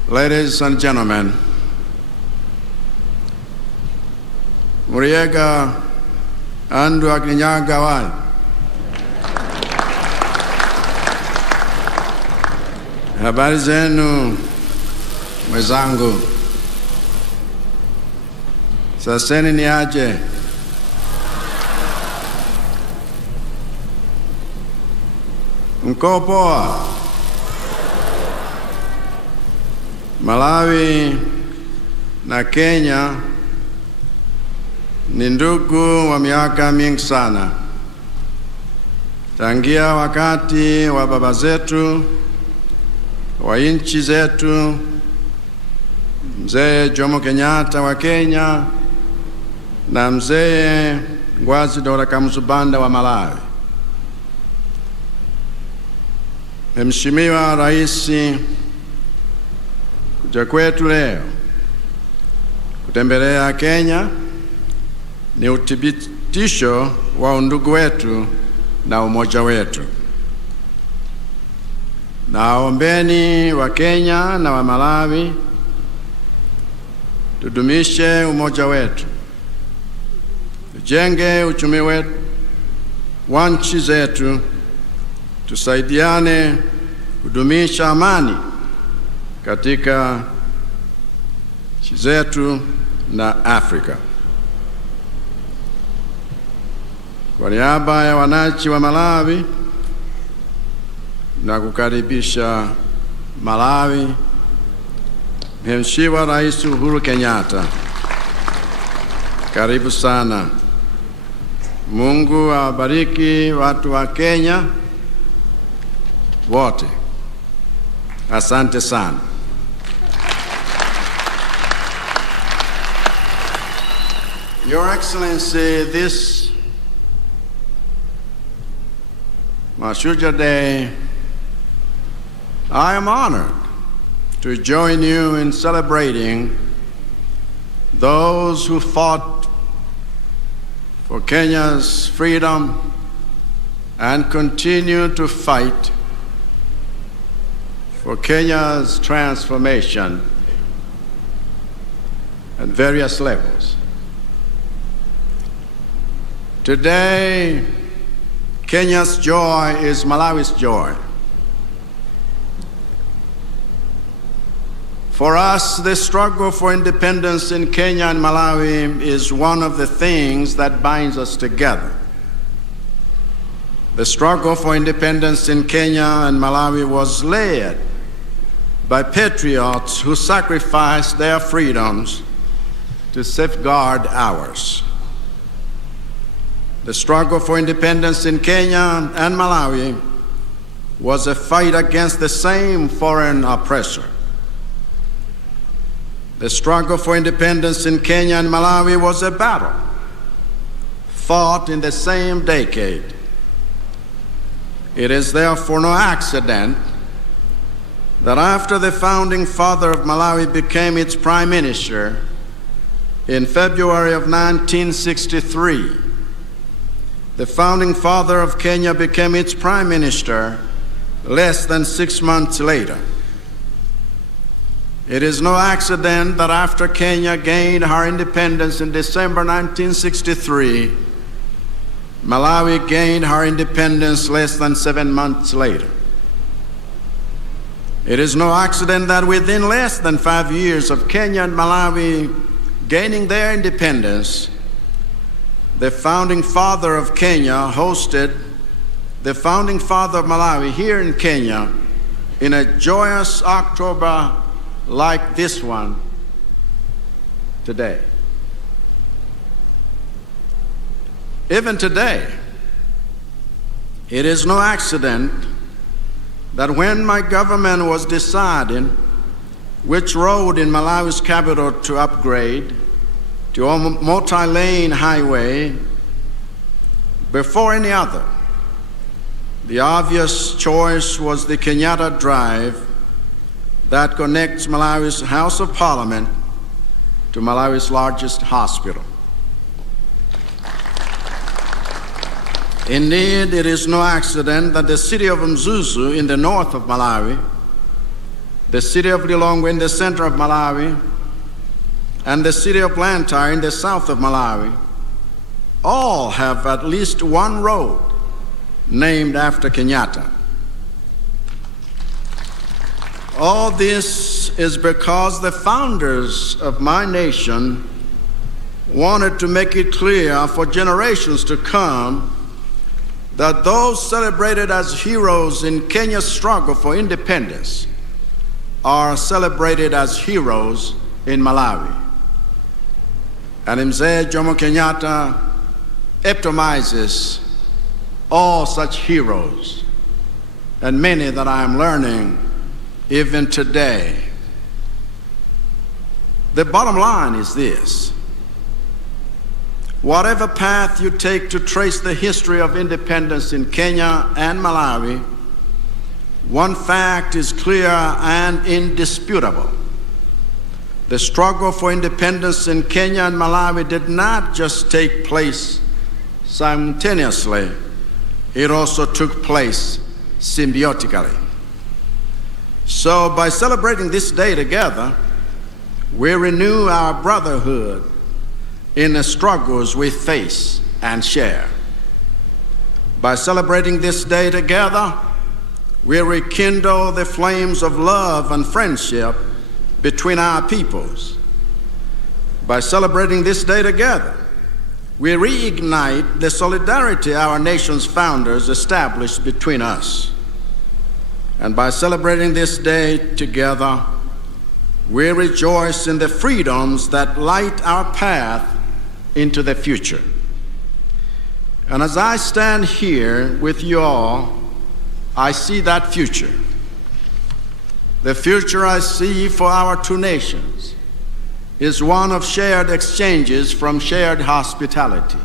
Ladies and gentlemen, Muriega andu Kirinyaga wai. Habari zenu mwenzangu, saseni ni aje? Mko poa? Malawi na Kenya ni ndugu wa miaka mingi sana. Tangia wakati wa baba zetu, wa nchi zetu, Mzee Jomo Kenyatta wa Kenya na Mzee Ngwazi Dora Kamsubanda wa Malawi. Mheshimiwa Rais, kuja kwetu leo kutembelea Kenya ni uthibitisho wa undugu wetu na umoja wetu. Naombeni wa Kenya na wa Malawi tudumishe umoja wetu, tujenge uchumi wetu wa nchi zetu, tusaidiane kudumisha amani katika nchi zetu na Afrika. Kwa niaba ya wananchi wa Malawi na kukaribisha Malawi, Mheshimiwa Rais Uhuru Kenyatta, karibu sana. Mungu awabariki watu wa Kenya wote. Asante sana. Your Excellency, this Mashujaa Day, I am honored to join you in celebrating those who fought for Kenya's freedom and continue to fight for Kenya's transformation at various levels. Today, Kenya's joy is Malawi's joy. For us, the struggle for independence in Kenya and Malawi is one of the things that binds us together. The struggle for independence in Kenya and Malawi was led by patriots who sacrificed their freedoms to safeguard ours. The struggle for independence in Kenya and Malawi was a fight against the same foreign oppressor. The struggle for independence in Kenya and Malawi was a battle fought in the same decade. It is therefore no accident that after the founding father of Malawi became its prime minister in February of 1963, the founding father of Kenya became its prime minister less than 6 months later. It is no accident that after Kenya gained her independence in December 1963, Malawi gained her independence less than 7 months later. It is no accident that within less than 5 years of Kenya and Malawi gaining their independence, the founding father of Kenya hosted the founding father of Malawi here in Kenya in a joyous October like this one today. Even today, it is no accident that when my government was deciding which road in Malawi's capital to upgrade to a multi-lane highway before any other, the obvious choice was the Kenyatta Drive that connects Malawi's House of Parliament to Malawi's largest hospital. Indeed, it is no accident that the city of Mzuzu in the north of Malawi, the city of Lilongwe in the center of Malawi, and the city of Blantyre in the south of Malawi all have at least one road named after Kenyatta. All this is because the founders of my nation wanted to make it clear for generations to come that those celebrated as heroes in Kenya's struggle for independence are celebrated as heroes in Malawi. And Mzee Jomo Kenyatta epitomizes all such heroes, and many that I am learning even today. The bottom line is this: whatever path you take to trace the history of independence in Kenya and Malawi, one fact is clear and indisputable. The struggle for independence in Kenya and Malawi did not just take place simultaneously, it also took place symbiotically. So by celebrating this day together, we renew our brotherhood in the struggles we face and share. By celebrating this day together, we rekindle the flames of love and friendship between our peoples. By celebrating this day together, we reignite the solidarity our nation's founders established between us. And by celebrating this day together, we rejoice in the freedoms that light our path into the future. And as I stand here with you all, I see that future. The future I see for our two nations is one of shared exchanges from shared hospitality.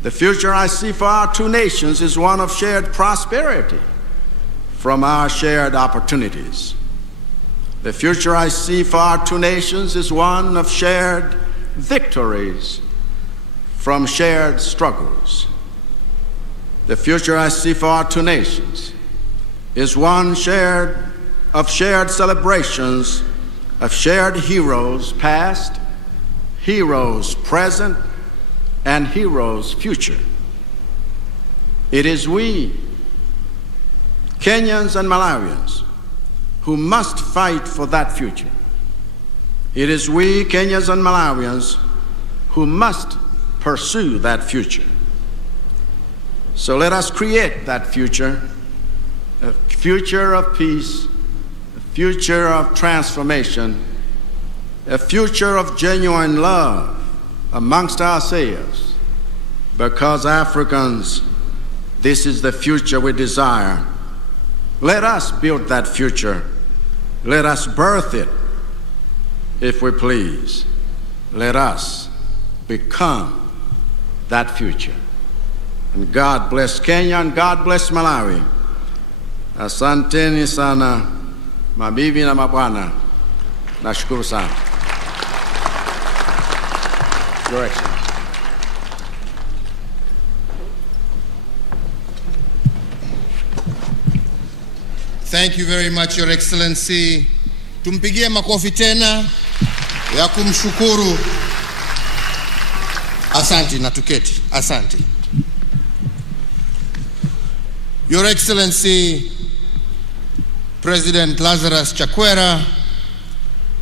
The future I see for our two nations is one of shared prosperity from our shared opportunities. The future I see for our two nations is one of shared victories from shared struggles. The future I see for our two nations is one of shared celebrations of shared heroes past, heroes present, and heroes future. It is we, Kenyans and Malawians, who must fight for that future. It is we, Kenyans and Malawians, who must pursue that future. So let us create that future, a future of peace, a future of transformation, a future of genuine love amongst ourselves, because Africans, this is the future we desire. Let us build that future. Let us birth it, if we please. Let us become that future. And God bless Kenya and God bless Malawi. Asanteni sana, mabibi na mabwana. Nashukuru sana. Your Excellency. Thank you very much, Your Excellency. Tumpigie makofi tena ya kumshukuru. Asante na tuketi. Asante. Your Excellency, President Lazarus Chakwera,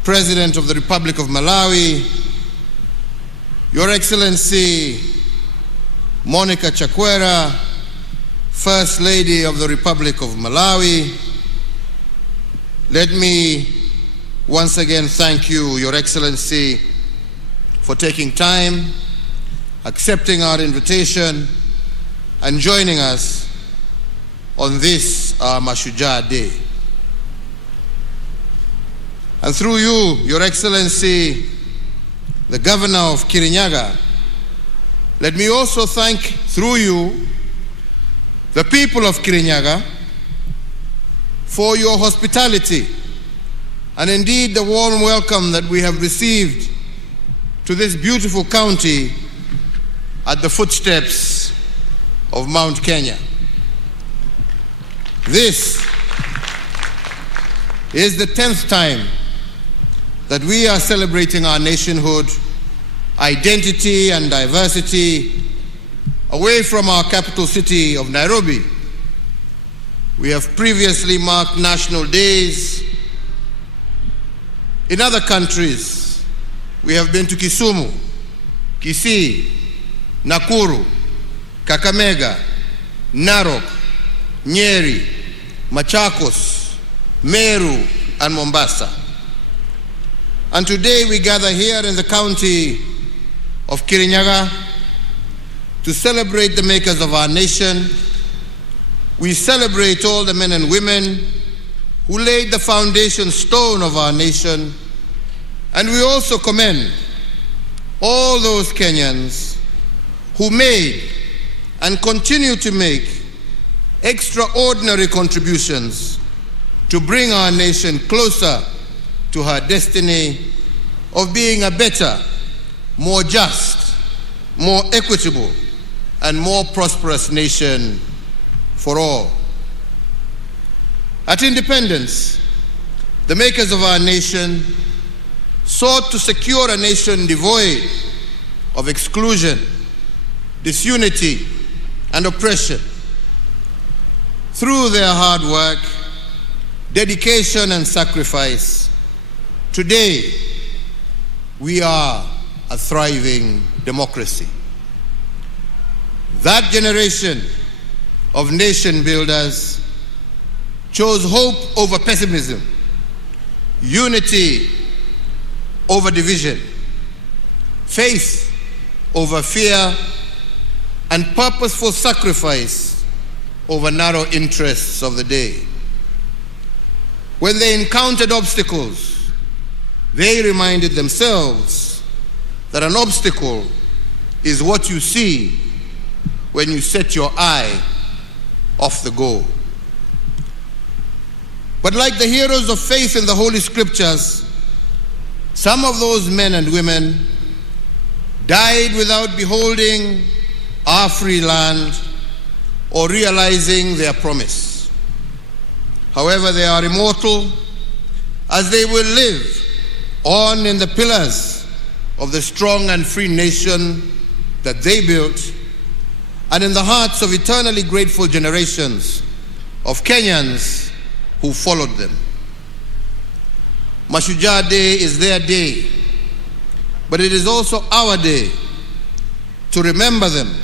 President of the Republic of Malawi, Your Excellency Monica Chakwera, First Lady of the Republic of Malawi, let me once again thank you, Your Excellency, for taking time, accepting our invitation, and joining us on this Mashujaa Day. And through you, Your Excellency, the Governor of Kirinyaga, let me also thank, through you, the people of Kirinyaga for your hospitality and indeed the warm welcome that we have received to this beautiful county at the footsteps of Mount Kenya. This is the 10th time that we are celebrating our nationhood, identity and diversity away from our capital city of Nairobi. We have previously marked national days in other countries. We have been to Kisumu, Kisii, Nakuru, Kakamega, Narok, Nyeri, Machakos, Meru, and Mombasa. And today we gather here in the county of Kirinyaga to celebrate the makers of our nation. We celebrate all the men and women who laid the foundation stone of our nation. And we also commend all those Kenyans who made and continue to make extraordinary contributions to bring our nation closer to her destiny of being a better, more just, more equitable, and more prosperous nation for all. At independence, the makers of our nation sought to secure a nation devoid of exclusion, disunity, and oppression. Through their hard work, dedication, and sacrifice, today we are a thriving democracy. That generation of nation builders chose hope over pessimism, unity over division, faith over fear, and purposeful sacrifice over narrow interests of the day. When they encountered obstacles, they reminded themselves that an obstacle is what you see when you set your eye off the goal. But like the heroes of faith in the Holy Scriptures, some of those men and women died without beholding our free land or realizing their promise. However, they are immortal, as they will live on in the pillars of the strong and free nation that they built, and in the hearts of eternally grateful generations of Kenyans who followed them. Mashujaa Day is their day, but it is also our day to remember them,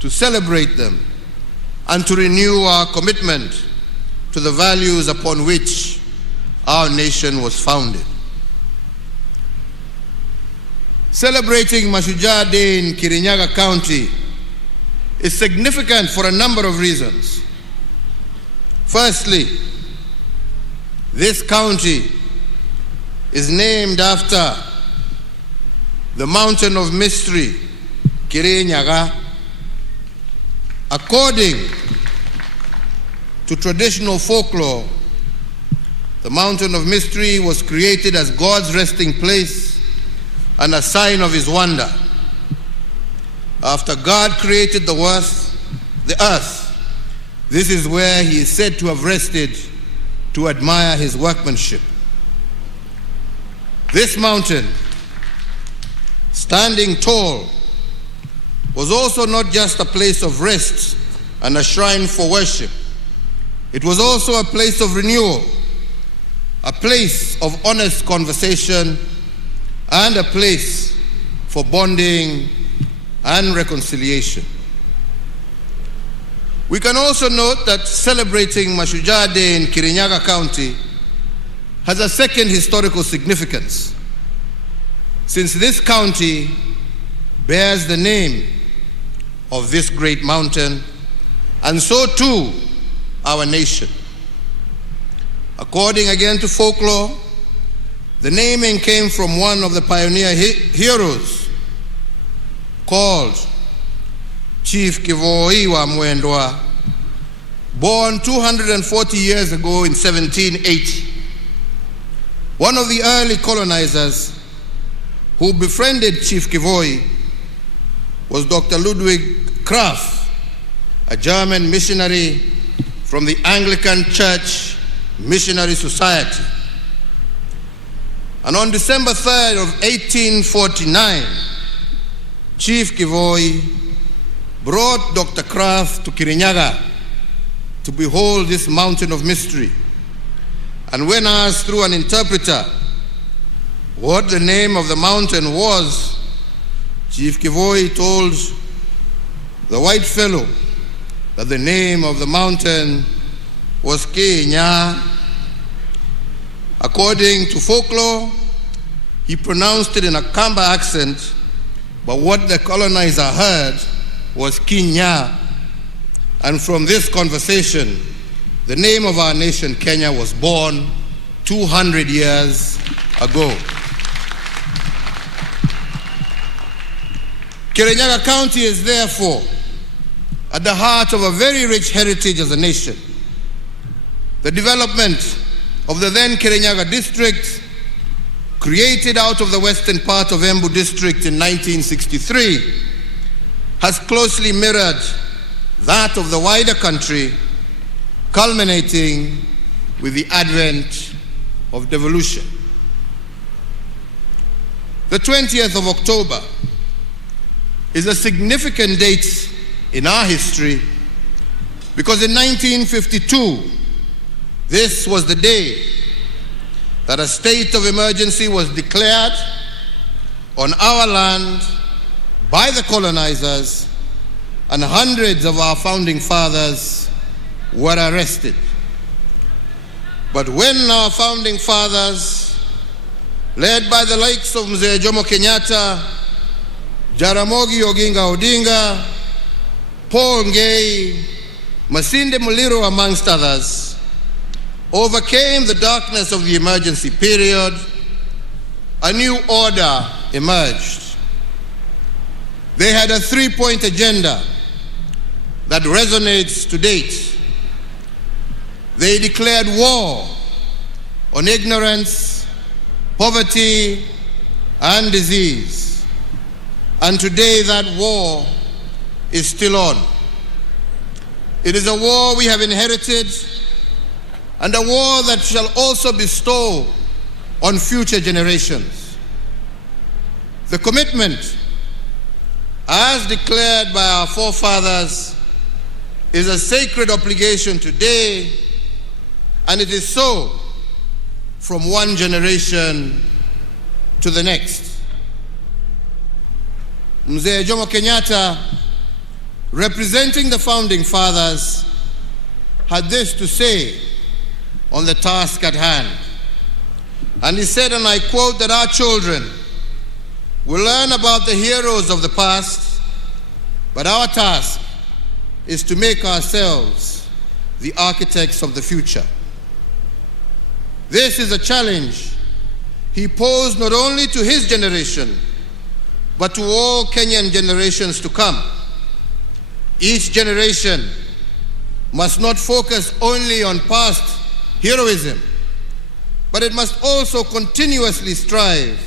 to celebrate them, and to renew our commitment to the values upon which our nation was founded. Celebrating Mashujaa Day in Kirinyaga County is significant for a number of reasons. Firstly, this county is named after the mountain of mystery, Kirinyaga. According to traditional folklore, the mountain of mystery was created as God's resting place and a sign of his wonder. After God created the earth, this is where he is said to have rested to admire his workmanship. This mountain, standing tall, was also not just a place of rest and a shrine for worship. It was also a place of renewal, a place of honest conversation, and a place for bonding and reconciliation. We can also note that celebrating Mashujaa Day in Kirinyaga County has a second historical significance, since this county bears the name of this great mountain, and so too our nation. According again to folklore, the naming came from one of the pioneer heroes called Chief Kivoi wa Mwendwa, born 240 years ago in 1780. One of the early colonizers who befriended Chief Kivoi was Dr. Ludwig Curfew, a German missionary from the Anglican Church Missionary Society. And on December 3rd of 1849, Chief Kivoi brought Dr. Curfew to Kirinyaga to behold this mountain of mystery. And when asked through an interpreter what the name of the mountain was, Chief Kivoi told the white fellow that the name of the mountain was Kenya. According to folklore, he pronounced it in a Kamba accent, but what the colonizer heard was Kinya. And from this conversation, the name of our nation, Kenya, was born 200 years ago. Kirinyaga County is therefore at the heart of a very rich heritage as a nation. The development of the then Kirinyaga district, created out of the western part of Embu district in 1963, has closely mirrored that of the wider country, culminating with the advent of devolution. The 20th of October is a significant date in our history because in 1952, this was the day that a state of emergency was declared on our land by the colonizers, and hundreds of our founding fathers were arrested. But when our founding fathers, led by the likes of Mzee Jomo Kenyatta, Jaramogi Oginga Odinga, Paul Ngei, Masinde Muliro, amongst others, overcame the darkness of the emergency period, a new order emerged. They had a three-point agenda that resonates to date. They declared war on ignorance, poverty, and disease. And today that war is still on. It is a war we have inherited, and a war that shall also bestow on future generations. The commitment, as declared by our forefathers, is a sacred obligation today, and it is so from one generation to the next. Mzee Jomo Kenyatta, representing the founding fathers, had this to say on the task at hand. And he said, and I quote, that our children will learn about the heroes of the past, but our task is to make ourselves the architects of the future. This is a challenge he posed not only to his generation, but to all Kenyan generations to come. Each generation must not focus only on past heroism, but it must also continuously strive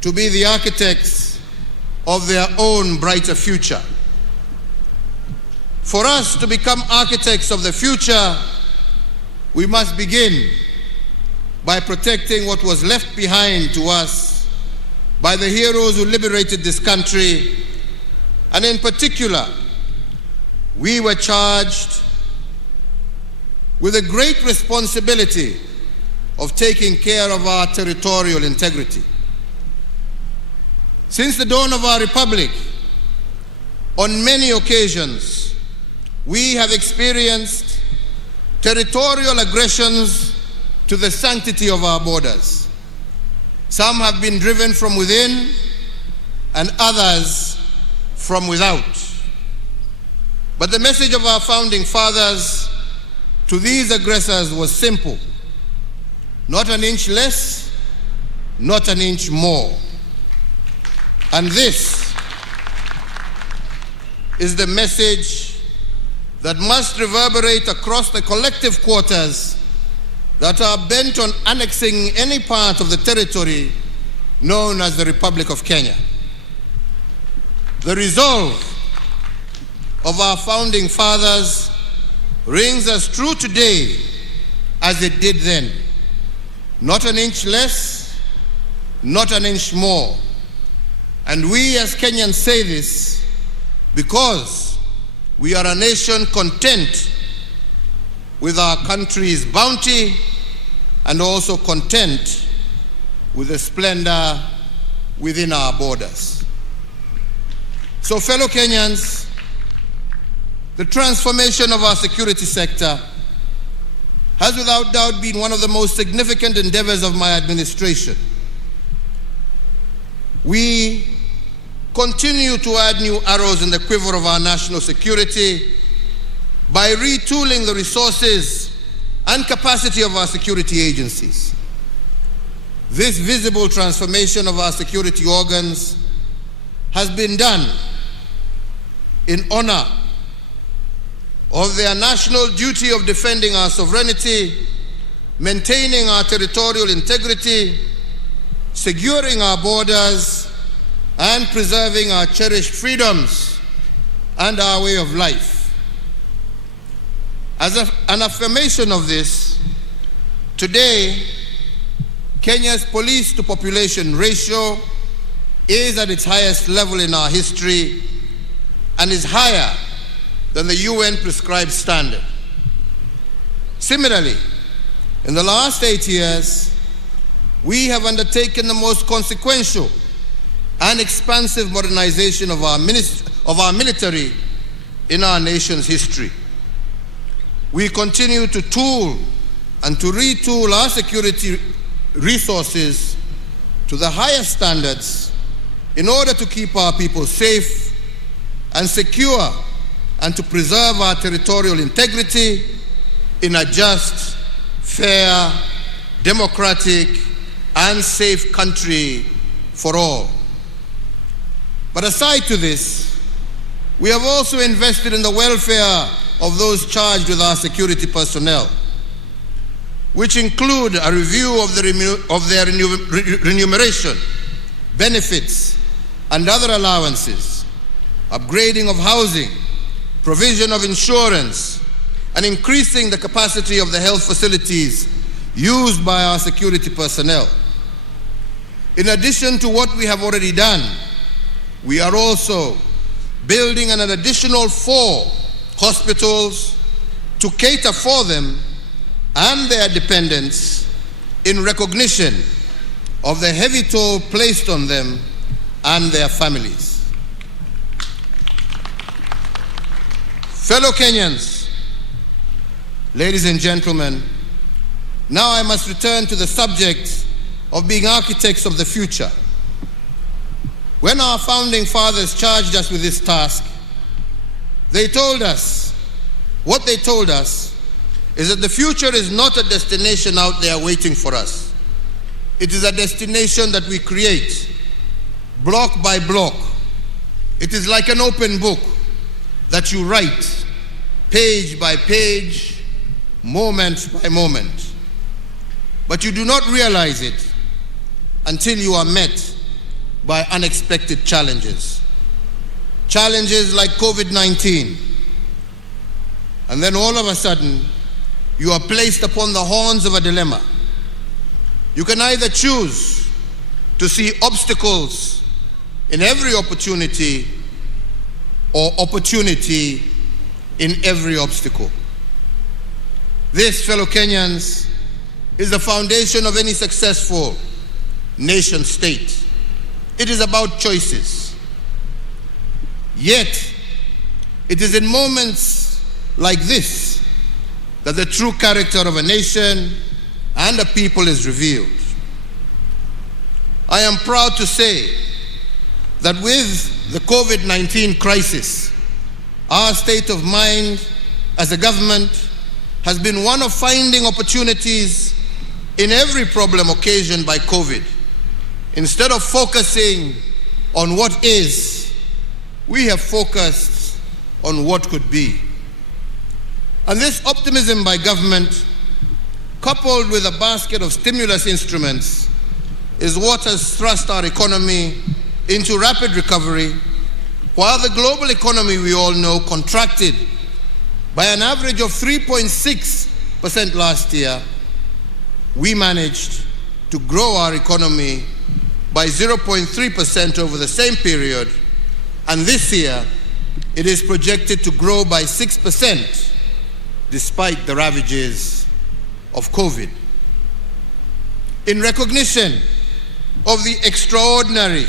to be the architects of their own brighter future. For us to become architects of the future, we must begin by protecting what was left behind to us by the heroes who liberated this country. And in particular, we were charged with a great responsibility of taking care of our territorial integrity. Since the dawn of our republic, on many occasions, we have experienced territorial aggressions to the sanctity of our borders. Some have been driven from within and others from without. But the message of our founding fathers to these aggressors was simple: not an inch less, not an inch more. And this is the message that must reverberate across the collective quarters that are bent on annexing any part of the territory known as the Republic of Kenya. The resolve of our founding fathers rings as true today as it did then. Not an inch less, not an inch more. And we as Kenyans say this because we are a nation content with our country's bounty and also content with the splendor within our borders. So, fellow Kenyans, the transformation of our security sector has without doubt been one of the most significant endeavors of my administration. We continue to add new arrows in the quiver of our national security by retooling the resources and capacity of our security agencies. This visible transformation of our security organs has been done in honor of their national duty of defending our sovereignty, maintaining our territorial integrity, securing our borders, and preserving our cherished freedoms and our way of life. As an affirmation of this, today, Kenya's police to population ratio is at its highest level in our history and is higher than the UN prescribed standard. Similarly, in the last 8 years, we have undertaken the most consequential and expansive modernization of our military in our nation's history. We continue to tool and to retool our security resources to the highest standards in order to keep our people safe and secure and to preserve our territorial integrity in a just, fair, democratic, and safe country for all. But aside to this, we have also invested in the welfare of those charged with our security personnel, which include a review of their remuneration, benefits, and other allowances, upgrading of housing, provision of insurance, and increasing the capacity of the health facilities used by our security personnel. In addition to what we have already done, we are also building an additional 4 hospitals to cater for them and their dependents in recognition of the heavy toll placed on them and their families. Fellow Kenyans, ladies and gentlemen, now I must return to the subject of being architects of the future. When our founding fathers charged us with this task, what they told us is that the future is not a destination out there waiting for us. It is a destination that we create, block by block. It is like an open book that you write, page by page, moment by moment. But you do not realize it until you are met by unexpected challenges. Challenges like COVID-19. And then all of a sudden, you are placed upon the horns of a dilemma. You can either choose to see obstacles in every opportunity or opportunity in every obstacle. This, fellow Kenyans, is the foundation of any successful nation state. It is about choices. Yet, it is in moments like this that the true character of a nation and a people is revealed. I am proud to say that with the COVID-19 crisis, our state of mind as a government has been one of finding opportunities in every problem occasioned by COVID. Instead of focusing on what is, we have focused on what could be. And this optimism by government, coupled with a basket of stimulus instruments, is what has thrust our economy into rapid recovery, while the global economy, we all know, contracted by an average of 3.6% last year. We managed to grow our economy by 0.3% over the same period, and this year it is projected to grow by 6% despite the ravages of COVID. In recognition of the extraordinary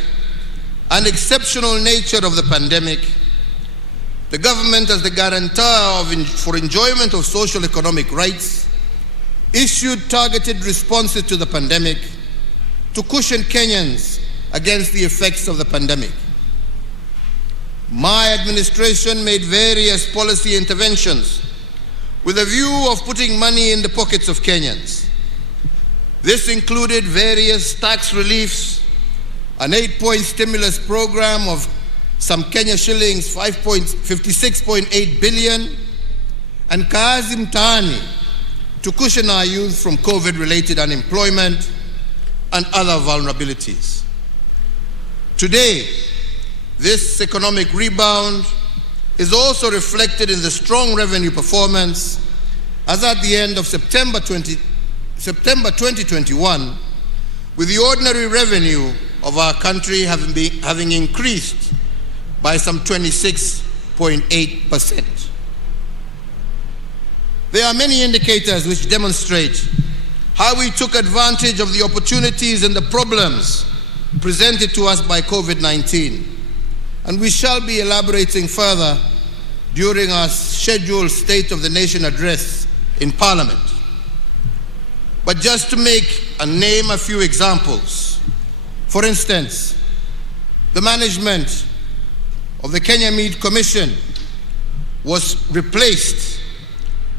and exceptional nature of the pandemic, the government, as the guarantor for enjoyment of social economic rights, issued targeted responses to the pandemic to cushion Kenyans against the effects of the pandemic. My administration made various policy interventions with a view of putting money in the pockets of Kenyans. This included various tax reliefs, an 8-point stimulus program of some Kenya shillings 56.8 billion, and Kazi Mtaani to cushion our youth from COVID-related unemployment and other vulnerabilities. Today, this economic rebound is also reflected in the strong revenue performance, as at the end of September 2021, with the ordinary revenue of our country having increased by some 26.8%. There are many indicators which demonstrate how we took advantage of the opportunities and the problems presented to us by COVID-19. And we shall be elaborating further during our scheduled State of the Nation address in Parliament. But just to name a few examples. For instance, the management of the Kenya Meat Commission was replaced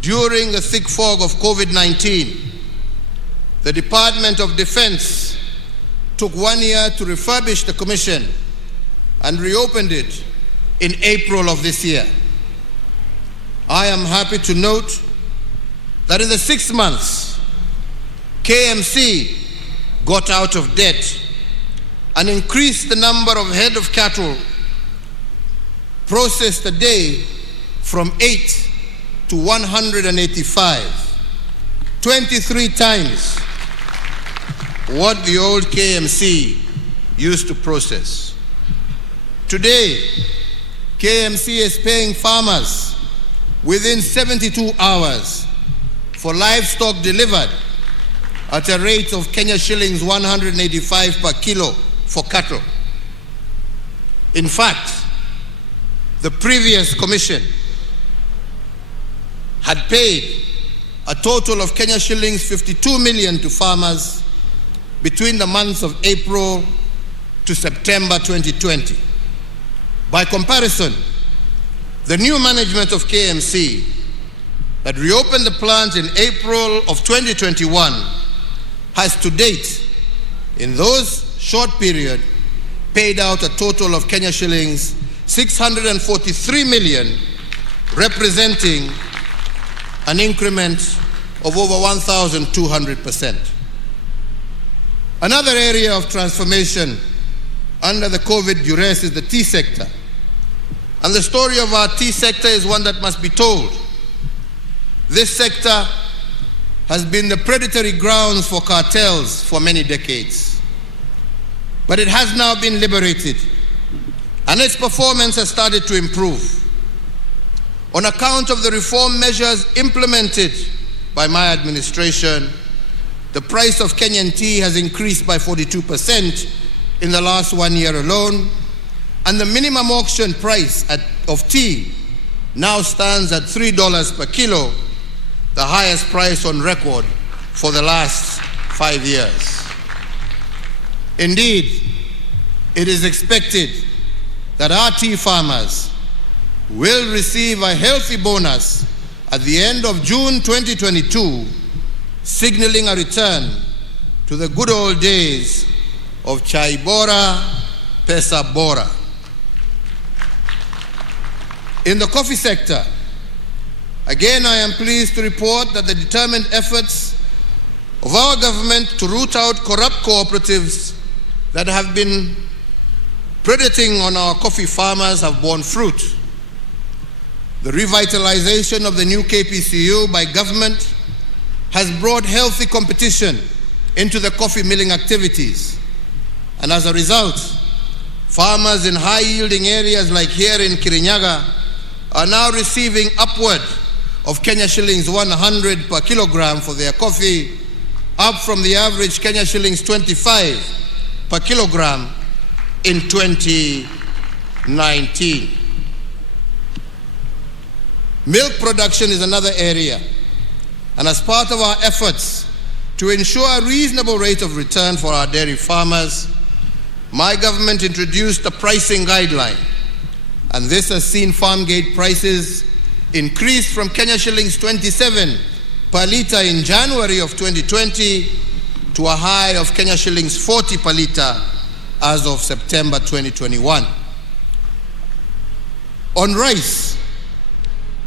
during the thick fog of COVID-19. The Department of Defense took 1 year to refurbish the commission and reopened it in April of this year. I am happy to note that in the 6 months, KMC got out of debt and increased the number of head of cattle processed a day from 8 to 185, 23 times what the old KMC used to process. Today, KMC is paying farmers within 72 hours for livestock delivered at a rate of Kenya shillings 185 per kilo for cattle. In fact, the previous commission had paid a total of Kenya shillings 52 million to farmers between the months of April to September 2020. By comparison, the new management of KMC that reopened the plant in April of 2021 has to date, in those short period, paid out a total of Kenya shillings 643 million, representing an increment of over 1,200%. Another area of transformation under the COVID duress is the tea sector. And the story of our tea sector is one that must be told. This sector has been the predatory grounds for cartels for many decades. But it has now been liberated, and its performance has started to improve. On account of the reform measures implemented by my administration, the price of Kenyan tea has increased by 42% in the last 1 year alone, and the minimum auction price of tea now stands at $3 per kilo, the highest price on record for the last 5 years. Indeed, it is expected that our tea farmers will receive a healthy bonus at the end of June 2022, signaling a return to the good old days of Chai Bora, Pesa Bora. In the coffee sector, again I am pleased to report that the determined efforts of our government to root out corrupt cooperatives that have been predating on our coffee farmers have borne fruit. The revitalization of the new KPCU by government has brought healthy competition into the coffee milling activities. And as a result, farmers in high-yielding areas like here in Kirinyaga are now receiving upward of Kenya shillings 100 per kilogram for their coffee, up from the average Kenya shillings 25 per kilogram in 2019. Milk production is another area, and as part of our efforts to ensure a reasonable rate of return for our dairy farmers, my government introduced a pricing guideline, and this has seen farm gate prices increase from Kenya shillings 27 per litre in January of 2020 to a high of Kenya shillings 40 per litre as of September 2021. On rice,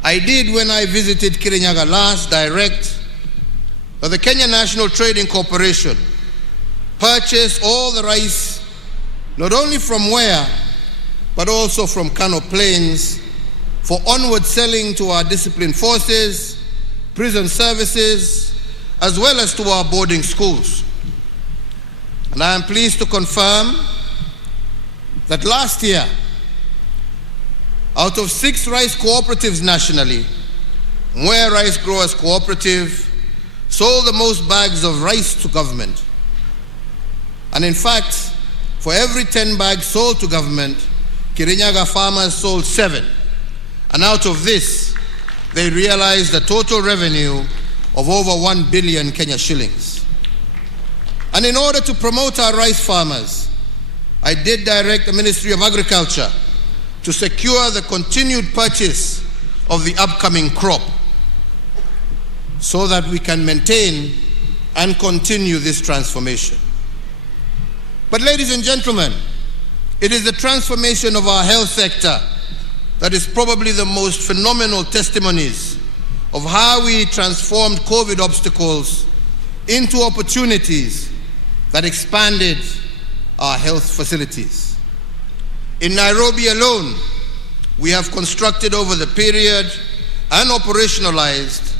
I did, when I visited Kirinyaga last, direct that the Kenya National Trading Corporation purchase all the rice, not only from Ware, but also from Kano Plains, for onward selling to our disciplined forces, prison services, as well as to our boarding schools. And I am pleased to confirm that last year, out of 6 rice cooperatives nationally, Mwea Rice Growers Cooperative sold the most bags of rice to government. And in fact, for every 10 bags sold to government, Kirinyaga farmers sold 7. And out of this, they realized a total revenue of over 1 billion Kenya shillings. And in order to promote our rice farmers, I did direct the Ministry of Agriculture to secure the continued purchase of the upcoming crop so that we can maintain and continue this transformation. But ladies and gentlemen, it is the transformation of our health sector that is probably the most phenomenal testimonies of how we transformed COVID obstacles into opportunities that expanded our health facilities. In Nairobi alone, we have constructed over the period and operationalized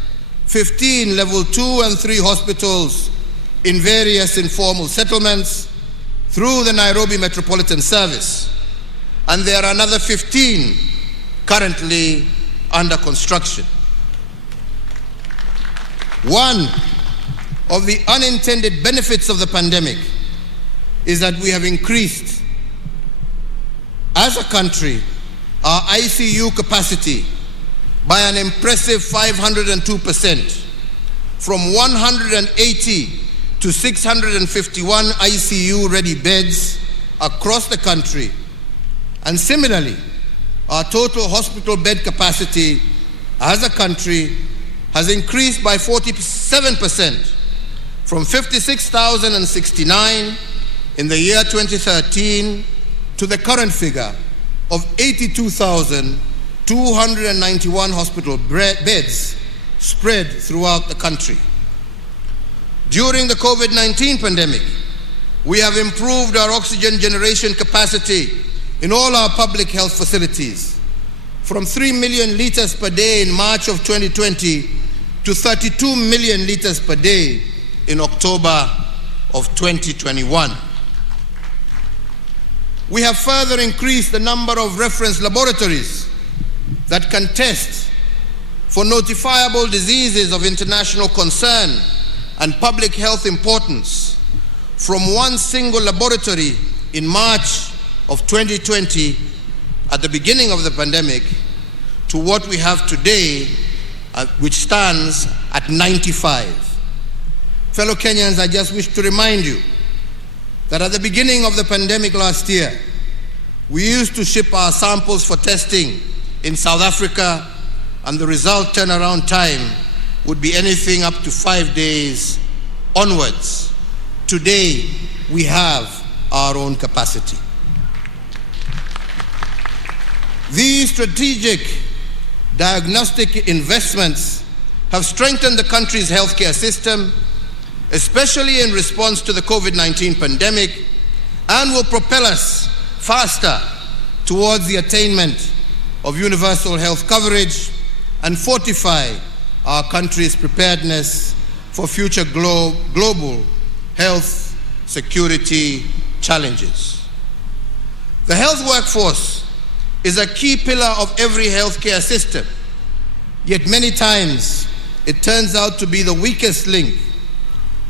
15 level 2 and 3 hospitals in various informal settlements through the Nairobi Metropolitan Service. And there are another 15 currently under construction. One of the unintended benefits of the pandemic is that we have increased, as a country, our ICU capacity by an impressive 502%, from 180 to 651 ICU-ready beds across the country. And similarly, our total hospital bed capacity as a country has increased by 47%, from 56,069 in the year 2013 to the current figure of 82,291 hospital beds spread throughout the country. During the COVID-19 pandemic, we have improved our oxygen generation capacity in all our public health facilities, from 3 million liters per day in March of 2020 to 32 million liters per day in October of 2021. We have further increased the number of reference laboratories that can test for notifiable diseases of international concern and public health importance, from one single laboratory in March of 2020 at the beginning of the pandemic to what we have today, which stands at 95. Fellow Kenyans, I just wish to remind you that at the beginning of the pandemic last year, we used to ship our samples for testing in South Africa, and the result turnaround time would be anything up to 5 days onwards. Today, we have our own capacity. These strategic diagnostic investments have strengthened the country's healthcare system, especially in response to the COVID-19 pandemic, and will propel us faster towards the attainment of universal health coverage and fortify our country's preparedness for future global health security challenges. The health workforce is a key pillar of every healthcare system, yet many times it turns out to be the weakest link,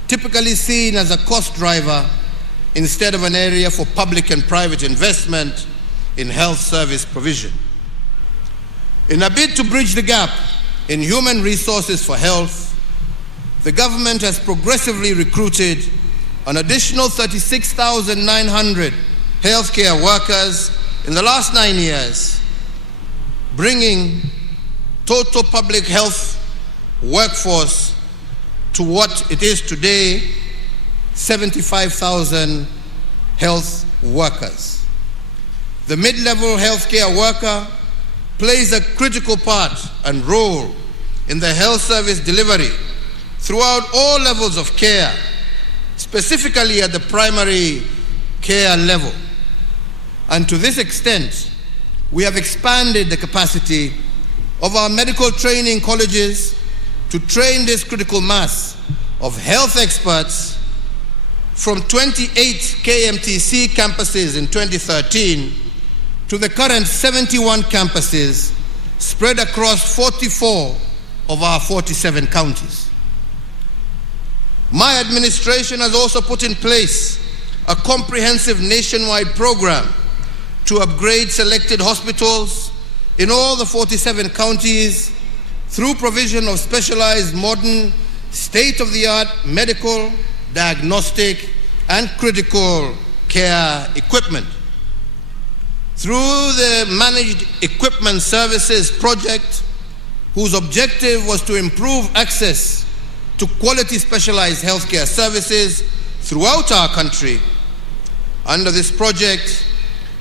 typically seen as a cost driver instead of an area for public and private investment in health service provision. In a bid to bridge the gap in human resources for health, the government has progressively recruited an additional 36,900 healthcare workers in the last 9 years, bringing total public health workforce to what it is today, 75,000 health workers. The mid-level healthcare worker plays a critical part and role in the health service delivery throughout all levels of care, specifically at the primary care level. And to this extent, we have expanded the capacity of our medical training colleges to train this critical mass of health experts from 28 KMTC campuses in 2013 to the current 71 campuses spread across 44 of our 47 counties. My administration has also put in place a comprehensive nationwide program to upgrade selected hospitals in all the 47 counties through provision of specialized modern state-of-the-art medical, diagnostic, and critical care equipment. Through the Managed Equipment Services project, whose objective was to improve access to quality specialized healthcare services throughout our country. Under this project,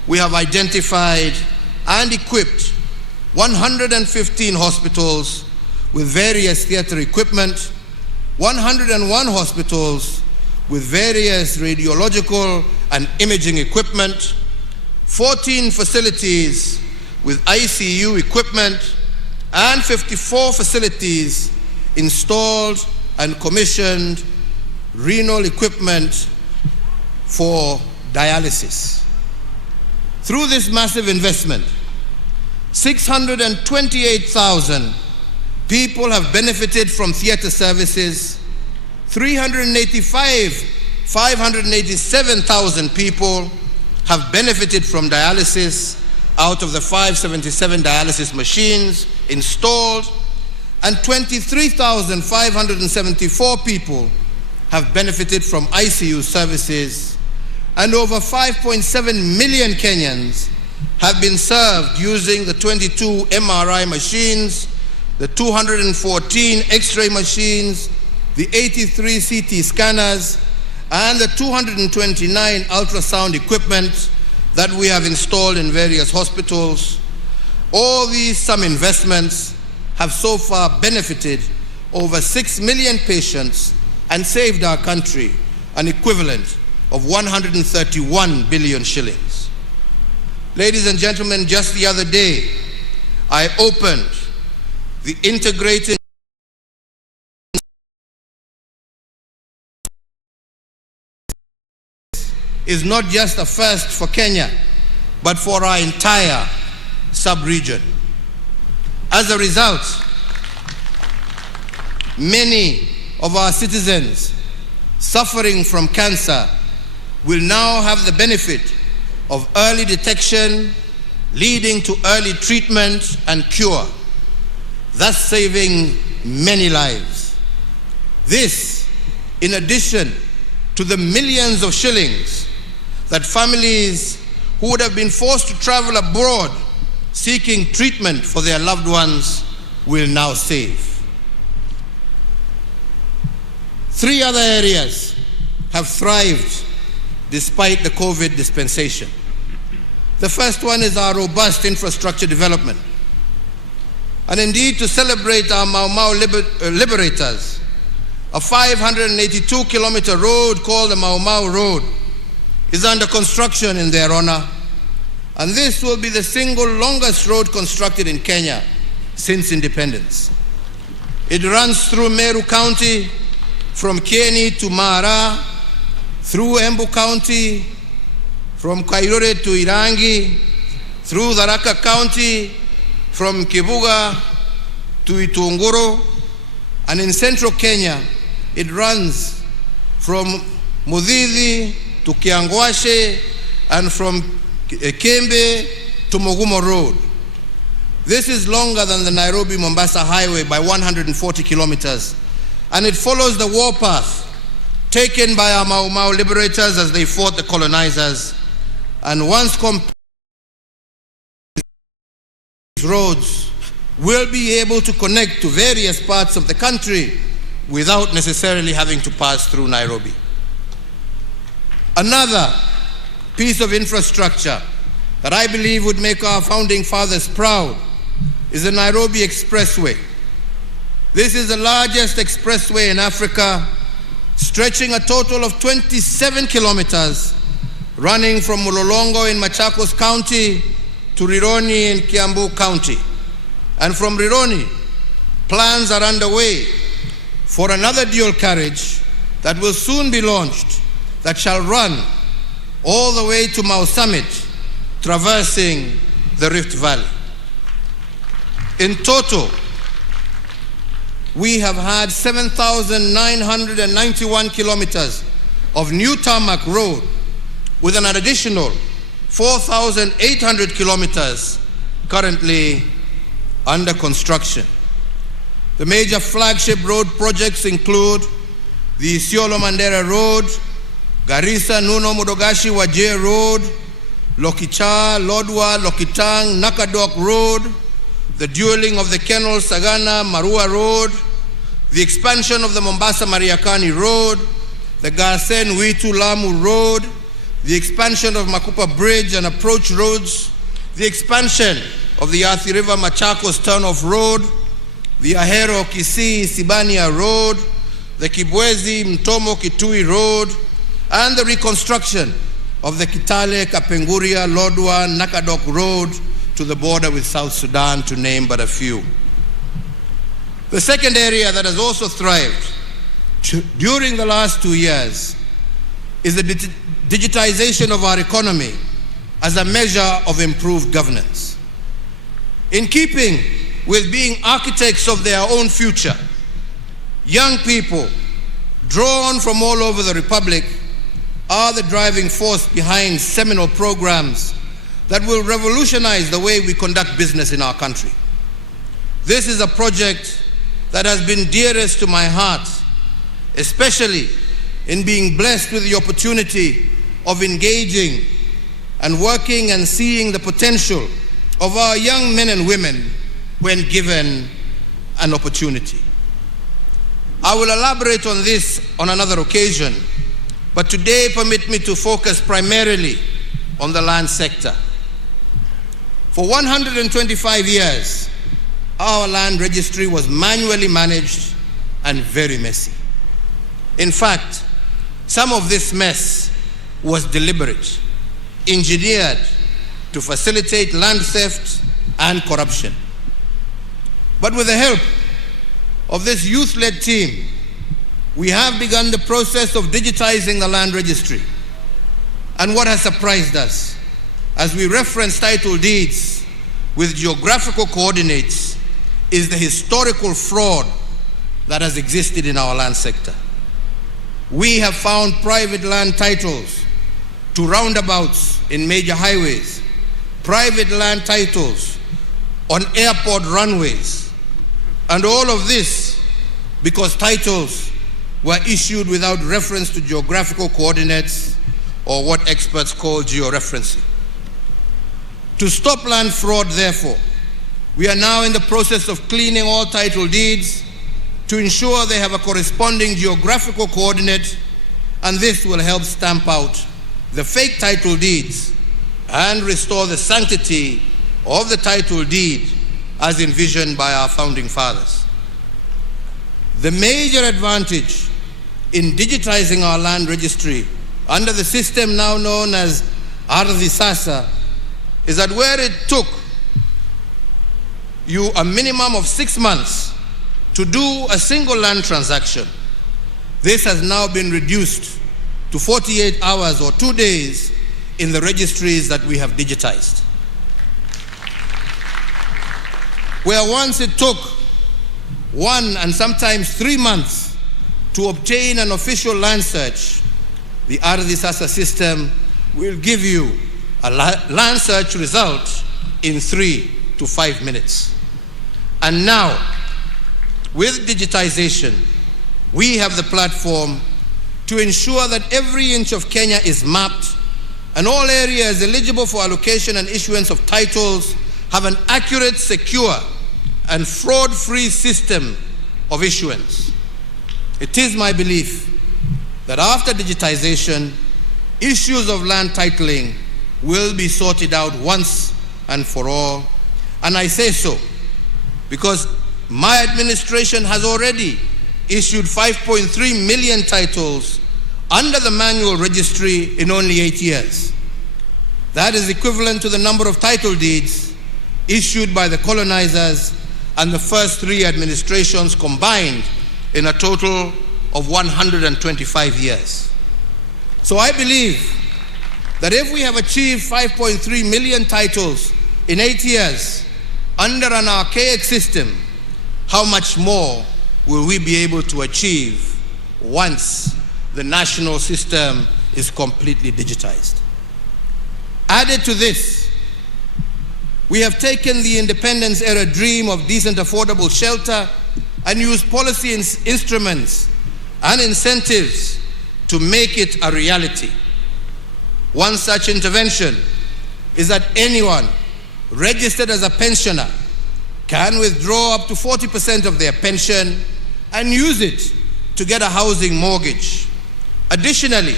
we have identified and equipped 115 hospitals with various theater equipment, 101 hospitals with various radiological and imaging equipment, 14 facilities with ICU equipment, and 54 facilities installed and commissioned renal equipment for dialysis. Through this massive investment, 628,000 people have benefited from theater services 587,000 people have benefited from dialysis out of the 577 dialysis machines installed, and 23,574 people have benefited from ICU services, and over 5.7 million Kenyans have been served using the 22 MRI machines, the 214 X-ray machines, the 83 CT scanners, and the 229 ultrasound equipment that we have installed in various hospitals. All these some investments have so far benefited over 6 million patients and saved our country an equivalent of 131 billion shillings. Ladies and gentlemen, just the other day, I opened the integrated is not just a first for Kenya, but for our entire sub-region. As a result, many of our citizens suffering from cancer will now have the benefit of early detection, leading to early treatment and cure, thus saving many lives. This, in addition to the millions of shillings that families who would have been forced to travel abroad seeking treatment for their loved ones will now save. 3 other areas have thrived despite the COVID dispensation. The first one is our robust infrastructure development. And indeed, to celebrate our Mau Mau liberators, a 582-kilometer road called the Mau Mau Road is under construction in their honor. And this will be the single longest road constructed in Kenya since independence. It runs through Meru County, from Kieni to Mara, through Embu County, from Kairore to Irangi, through Tharaka County, from Kibuga to Itunguru, and in central Kenya, it runs from Mudhidhi to Kiangwashe, and from Kembe to Mogumo Road. This is longer than the Nairobi-Mombasa Highway by 140 kilometers, and it follows the warpath taken by our Mau Mau liberators as they fought the colonizers. And once complete, roads will be able to connect to various parts of the country without necessarily having to pass through Nairobi. Another piece of infrastructure that I believe would make our founding fathers proud is the Nairobi Expressway. This is the largest expressway in Africa, stretching a total of 27 kilometers, running from Mulolongo in Machakos County to Rironi in Kiambu County. And from Rironi, plans are underway for another dual carriage that will soon be launched that shall run all the way to Mau Summit, traversing the Rift Valley. In total, we have had 7,991 kilometers of new tarmac road with an additional 4,800 kilometers currently under construction. The major flagship road projects include the Isiolo Mandera Road, Garissa Nuno Mudogashi Wajir Road, Lokicha, Lodwa, Lokitang, Nakadok Road, the dueling of the Kenol Sagana Marua Road, the expansion of the Mombasa Mariakani Road, the Garsen Witu Lamu Road, the expansion of Makupa Bridge and approach roads, the expansion of the Athi River Machakos Turnoff Road, the Ahero Kisii Sibania Road, the Kibwezi Mtomo Kitui Road, and the reconstruction of the Kitale Kapenguria Lodwa Nakadok Road to the border with South Sudan, to name but a few. The second area that has also thrived during the last 2 years is the digitization of our economy as a measure of improved governance. In keeping with being architects of their own future, young people drawn from all over the Republic, are the driving force behind seminal programs that will revolutionize the way we conduct business in our country. This is a project that has been dearest to my heart, especially in being blessed with the opportunity of engaging and working and seeing the potential of our young men and women when given an opportunity. I will elaborate on this on another occasion, but today permit me to focus primarily on the land sector. For 125 years, our land registry was manually managed and very messy. In fact, some of this mess was deliberate, engineered to facilitate land theft and corruption. But with the help of this youth-led team, we have begun the process of digitizing the land registry. And what has surprised us, as we reference title deeds with geographical coordinates, is the historical fraud that has existed in our land sector. We have found private land titles to roundabouts in major highways, private land titles on airport runways, and all of this because titles were issued without reference to geographical coordinates, or what experts call georeferencing. To stop land fraud, therefore, we are now in the process of cleaning all title deeds to ensure they have a corresponding geographical coordinate, and this will help stamp out the fake title deeds and restore the sanctity of the title deed as envisioned by our founding fathers. The major advantage in digitizing our land registry under the system now known as Ardhi Sasa is that where it took you a minimum of 6 months to do a single land transaction, this has now been reduced to 48 hours or 2 days in the registries that we have digitized. Where once it took 1 and sometimes 3 months to obtain an official land search, the Ardhi Sasa system will give you a land search result in 3 to 5 minutes. And now, with digitization, we have the platform to ensure that every inch of Kenya is mapped and all areas eligible for allocation and issuance of titles have an accurate, secure, and fraud-free system of issuance. It is my belief that after digitization, issues of land titling will be sorted out once and for all. And I say so because my administration has already issued 5.3 million titles under the manual registry in only 8 years. That is equivalent to the number of title deeds issued by the colonizers and the first 3 administrations combined in a total of 125 years. So I believe that if we have achieved 5.3 million titles in 8 years under an archaic system, how much more will we be able to achieve once the national system is completely digitized? Added to this, we have taken the independence era dream of decent, affordable shelter and used policy instruments and incentives to make it a reality. One such intervention is that anyone registered as a pensioner can withdraw up to 40% of their pension and use it to get a housing mortgage. Additionally,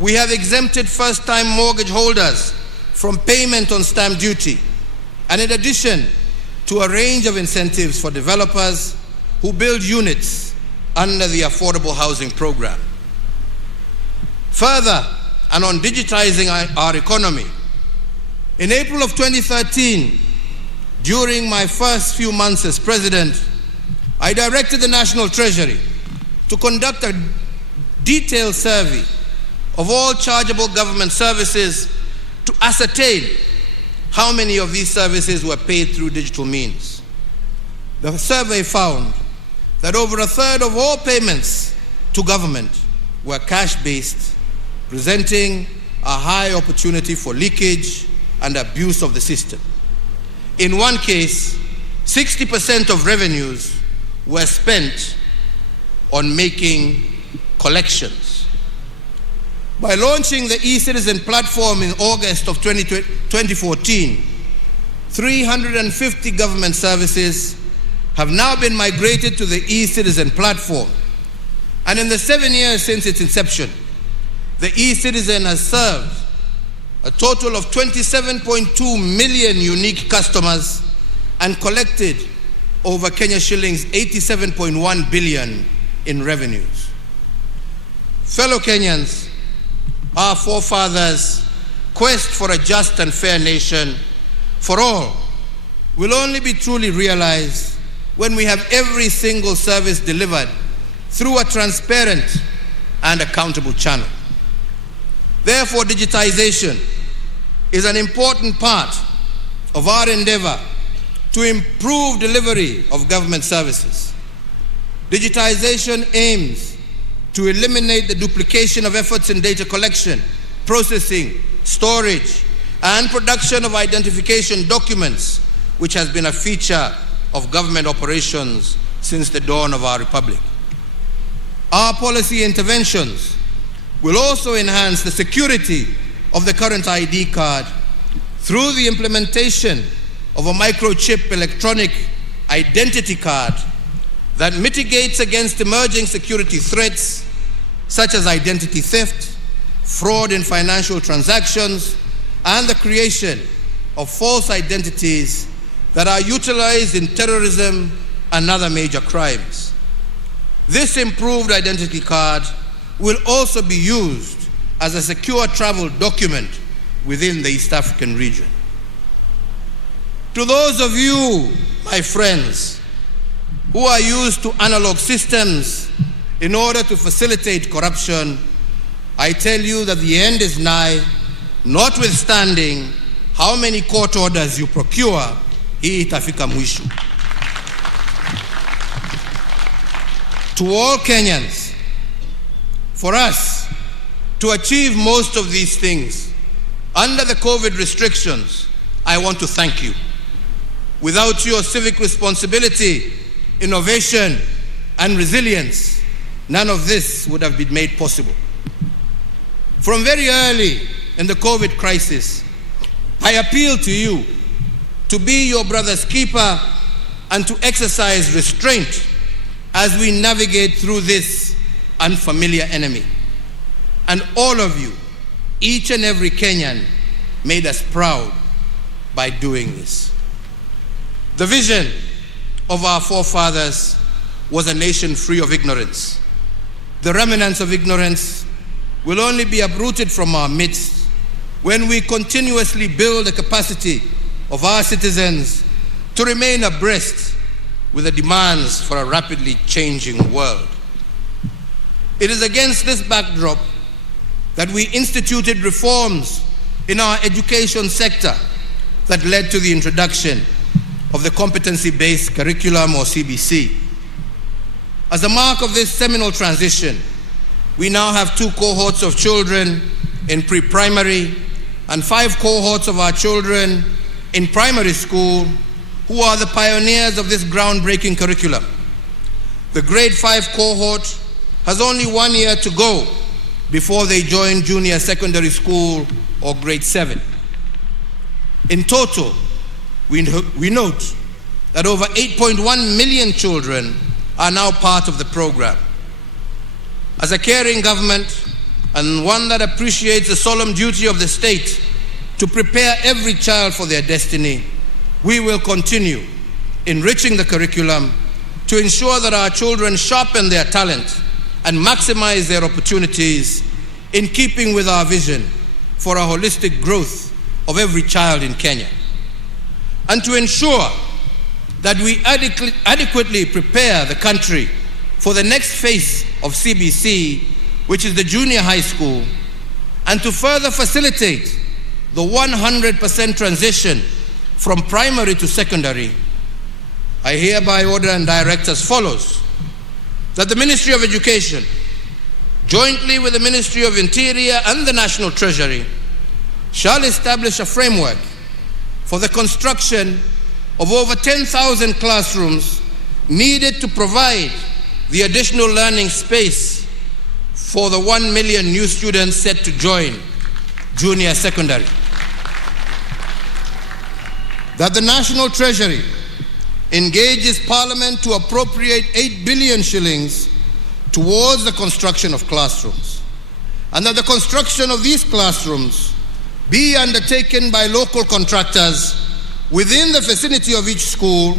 we have exempted first-time mortgage holders from payment on stamp duty, and in addition to a range of incentives for developers who build units under the Affordable Housing Program. Further, and on digitizing our economy, in April of 2013, during my first few months as president, I directed the National Treasury to conduct a detailed survey of all chargeable government services to ascertain how many of these services were paid through digital means. The survey found that over a third of all payments to government were cash-based, presenting a high opportunity for leakage and abuse of the system. In one case, 60% of revenues were spent on making collections. By launching the e-Citizen platform in August of 2014, 350 government services have now been migrated to the e-Citizen platform. And in the 7 years since its inception, the e-Citizen has served a total of 27.2 million unique customers and collected over Kenya shillings 87.1 billion in revenues. Fellow Kenyans, our forefathers' quest for a just and fair nation for all will only be truly realized when we have every single service delivered through a transparent and accountable channel. Therefore, digitization is an important part of our endeavor to improve delivery of government services. Digitization aims to eliminate the duplication of efforts in data collection, processing, storage, and production of identification documents, which has been a feature of government operations since the dawn of our republic. Our policy interventions will also enhance the security of the current ID card through the implementation of a microchip electronic identity card that mitigates against emerging security threats such as identity theft, fraud in financial transactions, and the creation of false identities that are utilized in terrorism and other major crimes. This improved identity card will also be used as a secure travel document within the East African region. To those of you, my friends, who are used to analog systems in order to facilitate corruption, I tell you that the end is nigh, notwithstanding how many court orders you procure, hii itafika mwisho. To all Kenyans, for us to achieve most of these things under the COVID restrictions, I want to thank you. Without your civic responsibility, innovation, and resilience, none of this would have been made possible. From very early in the COVID crisis, I appeal to you to be your brother's keeper and to exercise restraint as we navigate through this unfamiliar enemy. And all of you, each and every Kenyan, made us proud by doing this. The vision of our forefathers was a nation free of ignorance. The remnants of ignorance will only be uprooted from our midst when we continuously build the capacity of our citizens to remain abreast with the demands for a rapidly changing world. It is against this backdrop that we instituted reforms in our education sector that led to the introduction of the competency-based curriculum, or CBC. As a mark of this seminal transition, we now have 2 cohorts of children in pre-primary and 5 cohorts of our children in primary school who are the pioneers of this groundbreaking curriculum. The grade 5 cohort has only 1 year to go before they join junior secondary school or grade 7. In total, we note that over 8.1 million children are now part of the program. As a caring government and one that appreciates the solemn duty of the state to prepare every child for their destiny, we will continue enriching the curriculum to ensure that our children sharpen their talent and maximize their opportunities in keeping with our vision for a holistic growth of every child in Kenya. And to ensure that we adequately prepare the country for the next phase of CBC, which is the junior high school, and to further facilitate the 100% transition from primary to secondary, I hereby order and direct as follows: that the Ministry of Education jointly with the Ministry of Interior and the National Treasury, shall establish a framework for the construction of over 10,000 classrooms needed to provide the additional learning space for the 1 million new students set to join junior secondary. That the National Treasury engages Parliament to appropriate 8 billion shillings towards the construction of classrooms, and that the construction of these classrooms be undertaken by local contractors within the vicinity of each school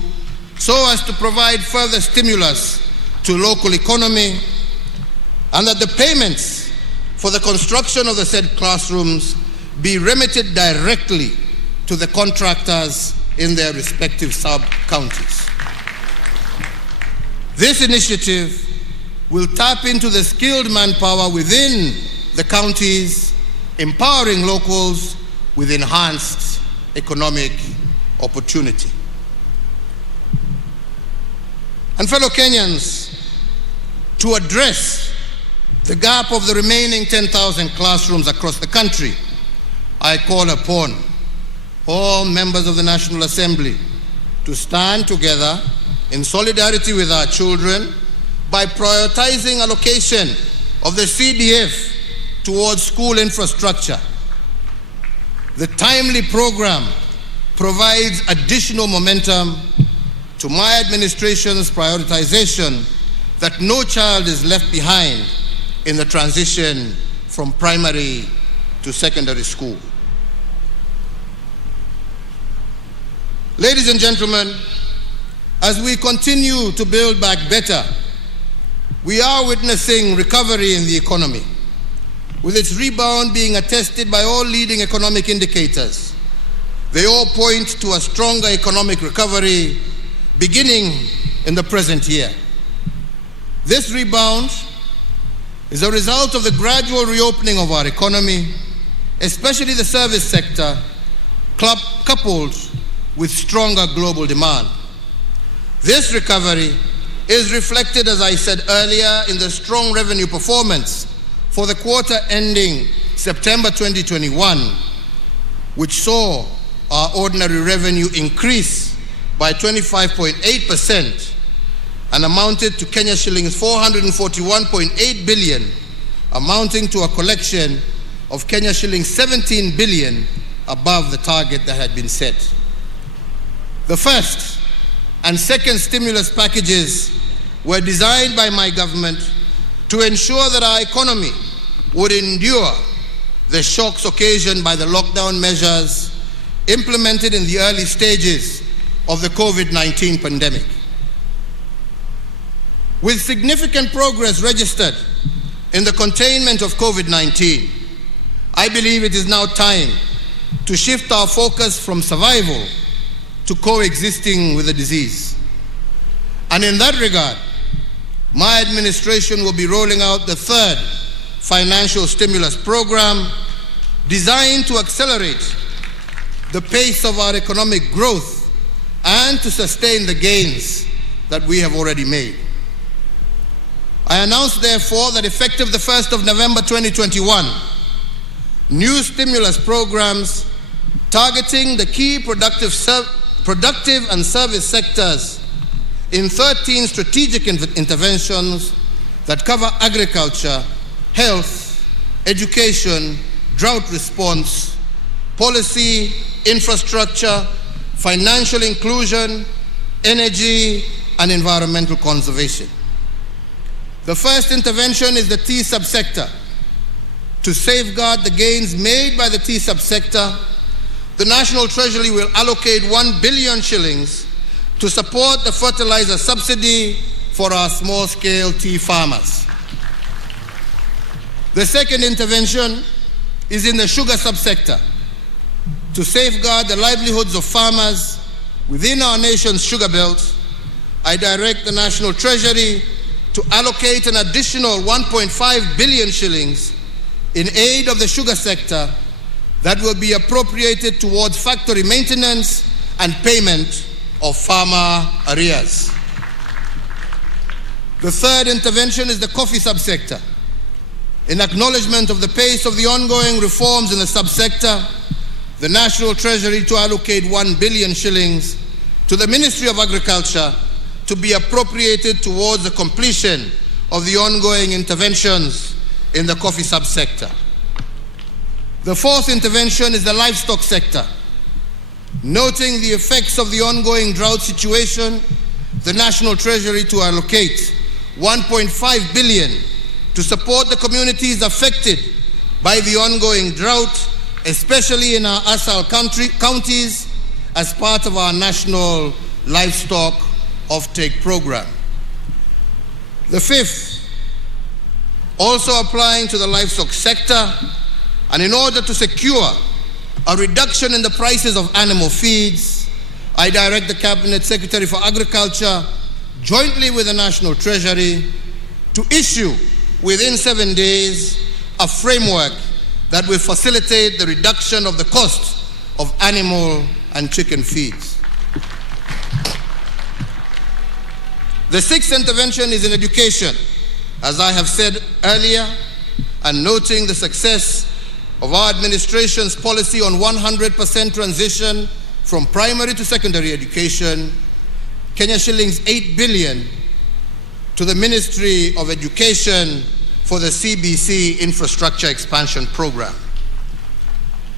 so as to provide further stimulus to local economy, and that the payments for the construction of the said classrooms be remitted directly to the contractors in their respective sub-counties. This initiative will tap into the skilled manpower within the counties, empowering locals with enhanced economic opportunity. And fellow Kenyans, to address the gap of the remaining 10,000 classrooms across the country, I call upon all members of the National Assembly to stand together in solidarity with our children by prioritizing allocation of the CDF towards school infrastructure. The timely program provides additional momentum to my administration's prioritization that no child is left behind in the transition from primary to secondary school. Ladies and gentlemen, as we continue to build back better, we are witnessing recovery in the economy, with its rebound being attested by all leading economic indicators. They all point to a stronger economic recovery beginning in the present year. This rebound is a result of the gradual reopening of our economy, especially the service sector, coupled with stronger global demand. This recovery is reflected, as I said earlier, in the strong revenue performance for the quarter ending September 2021, which saw our ordinary revenue increase by 25.8% and amounted to Kenya shillings 441.8 billion, amounting to a collection of Kenya shillings 17 billion above the target that had been set. The first and second stimulus packages were designed by my government to ensure that our economy would endure the shocks occasioned by the lockdown measures implemented in the early stages of the COVID-19 pandemic. With significant progress registered in the containment of COVID-19, I believe it is now time to shift our focus from survival to coexisting with the disease. And in that regard, my administration will be rolling out the third financial stimulus program designed to accelerate the pace of our economic growth and to sustain the gains that we have already made. I announce, therefore, that effective the 1st of November 2021, new stimulus programs targeting the key productive and service sectors in 13 strategic interventions that cover agriculture, health, education, drought response, policy, infrastructure, financial inclusion, energy, and environmental conservation. The first intervention is the tea subsector. To safeguard the gains made by the tea subsector, the National Treasury will allocate 1 billion shillings to support the fertilizer subsidy for our small-scale tea farmers. The second intervention is in the sugar subsector. To safeguard the livelihoods of farmers within our nation's sugar belt, I direct the National Treasury to allocate an additional 1.5 billion shillings in aid of the sugar sector that will be appropriated towards factory maintenance and payment of farmer arrears. The third intervention is the coffee subsector. In acknowledgement of the pace of the ongoing reforms in the subsector, the National Treasury to allocate 1 billion shillings to the Ministry of Agriculture to be appropriated towards the completion of the ongoing interventions in the coffee subsector. The fourth intervention is the livestock sector. Noting the effects of the ongoing drought situation, the National Treasury to allocate 1.5 billion to support the communities affected by the ongoing drought, especially in our ASAL counties, as part of our national livestock offtake program. The fifth, also applying to the livestock sector, and in order to secure a reduction in the prices of animal feeds, I direct the Cabinet Secretary for Agriculture, jointly with the National Treasury, to issue within 7 days a framework that will facilitate the reduction of the cost of animal and chicken feeds. The sixth intervention is in education. As I have said earlier, and noting the success of our administration's policy on 100% transition from primary to secondary education, Kenya shillings 8 billion to the Ministry of Education for the KBC Infrastructure Expansion Program.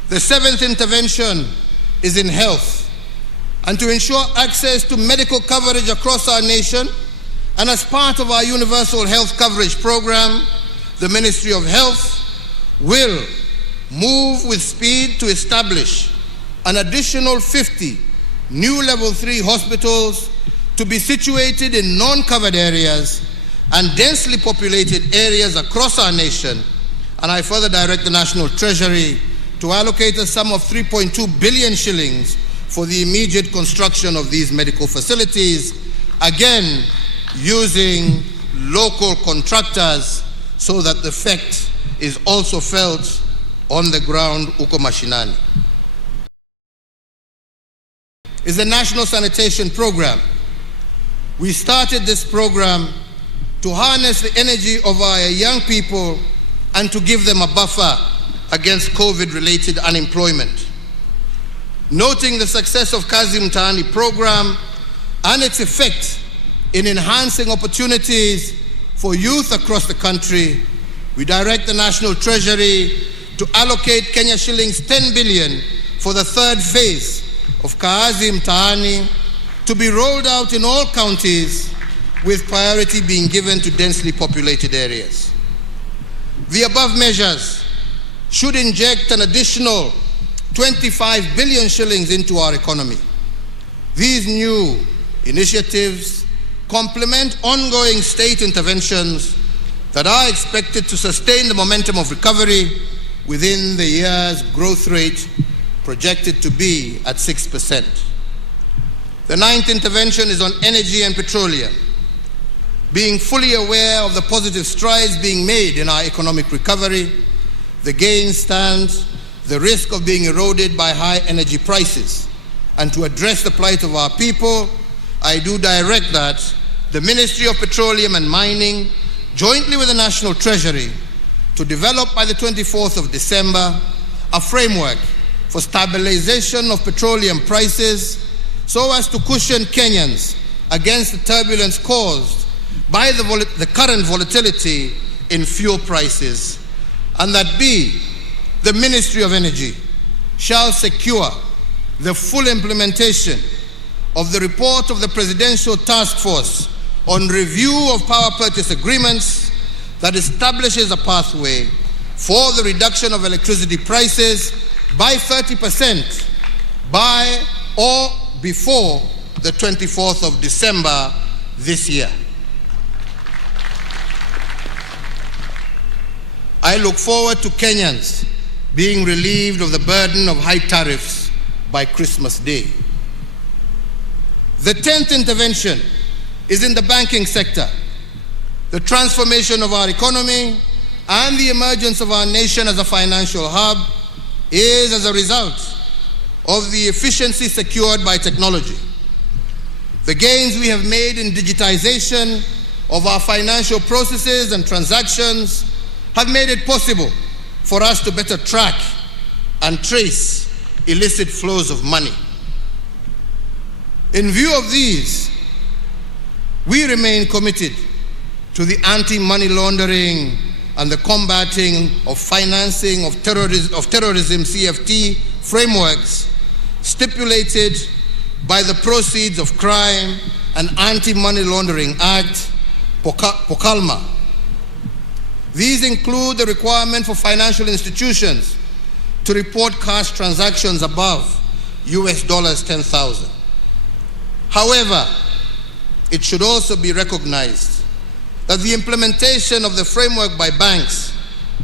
The seventh intervention is in health, and to ensure access to medical coverage across our nation, and as part of our Universal Health Coverage Program, the Ministry of Health will move with speed to establish an additional 50 new level 3 hospitals to be situated in non-covered areas and densely populated areas across our nation. And I further direct the National Treasury to allocate a sum of 3.2 billion shillings for the immediate construction of these medical facilities, again using local contractors so that the effect is also felt on the ground uko mashinani. Is the National Sanitation Program. We started this program to harness the energy of our young people and to give them a buffer against COVID-related unemployment. Noting the success of Kazi Mtaani program and its effect in enhancing opportunities for youth across the country, we direct the National Treasury to allocate Kenya shillings 10 billion for the third phase of Kazi Mtaani to be rolled out in all counties, with priority being given to densely populated areas. The above measures should inject an additional 25 billion shillings into our economy. These new initiatives complement ongoing state interventions that are expected to sustain the momentum of recovery within the year's growth rate projected to be at 6%. The ninth intervention is on energy and petroleum. Being fully aware of the positive strides being made in our economic recovery, the gain stands the risk of being eroded by high energy prices. And to address the plight of our people, I do direct that the Ministry of Petroleum and Mining, jointly with the National Treasury, to develop by the 24th of December a framework for stabilization of petroleum prices so as to cushion Kenyans against the turbulence caused by the current volatility in fuel prices, and that B, the Ministry of Energy shall secure the full implementation of the report of the Presidential Task Force on review of power purchase agreements that establishes a pathway for the reduction of electricity prices by 30% by or before the 24th of December this year. I look forward to Kenyans being relieved of the burden of high tariffs by Christmas Day. The 10th intervention is in the banking sector. The transformation of our economy and the emergence of our nation as a financial hub is as a result of the efficiency secured by technology. The gains we have made in digitization of our financial processes and transactions have made it possible for us to better track and trace illicit flows of money. In view of these, we remain committed to the anti-money laundering and the combating of financing of terrorism CFT frameworks stipulated by the Proceeds of Crime and Anti-Money Laundering Act, POCALMA. These include the requirement for financial institutions to report cash transactions above $10,000. However, it should also be recognized that the implementation of the framework by banks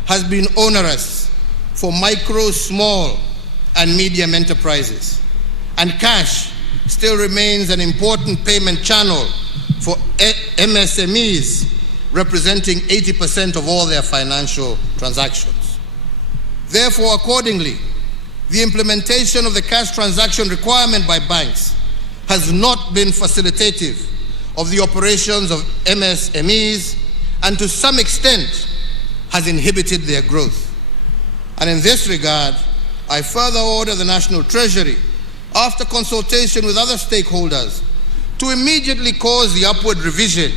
has been onerous for micro, small, and medium enterprises, and cash still remains an important payment channel for MSMEs, representing 80% of all their financial transactions. Therefore, accordingly, the implementation of the cash transaction requirement by banks has not been facilitative of the operations of MSMEs, and to some extent has inhibited their growth. And in this regard, I further order the National Treasury, after consultation with other stakeholders, to immediately cause the upward revision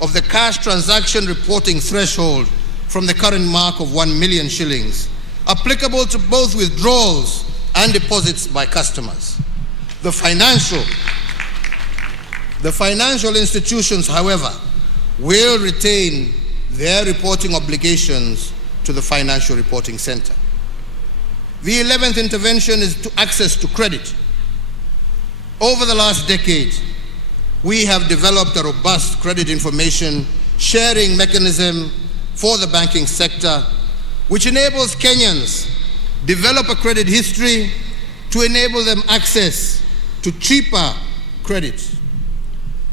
of the cash transaction reporting threshold from the current mark of 1 million shillings, applicable to both withdrawals and deposits by customers. The financial institutions, however, will retain their reporting obligations to the Financial Reporting Center. The 11th intervention is to access to credit. Over the last decade, we have developed a robust credit information sharing mechanism for the banking sector, which enables Kenyans develop a credit history to enable them access to cheaper credit.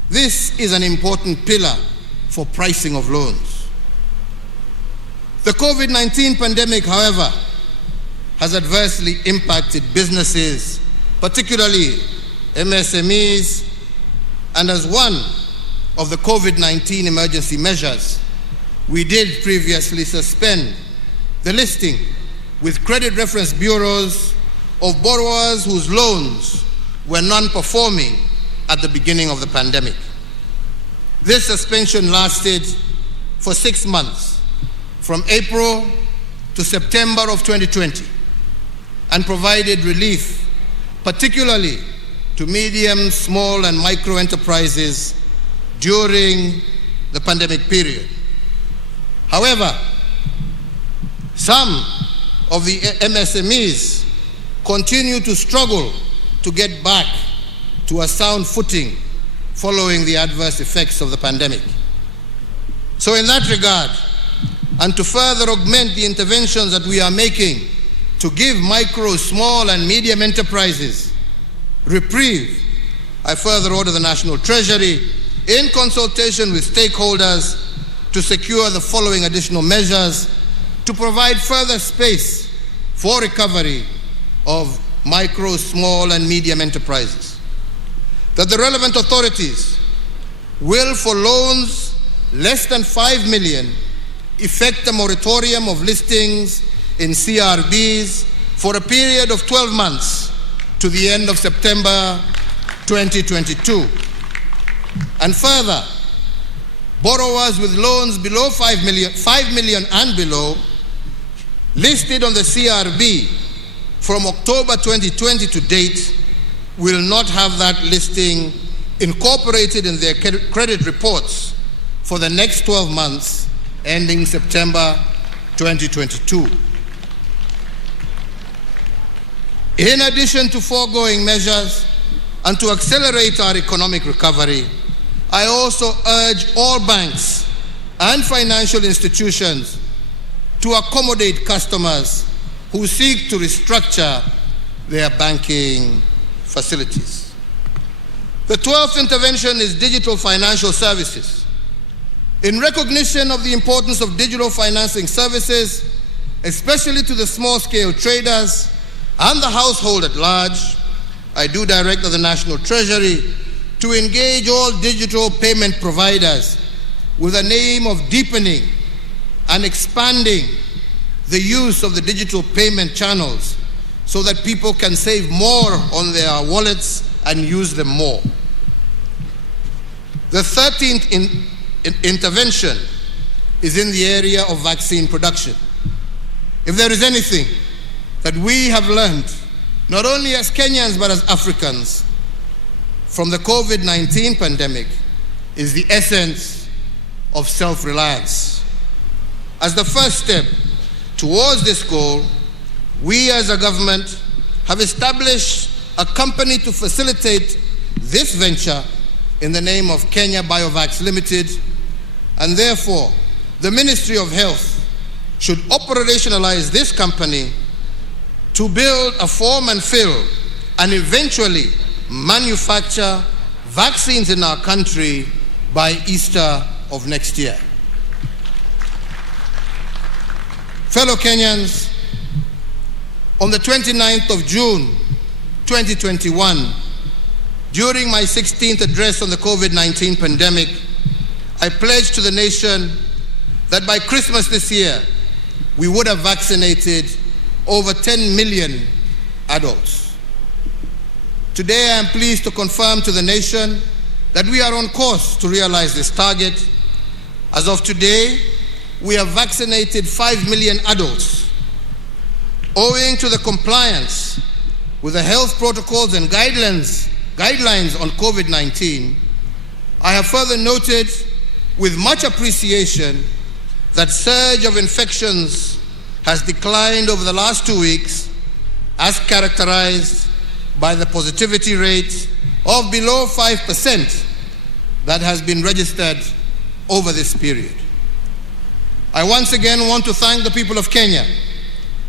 This is an important pillar for pricing of loans. The COVID-19 pandemic, however, has adversely impacted businesses, particularly MSMEs, and as one of the COVID-19 emergency measures, we did previously suspend the listing with credit reference bureaus of borrowers whose loans were non-performing at the beginning of the pandemic. This suspension lasted for 6 months, from April to September of 2020, and provided relief, particularly to medium, small, and micro enterprises during the pandemic period. However, some of the MSMEs continue to struggle to get back to a sound footing following the adverse effects of the pandemic. So in that regard, and to further augment the interventions that we are making to give micro, small, and medium enterprises reprieve, I further order the National Treasury, in consultation with stakeholders, to secure the following additional measures to provide further space for recovery of micro, small, and medium enterprises. That the relevant authorities will, for loans less than 5 million, effect a moratorium of listings in CRBs for a period of 12 months to the end of September 2022. And further, borrowers with loans below 5 million and below, listed on the CRB from October 2020 to date, will not have that listing incorporated in their credit reports for the next 12 months ending September 2022. In addition to foregoing measures and to accelerate our economic recovery, I also urge all banks and financial institutions to accommodate customers who seek to restructure their banking facilities. The 12th intervention is digital financial services. In recognition of the importance of digital financing services, especially to the small-scale traders and the household at large, I do direct the National Treasury to engage all digital payment providers with the aim of deepening and expanding the use of the digital payment channels so that people can save more on their wallets and use them more. The 13th intervention is in the area of vaccine production. If there is anything that we have learned, not only as Kenyans but as Africans, from the COVID-19 pandemic, is the essence of self-reliance. As the first step towards this goal, we as a government have established a company to facilitate this venture in the name of Kenya Biovax Limited, and therefore the Ministry of Health should operationalize this company to build a form and fill and eventually manufacture vaccines in our country by Easter of next year. Fellow Kenyans, on the 29th of June 2021, during my 16th address on the COVID-19 pandemic, I pledged to the nation that by Christmas this year, we would have vaccinated over 10 million adults. Today, I am pleased to confirm to the nation that we are on course to realize this target. As of today, we have vaccinated 5 million adults. Owing to the compliance with the health protocols and guidelines on COVID-19, I have further noted with much appreciation that surge of infections has declined over the last 2 weeks, as characterized by the positivity rate of below 5% that has been registered over this period. I once again want to thank the people of Kenya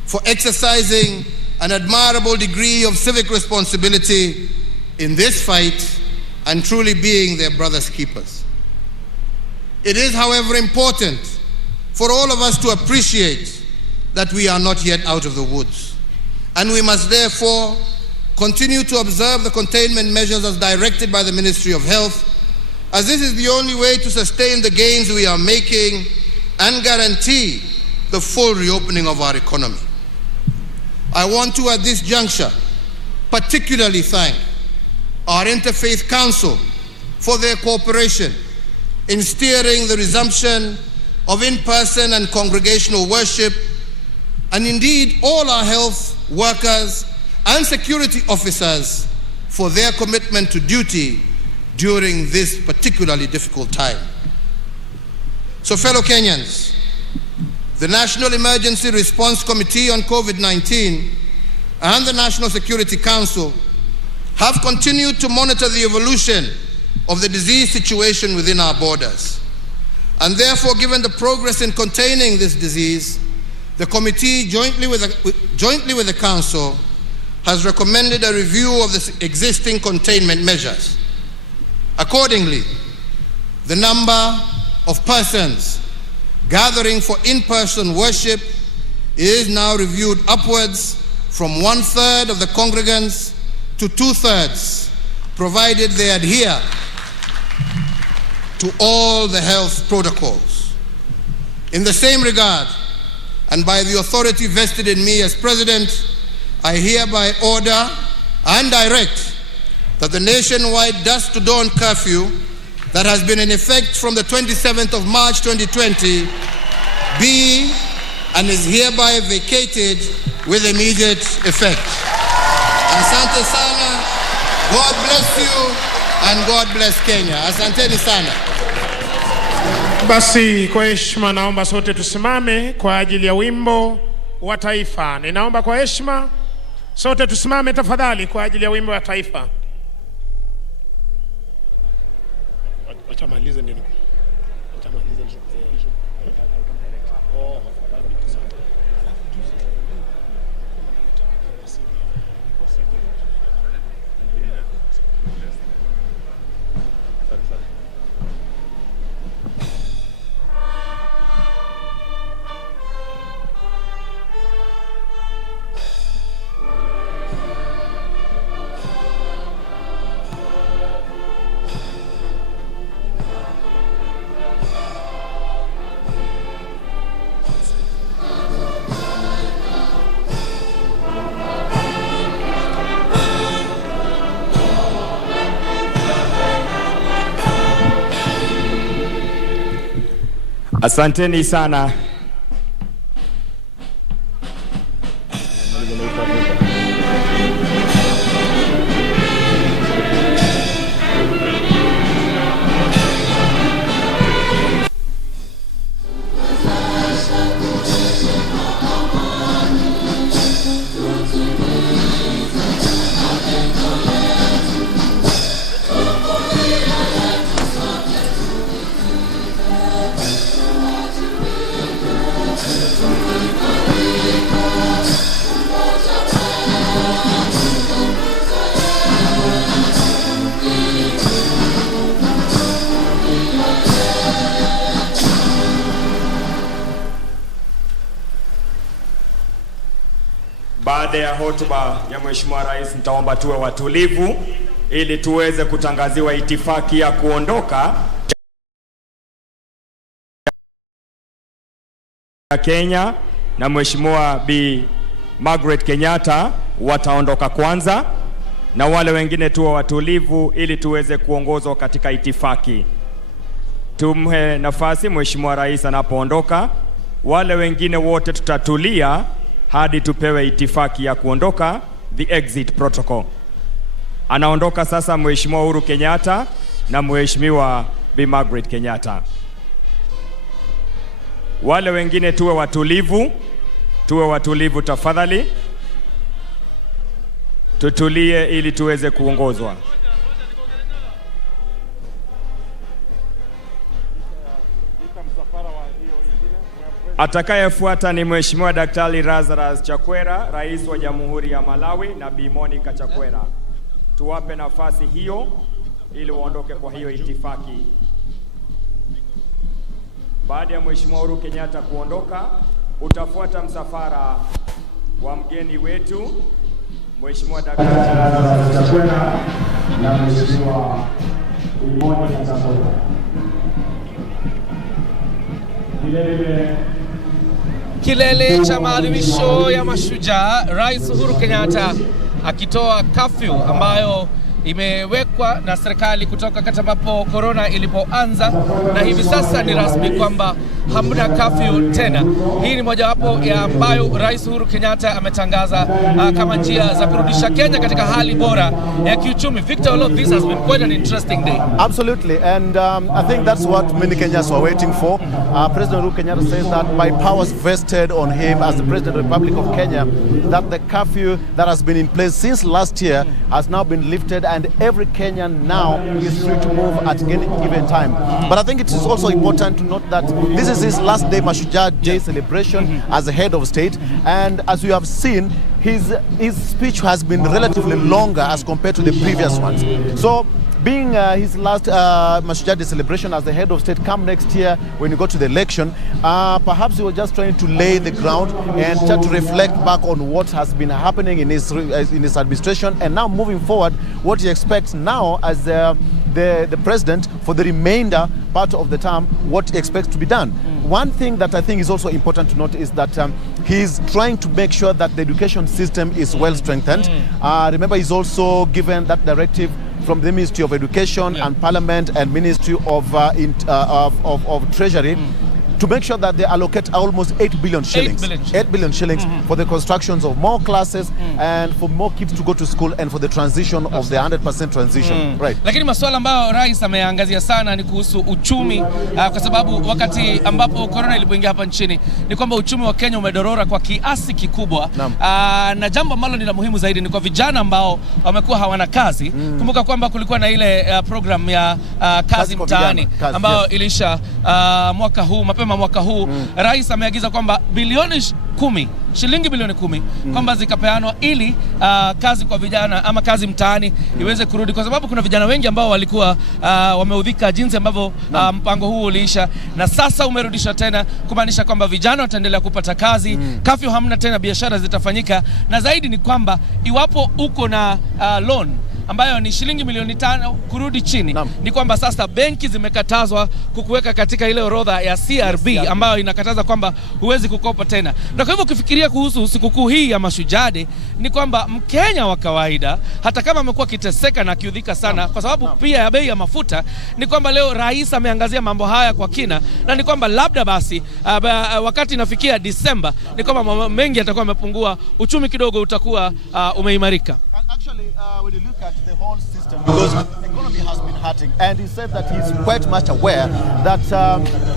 for exercising an admirable degree of civic responsibility in this fight and truly being their brother's keepers. It is, however, important for all of us to appreciate that we are not yet out of the woods, and we must therefore continue to observe the containment measures as directed by the Ministry of Health, as this is the only way to sustain the gains we are making and guarantee the full reopening of our economy. I want to, at this juncture, particularly thank our Interfaith Council for their cooperation in steering the resumption of in-person and congregational worship, and indeed all our health workers and security officers for their commitment to duty during this particularly difficult time. So, fellow Kenyans, the National Emergency Response Committee on COVID-19 and the National Security Council have continued to monitor the evolution of the disease situation within our borders. And therefore, given the progress in containing this disease, the committee, jointly with the Council, has recommended a review of the existing containment measures. Accordingly, the number of persons gathering for in-person worship is now reviewed upwards from 1/3 of the congregants to 2/3, provided they adhere to all the health protocols. In the same regard, and by the authority vested in me as President, I hereby order and direct that the nationwide dusk to dawn curfew that has been in effect from the 27th of March 2020 be and is hereby vacated with immediate effect. Asante sana, God bless you, and God bless Kenya. Asanteni sana. Basi kwa heshima naomba sote tusimame kwa ajili ya wimbo wa taifa. Ninaomba kwa heshima sote tusimame tafadhali kwa ajili ya wimbo wa taifa. Wacha malize ndio. Wacha malize ndio. Asanteni sana. Baada ya hotuba ya Mheshimiwa Rais, nitaomba tuwe watulivu ili tuweze kutangaziwa itifaki ya kuondoka ya Kenya, na Mheshimiwa Bi Margaret Kenyatta wataondoka kwanza, na wale wengine tuwe watulivu ili tuweze kuongozwa katika itifaki. Tumhe nafasi Mheshimiwa Rais anapoondoka, wale wengine wote tutatulia hadi tupewe itifaki ya kuondoka, the exit protocol. Anaondoka sasa Mheshimiwa Uhuru Kenyatta na Mheshimiwa Bi Margaret Kenyatta. Wale wengine tuwe watulivu tafadhali. Tutulie ili tuweze kuongozwa. Atakayefuata ni Mheshimiwa Daktari Lazarus Chakwera, Rais wa Jamhuri ya Malawi, na Bi Monica Chakwera. Tuwape nafasi hiyo ili waondoke kwa hiyo itifaki. Baada ya Mheshimiwa Uhuru Kenyatta kuondoka, utafuata msafara wa mgeni wetu Mheshimiwa Daktari Lazarus Chakwera na Mheshimiwa Bi Monica Chakwera. Kilele cha maadhimisho ya Mashujaa, Rais Uhuru Kenyatta akitoa curfew ambayo imewekwa na serikali kutoka wakati ambapo corona ilipoanza, na hivi sasa ni rasmi kwamba hamna curfew tena. Hii ni mojawapo ya ambayo Rais Uhuru Kenyatta ametangaza kama njia za kurudisha Kenya katika hali bora ya kiuchumi. Victor, all of this has been quite an interesting day. Absolutely, and I think that's what many Kenyans were waiting for. President Uhuru Kenyatta says that by powers vested on him as the President of the Republic of Kenya, that the curfew that has been in place since last year has now been lifted, and every Kenyan now is free to move at any given time. But I think it is also important to note that this is his last day Mashujaa Day celebration as a head of state, and as we have seen, his speech has been relatively longer as compared to the previous ones. So being his last Mashujaa Day celebration as the head of state come next year when you go to the election, perhaps he was just trying to lay the ground and try to reflect back on what has been happening in his administration, and now moving forward, what he expects now as the president for the remainder part of the term, what he expects to be done. One thing that I think is also important to note is that he's trying to make sure that the education system is well strengthened. Remember, he's also given that directive from the Ministry of Education and Parliament and Ministry of Treasury to make sure that they allocate almost 8 billion shillings. 8 billion shillings for the constructions of more classes and for more kids to go to school and for the transition of the 100% transition. Right. Lakini masuala ambayo rais ameangazia sana ni kuhusu uchumi, kwa sababu wakati ambapo corona ilipoingia hapa nchini ni kwamba uchumi wa Kenya umedorora kwa kiasi kikubwa. Na jambo ambalo ni la muhimu zaidi ni kwa vijana ambao wamekuwa hawana kazi. Kumbuka kwamba kulikuwa na ile program ya kazi mtaani ambayo ilisha mwaka huu, mapema mwaka huu. Rais ameagiza kwamba shilingi bilioni 10 kwamba zikapeanwa ili kazi kwa vijana ama kazi mtaani iweze kurudi, kwa sababu kuna vijana wengi ambao walikuwa wameudhika jinsi ambavyo mpango huu uliisha, na sasa umerudishwa tena, kumaanisha kwamba vijana wataendelea kupata kazi. Curfew hamna tena, biashara zitafanyika, na zaidi ni kwamba iwapo uko na loan ambayo ni shilingi milioni 5 kurudi chini. Ni kwamba sasa benki zimekatazwa kukuweka katika ile orodha ya CRB ambayo inakataza kwamba huwezi kukopa tena. Na kwa hivyo ukifikiria kuhusu sikukuu hii ya Mashujaa, ni kwamba Mkenya wa kawaida hata kama amekuwa kiteseka na kiudhika sana kwa sababu pia ya bei ya mafuta, ni kwamba leo rais ameangazia mambo haya kwa kina, na ni kwamba labda basi wakati inafikia Disemba ni kwamba mambo mengi yatakuwa yamepungua, uchumi kidogo utakuwa umeimarika. Actually, when you look at the whole system, because the economy has been hurting, and he said that he's quite much aware that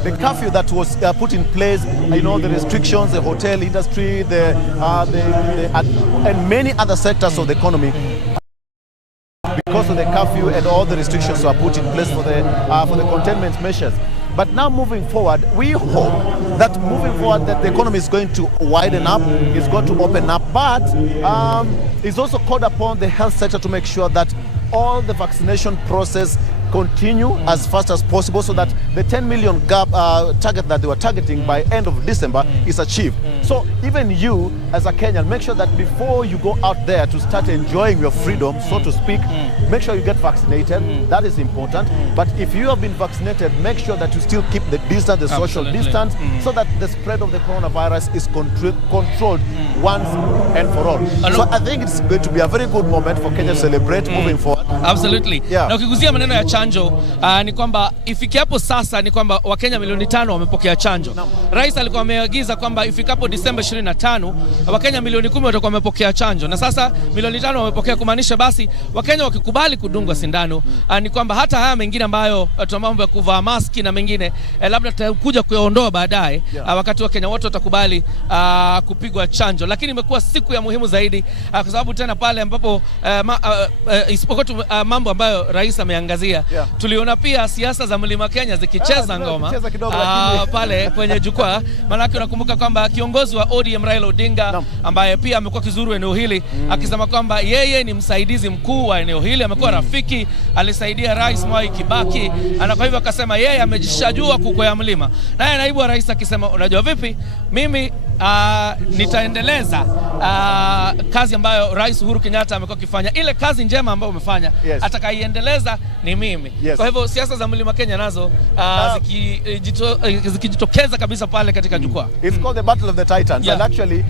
the curfew that was put in place, the restrictions, the hotel industry, and many other sectors of the economy, because of the curfew and all the restrictions were put in place for the containment measures. But now moving forward, we hope that that the economy is going to widen up, is going to open up, but it's also called upon the health sector to make sure that all the vaccination process continue as fast as possible, so that the 10 million target that they were targeting by end of December is achieved. So even you as a Kenyan, make sure that before you go out there to start enjoying your freedom, so to speak, make sure you get vaccinated. That is important. But if you have been vaccinated, make sure that you still keep the distance, the social distance, so that the spread of the coronavirus is controlled once and for all. So I think it's going to be a very good moment for Kenya to celebrate moving forward. Absolutely. Na ukiguzia maneno ya chanjo, ni kwamba ifikapo sasa ni kwamba Wakenya milioni 5 wamepokea chanjo. Rais alikuwa ameagiza kwamba ifikapo Disemba 25 Wakenya milioni 10 watakuwa wamepokea chanjo, na sasa milioni 5 wamepokea, kumaanisha basi Wakenya wakikubali kudungwa sindano, ni kwamba hata haya mengine ambayo mambo ya kuvaa maski na mengine labda tutakuja kuyaondoa baadaye, wakati Wakenya wote watakubali kupigwa chanjo. Lakini imekuwa siku ya muhimu zaidi kwa sababu tena pale ambapo isipokuwa mambo ambayo rais ameangazia, tuliona pia siasa za Mlima Kenya zikicheza ngoma pale kwenye jukwaa. Maana unakumbuka kwamba kiongozi wa ODM Raila Odinga ambaye pia amekuwa kizuru eneo hili akisema kwamba yeye ni msaidizi mkuu wa eneo hili, amekuwa rafiki, alisaidia Rais Mwai Kibaki, na kwa hivyo akasema yeye amejishajua kukwea mlima. Naye naibu wa rais akisema, unajua vipi, mimi nitaendeleza kazi ambayo Rais Uhuru Kenyatta amekuwa akifanya, ile kazi njema ambayo umefanya, atakaiendeleza ni mimi. Kwa hivyo siasa za Mlima Kenya nazo zikijitokeza kabisa pale katika jukwaa. It's called the Battle of the Titans, and actually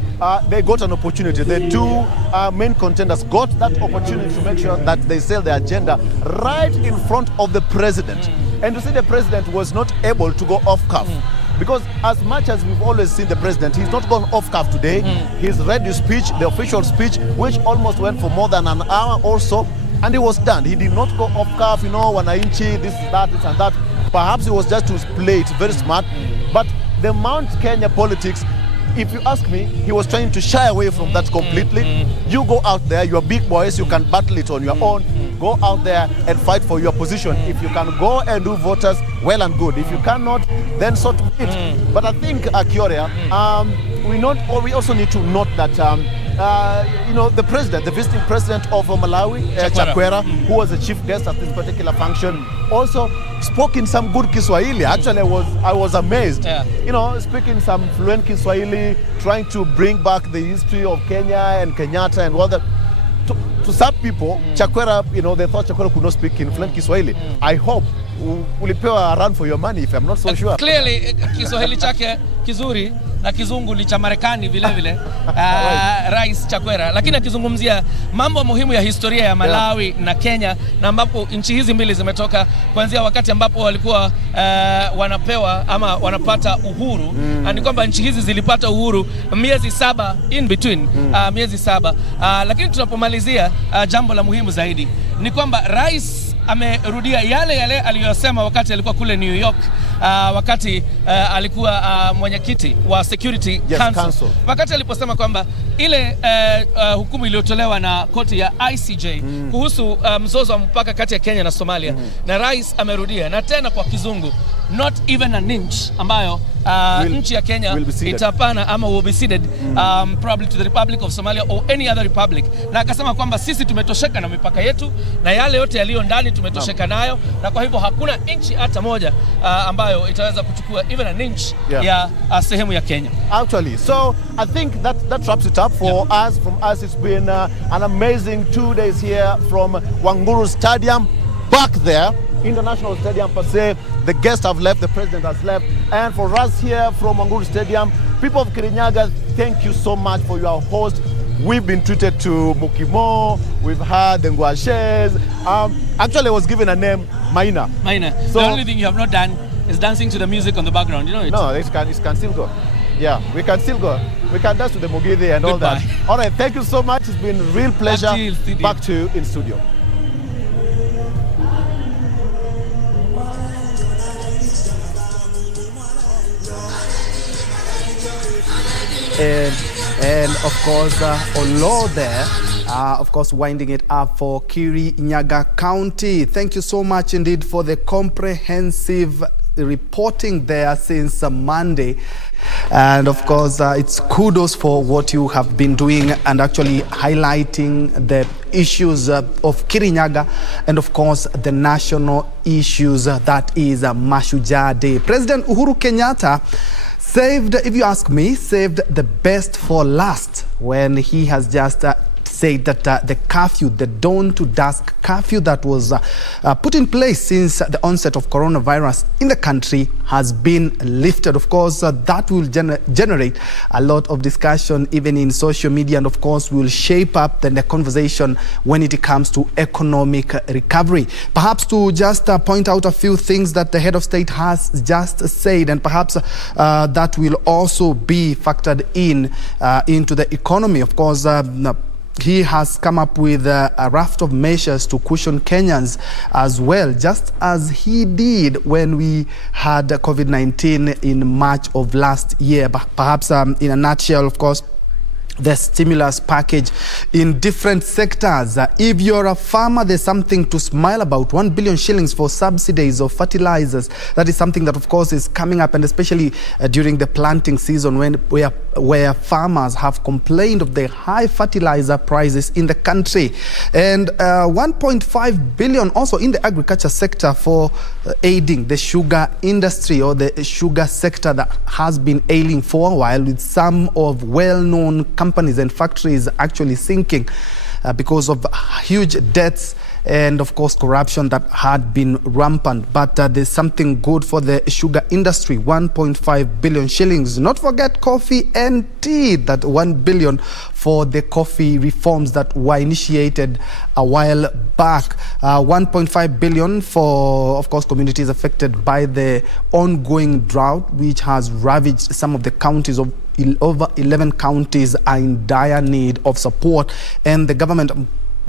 they got an opportunity. The two main contenders got that opportunity to make sure that they sell their agenda right in front of the president. And you see, the president was not able to go off cuff. Because as much as we've always seen the president, he's not gone off cuff today. He's read his speech, the official speech, which almost went for more than an hour or so, and he was done. He did not go off cuff, wananchi, this, that, this and that. Perhaps it was just to play it very smart. But the Mount Kenya politics, if you ask me, he was trying to shy away from that completely. You go out there, you're big boys, you can battle it on your own. Go out there and fight for your position. If you can go and do voters, well and good. If you cannot, then so to it. But I think, Kioria, we also need to note that the president, the visiting president of Malawi, Chakwera, who was the chief guest at this particular function, also spoke in some good Kiswahili. Actually, I was amazed. Speaking some fluent Kiswahili, trying to bring back the history of Kenya and Kenyatta and all that. To some people, Chakwera, they thought Chakwera could not speak in fluent Kiswahili. I hope ulipewa a run for your money, if I'm not so sure. Clearly, Kiswahili chake kizuri na kizungu ni cha Marekani vile vile, Rais Chakwera, lakini akizungumzia mambo muhimu ya historia ya Malawi na Kenya, na ambapo nchi hizi mbili zimetoka kuanzia wakati ambapo walikuwa wanapewa ama wanapata uhuru. Ni kwamba nchi hizi zilipata uhuru miezi 7 in between, miezi 7. Lakini tunapomalizia, jambo la muhimu zaidi ni kwamba rais amerudia yale aliyosema wakati alikuwa kule New York, wakati alikuwa mwenyekiti wa Security Council. Wakati aliposema kwamba ile hukumu iliyotolewa na koti ya ICJ kuhusu mzozo wa mpaka kati ya Kenya na Somalia, na rais amerudia na tena kwa kizungu not even an inch ambayo nchi ya Kenya itapana ama will be ceded probably to the Republic of Somalia or any other republic. Na akasema kwamba sisi tumetosheka na mipaka yetu na yale yote yaliyo ndani tumetosheka nayo, na kwa hivyo hakuna inchi hata moja ambayo itaweza kuchukua even an inch ya sehemu ya Kenya. Actually, so I think that wraps it up for us. From us, it's been an amazing 2 days here from Wanguru Stadium, back there, International Stadium per se. The guests have left, the president has left, and for us here from Wanguru Stadium, people of Kirinyaga, thank you so much for your host. We've been treated to Mukimo, we've had the Ngwashes. Actually, I was given a name, Maina. Maina. So, the only thing you have not done is dancing to the music on the background, you know it? No, it can still go. Yeah, we can still go. We can dance to the Mugithi and all that. All right, thank you so much. It's been a real pleasure. Back to you in studio. And of course, Olo there, of course, winding it up for Kirinyaga County. Thank you so much indeed for the comprehensive reporting there since Monday. And of course, it's kudos for what you have been doing and actually highlighting the issues of Kirinyaga and of course the national issues that is Mashujaa Day. President Uhuru Kenyatta saved, if you ask me, saved the best for last when he has just said that the curfew, the dawn to dusk curfew that was put in place since the onset of coronavirus in the country has been lifted. Of course, that will generate a lot of discussion even in social media, and of course will shape up the conversation when it comes to economic recovery. Perhaps to just point out a few things that the head of state has just said, and perhaps that will also be factored in into the economy. Of course, he has come up with a raft of measures to cushion Kenyans as well, just as he did when we had COVID-19 in March of last year. Perhaps in a nutshell, of course, the stimulus package in different sectors. If you're a farmer, there's something to smile about. 1 billion shillings for subsidies of fertilizers. That is something that, of course, is coming up, and especially during the planting season where farmers have complained of the high fertilizer prices in the country. And 1.5 billion also in the agriculture sector for aiding the sugar industry or the sugar sector that has been ailing for a while, with some of well-known companies and factories actually sinking because of huge debts and of course corruption that had been rampant. But there's something good for the sugar industry, 1.5 billion shillings. Not forget coffee and tea, that 1 billion for the coffee reforms that were initiated a while back. 1.5 billion for, of course, communities affected by the ongoing drought, which has ravaged some of the counties. Of over 11 counties are in dire need of support, and the government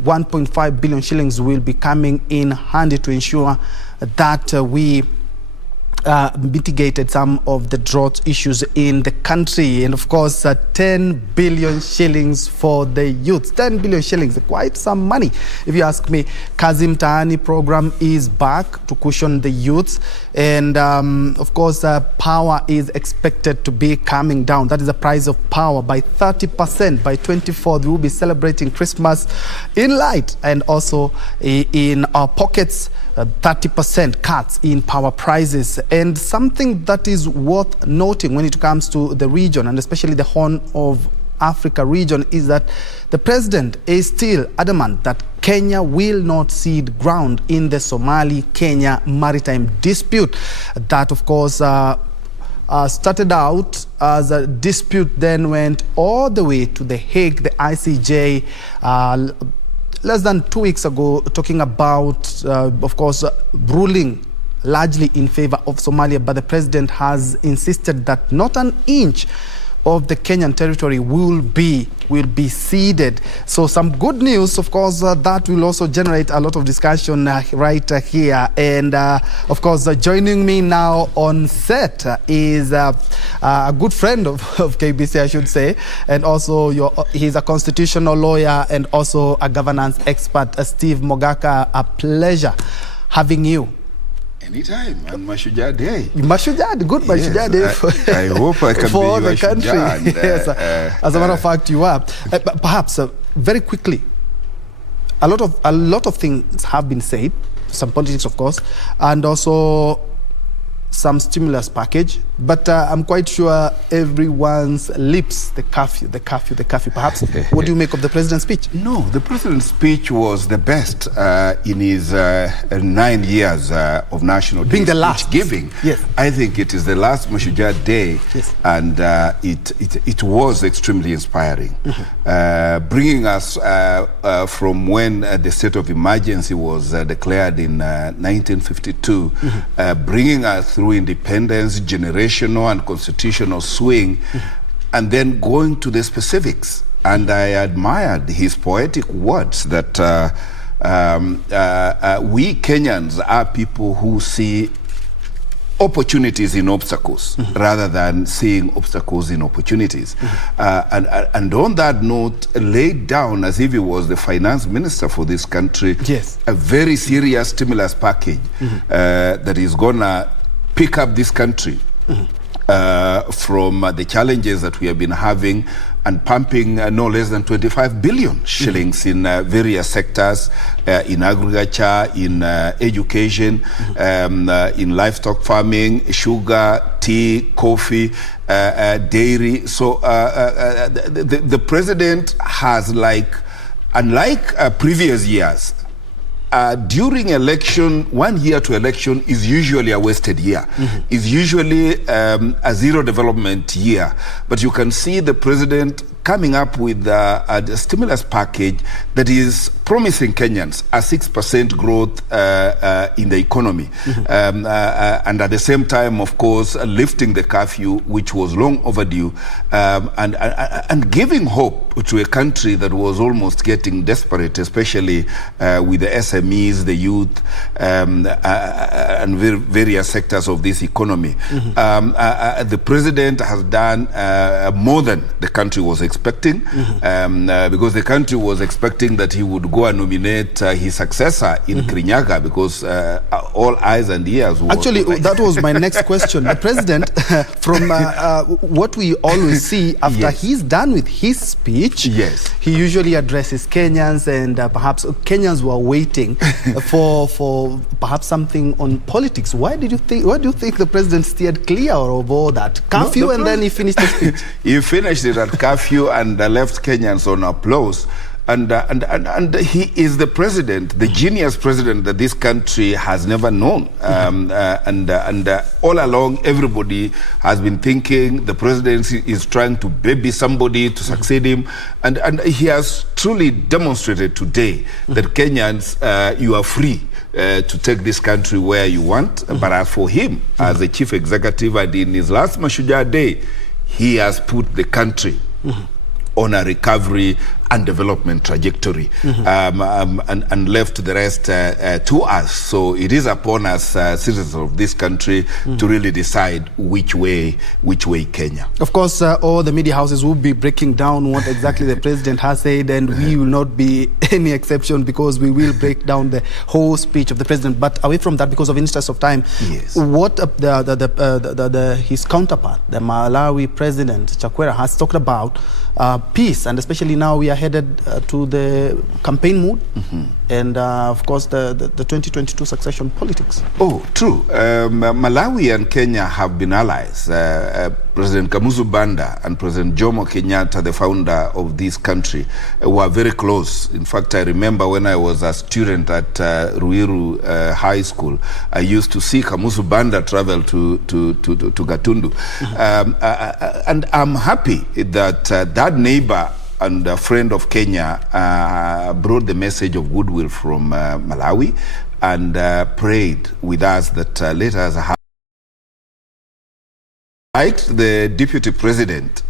1.5 billion shillings will be coming in handy to ensure that we mitigated some of the drought issues in the country. And of course 10 billion shillings for the youth. 10 billion shillings, quite some money if you ask me. Kazi Mtaani program is back to cushion the youths, and of course power is expected to be coming down. That is the price of power by 30%. By 24th we will be celebrating Christmas in light, and also in our pockets 30% cuts in power prices. And something that is worth noting when it comes to the region, and especially the Horn of Africa region, is that the president is still adamant that Kenya will not cede ground in the Somali-Kenya maritime dispute. That, of course, started out as a dispute, then went all the way to The Hague, the ICJ, less than 2 weeks ago, talking about, of course, ruling largely in favor of Somalia. But the president has insisted that not an inch of the Kenyan territory will be ceded. So some good news, of course, that will also generate a lot of discussion right here. And of course, joining me now on set is a good friend of KBC, I should say, and also he's a constitutional lawyer and also a governance expert, Steve Mogaka. A pleasure having you. Anytime, and Mashujaa Day. Mashujaa, good Mashujaa Day. I hope I can for be the country. And, yes, as a matter of fact, you are. Perhaps very quickly, a lot of things have been said. Some politics, of course, and also some stimulus package, but I'm quite sure everyone's lips, the curfew. Perhaps, what do you make of the president's speech? No, the president's speech was the best in his 9 years of national being the last giving. Yes, I think it is the last Mashujaa Day, yes. And it was extremely inspiring, bringing us from when the state of emergency was declared in 1952, bringing us through independence, generational and constitutional swing, and then going to the specifics. And I admired his poetic words that we Kenyans are people who see opportunities in obstacles rather than seeing obstacles in opportunities. And on that note, laid down as if he was the finance minister for this country, yes, a very serious stimulus package that is gonna pick up this country from the challenges that we have been having, and pumping no less than 25 billion shillings in various sectors, in agriculture, in education, in livestock farming, sugar, tea, coffee, dairy. So the president has, unlike previous years, during election, 1 year to election is usually a wasted year. Is usually a zero development year. But you can see the president coming up with a stimulus package that is promising Kenyans a 6% growth in the economy. And at the same time, of course, lifting the curfew, which was long overdue, and giving hope to a country that was almost getting desperate, especially with the SMEs, the youth, and various sectors of this economy. The president has done more than the country was expecting, because the country was expecting that he would go and nominate his successor in Kirinyaga, because all eyes and ears were... Actually, that was my next question. The president, from what we always see after he's done with his speech, he usually addresses Kenyans, and perhaps Kenyans were waiting for perhaps something on politics. Why do you think the president steered clear of all that curfew, and then he finished the speech? He finished it at curfew and left Kenyans on applause. And he is the president, the genius president that this country has never known. And all along, everybody has been thinking the president is trying to baby somebody to succeed him. And he has truly demonstrated today that Kenyans, you are free to take this country where you want. But as for him, as the chief executive, and in his last Mashujaa Day, he has put the country on a recovery and development trajectory, and left the rest to us. So it is upon us, citizens of this country, to really decide which way Kenya. Of course, all the media houses will be breaking down what exactly the president has said, and we will not be any exception, because we will break down the whole speech of the president. But away from that, because of interest of time, what his counterpart, the Malawi president Chakwera, has talked about peace, and especially now we are headed to the campaign mood, and of course the 2022 succession politics. Oh, true. Malawi and Kenya have been allies. President Kamuzu Banda and President Jomo Kenyatta, the founder of this country, were very close. In fact, I remember when I was a student at Ruiru High School, I used to see Kamuzu Banda travel to Gatundu. And I'm happy that that neighbor and a friend of Kenya brought the message of goodwill from Malawi, and prayed with us that let us have the deputy president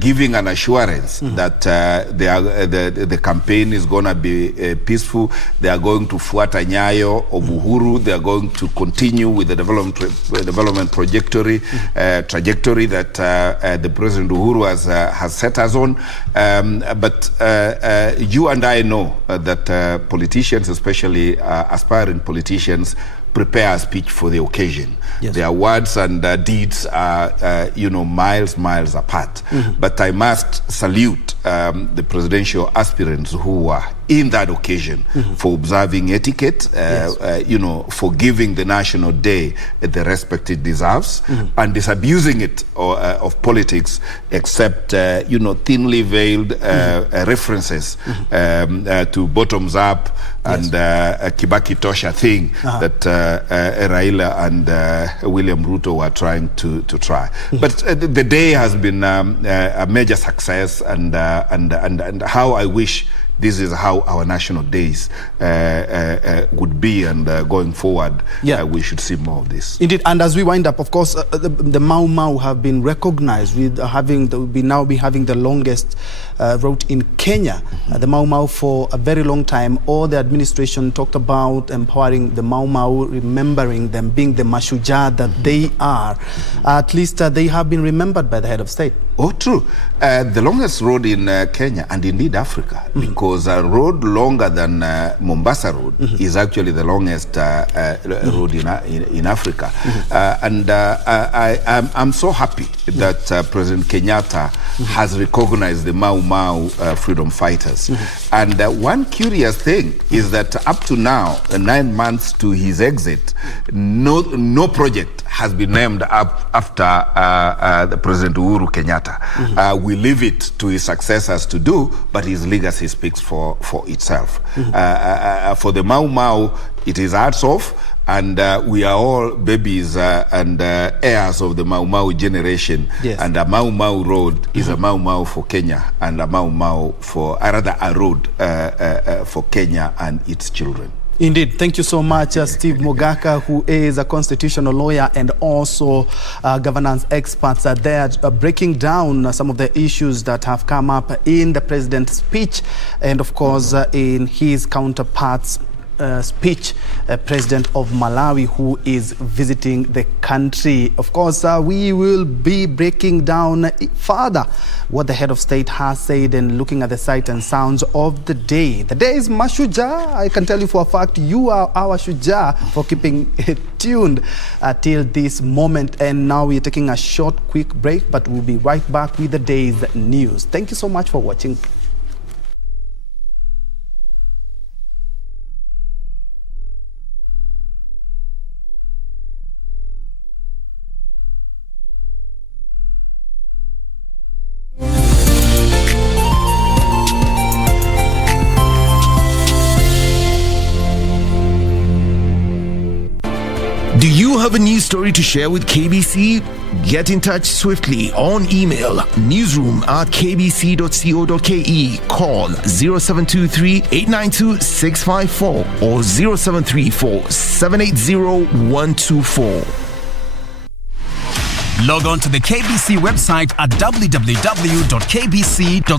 giving an assurance that the campaign is going to be peaceful. They are going to fuata nyayo of Uhuru. They are going to continue with the development trajectory that the President Uhuru has set us on. But you and I know that politicians, especially aspiring politicians, prepare a speech for the occasion. Their words and deeds are, miles apart. But I must salute the presidential aspirants who were in that occasion for observing etiquette, for giving the National Day the respect it deserves, and disabusing it of politics, except, thinly veiled references to bottoms up and a Kibaki Tosha thing that Raila and William Ruto were trying to try. But the day has been a major success, and how I wish this is how our national days would be, and going forward, we should see more of this. Indeed, and as we wind up, of course, the Mau Mau have been recognized with having the longest route in Kenya. The Mau Mau, for a very long time, all the administration talked about empowering the Mau Mau, remembering them, being the Mashujaa that they are. At least they have been remembered by the head of state. Oh, true. The longest road in Kenya, and indeed Africa, because a road longer than Mombasa Road is actually the longest road in Africa. And I'm so happy that President Kenyatta has recognized the Mau Mau freedom fighters. And one curious thing is that up to now, 9 months to his exit, no project has been named up after the President Uhuru Kenyatta. We leave it to his successors to do, but his legacy speaks for itself. For the Mau Mau, it is hats off, and we are all babies and heirs of the Mau Mau generation. And a Mau Mau road is a Mau Mau for Kenya, and a Mau Mau for, rather, a road for Kenya and its children. Indeed. Thank you so much, Steve Mogaka, who is a constitutional lawyer and also governance experts are there breaking down some of the issues that have come up in the president's speech and, of course, in his counterpart's speech, President of Malawi, who is visiting the country. Of course, we will be breaking down further what the head of state has said and looking at the sight and sounds of the day. The day is Mashujaa. I can tell you for a fact you are our Shujaa for keeping it tuned till this moment. And now we're taking a short, quick break, but we'll be right back with the day's news. Thank you so much for watching. Do you have a news story to share with KBC? Get in touch swiftly on email newsroom@kbc.co.ke, call 0723 892 654 or 0734 780 124. Log on to the KBC website at www.kbc.co.ke.